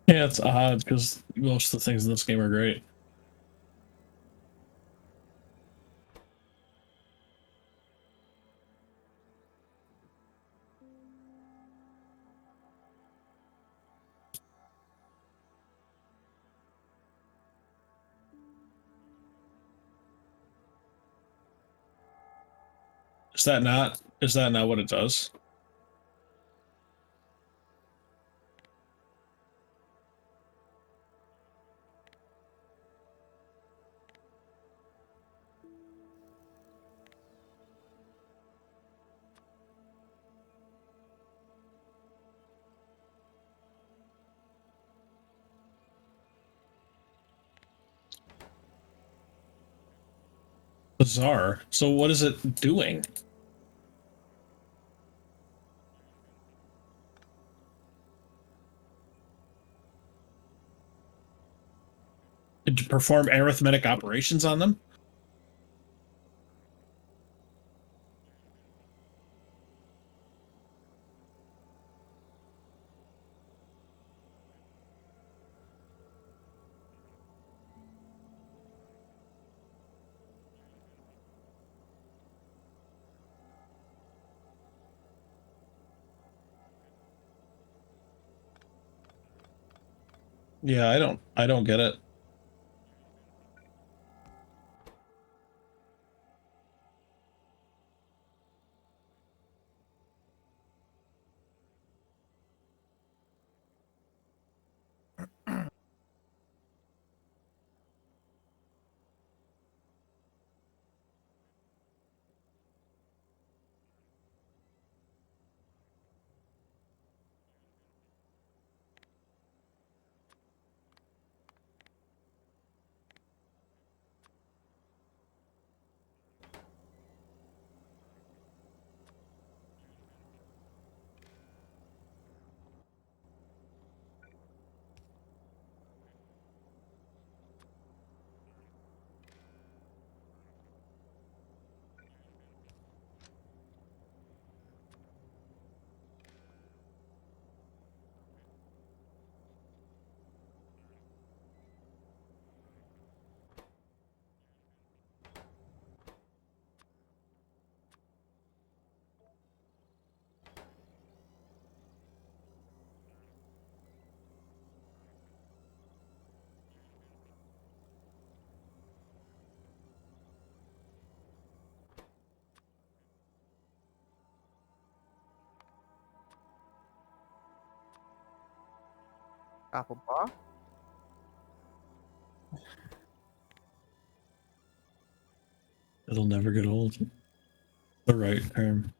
Yeah, it's odd because most of the things in this game are great. Is that not? Is that not what it does? Bizarre. So what is it doing? Did you perform arithmetic operations on them? Yeah, I don't get it. Apple bar? It'll never get old. The right term.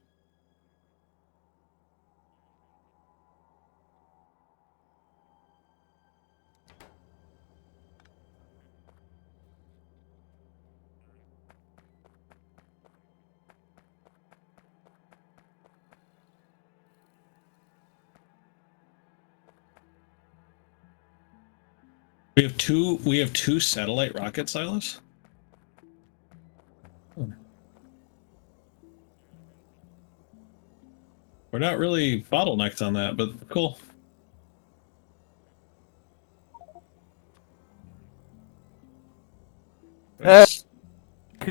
We have two satellite rocket silos. Oh. We're not really bottlenecked on that, but cool. It's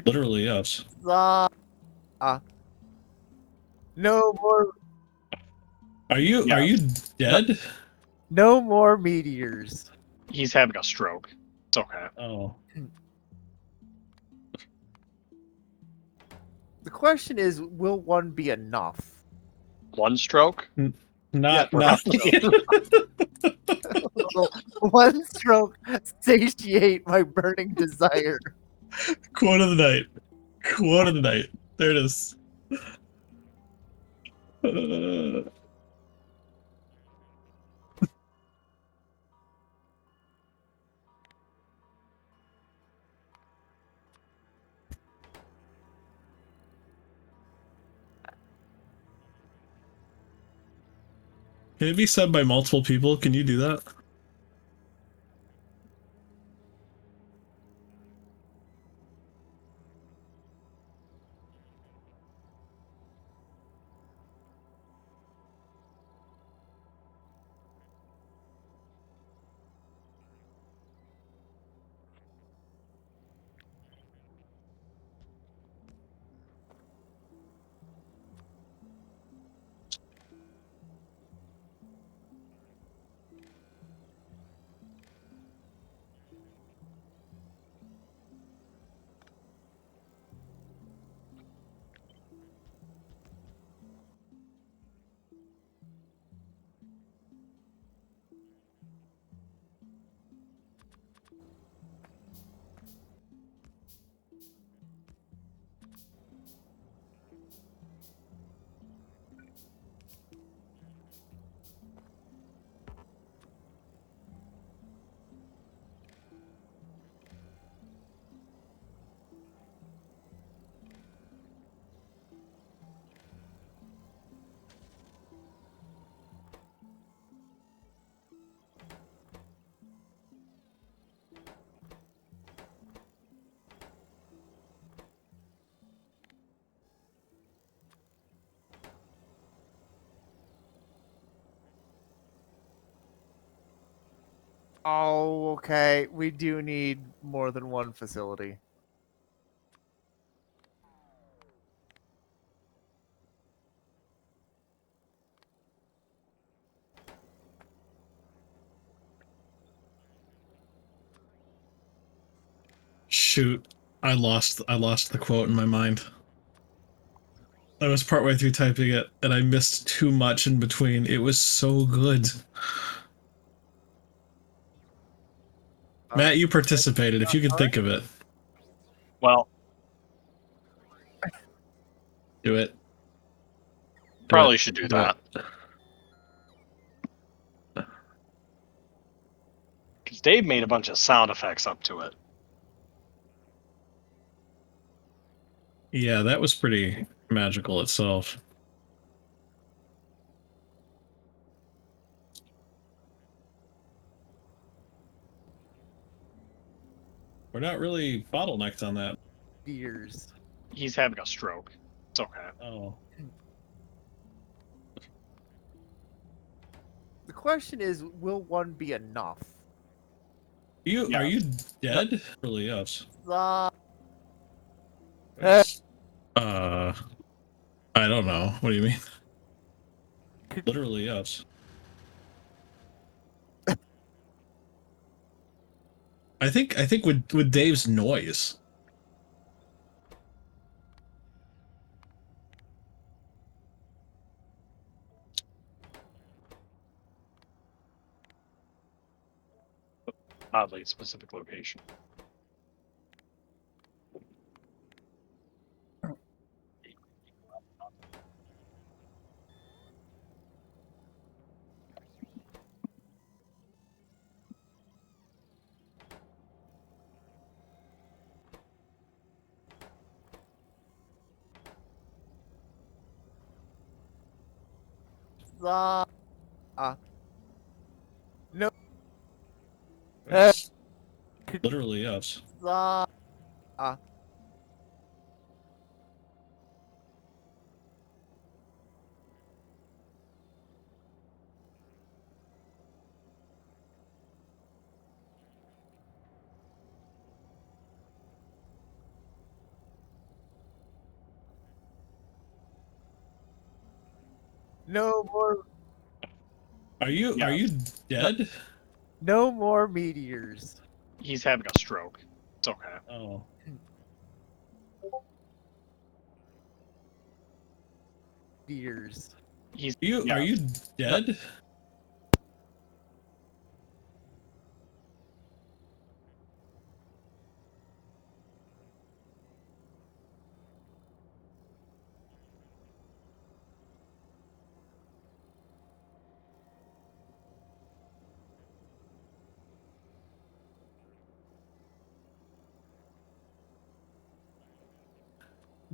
literally us. No more. Are you dead? No more meteors. He's having a stroke. It's okay. Oh. The question is, will one be enough? One stroke? Not Yeah, One stroke satiate my burning desire. Quote of the night. Quote of the night. There it is. Can it be said by multiple people? Can you do that? Oh, okay. We do need more than one facility. Shoot, I lost the quote in my mind. I was partway through typing it, and I missed too much in between. It was so good. Matt, you participated. If you could think of it, Well, do it. probably should do that. Because Dave made a bunch of sound effects up to it. Yeah, that was pretty magical itself. We're not really bottlenecked on that. Years. He's having a stroke. It's okay. Oh. The question is, will one be enough? Are you dead? Really, yes. Uh, I don't know. What do you mean? Literally, yes. I think with Dave's noise. Oddly specific location. no. Literally, yes. No more. Are you dead? No more meteors. He's having a stroke. It's okay. Oh. Years. Are you dead?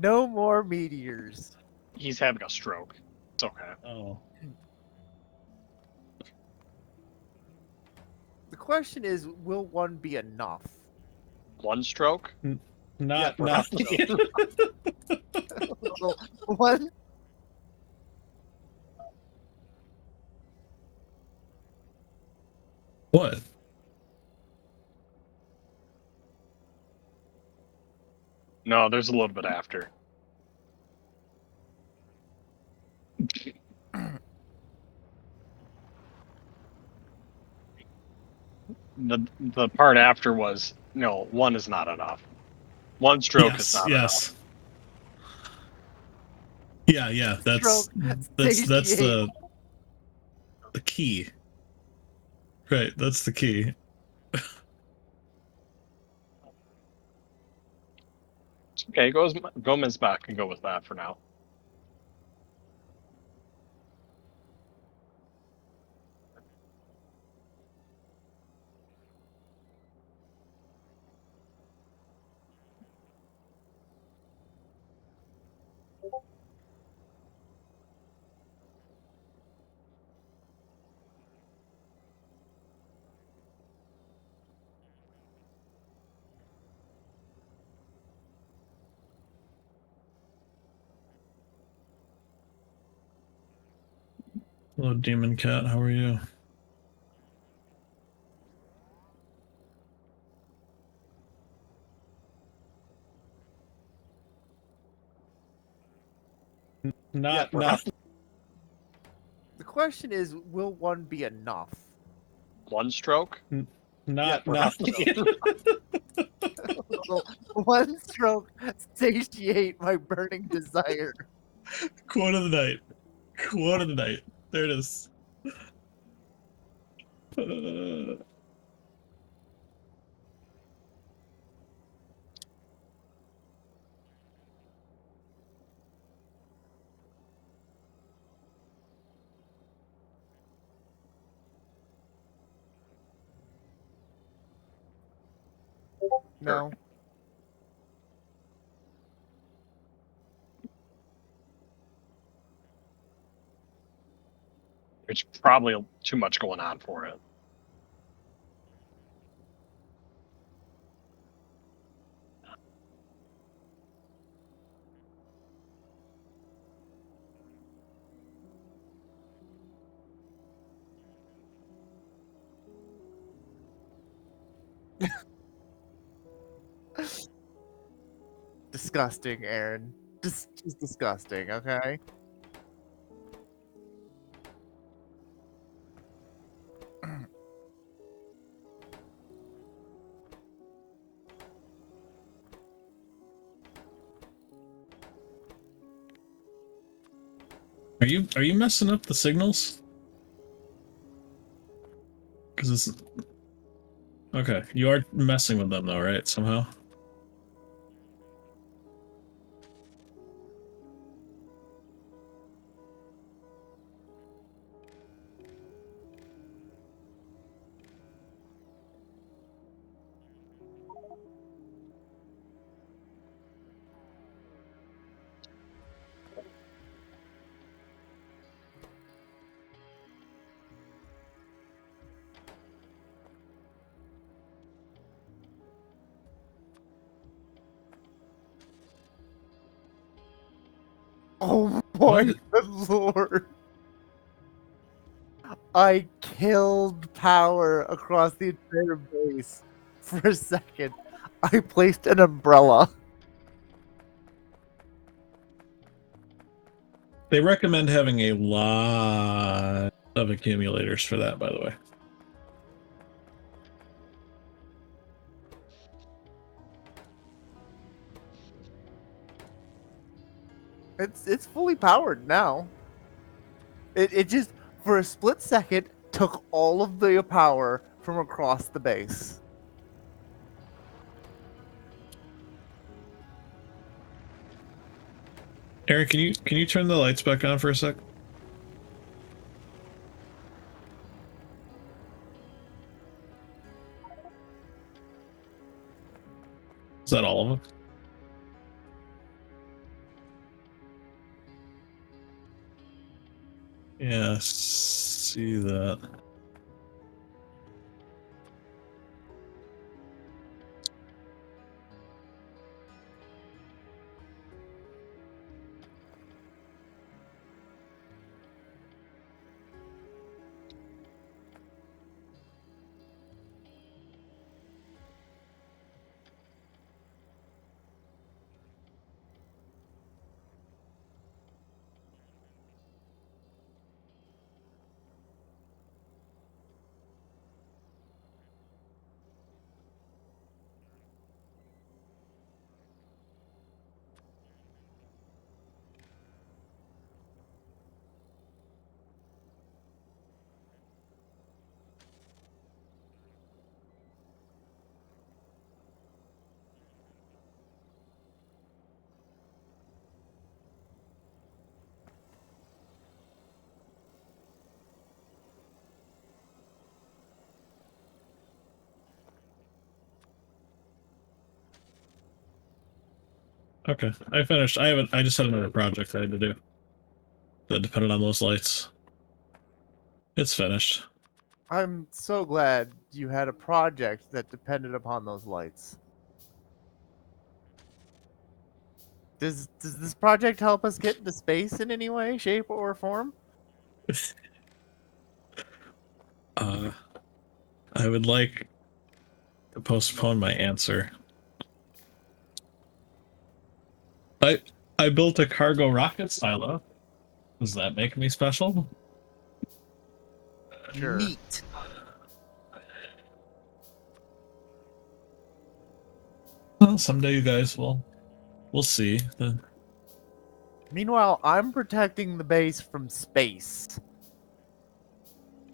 No more meteors. He's having a stroke. It's okay. Oh. The question is, will one be enough? One stroke? Not. One. What? No, there's a little bit after. The part after was one is not enough. One stroke is not enough. Yeah. That's Satiate. the key. Right, that's the key. Okay, Gomez back and go with that for now. Hello, Demon Cat. How are you? Not Yeah. not. The question is, will one be enough? One stroke? Not Yeah, one stroke satiate my burning desire. Quote of the night. Quote of the night. There it is. No. There's probably too much going on for it. Disgusting, Aaron. Just disgusting, okay? Are you messing up the signals? Because it's okay. You are messing with them though, right? Somehow. Oh boy, good lord. I killed power across the entire base for a second. I placed an umbrella. They recommend having a lot of accumulators for that, by the way. It's fully powered now. It just for a split second took all of the power from across the base. Aaron, can you turn the lights back on for a sec? Is that all of them? Yeah, see that. Okay, I finished. I just had another project I had to do that depended on those lights. It's finished. I'm so glad you had a project that depended upon those lights. Does this project help us get into space in any way, shape, or form? I would like to postpone my answer. I built a cargo rocket silo. Does that make me special? Sure. Neat. Well, someday you guys we'll see. Meanwhile, I'm protecting the base from space.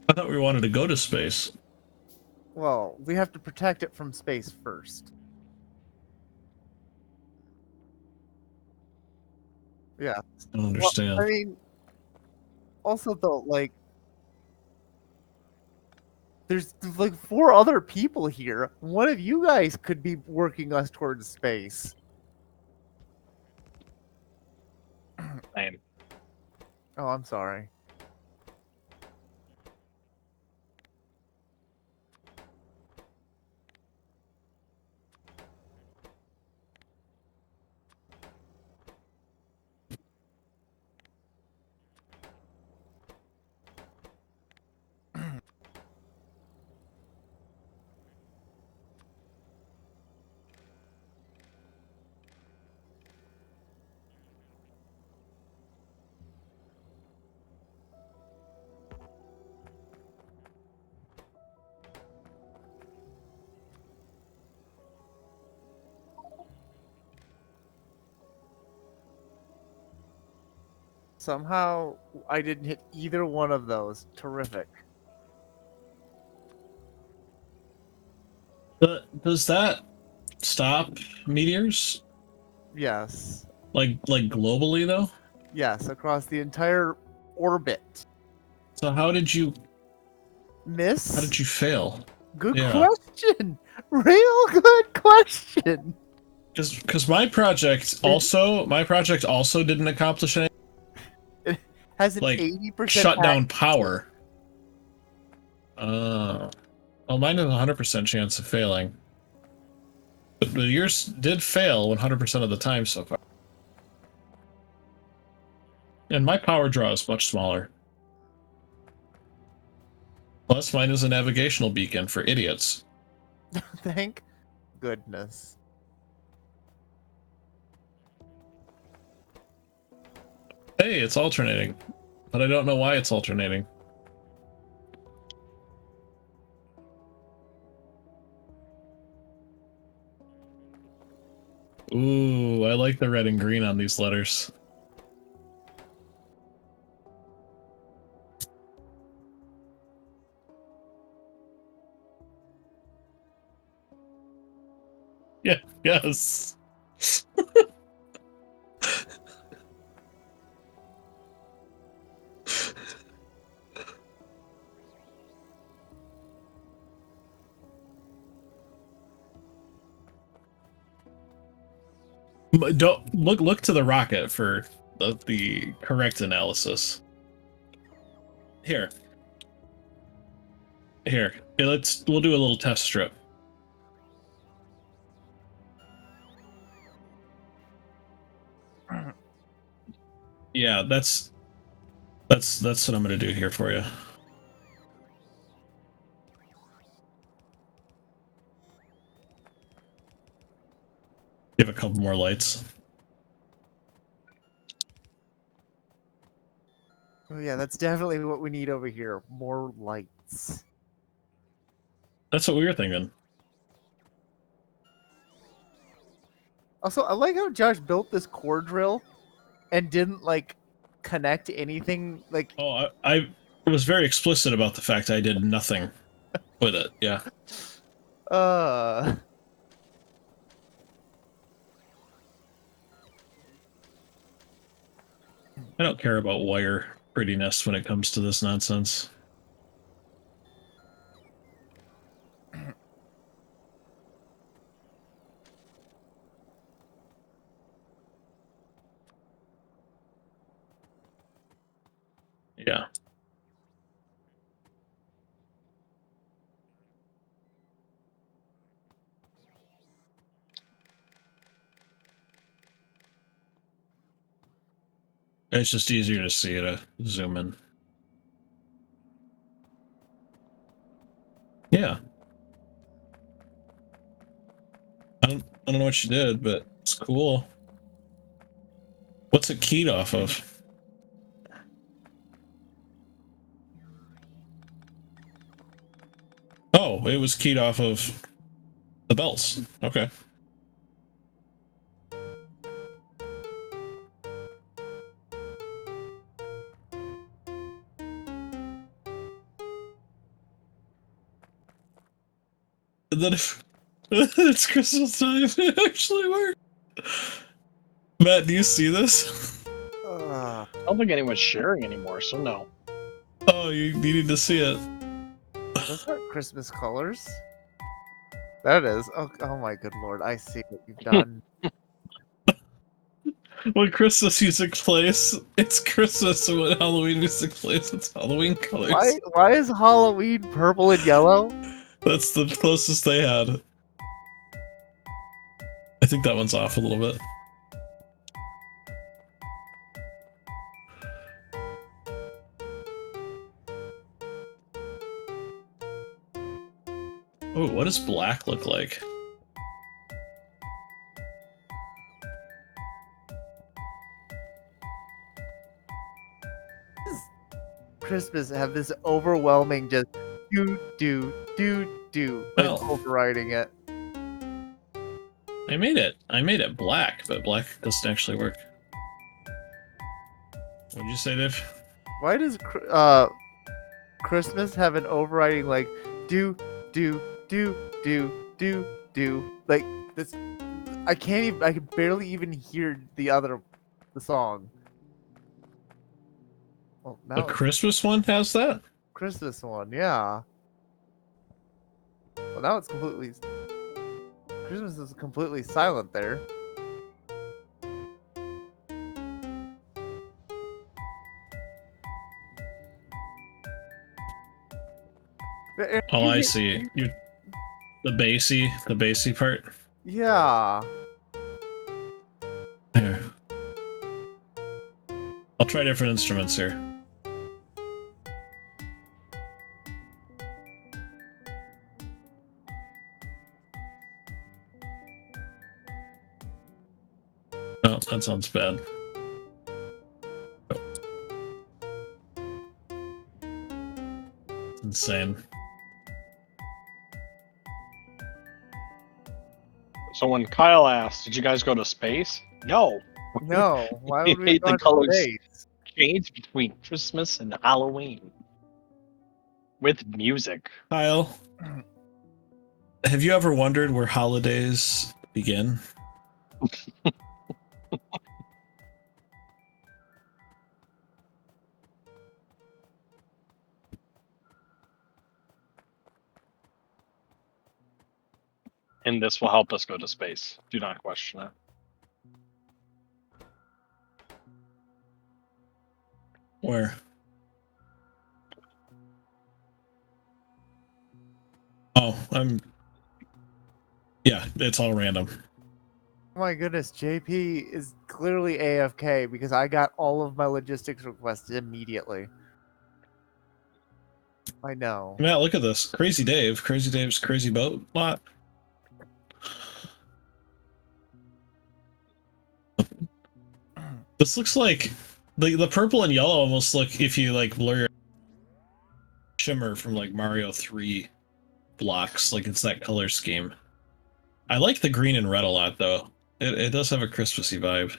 I thought we wanted to go to space. Well, we have to protect it from space first. Yeah. I don't understand. Well, I mean, also though, like, there's like 4 other people here. One of you guys could be working us towards space. Same. Oh, I'm sorry. Somehow, I didn't hit either one of those. Terrific. Does that stop meteors? Yes. Like globally though? Yes, across the entire orbit. So how did you Miss? How did you fail? Good Yeah. question. Real good question. Because my project also didn't accomplish anything. It has an Like 80% shut down accuracy. power. Well, mine has a 100% chance of failing. But yours did fail 100% of the time so far. And my power draw is much smaller. Plus, mine is a navigational beacon for idiots. Thank goodness. Hey, it's alternating. But I don't know why it's alternating. Ooh, I like the red and green on these letters. Yeah, yes. Don't look to the rocket for the correct analysis. Here. Here. Okay, we'll do a little test strip. Yeah, that's what I'm gonna do here for you. Give a couple more lights. Oh yeah, that's definitely what we need over here. More lights. That's what we were thinking. Also, I like how Josh built this core drill and didn't like connect anything like Oh, I was very explicit about the fact I did nothing with it. Yeah. uh I don't care about wire prettiness when it comes to this nonsense. Yeah. It's just easier to see to zoom in. Yeah. I don't know what you did, but it's cool. What's it keyed off of? Oh, it was keyed off of the bells. Okay. And then if it's Christmas time, it actually worked. Matt, do you see this? I don't think anyone's sharing anymore, so no. Oh, you need to see it. Those aren't Christmas colors. That is. Oh my good lord! I see what you've done. When Christmas music plays, it's Christmas, and when Halloween music plays, it's Halloween colors. Why is Halloween purple and yellow? That's the closest they had. I think that one's off a little bit. Oh, what does black look like? Christmas have this overwhelming just do like Well, overriding it. I made it black, but black doesn't actually work. What'd you say, Dave? Why does Christmas have an overriding like do like this? I can barely even hear the song. Well, The now it's Christmas one has that? Christmas one, yeah. Well, now it's completely. Christmas is completely silent there. Oh, I see. The bassy part. Yeah. Here. I'll try different instruments here. Oh, that sounds bad. Oh. It's insane. So when Kyle asked, "Did you guys go to space?" No. No. Why We would we made go the to colors space? change between Christmas and Halloween with music. Kyle, have you ever wondered where holidays begin? And this will help us go to space. Do not question it. Where? Oh, yeah, it's all random. Oh my goodness, JP is clearly AFK because I got all of my logistics requests immediately. I know. Matt, look at this. Crazy Dave. Crazy Dave's crazy boat lot. This looks like the purple and yellow almost look if you like blur your shimmer from like Mario 3 blocks, like it's that color scheme. I like the green and red a lot though. It does have a Christmassy vibe.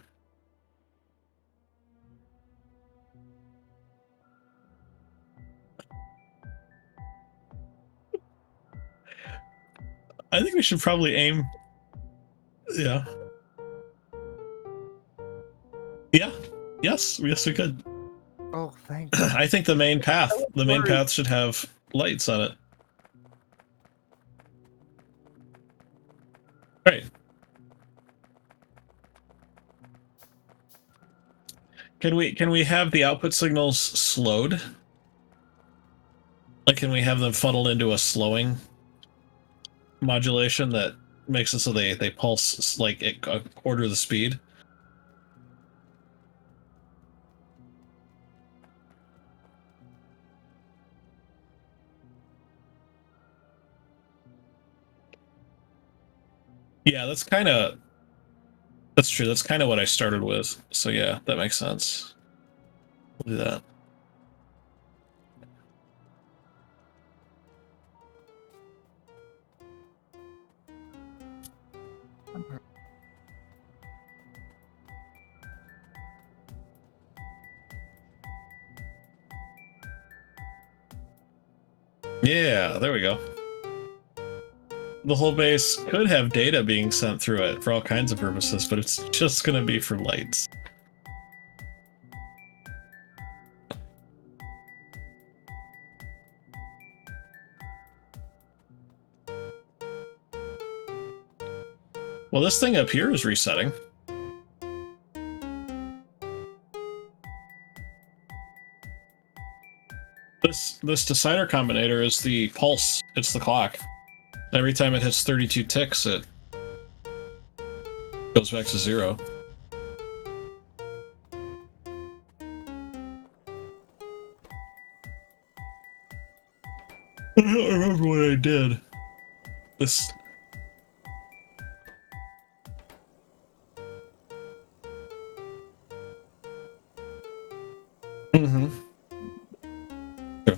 I think we should probably aim. Yeah. Yeah. Yes, we could. Oh, thank you. I think the main path should have lights on it. Right. Can we have the output signals slowed? Like, can we have them funneled into a slowing modulation that makes it so they pulse like at a quarter the speed? Yeah, that's true. That's kind of what I started with. So yeah, that makes sense. We'll do that. Yeah, there we go. The whole base could have data being sent through it for all kinds of purposes, but it's just gonna be for lights. Well, this thing up here is resetting. This decider combinator is the pulse. It's the clock. Every time it hits 32 ticks, it goes back to 0. I don't remember what I did. This... Mm-hmm. Sure.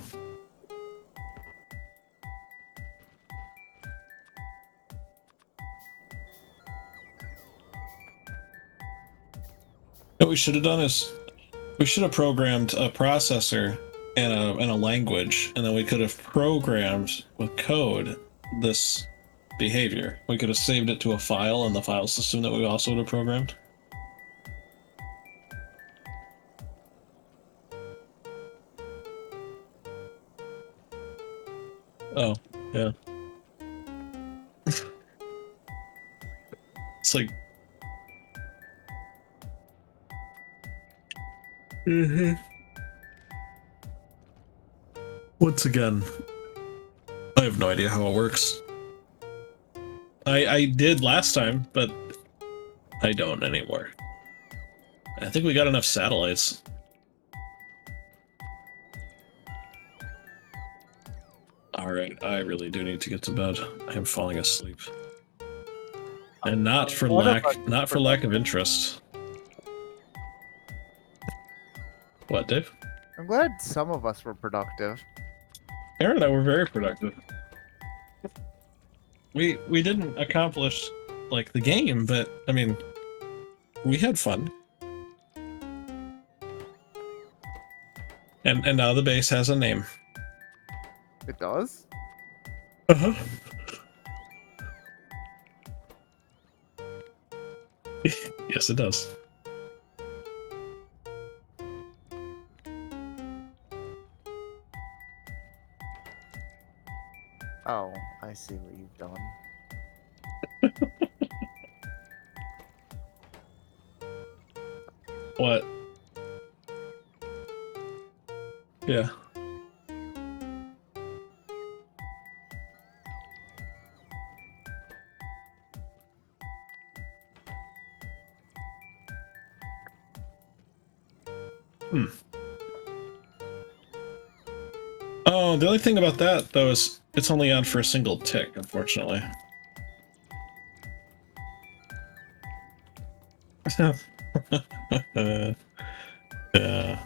What we should have done is we should have programmed a processor and a language, and then we could have programmed with code this behavior. We could have saved it to a file in the file system that we also would have programmed. Oh, yeah. It's like... Mm-hmm. Once again, I have no idea how it works. I did last time, but I don't anymore. I think we got enough satellites. Alright, I really do need to get to bed. I am falling asleep. And not for lack of interest. What, Dave? I'm glad some of us were productive. Aaron and I were very productive. We didn't accomplish like the game, but I mean, we had fun. And now the base has a name. It does? Uh-huh. Yes, it does. Oh, I see what you've done. What? Yeah. Oh, the only thing about that, though, is it's only on for a single tick, unfortunately. Yeah.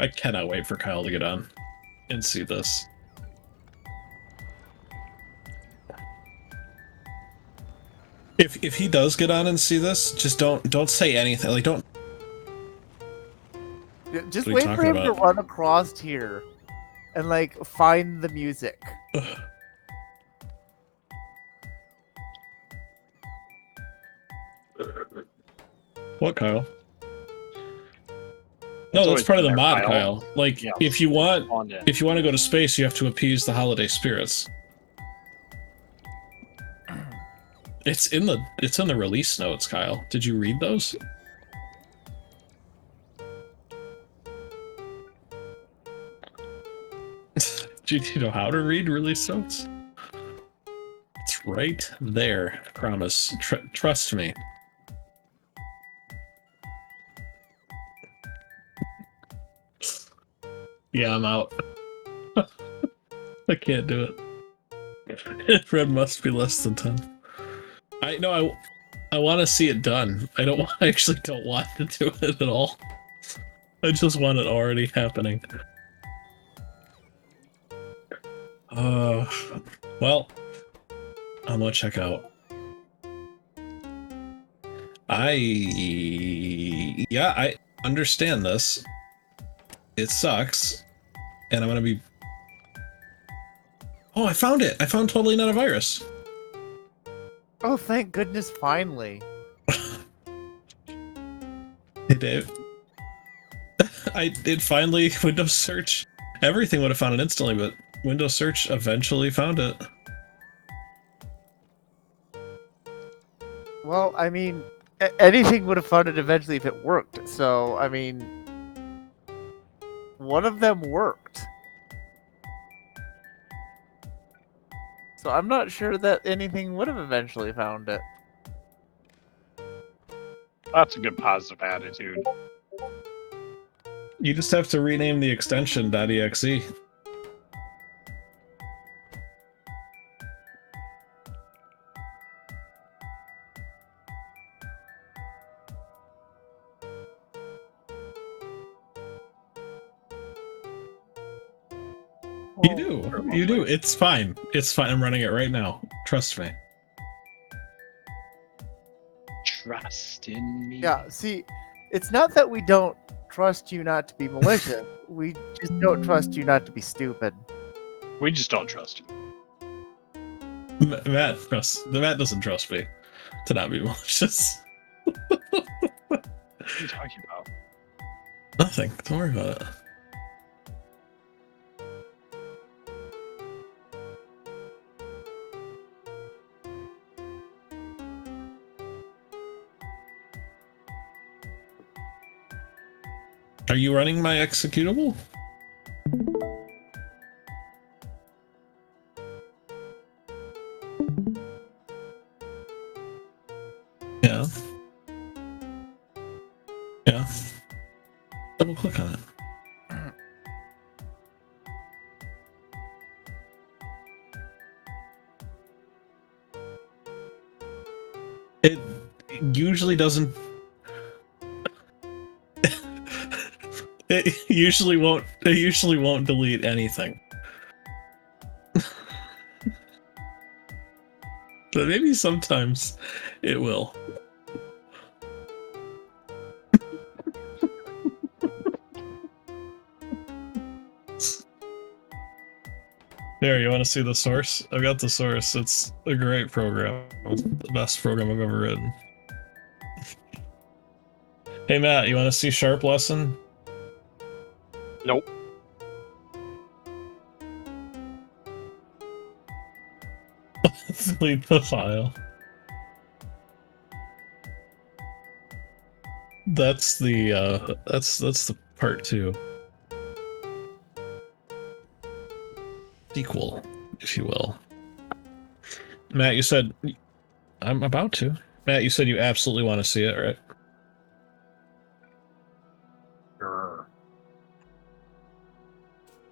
I cannot wait for Kyle to get on and see this. If he does get on and see this, just don't say anything. Like don't. Yeah, just What are you wait for talking him to about? run across here and like find the music. What, Kyle? No, It's that's always part of the been there, mod, Kyle. Kyle. Like, Yes. if you want On in. to go to space, you have to appease the holiday spirits. It's in the release notes, Kyle. Did you read those? Do you know how to read release notes? It's right there. I promise. Trust me. Yeah, I'm out. I can't do it. Red must be less than 10. I want to see it done. I actually don't want to do it at all. I just want it already happening. Well, I'm gonna check out. I understand this. It sucks, and I'm gonna be. Oh, I found it! I found Totally Not a Virus. Oh, thank goodness! Finally. Hey, Dave. I did finally Windows search. Everything would have found it instantly, but Windows search eventually found it. Well, I mean, anything would have found it eventually if it worked. So, I mean, one of them worked. So I'm not sure that anything would have eventually found it. That's a good positive attitude. You just have to rename the extension .exe. You do. You do. It's fine. It's fine. I'm running it right now. Trust me. Trust in me. Yeah, see, it's not that we don't trust you not to be malicious. We just don't trust you not to be stupid. We just don't trust you. Matt doesn't trust me to not be malicious. What are you talking about? Nothing. Don't worry about it. Are you running my executable? Yeah. Yeah. Double click on it. It usually doesn't. It usually won't. It usually won't delete anything. But maybe sometimes it will. There, you want to see the source? I've got the source. It's a great program. It's the best program I've ever written. Hey Matt, you want to see Sharp lesson? Nope. Delete the file. That's the that's the part 2. Sequel, if you will. Matt, you said I'm about to. Matt, you said you absolutely want to see it, right? Sure.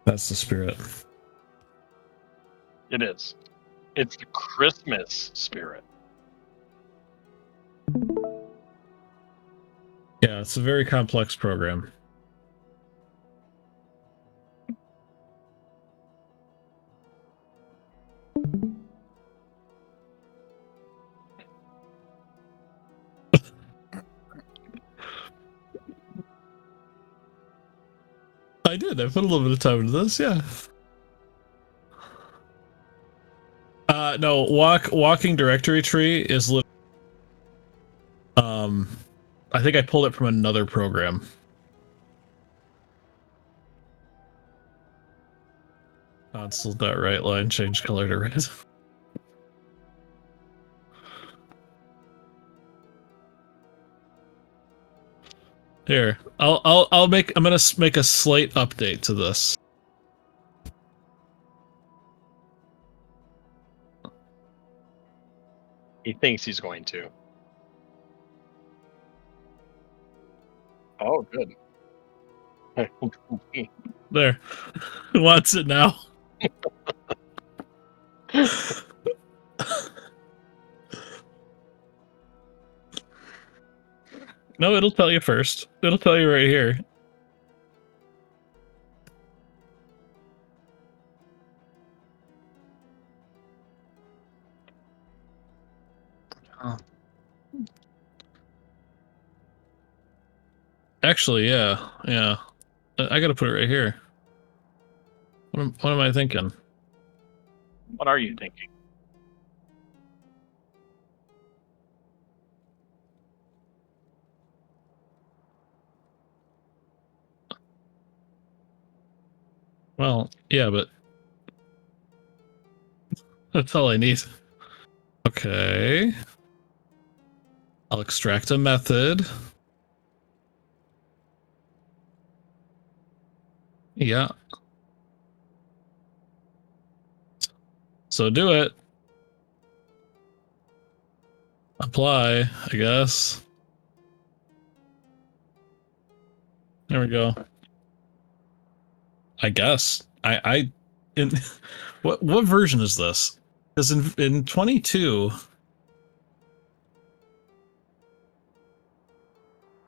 That's the spirit. It is. It's the Christmas spirit. Yeah, it's a very complex program. I did. I put a little bit of time into this, yeah. No, walking directory tree is I think I pulled it from another program. Console.write line change color to red. Here, I'm gonna make a slight update to this. He thinks he's going to. Oh, good. There. Who wants it now? No, it'll tell you first. It'll tell you right here. Actually, yeah. I gotta put it right here. What am I thinking? What are you thinking? Well, yeah, but that's all I need. Okay. I'll extract a method. Yeah. So do it. Apply, I guess. There we go. I guess. In what version is this? Because in 22,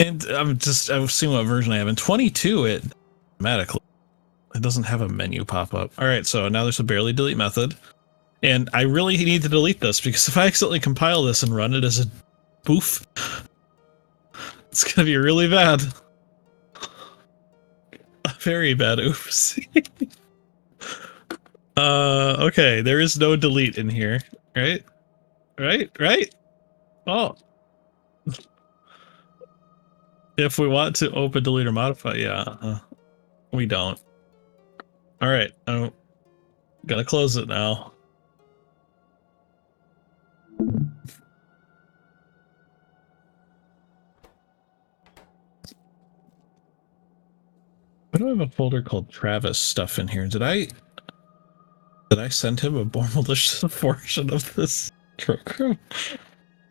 and I'm seeing what version I have. In 22, it automatically doesn't have a menu pop up. All right, so now there's a barely delete method, and I really need to delete this because if I accidentally compile this and run it as a boof, it's gonna be really bad. Very bad. Oops. Okay, there is no delete in here, right? Right? Oh. If we want to open, delete, or modify, yeah, we don't. All right, I'm gonna close it now. Why do I have a folder called Travis stuff in here? Did I send him a more malicious version of this program?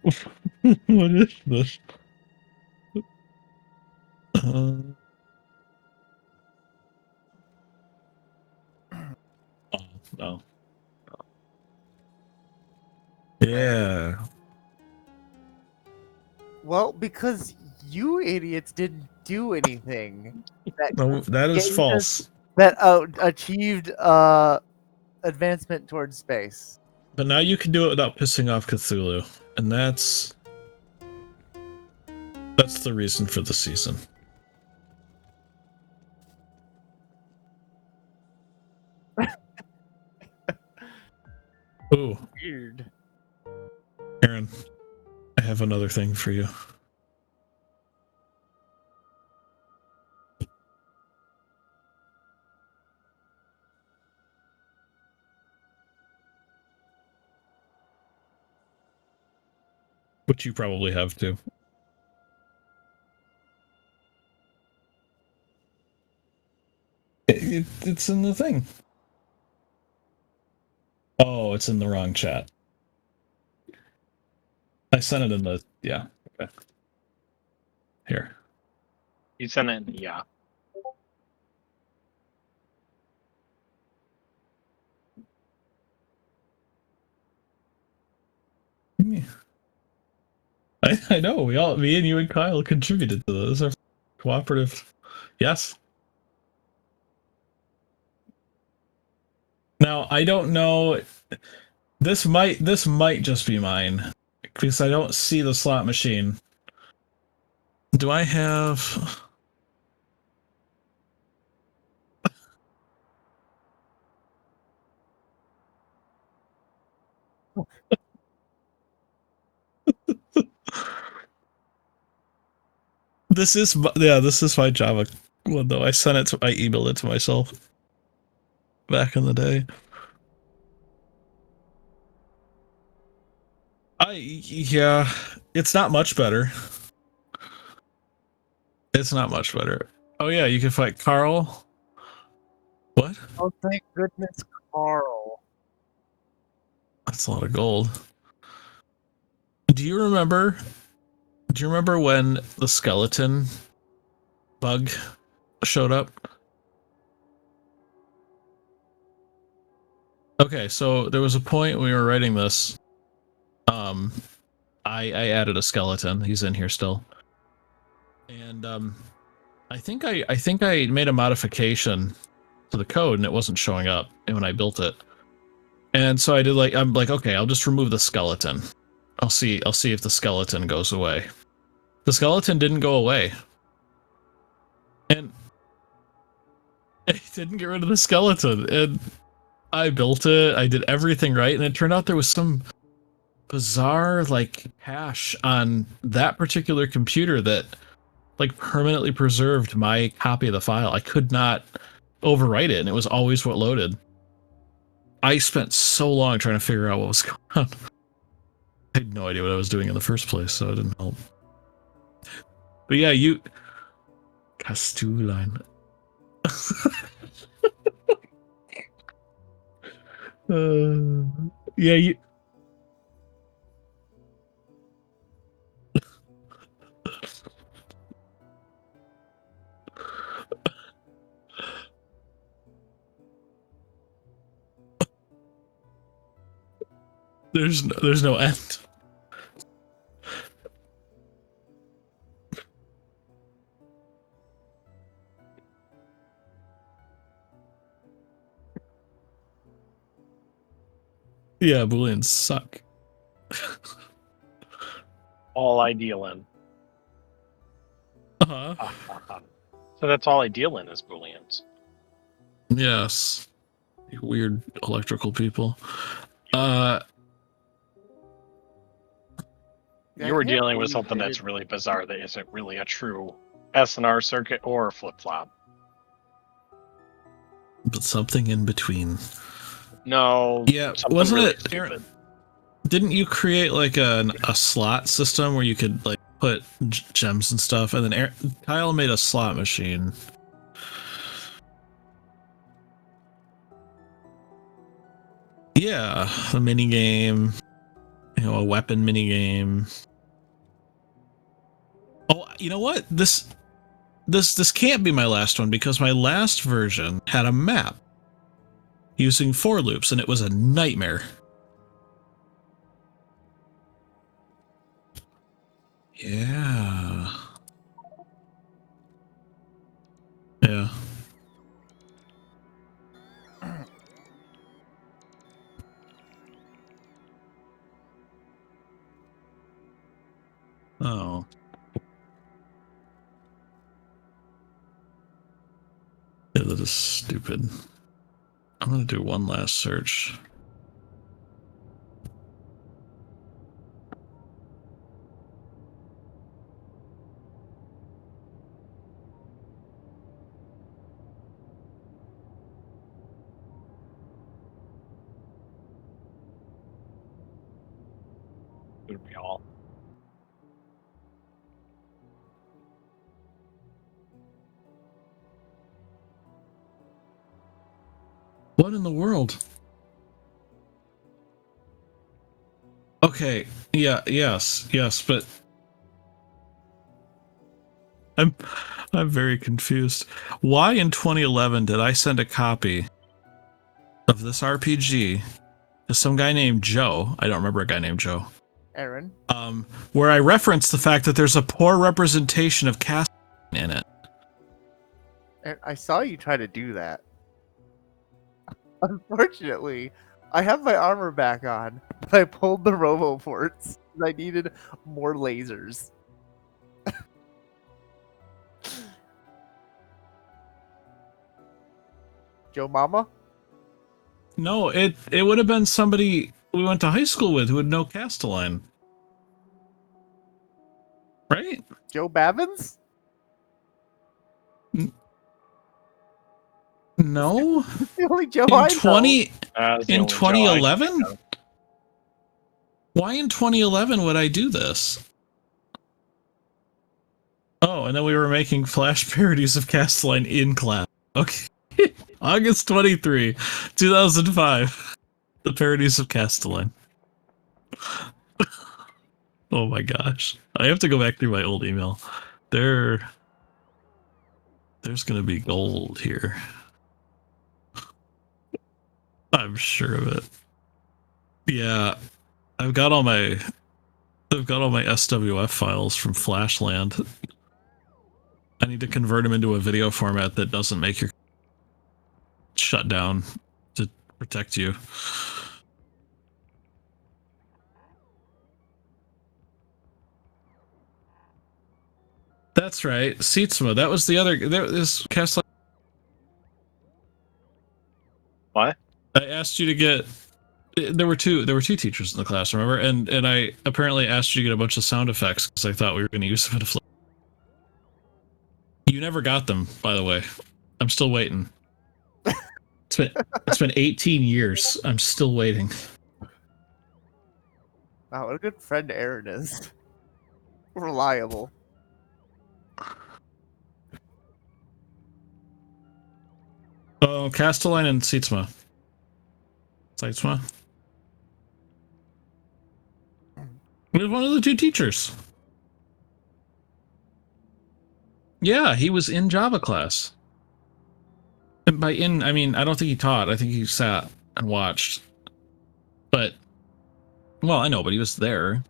What is this? Oh, no. Yeah. Well, because you idiots didn't do anything No, that is false. that achieved advancement towards space. But now you can do it without pissing off Cthulhu, and that's the reason for the season. Ooh. Weird. Aaron, I have another thing for you. Which you probably have too. It's in the thing. Oh, it's in the wrong chat. I sent it in the, yeah. Okay. Here. You sent it in, yeah. I know, me and you and Kyle contributed to this. Our cooperative. Yes. Now, I don't know. This might just be mine because I don't see the slot machine. Do I have... This is my Java one though. I emailed it to myself back in the day. Yeah, it's not much better. It's not much better. Oh yeah, you can fight Carl. What? Oh, thank goodness, Carl. That's a lot of gold. Do you remember when the skeleton bug showed up? Okay, so there was a point when we were writing this. I added a skeleton. He's in here still. And I think I made a modification to the code and it wasn't showing up when I built it. And so I'm like, okay, I'll just remove the skeleton. I'll see if the skeleton goes away. The skeleton didn't go away. And it didn't get rid of the skeleton. And I built it, I did everything right, and it turned out there was some bizarre like hash on that particular computer that like permanently preserved my copy of the file. I could not overwrite it, and it was always what loaded. I spent so long trying to figure out what was going on. I had no idea what I was doing in the first place, so it didn't help. But yeah, you Castellan. Yeah, you. There's no end. Yeah, Booleans suck. All I deal in. Uh-huh. So that's all I deal in is Booleans. Yes. You weird electrical people. You were dealing with something that's really bizarre that isn't really a true SNR circuit or flip-flop. But something in between. No. Yeah, wasn't really it, Aaron? Didn't you create like a slot system where you could like put gems and stuff, and then Kyle made a slot machine? Yeah, a mini game, you know, a weapon mini game. Oh, you know what? This can't be my last one, because my last version had a map using for loops, and it was a nightmare. Yeah. Yeah. Oh. Yeah, that is stupid. I'm gonna do one last search. Would we all? What in the world? Okay, yeah, yes, but I'm very confused. Why in 2011 did I send a copy of this RPG to some guy named Joe? I don't remember a guy named Joe. Aaron. Where I referenced the fact that there's a poor representation of cast in it. I saw you try to do that. Unfortunately, I have my armor back on, but I pulled the robo ports. I needed more lasers. Joe Mama? No, it would have been somebody we went to high school with who would know Castelline. Right? Joe Bavins? No. The only Joe in I 20 in know. 2011? Why in 2011 would I do this? Oh, and then we were making flash parodies of Castelline in class. Okay. August 23, 2005. The parodies of Castelline. Oh my gosh. I have to go back through my old email. There's gonna be gold here. I'm sure of it. Yeah. I've got all my SWF files from Flashland. I need to convert them into a video format that doesn't make your shut down to protect you. That's right, Sietsma. That was the other. There is Cast. What? I asked you to get. There were two teachers in the class, remember? And I apparently asked you to get a bunch of sound effects because I thought we were going to use them in a flip. You never got them, by the way. I'm still waiting. It's been 18 years. I'm still waiting. Wow, what a good friend Aaron is. Reliable. Oh, Castelline and Sietsma. Sietsma? He was one of the two teachers. Yeah, he was in Java class. And by in, I mean, I don't think he taught. I think he sat and watched. But, well, I know, but he was there.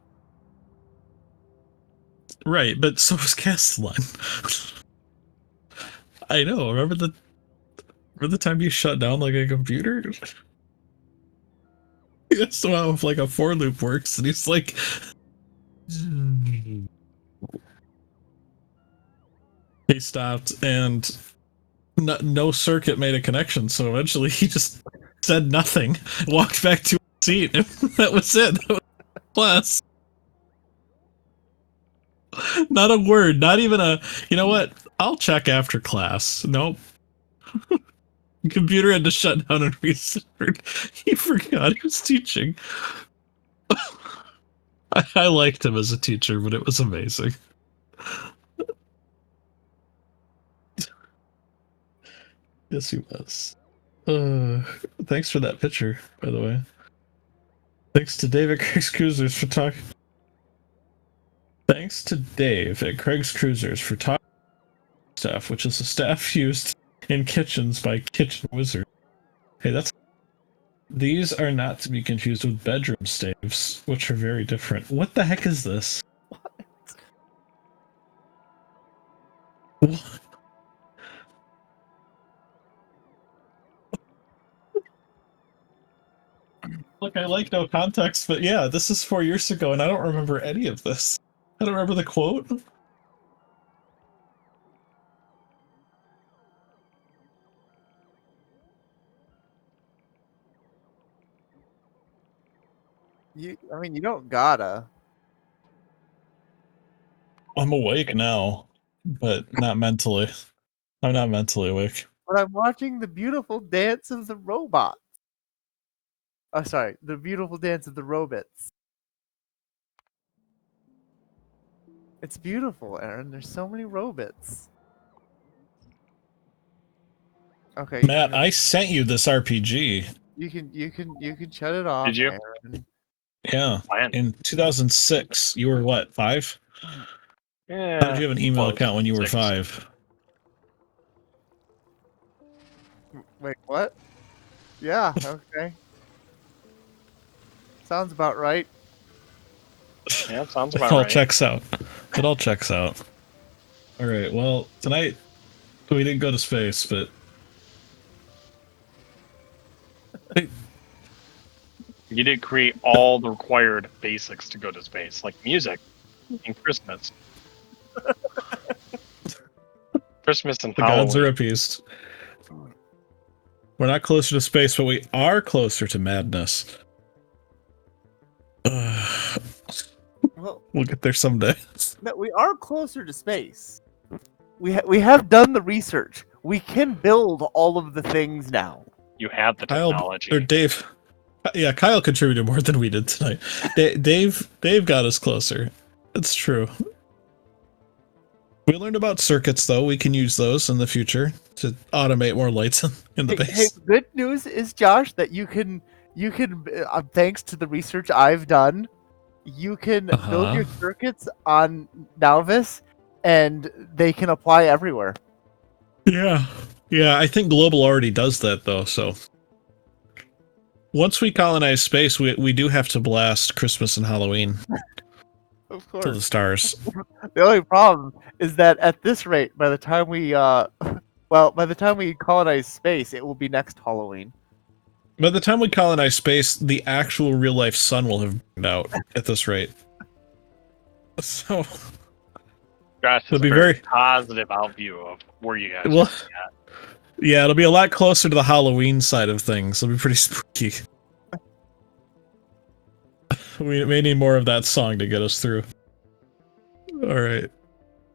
Right, but so was Castelline. I know. Remember the time you shut down like a computer? That's how if like a for loop works, and he's like, he stopped, and no circuit made a connection. So eventually, he just said nothing, walked back to his seat, and that was it. That was class. Not a word. Not even a. You know what? I'll check after class. Nope. Computer had to shut down and restart. He forgot he was teaching. I liked him as a teacher, but it was amazing. Yes, he was. Thanks for that picture, by the way. Thanks to David Craig's Cruisers for talking. Thanks to Dave at Craig's Cruisers for talking staff, which is a staff used in kitchens by kitchen wizards. Hey, that's. These are not to be confused with bedroom staves, which are very different. What the heck is this? What? Look, I like no context, but yeah, this is 4 years ago, and I don't remember any of this. I don't remember the quote. I mean, you don't gotta. I'm awake now, but not mentally. I'm not mentally awake. But I'm watching the beautiful dance of the robot. Oh, sorry, the beautiful dance of the robots. It's beautiful, Aaron. There's so many robots. Okay, Matt, I sent you this RPG. you can shut it off, Did you? Aaron. Yeah, in 2006. You were what, 5? Yeah. How did you have an email close. account when you were 6. 5? Wait, what? Yeah, okay. Sounds about right. Yeah, sounds It about all right. checks out. It all checks out. All right. Well, tonight we didn't go to space, but You did create all the required basics to go to space, like music and Christmas. Christmas and the Halloween. gods are appeased. We're not closer to space, but we are closer to madness. Well, we'll get there someday. No, we are closer to space. We have done the research. We can build all of the things now. You have the technology. Or Dave. Yeah, Kyle contributed more than we did tonight. Dave got us closer. It's true. We learned about circuits, though. We can use those in the future to automate more lights in the base. Hey, good news is, Josh, that you can thanks to the research I've done, you can build your circuits on Nauvis, and they can apply everywhere. Yeah, I think Global already does that, though, so... Once we colonize space, we do have to blast Christmas and Halloween. Of course. To the stars. The only problem is that at this rate, by the time we colonize space, it will be next Halloween. By the time we colonize space, the actual real-life sun will have burned out at this rate. So... Grass It'll is a be very very positive outview of where you guys well. are at. Yeah, it'll be a lot closer to the Halloween side of things. It'll be pretty spooky. We may need more of that song to get us through. All right,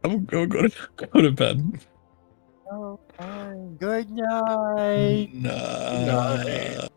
I'm going to go to bed. Oh, fine. Good night. Nah. Night.